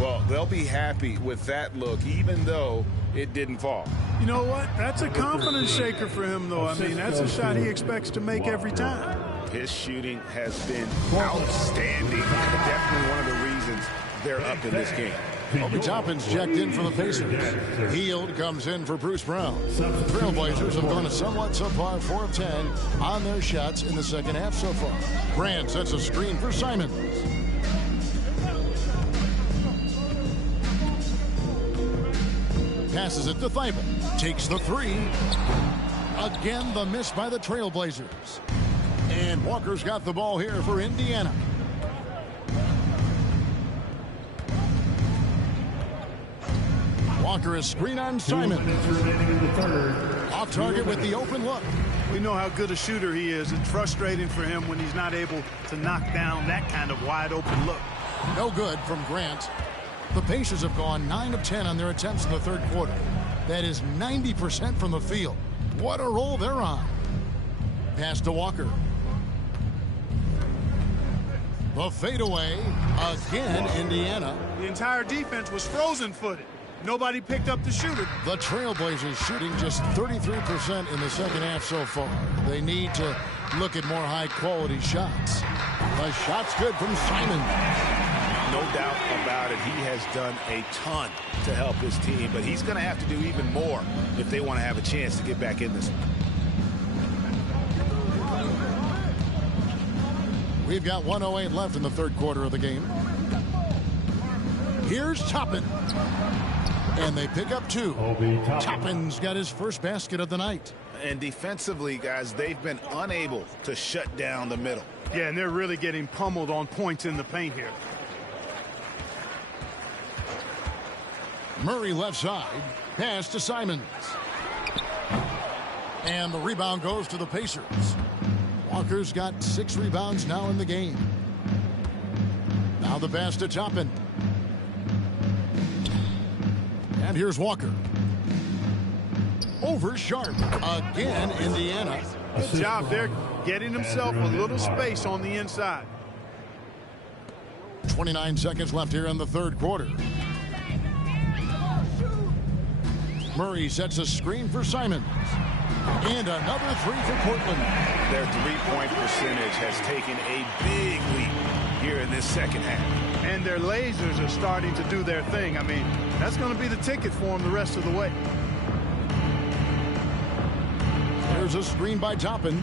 Well, they'll be happy with that look, even though it didn't fall. You know what? That's a confidence shaker for him, though. I mean, that's a shot he expects to make every time. His shooting has been outstanding. Definitely one of the reasons they're up in this game. Obi Toppin's checked in for the Pacers. Hield comes in for Bruce Brown. The Trailblazers have gone a somewhat subpar 4 of 10 on their shots in the second half so far. Grant sets a screen for Simons. Passes it to Thibault. Takes the 3. Again, the miss by the Trailblazers. And Walker's got the ball here for Indiana. Walker is screen on Simon. Off target with the open look. We know how good a shooter he is. It's frustrating for him when he's not able to knock down that kind of wide open look. No good from Grant. The Pacers have gone 9 of 10 on their attempts in the third quarter. That is 90% from the field. What a roll they're on. Pass to Walker. The fadeaway. Again, Indiana. The entire defense was frozen-footed. Nobody picked up the shooter. The Trailblazers shooting just 33% in the second half so far. They need to look at more high-quality shots. The shot's good from Simon. No doubt about it. He has done a ton to help his team, but he's going to have to do even more if they want to have a chance to get back in this one. We've got 1:08 left in the third quarter of the game. Here's Toppin. And they pick up 2. Toppin's got his first basket of the night. And defensively, guys, they've been unable to shut down the middle. Yeah, and they're really getting pummeled on points in the paint here. Murray left side. Pass to Simons. And the rebound goes to the Pacers. Walker's got 6 rebounds now in the game. Now the pass to Toppin. And here's Walker. Over Sharp. Again, Indiana. Good job there, getting himself a little space on the inside. 29 seconds left here in the third quarter. Murray sets a screen for Simons. And another 3 for Portland. Their three-point percentage has taken a big leap here in this second half. And their lasers are starting to do their thing. I mean, that's going to be the ticket for them the rest of the way. There's a screen by Toppin.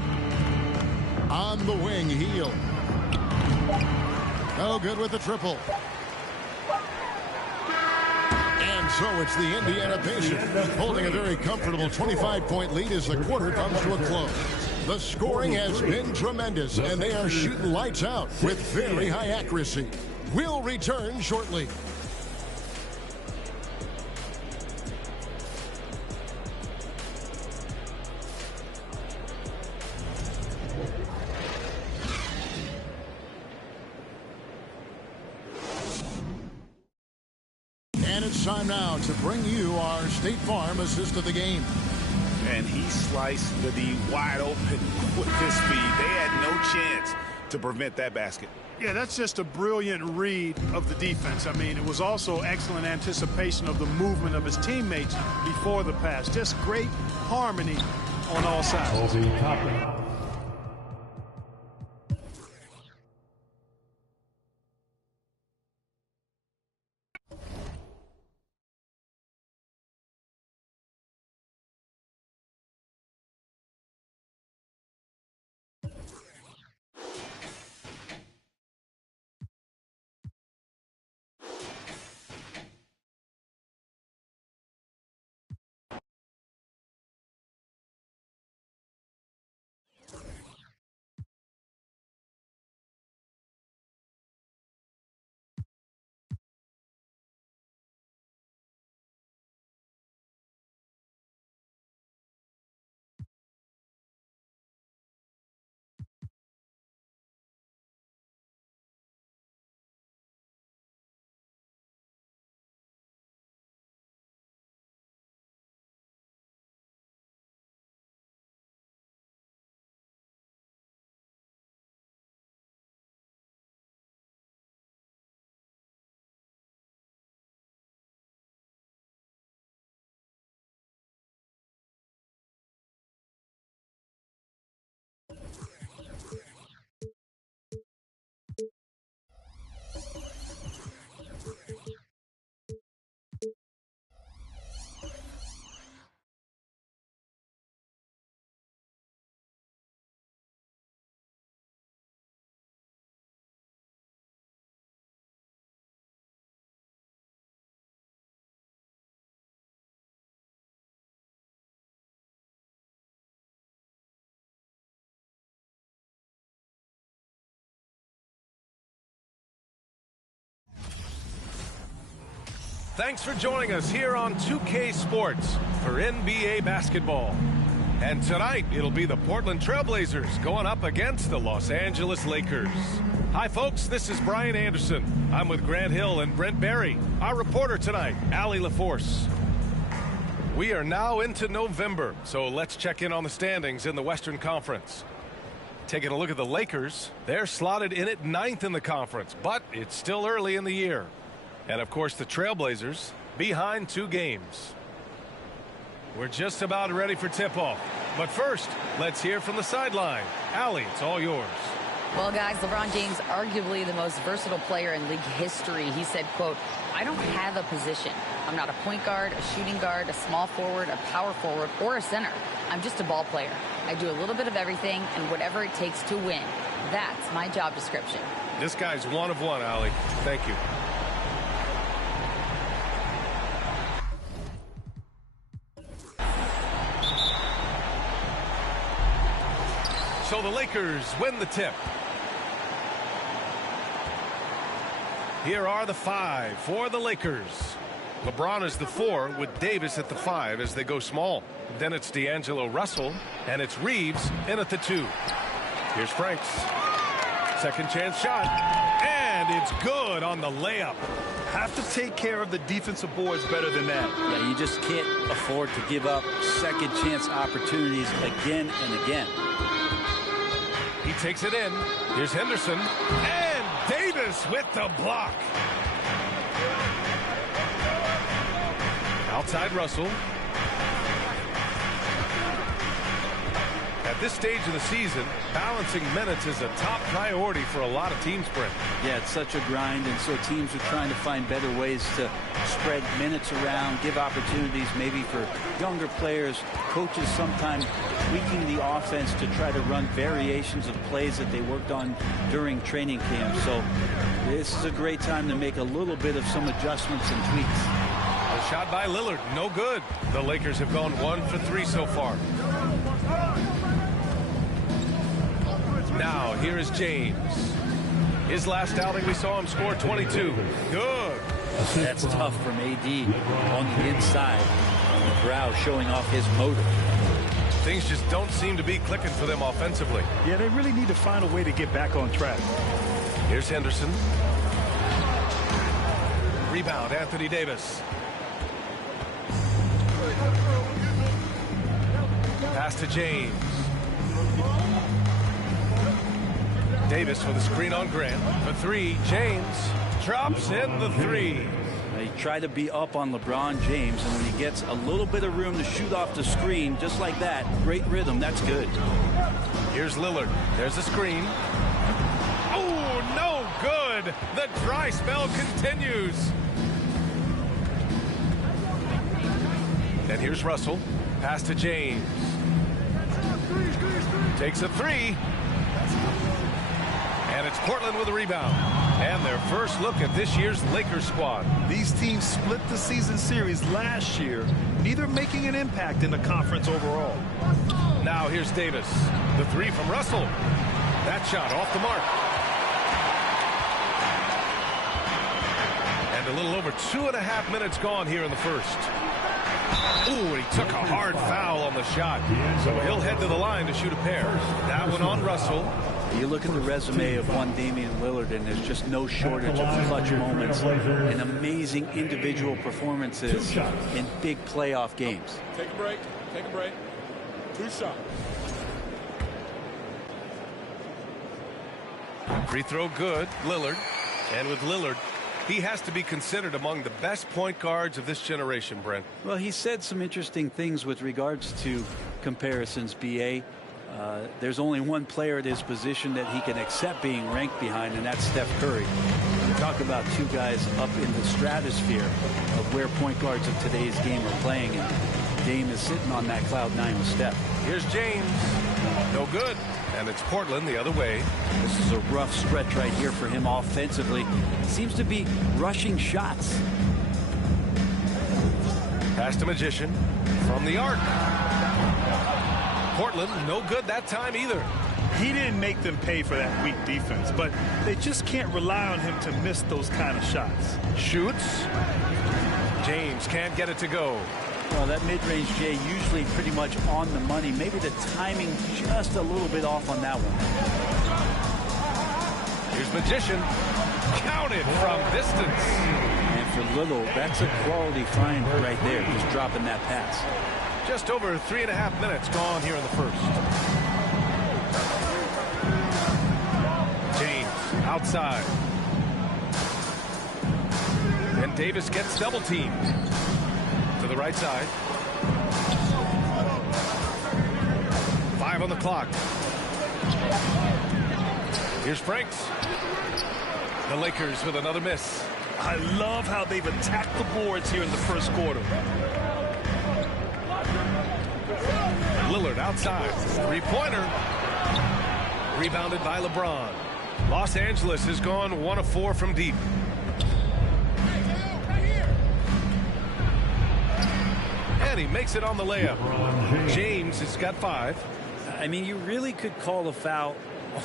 On the wing, Hield. No good with the triple. And so it's the Indiana Pacers holding a very comfortable 25-point lead as the quarter comes to a close. The scoring has been tremendous, and they are shooting lights out with very high accuracy. We'll return shortly. And it's time now to bring you our State Farm assist of the game. And he sliced the D wide open with his speed. They had no chance to prevent that basket. Yeah, that's just a brilliant read of the defense. I mean, it was also excellent anticipation of the movement of his teammates before the pass. Just great harmony on all sides. Thanks for joining us here on 2K Sports for NBA basketball. And tonight, it'll be the Portland Trailblazers going up against the Los Angeles Lakers. Hi, folks. This is Brian Anderson. I'm with Grant Hill and Brent Berry. Our reporter tonight, Allie LaForce. We are now into November, so let's check in on the standings in the Western Conference. Taking a look at the Lakers, they're slotted in at 9th in the conference, but it's still early in the year. And, of course, the Trailblazers behind 2 games. We're just about ready for tip-off. But first, let's hear from the sideline. Allie, it's all yours. Well, guys, LeBron James, arguably the most versatile player in league history. He said, quote, "I don't have a position. I'm not a point guard, a shooting guard, a small forward, a power forward, or a center. I'm just a ball player. I do a little bit of everything and whatever it takes to win. That's my job description." This guy's one of one, Allie. Thank you. So the Lakers win the tip. Here are the 5 for the Lakers. LeBron is the 4 with Davis at the 5 as they go small. Then it's D'Angelo Russell, and it's Reeves in at the 2. Here's Franks. Second chance shot, and it's good on the layup. Have to take care of the defensive boards better than that. Yeah, you just can't afford to give up second chance opportunities again and again. He takes it in. Here's Henderson, and Davis with the block. Outside Russell. At this stage of the season, balancing minutes is a top priority for a lot of teams, Brent. Yeah, it's such a grind, and so teams are trying to find better ways to spread minutes around, give opportunities maybe for younger players. Coaches sometimes tweaking the offense to try to run variations of plays that they worked on during training camp. So this is a great time to make a little bit of some adjustments and tweaks. A shot by Lillard, no good. The Lakers have gone 1 for 3 so far. Now, here is James. His last outing, we saw him score 22. Good. That's tough from AD on the inside. McGraw showing off his motor. Things just don't seem to be clicking for them offensively. Yeah, they really need to find a way to get back on track. Here's Henderson. Rebound, Anthony Davis. Pass to James. Davis with a screen on Grant. For 3, James drops in the 3. They try to be up on LeBron James, and when he gets a little bit of room to shoot off the screen, just like that, great rhythm, that's good. Here's Lillard. There's a screen. Oh, no good. The dry spell continues. And here's Russell. Pass to James. Takes a 3. And it's Portland with a rebound. And their first look at this year's Lakers squad. These teams split the season series last year, neither making an impact in the conference overall. Now here's Davis. The 3 from Russell. That shot off the mark. And a little over 2.5 minutes gone here in the first. Ooh, he took a hard foul on the shot. So he'll head to the line to shoot a pair. That one on Russell. You look at the resume of one Damian Lillard, and there's just no shortage of clutch moments and amazing individual performances in big playoff games. Take a break. Take a break. 2 shots. Free throw good, Lillard. And with Lillard, he has to be considered among the best point guards of this generation, Brent. Well, he said some interesting things with regards to comparisons, B.A. There's only one player at his position that he can accept being ranked behind, and that's Steph Curry. You talk about 2 guys up in the stratosphere of where point guards of today's game are playing, and Dame is sitting on that cloud 9 with Steph. Here's James. No good. And it's Portland the other way. This is a rough stretch right here for him offensively. Seems to be rushing shots. Pass to Magician from the arc. Portland, no good that time either. He didn't make them pay for that weak defense, but they just can't rely on him to miss those kind of shots. Shoots. James can't get it to go. Well, that mid-range Jay usually pretty much on the money. Maybe the timing just a little bit off on that one. Here's Magician. Counted from distance. And for Little, that's a quality find right there, just dropping that pass. Just over 3.5 minutes gone here in the first. James outside. And Davis gets double teamed. To the right side. 5 on the clock. Here's Franks. The Lakers with another miss. I love how they've attacked the boards here in the first quarter. Lillard outside. Three-pointer. Rebounded by LeBron. Los Angeles has gone 1 of 4 from deep. And he makes it on the layup. James has got 5. I mean, you really could call a foul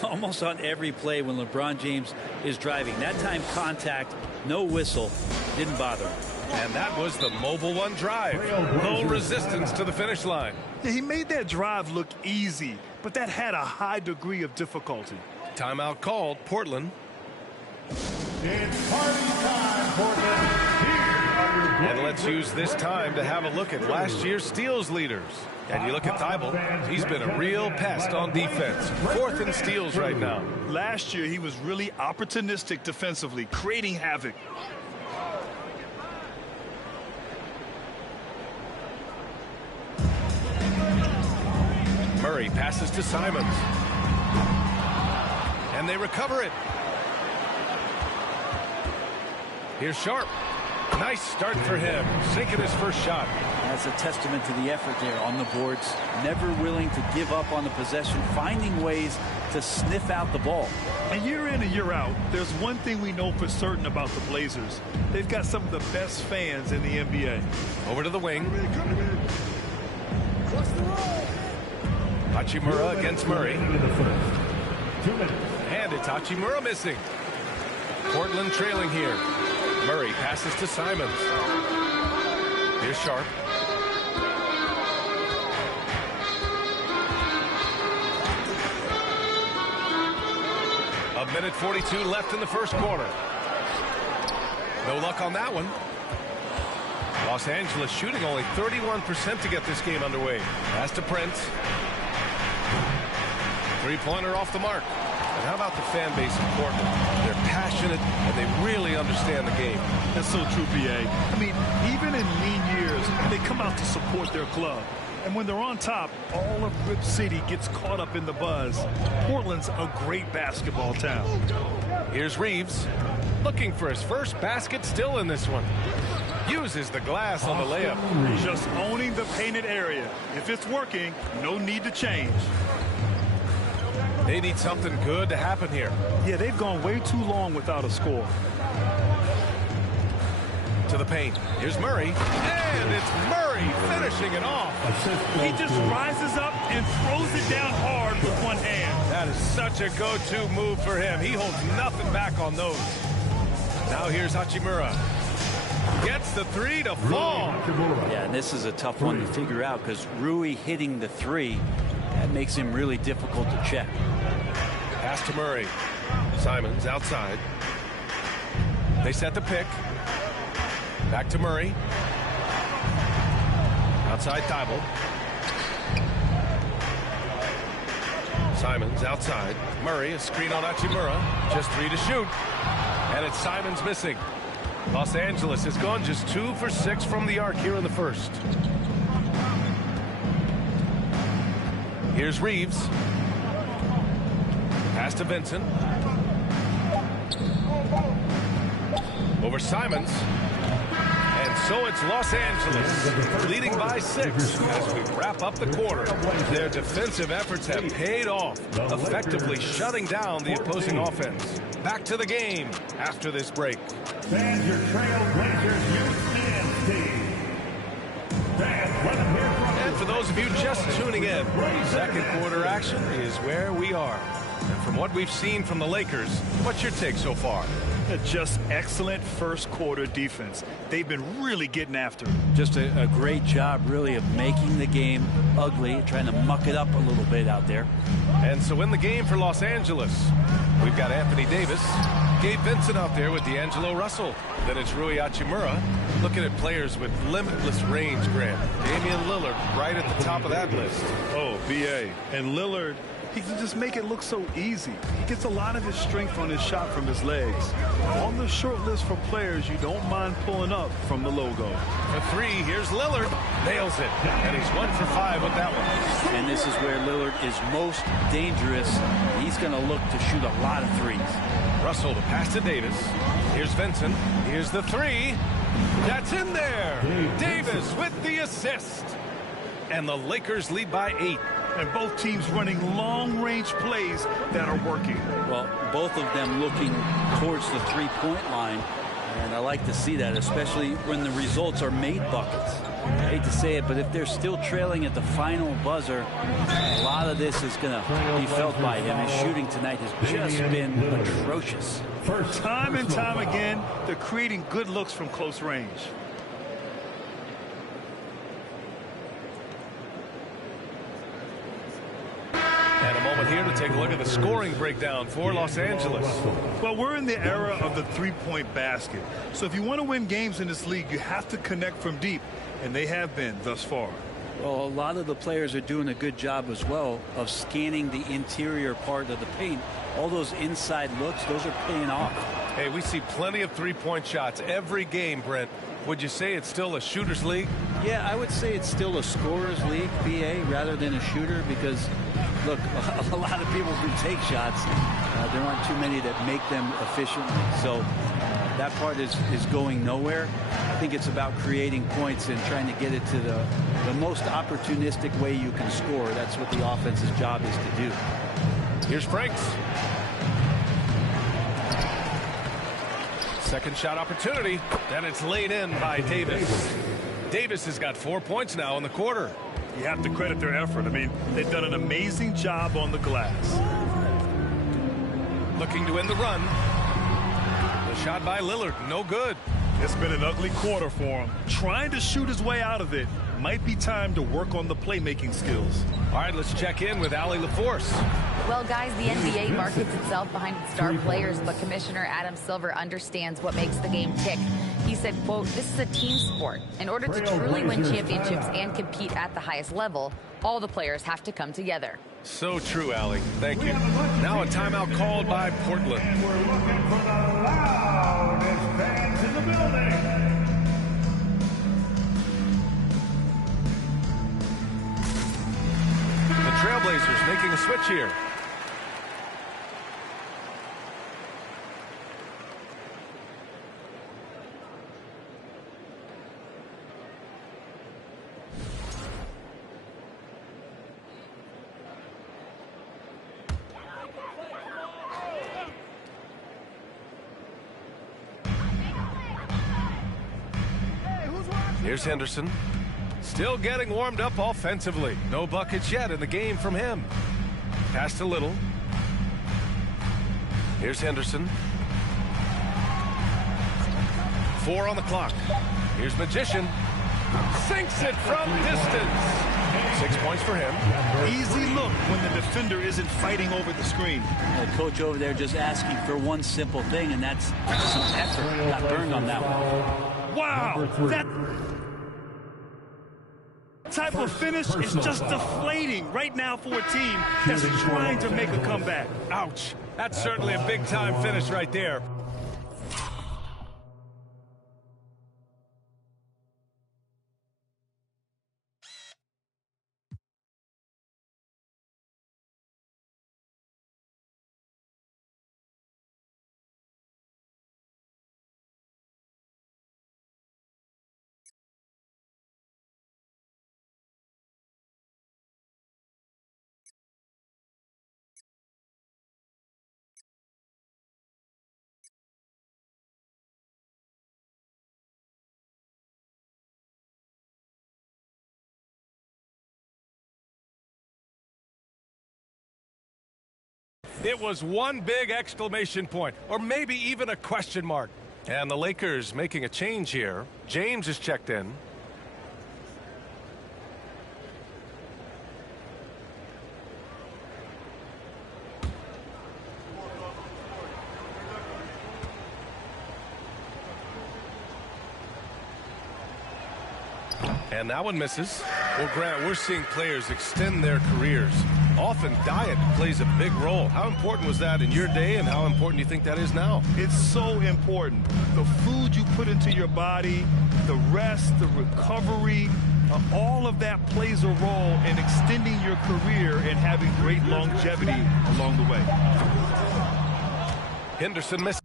almost on every play when LeBron James is driving. That time contact, no whistle, didn't bother him. And that was the mobile one drive. Low resistance to the finish line. Yeah, he made that drive look easy, but that had a high degree of difficulty. Timeout called, Portland. It's party time, Portland. And let's use this time to have a look at last year's steals leaders. And you look at Thibault, he's been a real pest on defense. 4th in steals right now. Last year, he was really opportunistic defensively, creating havoc. Murray passes to Simons. And they recover it. Here's Sharp. Nice start for him, sinking his first shot. That's a testament to the effort there on the boards. Never willing to give up on the possession, finding ways to sniff out the ball. And year in and year out, there's one thing we know for certain about the Blazers. They've got some of the best fans in the NBA. Over to the wing. Hachimura against Murray. And it's Hachimura missing. Portland trailing here. Murray passes to Simons. Here's Sharp. A minute 42 left in the first quarter. No luck on that one. Los Angeles shooting only 31% to get this game underway. Pass to Prince. Three-pointer off the mark. And how about the fan base in Portland? They're passionate and they really understand the game. That's so true, B.A. I mean, even in lean years, they come out to support their club. And when they're on top, all of Rip City gets caught up in the buzz. Portland's a great basketball town. Here's Reeves, looking for his first basket still in this one. Uses the glass on the layup. Just owning the painted area. If it's working, no need to change. They need something good to happen here. Yeah, they've gone way too long without a score. To the paint. Here's Murray. And it's Murray finishing it off. He just rises up and throws it down hard with one hand. That is such a go-to move for him. He holds nothing back on those. Now here's Hachimura. Gets the 3 to fall. Yeah, and this is a tough one to figure out because Rui hitting the 3, that makes him really difficult to check. Pass to Murray. Simons outside. They set the pick. Back to Murray. Outside Thibault. Simons outside. Murray, a screen on Hachimura. Just 3 to shoot. And it's Simons missing. Los Angeles has gone just 2 for 6 from the arc here in the first. Here's Reeves. Pass to Vincent. Over Simons. And so it's Los Angeles leading by 6 as we wrap up the quarter. Their defensive efforts have paid off, effectively shutting down the opposing offense. Back to the game after this break. Fans, your Trailblazers youth team. And for those of you just tuning in, second quarter action is where we are. And from what we've seen from the Lakers, what's your take so far? Just excellent first quarter defense. They've been really getting after it. Just a great job, really, of making the game ugly, trying to muck it up a little bit out there. And so in the game for Los Angeles, we've got Anthony Davis, Gabe Vincent out there with D'Angelo Russell. Then it's Rui Hachimura. Looking at players with limitless range, Grant. Damian Lillard right at the top of that list. Oh, BA. And Lillard, he can just make it look so easy. He gets a lot of his strength on his shot from his legs. On the short list for players you don't mind pulling up from the logo. For three, here's Lillard. Nails it. And he's 1 for 5 with that one. And this is where Lillard is most dangerous. He's going to look to shoot a lot of threes. Russell to pass to Davis. Here's Vincent. Here's the three. That's in there. Davis with the assist. And the Lakers lead by 8. And both teams running long-range plays that are working. Well, both of them looking towards the three-point line. And I like to see that, especially when the results are made buckets. I hate to say it, but if they're still trailing at the final buzzer, a lot of this is going to be felt by him. His shooting tonight has just been atrocious. Time and time again, they're creating good looks from close range. And a moment here to take a look at the scoring breakdown for Los Angeles. Well, we're in the era of the three-point basket. So if you want to win games in this league, you have to connect from deep. And they have been thus far. Well, a lot of the players are doing a good job as well of scanning the interior part of the paint. All those inside looks, those are paying off. Hey, we see plenty of three-point shots every game, Brent. Would you say it's still a shooter's league? Yeah, I would say it's still a scorer's league, BA, rather than a shooter, because, look, a lot of people do take shots. There aren't too many that make them efficiently. So that part is going nowhere. I think it's about creating points and trying to get it to the most opportunistic way you can score. That's what the offense's job is to do. Here's Franks. Second shot opportunity, and it's laid in by Davis. Davis has got 4 points now in the quarter. You have to credit their effort. I mean, they've done an amazing job on the glass. Looking to end the run. The shot by Lillard, no good. It's been an ugly quarter for him. Trying to shoot his way out of it. Might be time to work on the playmaking skills. All right, let's check in with Allie LaForce. Well, guys, the NBA markets itself behind its star players, but Commissioner Adam Silver understands what makes the game tick. He said, quote, "This is a team sport. In order to truly win championships and compete at the highest level, all the players have to come together." So true, Allie. Thank you. Now a timeout called by Portland. We're looking for the loudest fans in the building. The Trailblazers making a switch here. Here's Henderson. Still getting warmed up offensively. No buckets yet in the game from him. Pass to Little. Here's Henderson. 4 on the clock. Here's Magician. Sinks it from distance. 6 points for him. Easy look when the defender isn't fighting over the screen. The coach over there just asking for one simple thing, and that's some effort. Got burned on that one. Wow, that type of finish is just deflating right now for a team that's trying to make a comeback. Ouch. That's certainly a big-time finish right there. It was one big exclamation point, or maybe even a question mark. And the Lakers making a change here. James is checked in. And that one misses. Well, Grant, we're seeing players extend their careers. Often diet plays a big role. How important was that in your day, and how important do you think that is now? It's so important. The food you put into your body, the rest, the recovery, all of that plays a role in extending your career and having great longevity along the way. Henderson missed.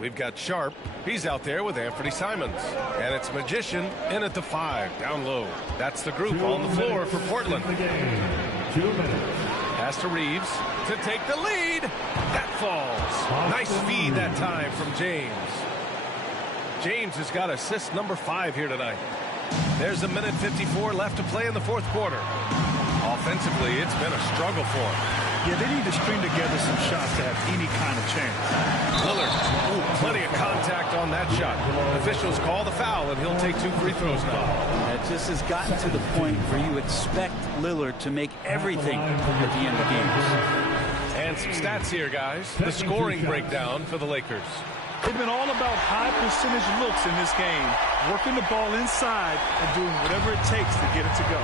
We've got Sharp. He's out there with Anthony Simons. And it's Magician in at the 5, down low. That's the group on the floor for Portland. 2 minutes. Pass to Reeves to take the lead. That falls. Nice feed that time from James. James has got assist number 5 here tonight. There's a minute 54 left to play in the fourth quarter. Offensively, it's been a struggle for him. Yeah, they need to string together some shots to have any kind of chance. Lillard, plenty of contact on that shot. Officials call the foul, and he'll take 2 free throws now. It just has gotten to the point where you expect Lillard to make everything at the end of games. And some stats here, guys. The scoring breakdown for the Lakers. They've been all about high percentage looks in this game, working the ball inside and doing whatever it takes to get it to go.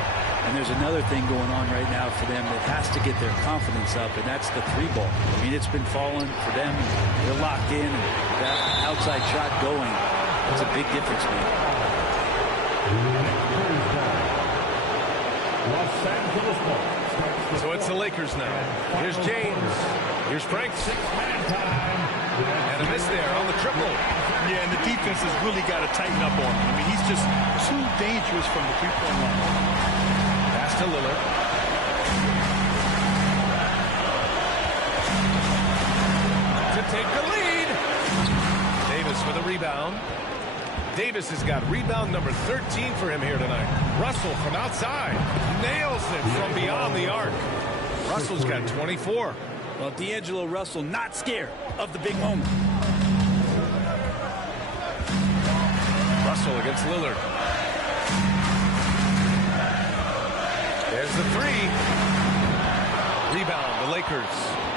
And there's another thing going on right now for them that has to get their confidence up, and that's the 3 ball. I mean, it's been falling for them. They're locked in, and that outside shot going, that's a big difference maker. So it's the Lakers now. Here's James. Here's Franks. And a miss there on the triple. Yeah, and the defense has really got to tighten up on him. I mean, he's just too dangerous from the 3-point line. Pass to Lillard. To take the lead. Davis with a rebound. Davis has got rebound number 13 for him here tonight. Russell from outside. Nails it from beyond the arc. Russell's got 24. Well, D'Angelo Russell not scared of the big moment. Russell against Lillard. There's the 3. Rebound, the Lakers.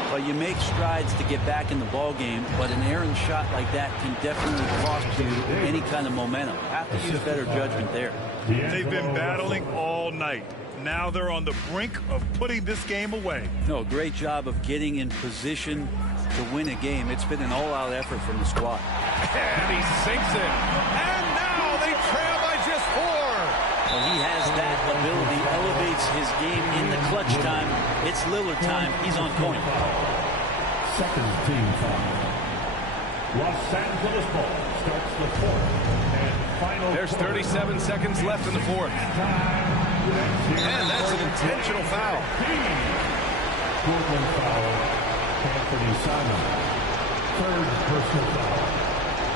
Well, you make strides to get back in the ball game, but an errant shot like that can definitely cost you any kind of momentum. Have to use better judgment there. They've been battling all night. Now they're on the brink of putting this game away. No, great job of getting in position to win a game. It's been an all-out effort from the squad. And he sinks it. And now they trail by just 4. Well, he has that ability, elevates his game in the clutch time. It's Lillard time. He's on point. Second team foul. Los Angeles ball starts the fourth and final. There's 37 seconds left in the fourth. And that's an intentional foul. Portland foul, Anthony Simons. Third personal foul.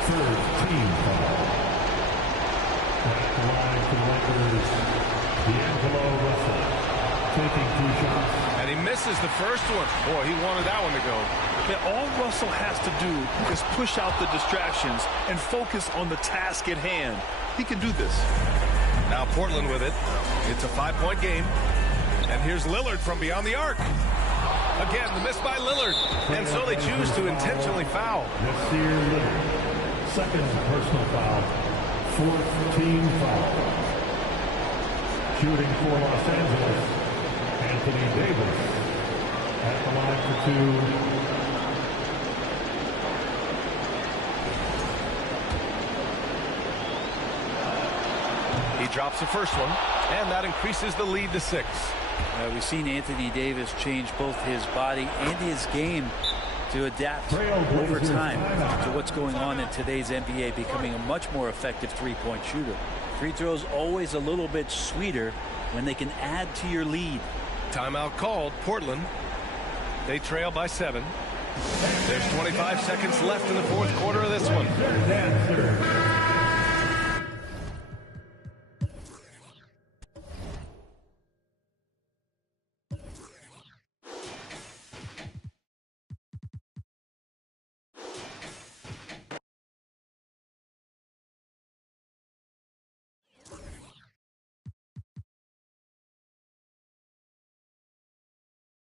Third team foul. At the line for the Lakers, D'Angelo Russell taking 2 shots. And he misses the first one. Boy, he wanted that one to go. And all Russell has to do is push out the distractions and focus on the task at hand. He can do this. Now Portland with it. It's a 5-point game. And here's Lillard from beyond the arc. Again, the miss by Lillard. And so they choose to intentionally foul. Nasir Lillard. Second personal foul. Fourth team foul. Shooting for Los Angeles, Anthony Davis. At the line for 2. He drops the first one, and that increases the lead to 6. We've seen Anthony Davis change both his body and his game to adapt over time to what's going on in today's NBA, becoming a much more effective 3-point shooter. Free throws always a little bit sweeter when they can add to your lead. Timeout called. Portland. They trail by 7. There's 25 seconds left in the fourth quarter of this one.